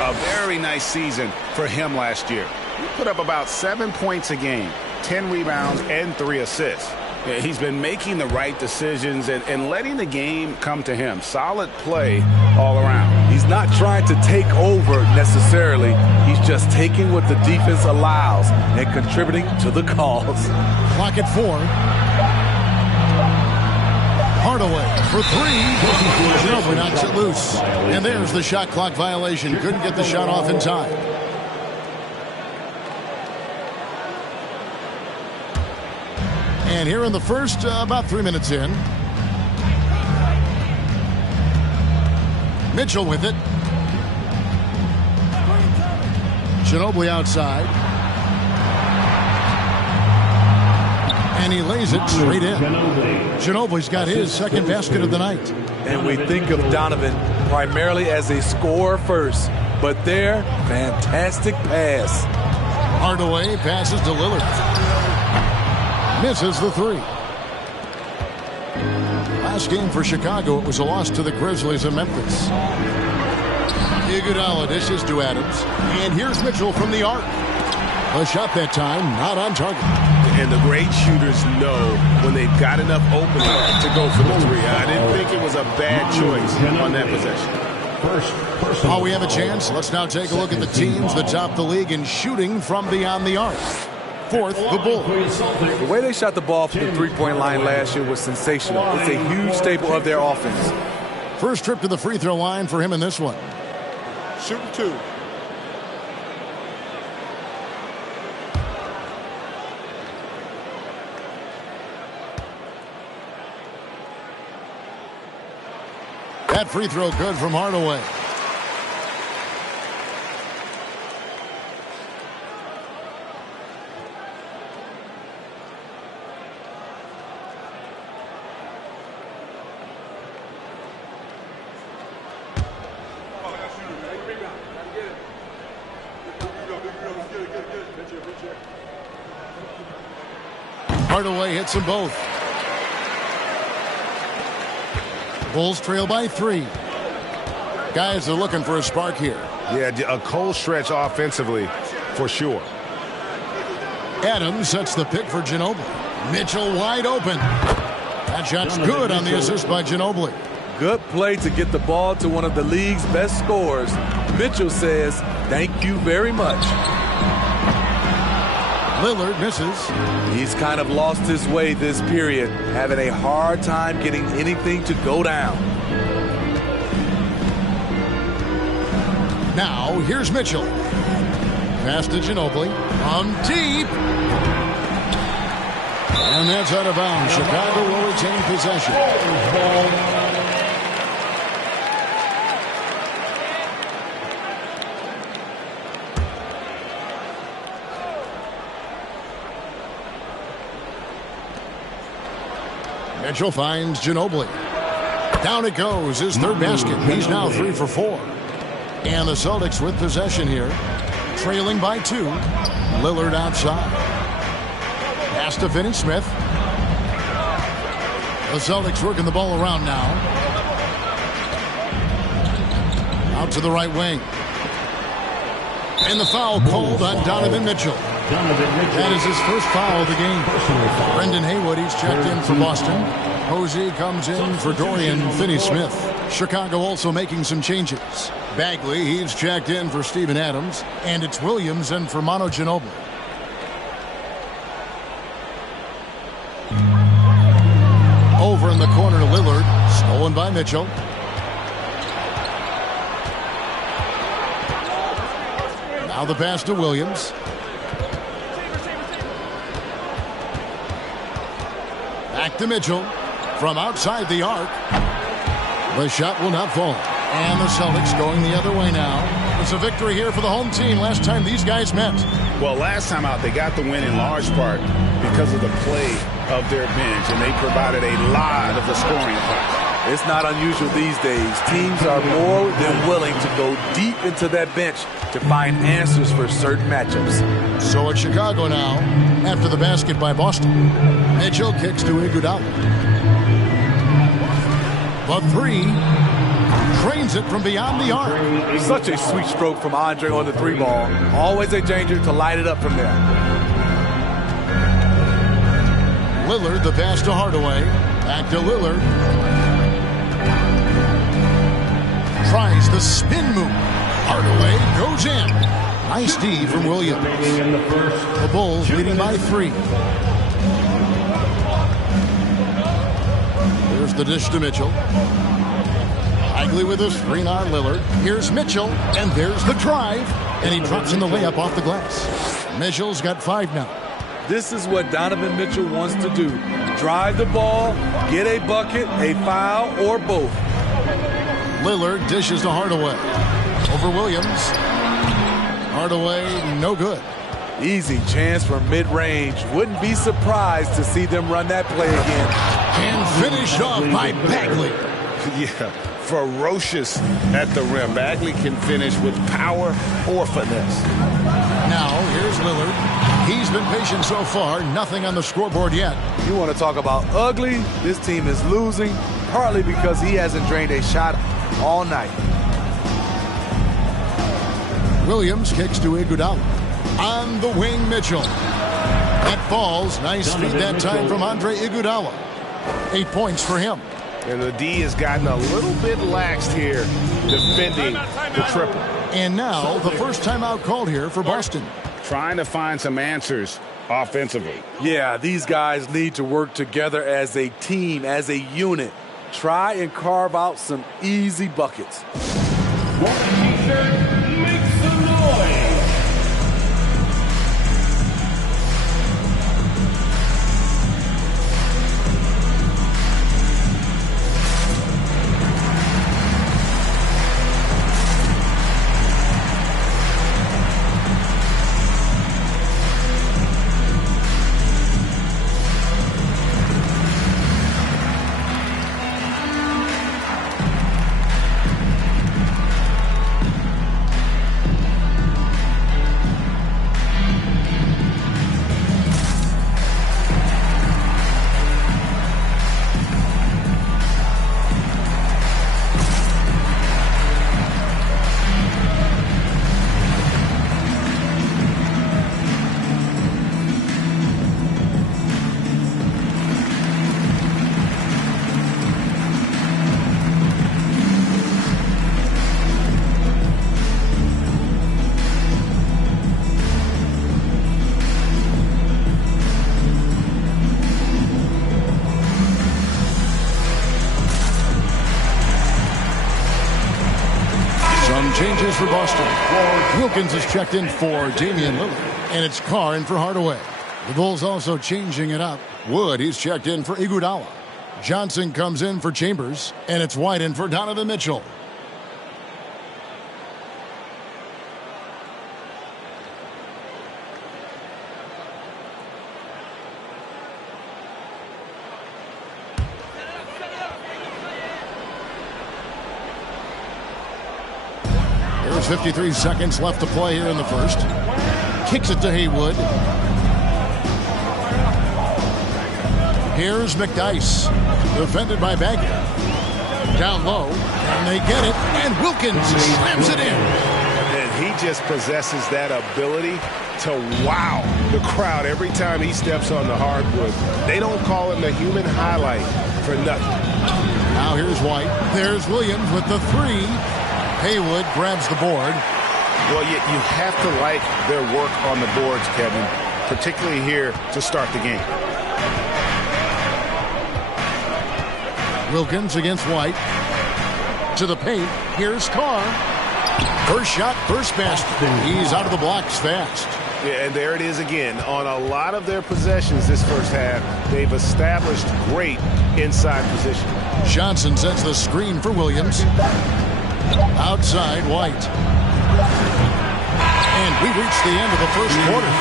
A very nice season for him last year. He put up about 7 points a game, 10 rebounds, and 3 assists. He's been making the right decisions and letting the game come to him. Solid play all around. He's not trying to take over necessarily. He's just taking what the defense allows and contributing to the cause. Clock at 4. Hardaway for 3. Ginobili knocks it loose. And there's the shot clock violation. Couldn't get the shot off in time. And here in the first, about 3 minutes in. Mitchell with it. Ginobili outside. And he lays it straight in. Ginobili's got his second basket of the night. And we think of Donovan primarily as a scorer first, but there, fantastic pass. Hardaway passes to Lillard. Misses the 3. Last game for Chicago, it was a loss to the Grizzlies of Memphis. Iguodala dishes to Adams. And here's Mitchell from the arc. A shot that time, not on target. And the great shooters know when they've got enough opening to go for the 3. I didn't think it was a bad choice on that possession. While we have a chance, let's now take a look at the teams that top the league in shooting from beyond the arc. 4th, the Bulls. The way they shot the ball from the three-point line last year was sensational. It's a huge staple of their offense. First trip to the free throw line for him in this one. Shooting 2. That free throw good from Hardaway. Hardaway hits them both. Bulls trail by 3. Guys are looking for a spark here. Yeah, a cold stretch offensively for sure. Adams sets the pick for Ginobili. Mitchell wide open. That shot's good on the assist by Ginobili. Good play to get the ball to one of the league's best scorers. Mitchell says, thank you very much. Lillard misses. He's kind of lost his way this period, having a hard time getting anything to go down. Now, here's Mitchell. Pass to Ginobili. On deep. And that's out of bounds. Chicago will retain possession. Mitchell finds Ginobili. Down it goes. His third basket. He's now 3 for 4. And the Celtics with possession here. Trailing by 2. Lillard outside. Pass to Finney-Smith. The Celtics working the ball around now. Out to the right wing. And the foul called on Donovan Mitchell. That is his first foul of the game. Brendan Haywood, he's checked in for Boston. Posey comes in for Dorian Finney-Smith. Chicago also making some changes. Bagley, he's checked in for Steven Adams. And it's Williams in for Manu Ginobili. Over in the corner to Lillard. Stolen by Mitchell. Now the pass to Williams. Back to Mitchell. From outside the arc. The shot will not fall. And the Celtics going the other way now. It's a victory here for the home team. Last time these guys met. Well, last time out, they got the win in large part because of the play of their bench, and they provided a lot of the scoring effect. It's not unusual these days. Teams are more than willing to go deep into that bench to find answers for certain matchups. So it's Chicago now after the basket by Boston. Mitchell kicks to Iguodala. The three drains it from beyond the arc. Such a sweet stroke from Andre on the 3 ball. Always a danger to light it up from there. Lillard, the pass to Hardaway. Back to Lillard. Tries the spin move. Hardaway goes in. Nice D from Williams. The Bulls leading by 3. Here's the dish to Mitchell. Bagley with a screen on Lillard. Here's Mitchell, and there's the drive. And he drops in the layup off the glass. Mitchell's got 5 now. This is what Donovan Mitchell wants to do. Drive the ball, get a bucket, a foul, or both. Lillard dishes to Hardaway. Over Williams. Hardaway, no good. Easy chance for mid-range. Wouldn't be surprised to see them run that play again. And finished off by Bagley. Yeah, ferocious at the rim. Bagley can finish with power or finesse. Now, here's Lillard. He's been patient so far. Nothing on the scoreboard yet. You want to talk about ugly? This team is losing, partly because he hasn't drained a shot all night. Williams kicks to Iguodala. On the wing, Mitchell. That falls. Nice feed that time from Andre Iguodala. 8 points for him. And the D has gotten a little bit laxed here defending the triple. And now the first timeout called here for Boston. Trying to find some answers offensively. Yeah, these guys need to work together as a team, as a unit. Try and carve out some easy buckets. Make some noise. changes for Boston. Wilkins is checked in for Damian Lillard, and it's Carr in for Hardaway. The Bulls also changing it up. Wood, he's checked in for Iguodala. Johnson comes in for Chambers, and it's White in for Donovan Mitchell. There's 53 seconds left to play here in the first. Kicks it to Haywood. Here's McDyess, defended by Baggett. Down low, and they get it, and Wilkins slams it in. And he just possesses that ability to wow the crowd every time he steps on the hardwood. They don't call him the human highlight for nothing. Now here's White. There's Williams with the three. Haywood grabs the board. Well, you have to like their work on the boards, Kevin, particularly here to start the game. Wilkins against White. To the paint. Here's Carr. First shot, first basket. He's out of the blocks fast. Yeah, and there it is again. On a lot of their possessions this first half, they've established great inside position. Johnson sets the screen for Williams. Outside, White. And we reach the end of the first quarter.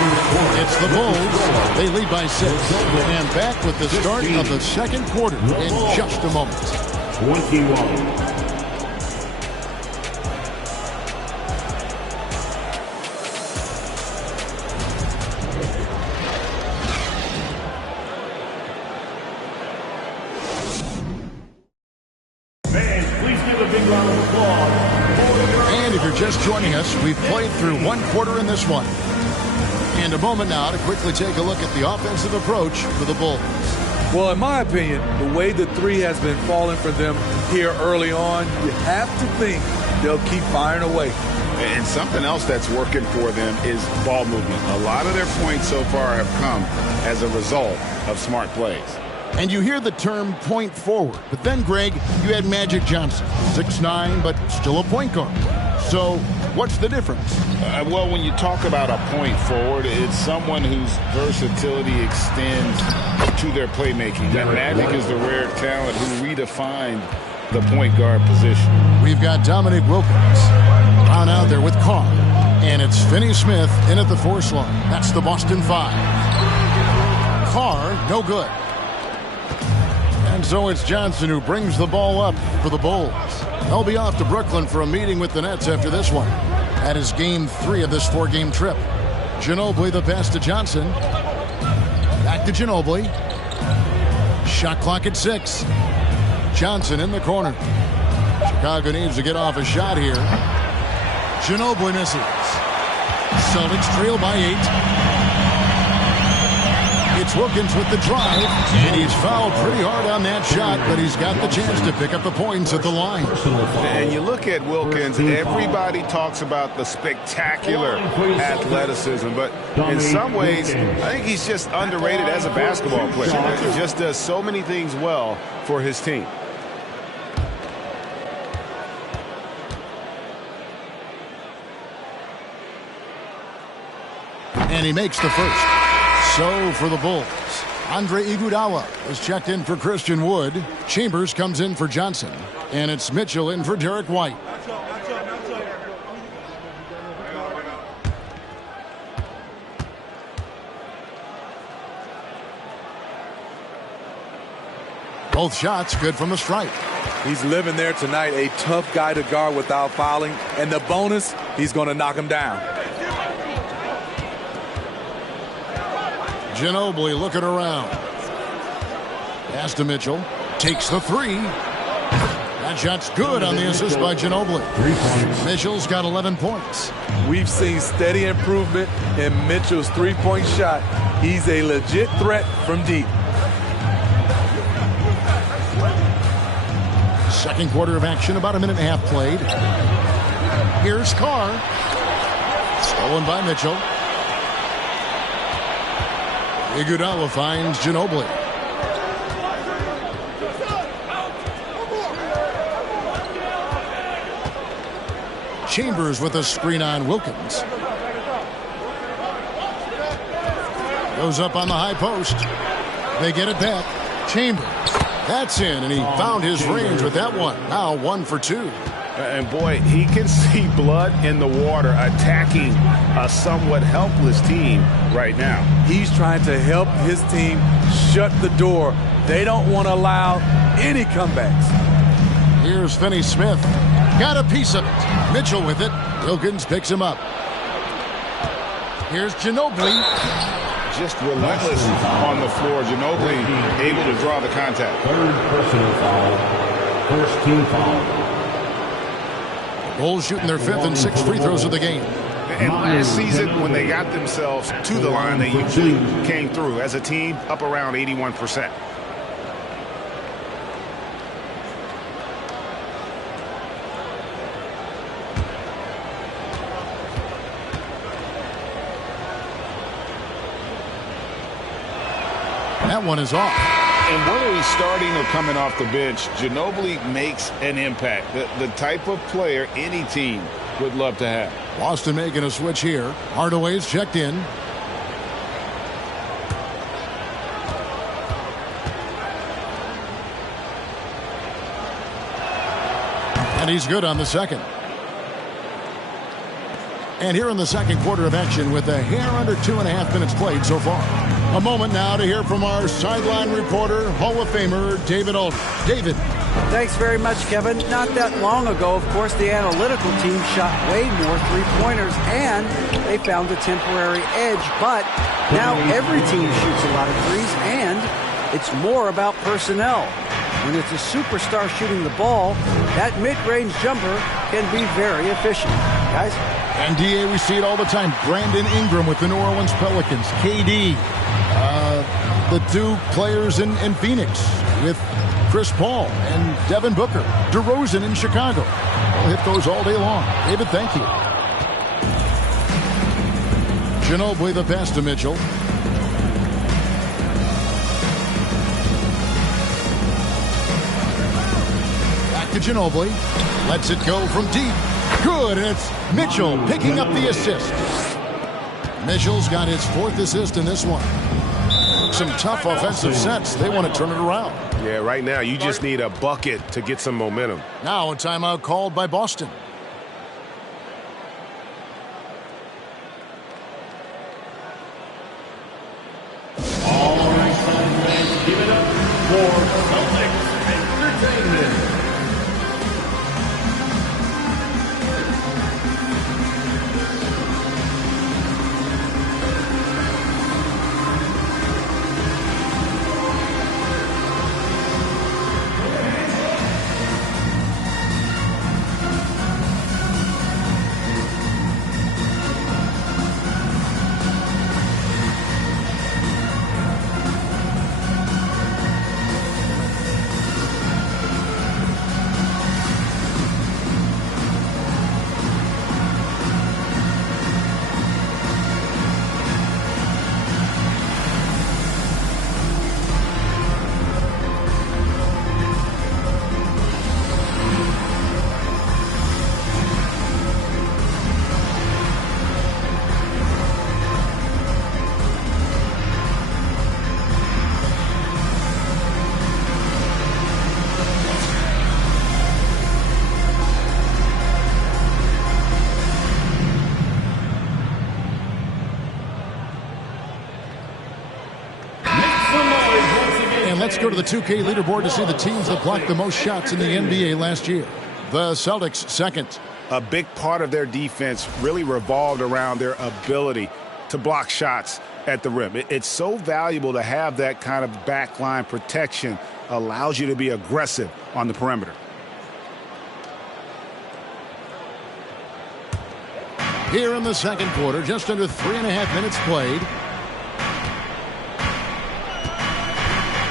It's the Bulls. They lead by 6. And back with the start of the second quarter in just a moment. 21. Just joining us, we've played through one quarter in this one. And a moment now to quickly take a look at the offensive approach for the Bulls. Well, in my opinion, the way the three has been falling for them here early on, you have to think they'll keep firing away. And something else that's working for them is ball movement. A lot of their points so far have come as a result of smart plays. And you hear the term point forward. But then, Greg, you had Magic Johnson, 6'9", but still a point guard. So what's the difference? Well, when you talk about a point forward, it's someone whose versatility extends to their playmaking. That Magic is the rare talent who redefined the point guard position. We've got Dominic Wilkins on out there with Carr. And it's Finney-Smith in at the 4 slot. That's the Boston 5. Carr, no good. And so it's Johnson who brings the ball up for the Bulls. They'll be off to Brooklyn for a meeting with the Nets after this one. That is game 3 of this 4-game trip. Ginobili the pass to Johnson. Back to Ginobili. Shot clock at 6. Johnson in the corner. Chicago needs to get off a shot here. Ginobili misses. Celtics trail by 8. It's Wilkins with the drive, and he's fouled pretty hard on that shot, but he's got the chance to pick up the points at the line. And you look at Wilkins, everybody talks about the spectacular athleticism, but in some ways, I think he's just underrated as a basketball player. He just does so many things well for his team. And he makes the first. So for the Bulls, Andre Iguodala is checked in for Christian Wood. Chambers comes in for Johnson. And it's Mitchell in for Derek White. Both shots good from the stripe. He's living there tonight, a tough guy to guard without fouling. And the bonus, he's going to knock him down. Ginobili looking around. Pass to Mitchell. Takes the 3. That shot's good on the assist by Ginobili. Mitchell's got 11 points. We've seen steady improvement in Mitchell's three-point shot. He's a legit threat from deep. Second quarter of action, about a minute and a half played. Here's Carr. Stolen by Mitchell. Iguodala finds Ginobili. Chambers with a screen on Wilkins. Goes up on the high post. They get it back. Chambers. That's in, and he found his range with that one. Now 1 for 2. And boy, he can see blood in the water attacking a somewhat helpless team right now. He's trying to help his team shut the door. They don't want to allow any comebacks. Here's Finney Smith. Got a piece of it. Mitchell with it. Wilkins picks him up. Here's Ginobili. Just relentless on the floor. Ginobili able to draw the contact. Third personal foul. First team foul. Bulls shooting their 5th and 6th free throws of the game. And last season, when they got themselves to the line, they usually came through as a team up around 81%. That one is off. And whether he's starting or coming off the bench, Ginobili makes an impact. The type of player any team would love to have. Boston making a switch here. Hardaway's checked in. And he's good on the second. And here in the second quarter of action with a hair under 2.5 minutes played so far. A moment now to hear from our sideline reporter, Hall of Famer David Aldridge. David. Thanks very much, Kevin. Not that long ago, of course, the analytical team shot way more three-pointers, and they found a temporary edge. But now every team shoots a lot of threes, and it's more about personnel. When it's a superstar shooting the ball, that mid-range jumper can be very efficient. Guys? And DA, we see it all the time. Brandon Ingram with the New Orleans Pelicans. KD. The two players in Phoenix with Chris Paul and Devin Booker. DeRozan in Chicago. We'll hit those all day long. David, thank you. Ginobili the pass to Mitchell. Back to Ginobili. Lets it go from deep. Good, and it's Mitchell picking up the assist. Mitchell's got his 4th assist in this one. Some tough offensive sets. They want to turn it around. Yeah, right now you just need a bucket to get some momentum. Now a timeout called by Boston. All right, Celtics fans, give it up for Celtics Entertainment. Let's go to the 2K leaderboard to see the teams that blocked the most shots in the NBA last year. The Celtics second. A big part of their defense really revolved around their ability to block shots at the rim. It's so valuable to have that kind of backline protection. Allows you to be aggressive on the perimeter. Here in the second quarter, just under 3.5 minutes played.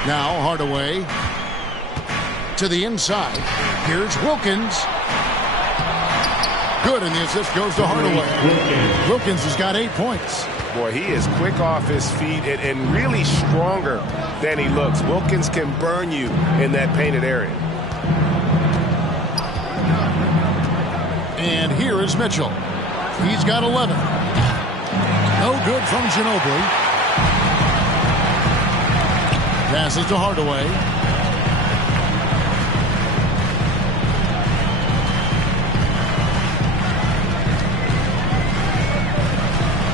Now Hardaway to the inside. Here's Wilkins. Good, and the assist goes to Hardaway. Wilkins has got 8 points. Boy, he is quick off his feet and really stronger than he looks. Wilkins can burn you in that painted area. And here is Mitchell. He's got 11. No good from Ginobili. Passes to Hardaway.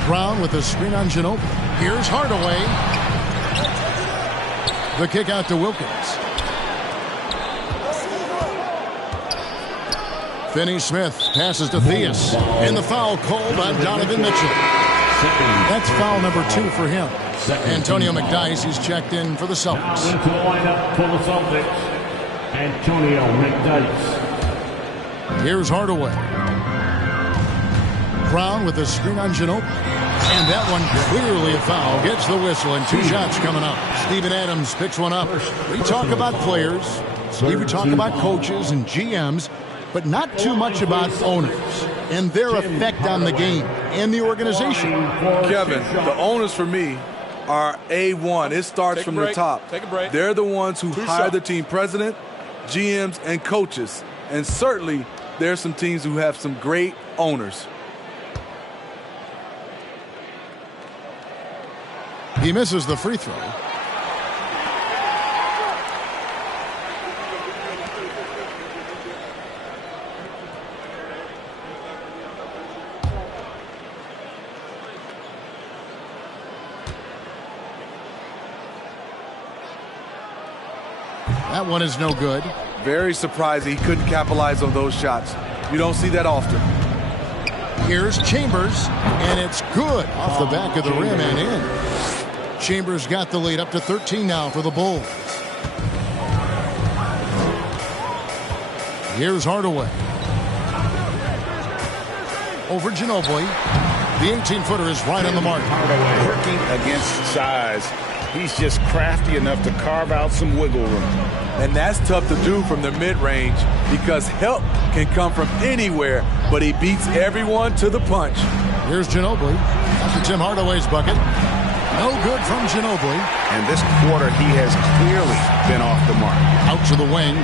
Brown with the screen on Ginobili. Here's Hardaway. The kick out to Wilkins. Finney-Smith passes to Theus. And the foul called on Donovan Mitchell. That's foul number 2 for him. Antonio McDyess, he's checked in for the Celtics. Now into the lineup for the Celtics, Antonio McDyess. Here's Hardaway. Brown with the screen on Ginobili. And that one clearly a foul. Gets the whistle and 2 shots coming up. Steven Adams picks one up. We talk about players. We talk about coaches and GMs, but not too much about owners and their effect on the game and the organization. Kevin, the owners for me are A1. It starts from the top. Take a break. They're the ones who hire the team president, GMs, and coaches. And certainly, there's some teams who have some great owners. He misses the free throw. That one is no good. Very surprising he couldn't capitalize on those shots. You don't see that often. Here's Chambers, and it's good off the back of the rim and in. Chambers got the lead up to 13 now for the Bulls. Here's Hardaway. Over Ginobili. The 18-footer is right on the mark. Working against size. He's just crafty enough to carve out some wiggle room. And that's tough to do from the mid-range because help can come from anywhere, but he beats everyone to the punch. Here's Ginobili after Tim Hardaway's bucket. No good from Ginobili. And this quarter, he has clearly been off the mark. Out to the wing.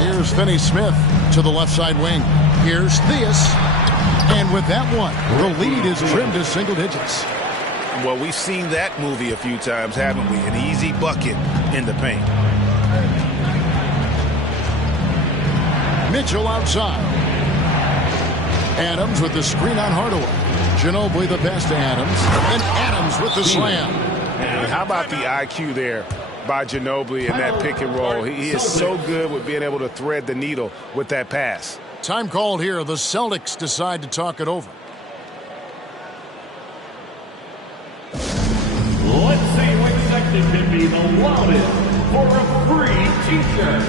Here's Finney-Smith to the left side wing. Here's Theus. And with that one, the lead is trimmed to single digits. Well, we've seen that movie a few times, haven't we? An easy bucket in the paint. Mitchell outside. Adams with the screen on Hardaway. Ginobili the pass to Adams. And Adams with the slam. And how about the IQ there by Ginobili in that pick and roll? He is so good with being able to thread the needle with that pass. Time called here. The Celtics decide to talk it over. Let's see which section can be the loudest for a free t-shirt.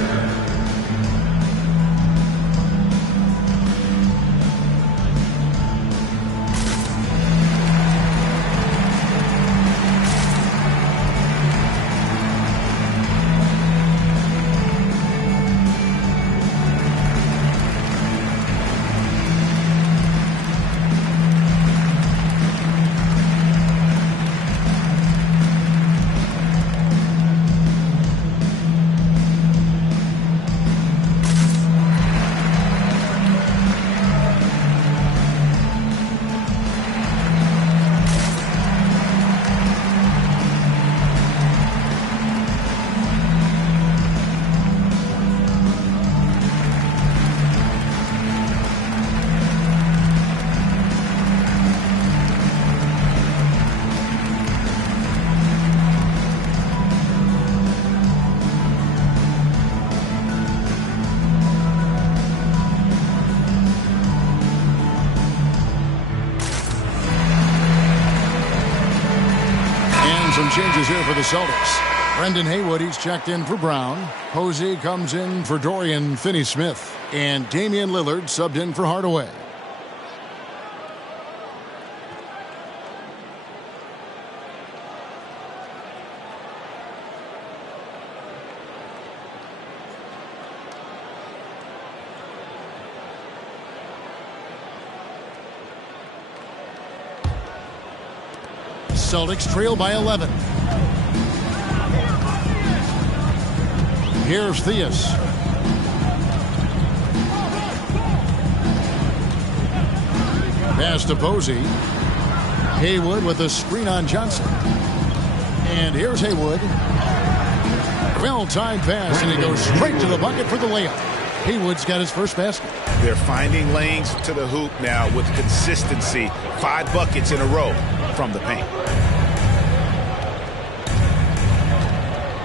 Some changes here for the Celtics. Brendan Haywood, he's checked in for Brown. Posey comes in for Dorian Finney-Smith. And Damian Lillard subbed in for Hardaway. Celtics trail by 11. Here's Theus. Pass to Posey. Haywood with a screen on Johnson. And here's Haywood. Well-timed pass, and he goes straight to the bucket for the layup. Haywood's got his first basket. They're finding lanes to the hoop now with consistency. 5 buckets in a row from the paint.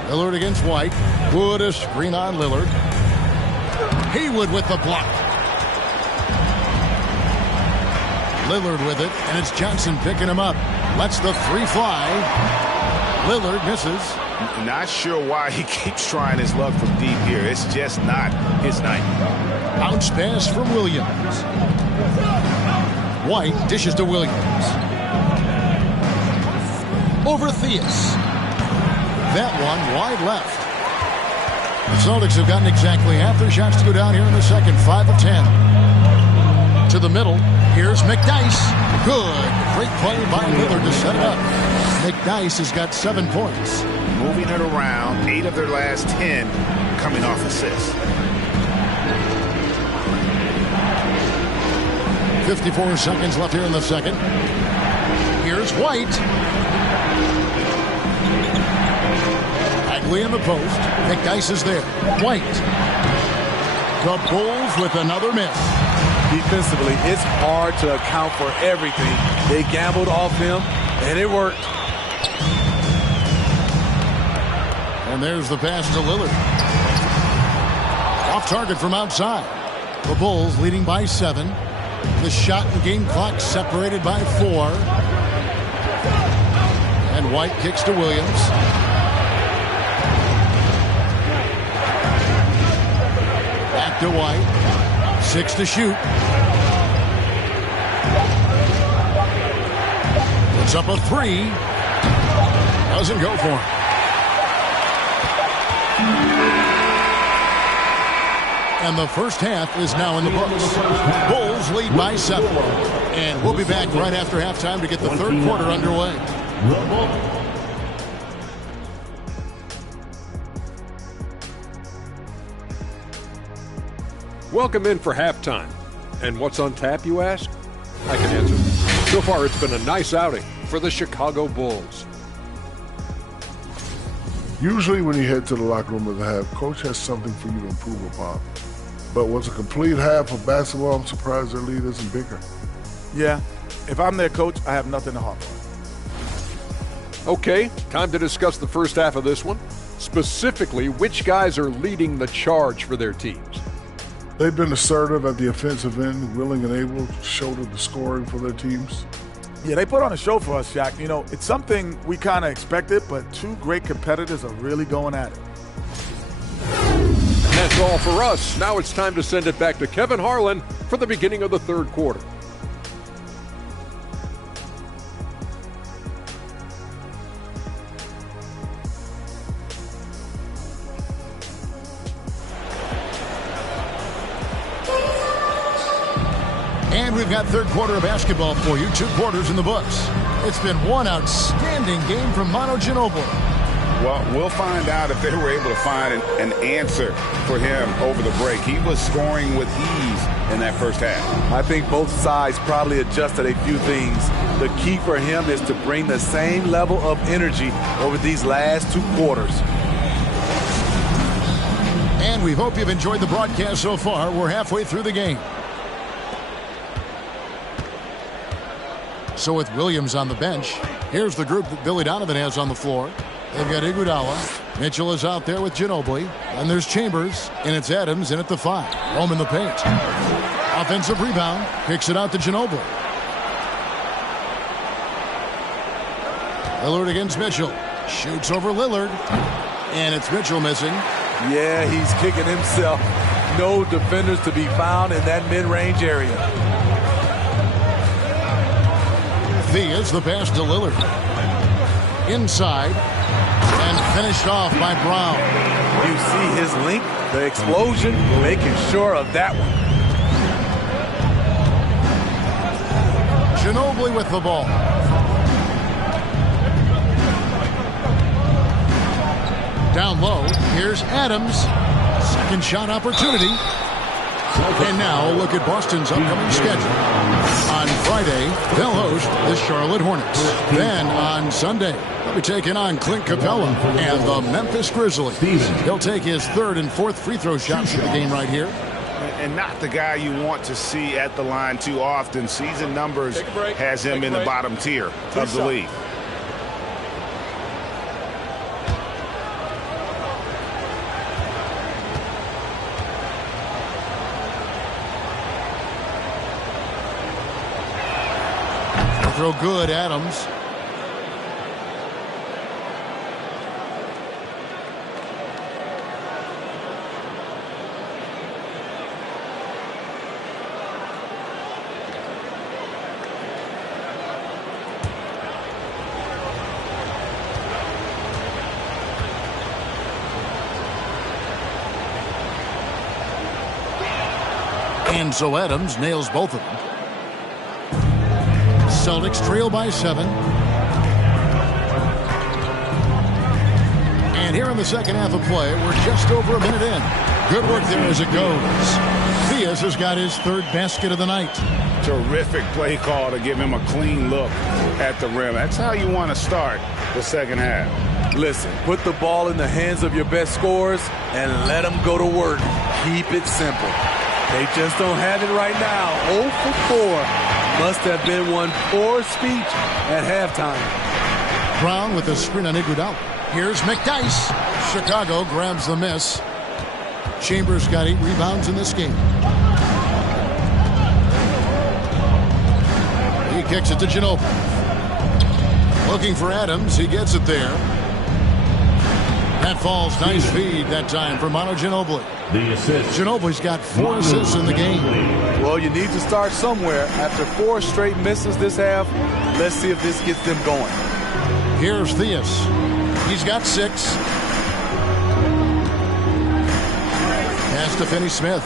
Lillard against White. Wood a screen on Lillard. Haywood with the block. Lillard with it, and it's Johnson picking him up. Lets the 3 fly. Lillard misses. Not sure why he keeps trying his luck from deep here. It's just not his night. Bounce pass from Williams. White dishes to Williams. Over Theus. That one wide left. The Celtics have gotten exactly half their shots to go down here in the second. 5 of 10. To the middle. Here's McDyess. Good. Great play by Lillard to set it up. McDyess has got 7 points. Moving it around. 8 of their last 10 coming off assists. 54 seconds left here in the second. Here's White. Bagley in the post. McDyess is there. White. The Bulls with another miss. Defensively, it's hard to account for everything. They gambled off him, and it worked. And there's the pass to Lillard. Off target from outside. The Bulls leading by 7. The shot and game clock separated by 4. And White kicks to Williams. Back to White. 6 to shoot. Puts up a 3. Doesn't go for him. And the first half is now in the books. Bulls lead by 7. And we'll be back right after halftime to get the third quarter underway. Welcome in for halftime. And what's on tap, you ask? I can answer. So far, it's been a nice outing for the Chicago Bulls. Usually when you head to the locker room at the half, coach has something for you to improve upon. But what's a complete half of basketball, I'm surprised their lead isn't bigger. Yeah, if I'm their coach, I have nothing to harp on. Okay, time to discuss the first half of this one. Specifically, which guys are leading the charge for their teams? They've been assertive at the offensive end, willing and able to shoulder the scoring for their teams. Yeah, they put on a show for us, Shaq. You know, it's something we kind of expected, but 2 great competitors are really going at it. And that's all for us. Now it's time to send it back to Kevin Harlan for the beginning of the third quarter. And we've got third quarter of basketball for you. 2 quarters in the books. It's been one outstanding game from Manu Ginobili. Well, we'll find out if they were able to find an answer for him over the break. He was scoring with ease in that first half. I think both sides probably adjusted a few things. The key for him is to bring the same level of energy over these last 2 quarters. And we hope you've enjoyed the broadcast so far. We're halfway through the game. So with Williams on the bench, here's the group that Billy Donovan has on the floor. They've got Iguodala. Mitchell is out there with Ginobili. And there's Chambers, and it's Adams in at the 5. Home in the paint. Offensive rebound. Kicks it out to Ginobili. Lillard against Mitchell. Shoots over Lillard. And it's Mitchell missing. Yeah, he's kicking himself. No defenders to be found in that mid-range area. Theus, the pass to Lillard. Inside. And finished off by Brown. You see his link, the explosion, making sure of that one. Ginobili with the ball. Down low, here's Adams. Second shot opportunity. And now a look at Boston's upcoming schedule. On Friday, they'll host the Charlotte Hornets. Then on Sunday, they'll be taking on Clint Capella and the Memphis Grizzlies. He'll take his third and fourth free throw shots of the game right here. And not the guy you want to see at the line too often. Season numbers has him in the bottom tier of the league. Throw good, Adams. And so Adams nails both of them. Celtics trail by 7. And here in the second half of play, we're just over a minute in. Good work there as it goes. Theus has got his third basket of the night. Terrific play call to give him a clean look at the rim. That's how you want to start the second half. Listen, put the ball in the hands of your best scorers and let them go to work. Keep it simple. They just don't have it right now. 0 for 4. Must have been one poor speech at halftime. Brown with the screen on Iguodala. Here's McDyess. Chicago grabs the miss. Chambers got 8 rebounds in this game. He kicks it to Ginobili. Looking for Adams. He gets it there. That falls. Nice feed that time for Manu Ginobili. The assist. Ginobili's got 4 assists in the game. Well, you need to start somewhere. After 4 straight misses this half, let's see if this gets them going. Here's Theus. He's got 6. Pass to Finney-Smith.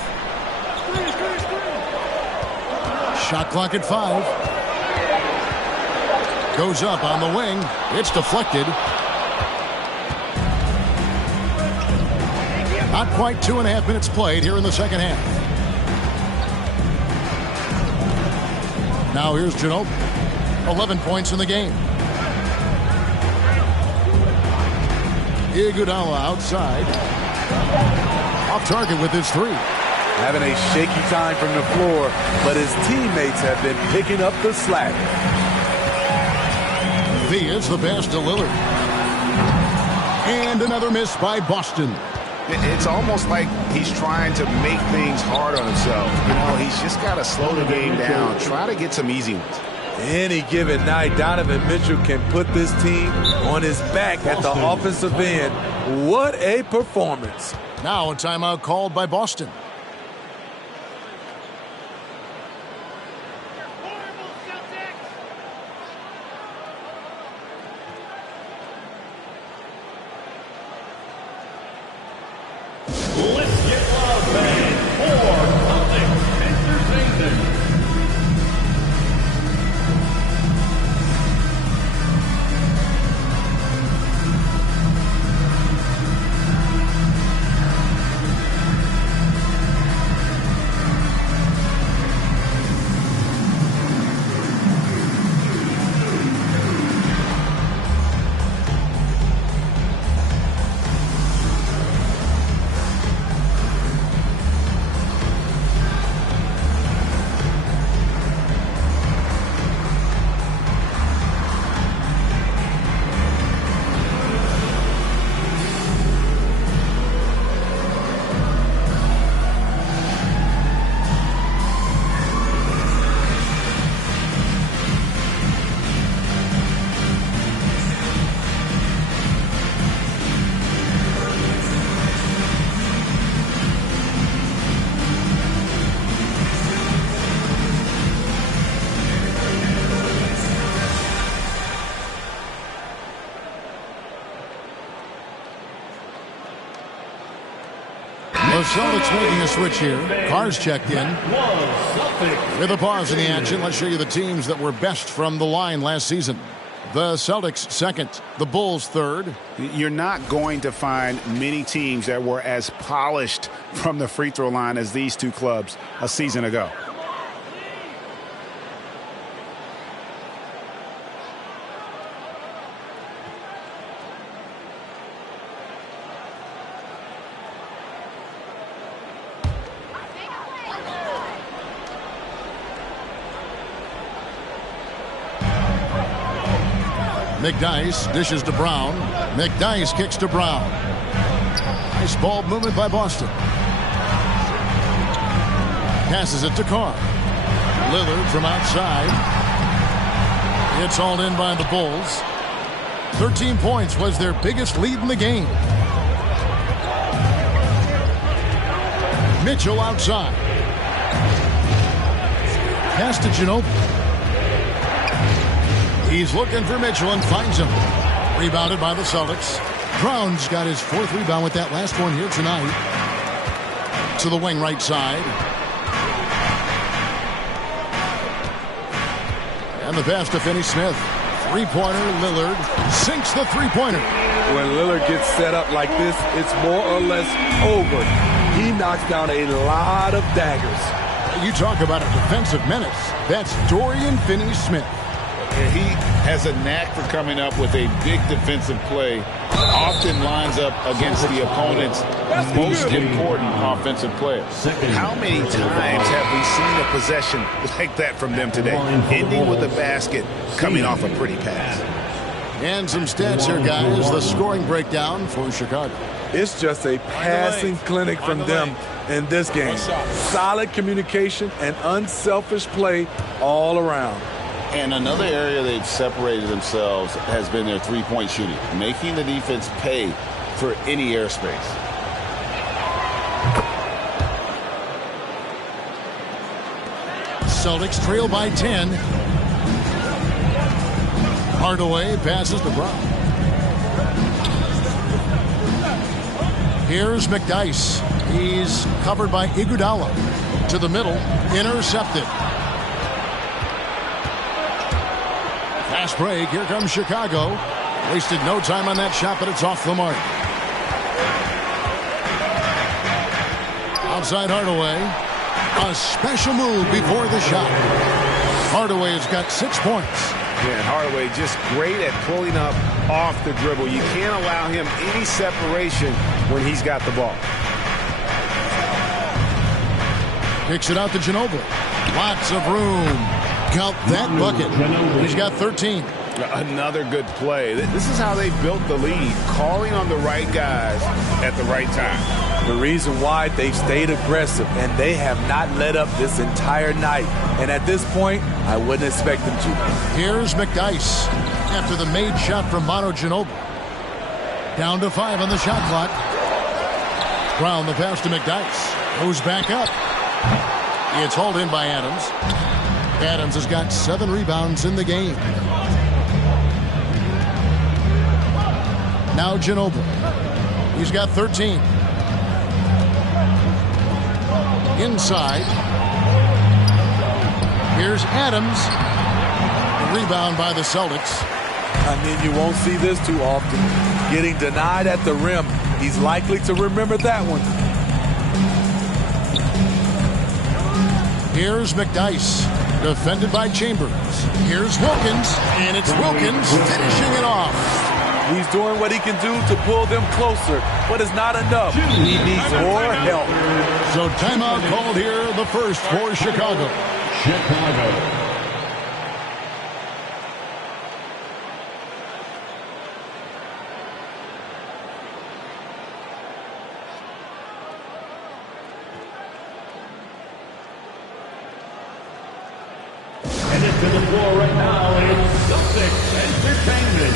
Shot clock at 5. Goes up on the wing. It's deflected. Not quite 2.5 minutes played here in the second half. Now here's Ginobili. 11 points in the game. Iguodala outside. Off target with his 3. Having a shaky time from the floor, but his teammates have been picking up the slack. Theus the pass to Lillard. And another miss by Boston. It's almost like he's trying to make things hard on himself. You know, he's just got to slow the game down, try to get some easy ones. Any given night, Donovan Mitchell can put this team on his back at the offensive end. What a performance. Now a timeout called by Boston. Let's get loud, fans, for Celtics Entertainment. The Celtics making a switch here. Carr's checked in. With a pause in the action, let's show you the teams that were best from the line last season. The Celtics second, the Bulls third. You're not going to find many teams that were as polished from the free throw line as these two clubs a season ago. McDyess dishes to Brown. McDyess kicks to Brown. Nice ball movement by Boston. Passes it to Carr. Lillard from outside. It's hauled in by the Bulls. 13 points was their biggest lead in the game. Mitchell outside. Pass to Ginobili. He's looking for Mitchell and finds him. Rebounded by the Celtics. Brown's got his fourth rebound with that last one here tonight. To the wing right side. And the pass to Finney-Smith. Three-pointer, Lillard sinks the three-pointer. When Lillard gets set up like this, it's more or less over. He knocks down a lot of daggers. You talk about a defensive menace. That's Dorian Finney-Smith. He has a knack for coming up with a big defensive play. Often lines up against the opponent's most important offensive player. How many times have we seen a possession like that from them today? Ending with a basket, coming off a pretty pass. And some stats here, guys. The scoring breakdown for Chicago. It's just a passing clinic from them in this game. Solid communication and unselfish play all around. And another area they've separated themselves has been their three-point shooting, making the defense pay for any airspace. Celtics trail by 10. Hardaway passes to Brown. Here's McDyess. He's covered by Iguodala. To the middle, intercepted. Fast break. Here comes Chicago. Wasted no time on that shot, but it's off the mark. Outside Hardaway. A special move before the shot. Hardaway has got 6 points. Yeah, Hardaway just great at pulling up off the dribble. You can't allow him any separation when he's got the ball. Kicks it out to Ginobili. Lots of room. Count that bucket. He's got 13. Another good play. This is how they built the lead, calling on the right guys at the right time. The reason why they've stayed aggressive, and they have not let up this entire night. And at this point, I wouldn't expect them to. Here's McDyess after the made shot from Manu Ginobili. Down to 5 on the shot clock. Brown, the pass to McDyess. Goes back up. It's hauled in by Adams. Adams has got 7 rebounds in the game. Now Ginobili. He's got 13. Inside. Here's Adams. A rebound by the Celtics. I mean, you won't see this too often. Getting denied at the rim. He's likely to remember that one. Here's McDyess. Defended by Chambers. Here's Wilkins. And it's Wilkins finishing it off. He's doing what he can do to pull them closer, but it's not enough. He needs more help. So timeout called here, the first for Chicago. And it's to the floor right now, it's Celtics Entertainment.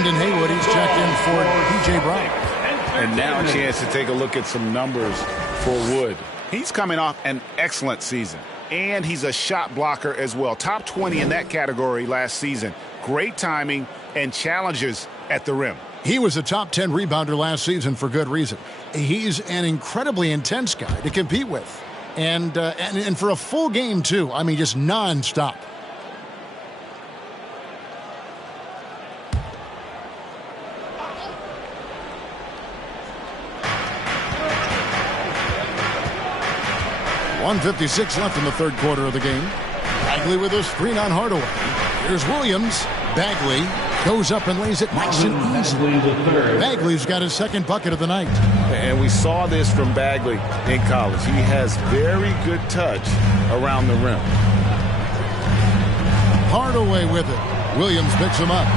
Brendan Haywood, he's checked in for P.J. Brown. And now a chance to take a look at some numbers for Wood. He's coming off an excellent season, and he's a shot blocker as well. Top 20 in that category last season. Great timing and challenges at the rim. He was a top 10 rebounder last season for good reason. He's an incredibly intense guy to compete with. And for a full game, too. I mean, just nonstop. .156 left in the third quarter of the game. Bagley with a screen on Hardaway. Here's Williams. Bagley goes up and lays it nice and easy. Bagley's got his second bucket of the night. And we saw this from Bagley in college. He has very good touch around the rim. Hardaway with it. Williams picks him up.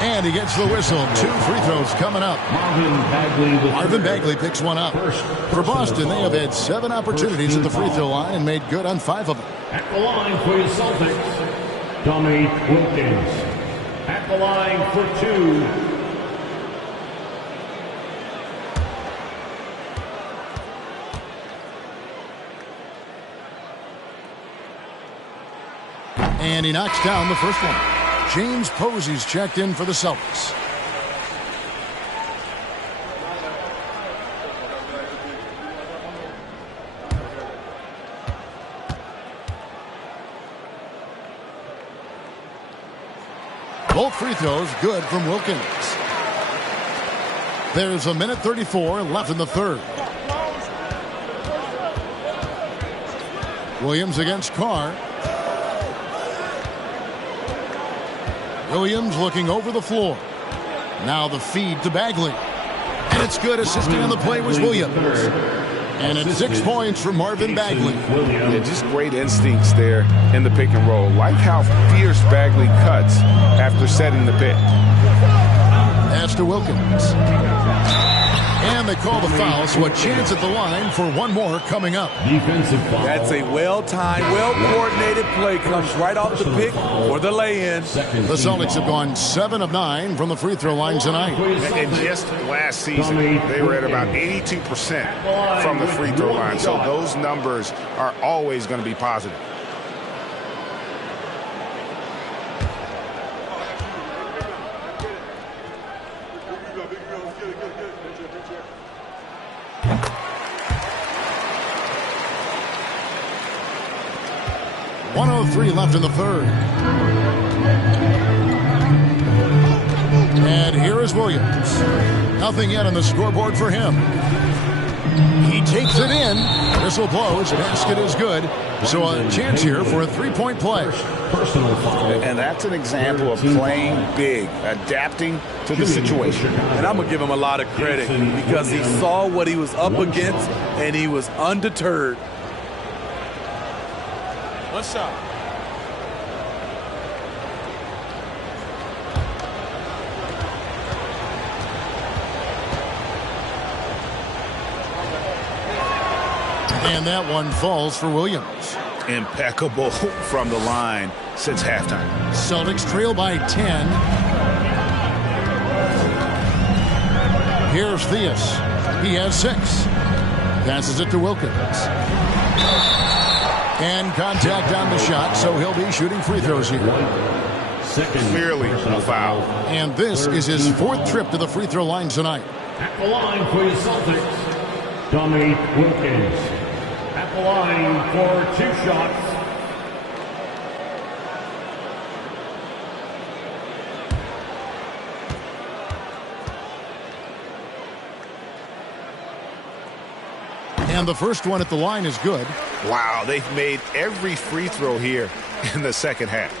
And he gets the whistle. 2 free throws coming up. Marvin Bagley picks one up. For Boston, they have had 7 opportunities at the free throw line and made good on 5 of them. At the line for your Celtics, Tommy Wilkins. At the line for 2. And he knocks down the first one. James Posey's checked in for the Celtics. Both free throws good from Wilkins. There's a minute 34 left in the third. Williams against Carr. Williams looking over the floor. Now the feed to Bagley. And it's good. Assisting on the play was Williams. And it's 6 points from Marvin Bagley. Yeah, just great instincts there in the pick and roll. Like how fierce Bagley cuts after setting the pick. Pass to Wilkins. And they call the foul, so a chance at the line for one more coming up. Defensive foul. That's a well-timed, well-coordinated play. Comes right off the pick for the lay-in. The Celtics have gone 7 of 9 from the free throw line tonight. And just last season, they were at about 82% from the free throw line. So those numbers are always going to be positive. .103 left in the third. And here is Williams. Nothing yet on the scoreboard for him. He takes it in. Whistle blows. Basket is good. So a chance here for a 3-point play. And that's an example of playing big, adapting to the situation. And I'm going to give him a lot of credit because he saw what he was up against and he was undeterred. One shot. And that one falls for Williams. Impeccable from the line since halftime. Celtics trail by 10. Here's Theus. He has 6. Passes it to Wilkins. And contact on the shot, so he'll be shooting free throws here. Clearly a foul. And this is his 4th trip to the free throw line tonight. At the line for your Celtics, Tommy Wilkins. At the line for 2 shots. And the first one at the line is good. Wow, they've made every free throw here in the second half.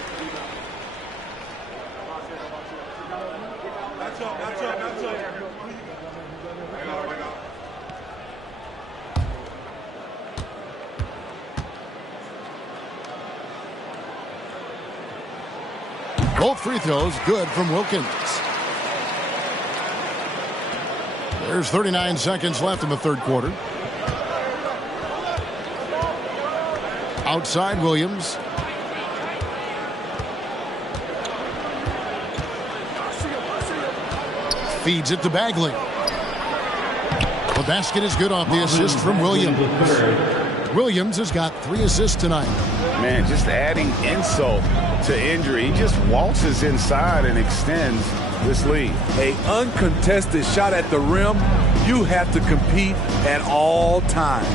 Both free throws good from Wilkins. There's 39 seconds left in the third quarter. Outside Williams. Feeds it to Bagley. The basket is good off the assist from Williams. Williams has got 3 assists tonight. Man, just adding insult to injury. He just waltzes inside and extends this lead. An uncontested shot at the rim, you have to compete at all times.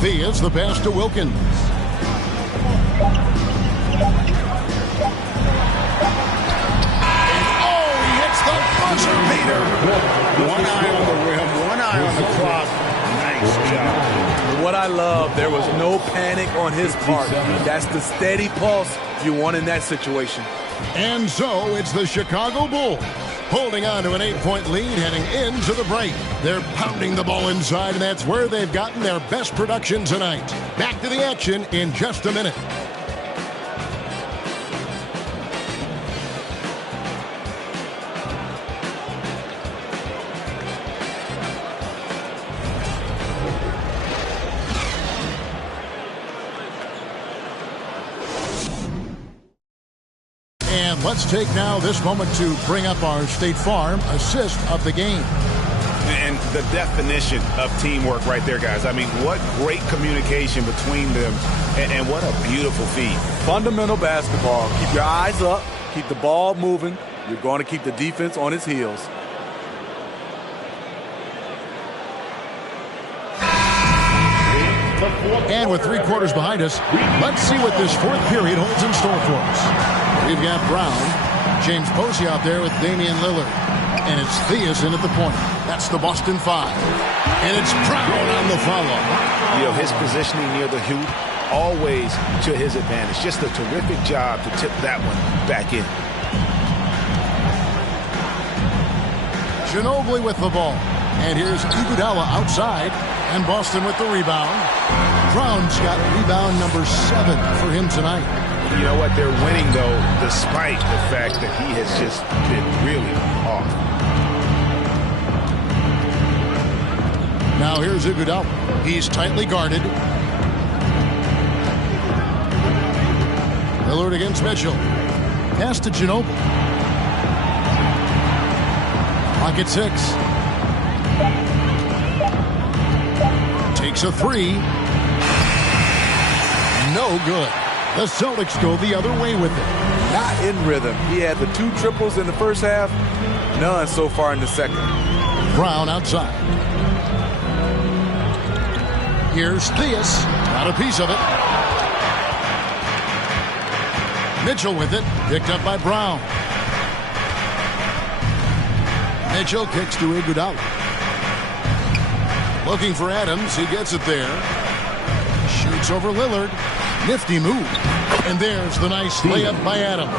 Thea's the pass to Wilkins. The buzzer beater. One eye on the rim, one eye on the clock. Nice job. What I love, there was no panic on his part. That's the steady pulse you want in that situation. And so it's the Chicago Bulls holding on to an 8-point lead heading into the break. They're pounding the ball inside, and that's where they've gotten their best production tonight. Back to the action in just a minute. Let's take now this moment to bring up our State Farm assist of the game. And the definition of teamwork right there, guys. I mean, what great communication between them, and what a beautiful feed. Fundamental basketball. Keep your eyes up. Keep the ball moving. You're going to keep the defense on its heels. And with 3 quarters behind us, let's see what this 4th period holds in store for us. We've got Brown, James Posey out there with Damian Lillard. And it's Theus in at the point. That's the Boston 5. And it's Brown on the follow. You know, his positioning near the hoop, always to his advantage. Just a terrific job to tip that one back in. Ginobili with the ball. And here's Iguodala outside. And Boston with the rebound. Brown's got rebound number 7 for him tonight. You know what? They're winning, though, despite the fact that he has just been really off. Now here's Iguodala. He's tightly guarded. Lillard against Mitchell. Pass to Ginobili. Clock at 6. Takes a 3. No good. The Celtics go the other way with it. Not in rhythm. He had the 2 triples in the first half, none so far in the second. Brown outside. Here's Theus. Got a piece of it. Mitchell with it. Picked up by Brown. Mitchell kicks to Iguodala. Looking for Adams. He gets it there. Shoots over Lillard. Nifty move. And there's the nice layup by Adams.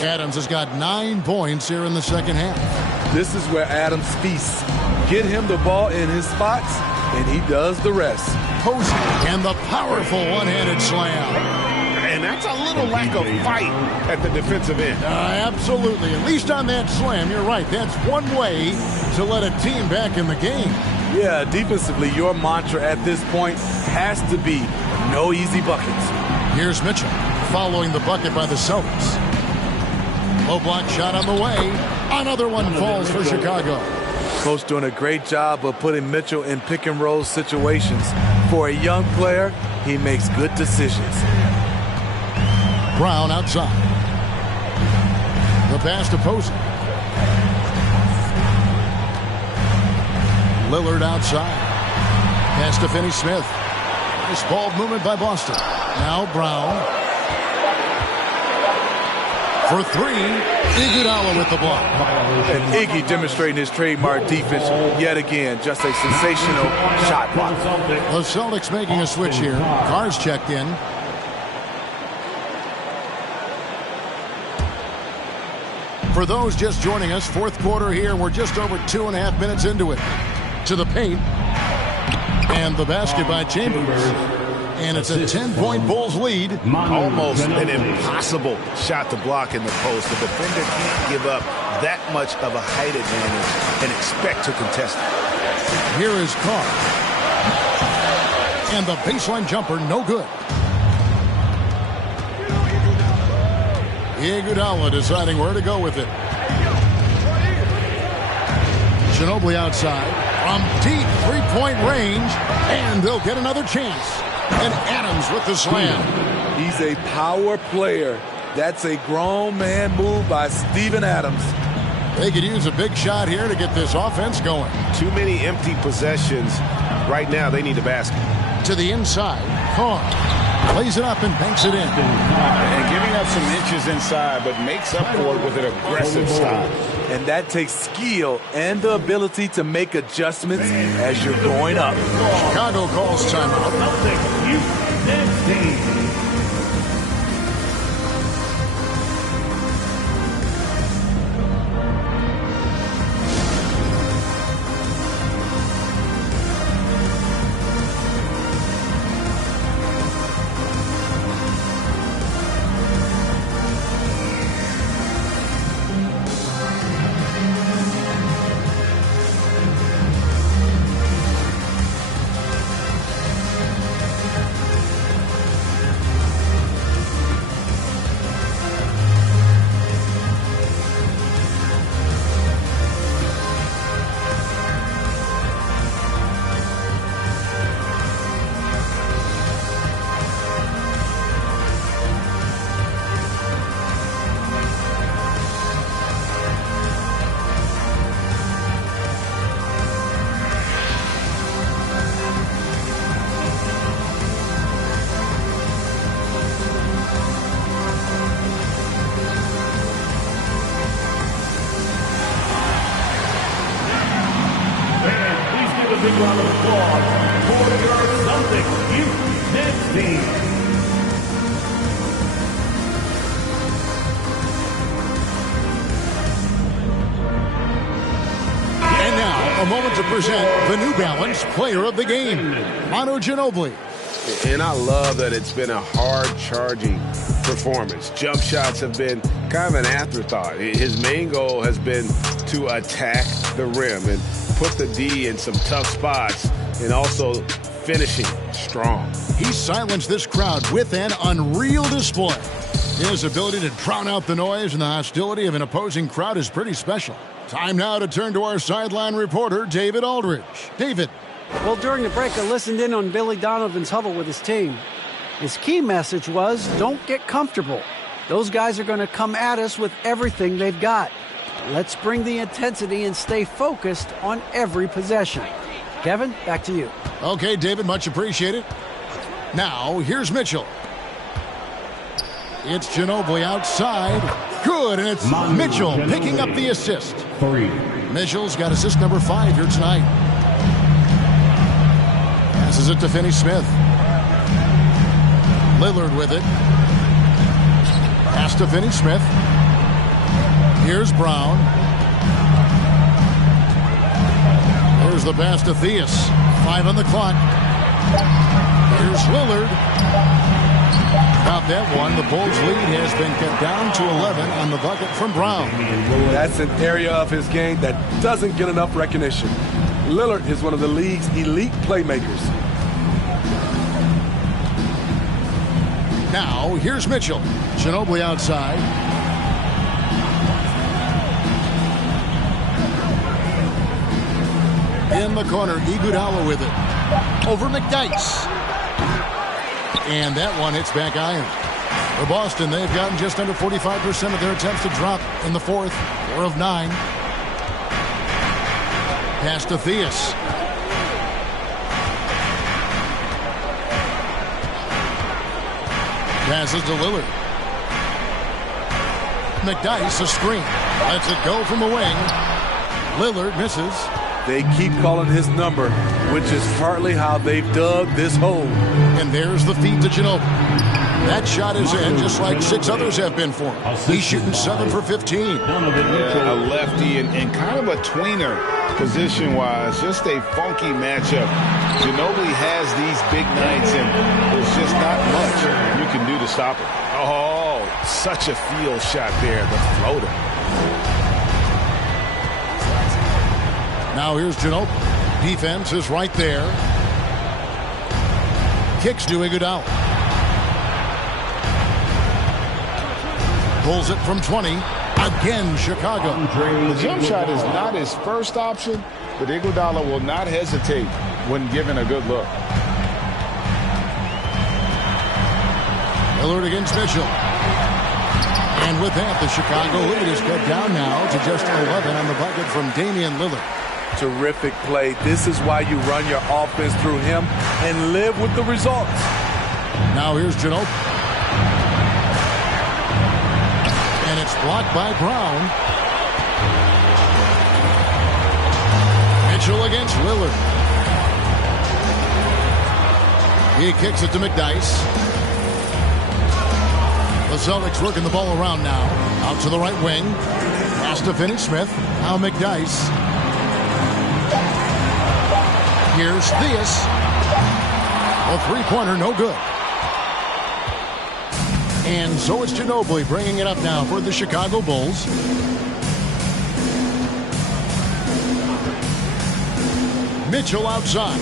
Adams has got 9 points here in the second half. This is where Adams feasts. Get him the ball in his spots, and he does the rest. Posey and the powerful one-handed slam. And that's a little lack of fight at the defensive end. Absolutely. At least on that slam, you're right. That's one way to let a team back in the game. Yeah, defensively, your mantra at this point has to be no easy buckets. Here's Mitchell following the bucket by the Celtics. Low block shot on the way. Another one falls for Chicago. Coach doing a great job of putting Mitchell in pick and roll situations. For a young player, he makes good decisions. Brown outside. The pass to Posey. Lillard outside. Pass to Finney-Smith. Nice ball movement by Boston. Now Brown. For 3, Iguodala with the block. And Iggy demonstrating his trademark defense yet again. Just a sensational shot block. The Celtics making a switch here. Carr's checked in. For those just joining us, 4th quarter here. We're just over 2.5 minutes into it. To the paint. And the basket by Chambers. And it's a 10-point Bulls lead. Almost an impossible shot to block in the post. The defender can't give up that much of a height advantage and expect to contest it. Here is Carr. And the baseline jumper, no good. Iguodala deciding where to go with it. Ginobili outside from deep three-point range, and they'll get another chance. And Adams with the slam. He's a power player. That's a grown man move by Steven Adams. They could use a big shot here to get this offense going. Too many empty possessions. Right now, they need a basket. To the inside. Korn plays it up and banks it in. And giving up some inches inside, but makes up for it with an aggressive style. And that takes skill and the ability to make adjustments as you're going up. Chicago calls timeout. big round of applause for your Celtics youth next team. And now, a moment to present the New Balance Player of the Game, Manu Ginobili. And I love that it's been a hard-charging performance. Jump shots have been kind of an afterthought. His main goal has been to attack the rim and put the D in some tough spots and also finishing strong. He silenced this crowd with an unreal display. His ability to drown out the noise and the hostility of an opposing crowd is pretty special. Time now to turn to our sideline reporter, David Aldridge. David. Well, during the break, I listened in on Billy Donovan's huddle with his team. His key message was, don't get comfortable. Those guys are going to come at us with everything they've got. Let's bring the intensity and stay focused on every possession. Kevin, back to you. Okay, David, much appreciated. Now, here's Mitchell. It's Ginobili outside. Good, and it's Mitchell picking up the assist. Mitchell's got assist number 5 here tonight. Passes it to Finney-Smith. Lillard with it. Pass to Finney-Smith. Here's Brown. There's the pass to Theus. 5 on the clock. Here's Lillard. About that one, the Bulls' lead has been cut down to 11 on the bucket from Brown. That's an area of his game that doesn't get enough recognition. Lillard is one of the league's elite playmakers. Now, here's Mitchell. Ginobili outside. In the corner, Iguodala with it. Over McDyess. And that one hits back iron. For Boston, they've gotten just under 45% of their attempts to drop in the fourth. 4 of 9. Pass to Theus. Passes to Lillard. McDyess, a screen. Lets it go from the wing. Lillard misses. They keep calling his number, which is partly how they've dug this hole. And there's the feed to Ginobili. That shot is in, just like 6 others have been for him. He's shooting 7 for 15. Yeah, a lefty and kind of a tweener position-wise. Just a funky matchup. Ginobili has these big nights, and there's just not much you can do to stop him. Oh, such a field shot there, the floater. Now here's Ginobili. Defense is right there. Kicks to Iguodala. Pulls it from 20. Again, Chicago. The jump shot is not his first option, but Iguodala will not hesitate when given a good look. Lillard against Mitchell. And with that, the Chicago lead is cut down now to just 11 on the bucket from Damian Lillard. Terrific play. This is why you run your offense through him and live with the results. Now here's Ginobili. And it's blocked by Brown. Mitchell against Lillard. He kicks it to McDyess. The Celtics working the ball around now. Out to the right wing. Pass to Finney-Smith. Now McDyess. Here's Theus. A three-pointer, no good. And so it's Ginobili bringing it up now for the Chicago Bulls. Mitchell outside.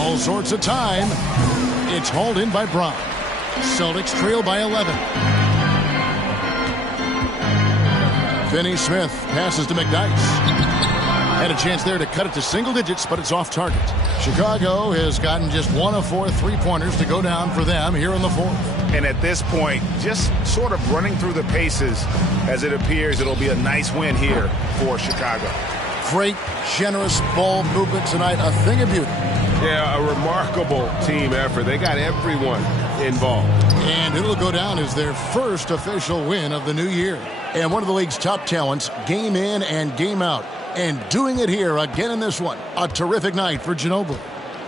All sorts of time. It's hauled in by Brown. Celtics trail by 11. Finney-Smith passes to McDyess. Had a chance there to cut it to single digits, but it's off target. Chicago has gotten just 1 of 4 three-pointers to go down for them here in the fourth. And at this point, just sort of running through the paces as it appears it'll be a nice win here for Chicago. Great, generous ball movement tonight. A thing of beauty. Yeah, a remarkable team effort. They got everyone involved. And it'll go down as their first official win of the new year. And one of the league's top talents, game in and game out. And doing it here again in this one. A terrific night for Ginobili.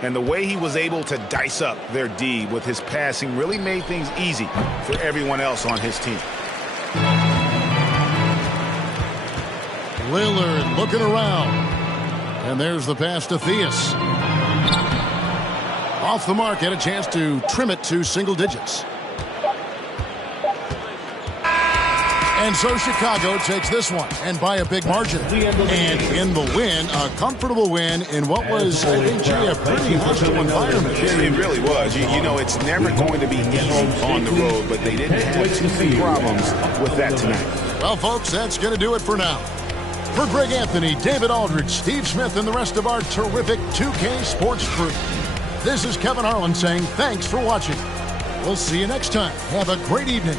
And the way he was able to dice up their D with his passing really made things easy for everyone else on his team. Lillard looking around. And there's the pass to Theus. Off the mark, had a chance to trim it to single digits. And so Chicago takes this one, and by a big margin. And in the win, a comfortable win in what was, I think, a pretty hostile environment. It really was. You know, it's never going to be easy on the road, but they didn't have too many problems with that tonight. Well, folks, that's going to do it for now. For Greg Anthony, David Aldridge, Steve Smith, and the rest of our terrific 2K Sports crew, this is Kevin Harlan saying thanks for watching. We'll see you next time. Have a great evening.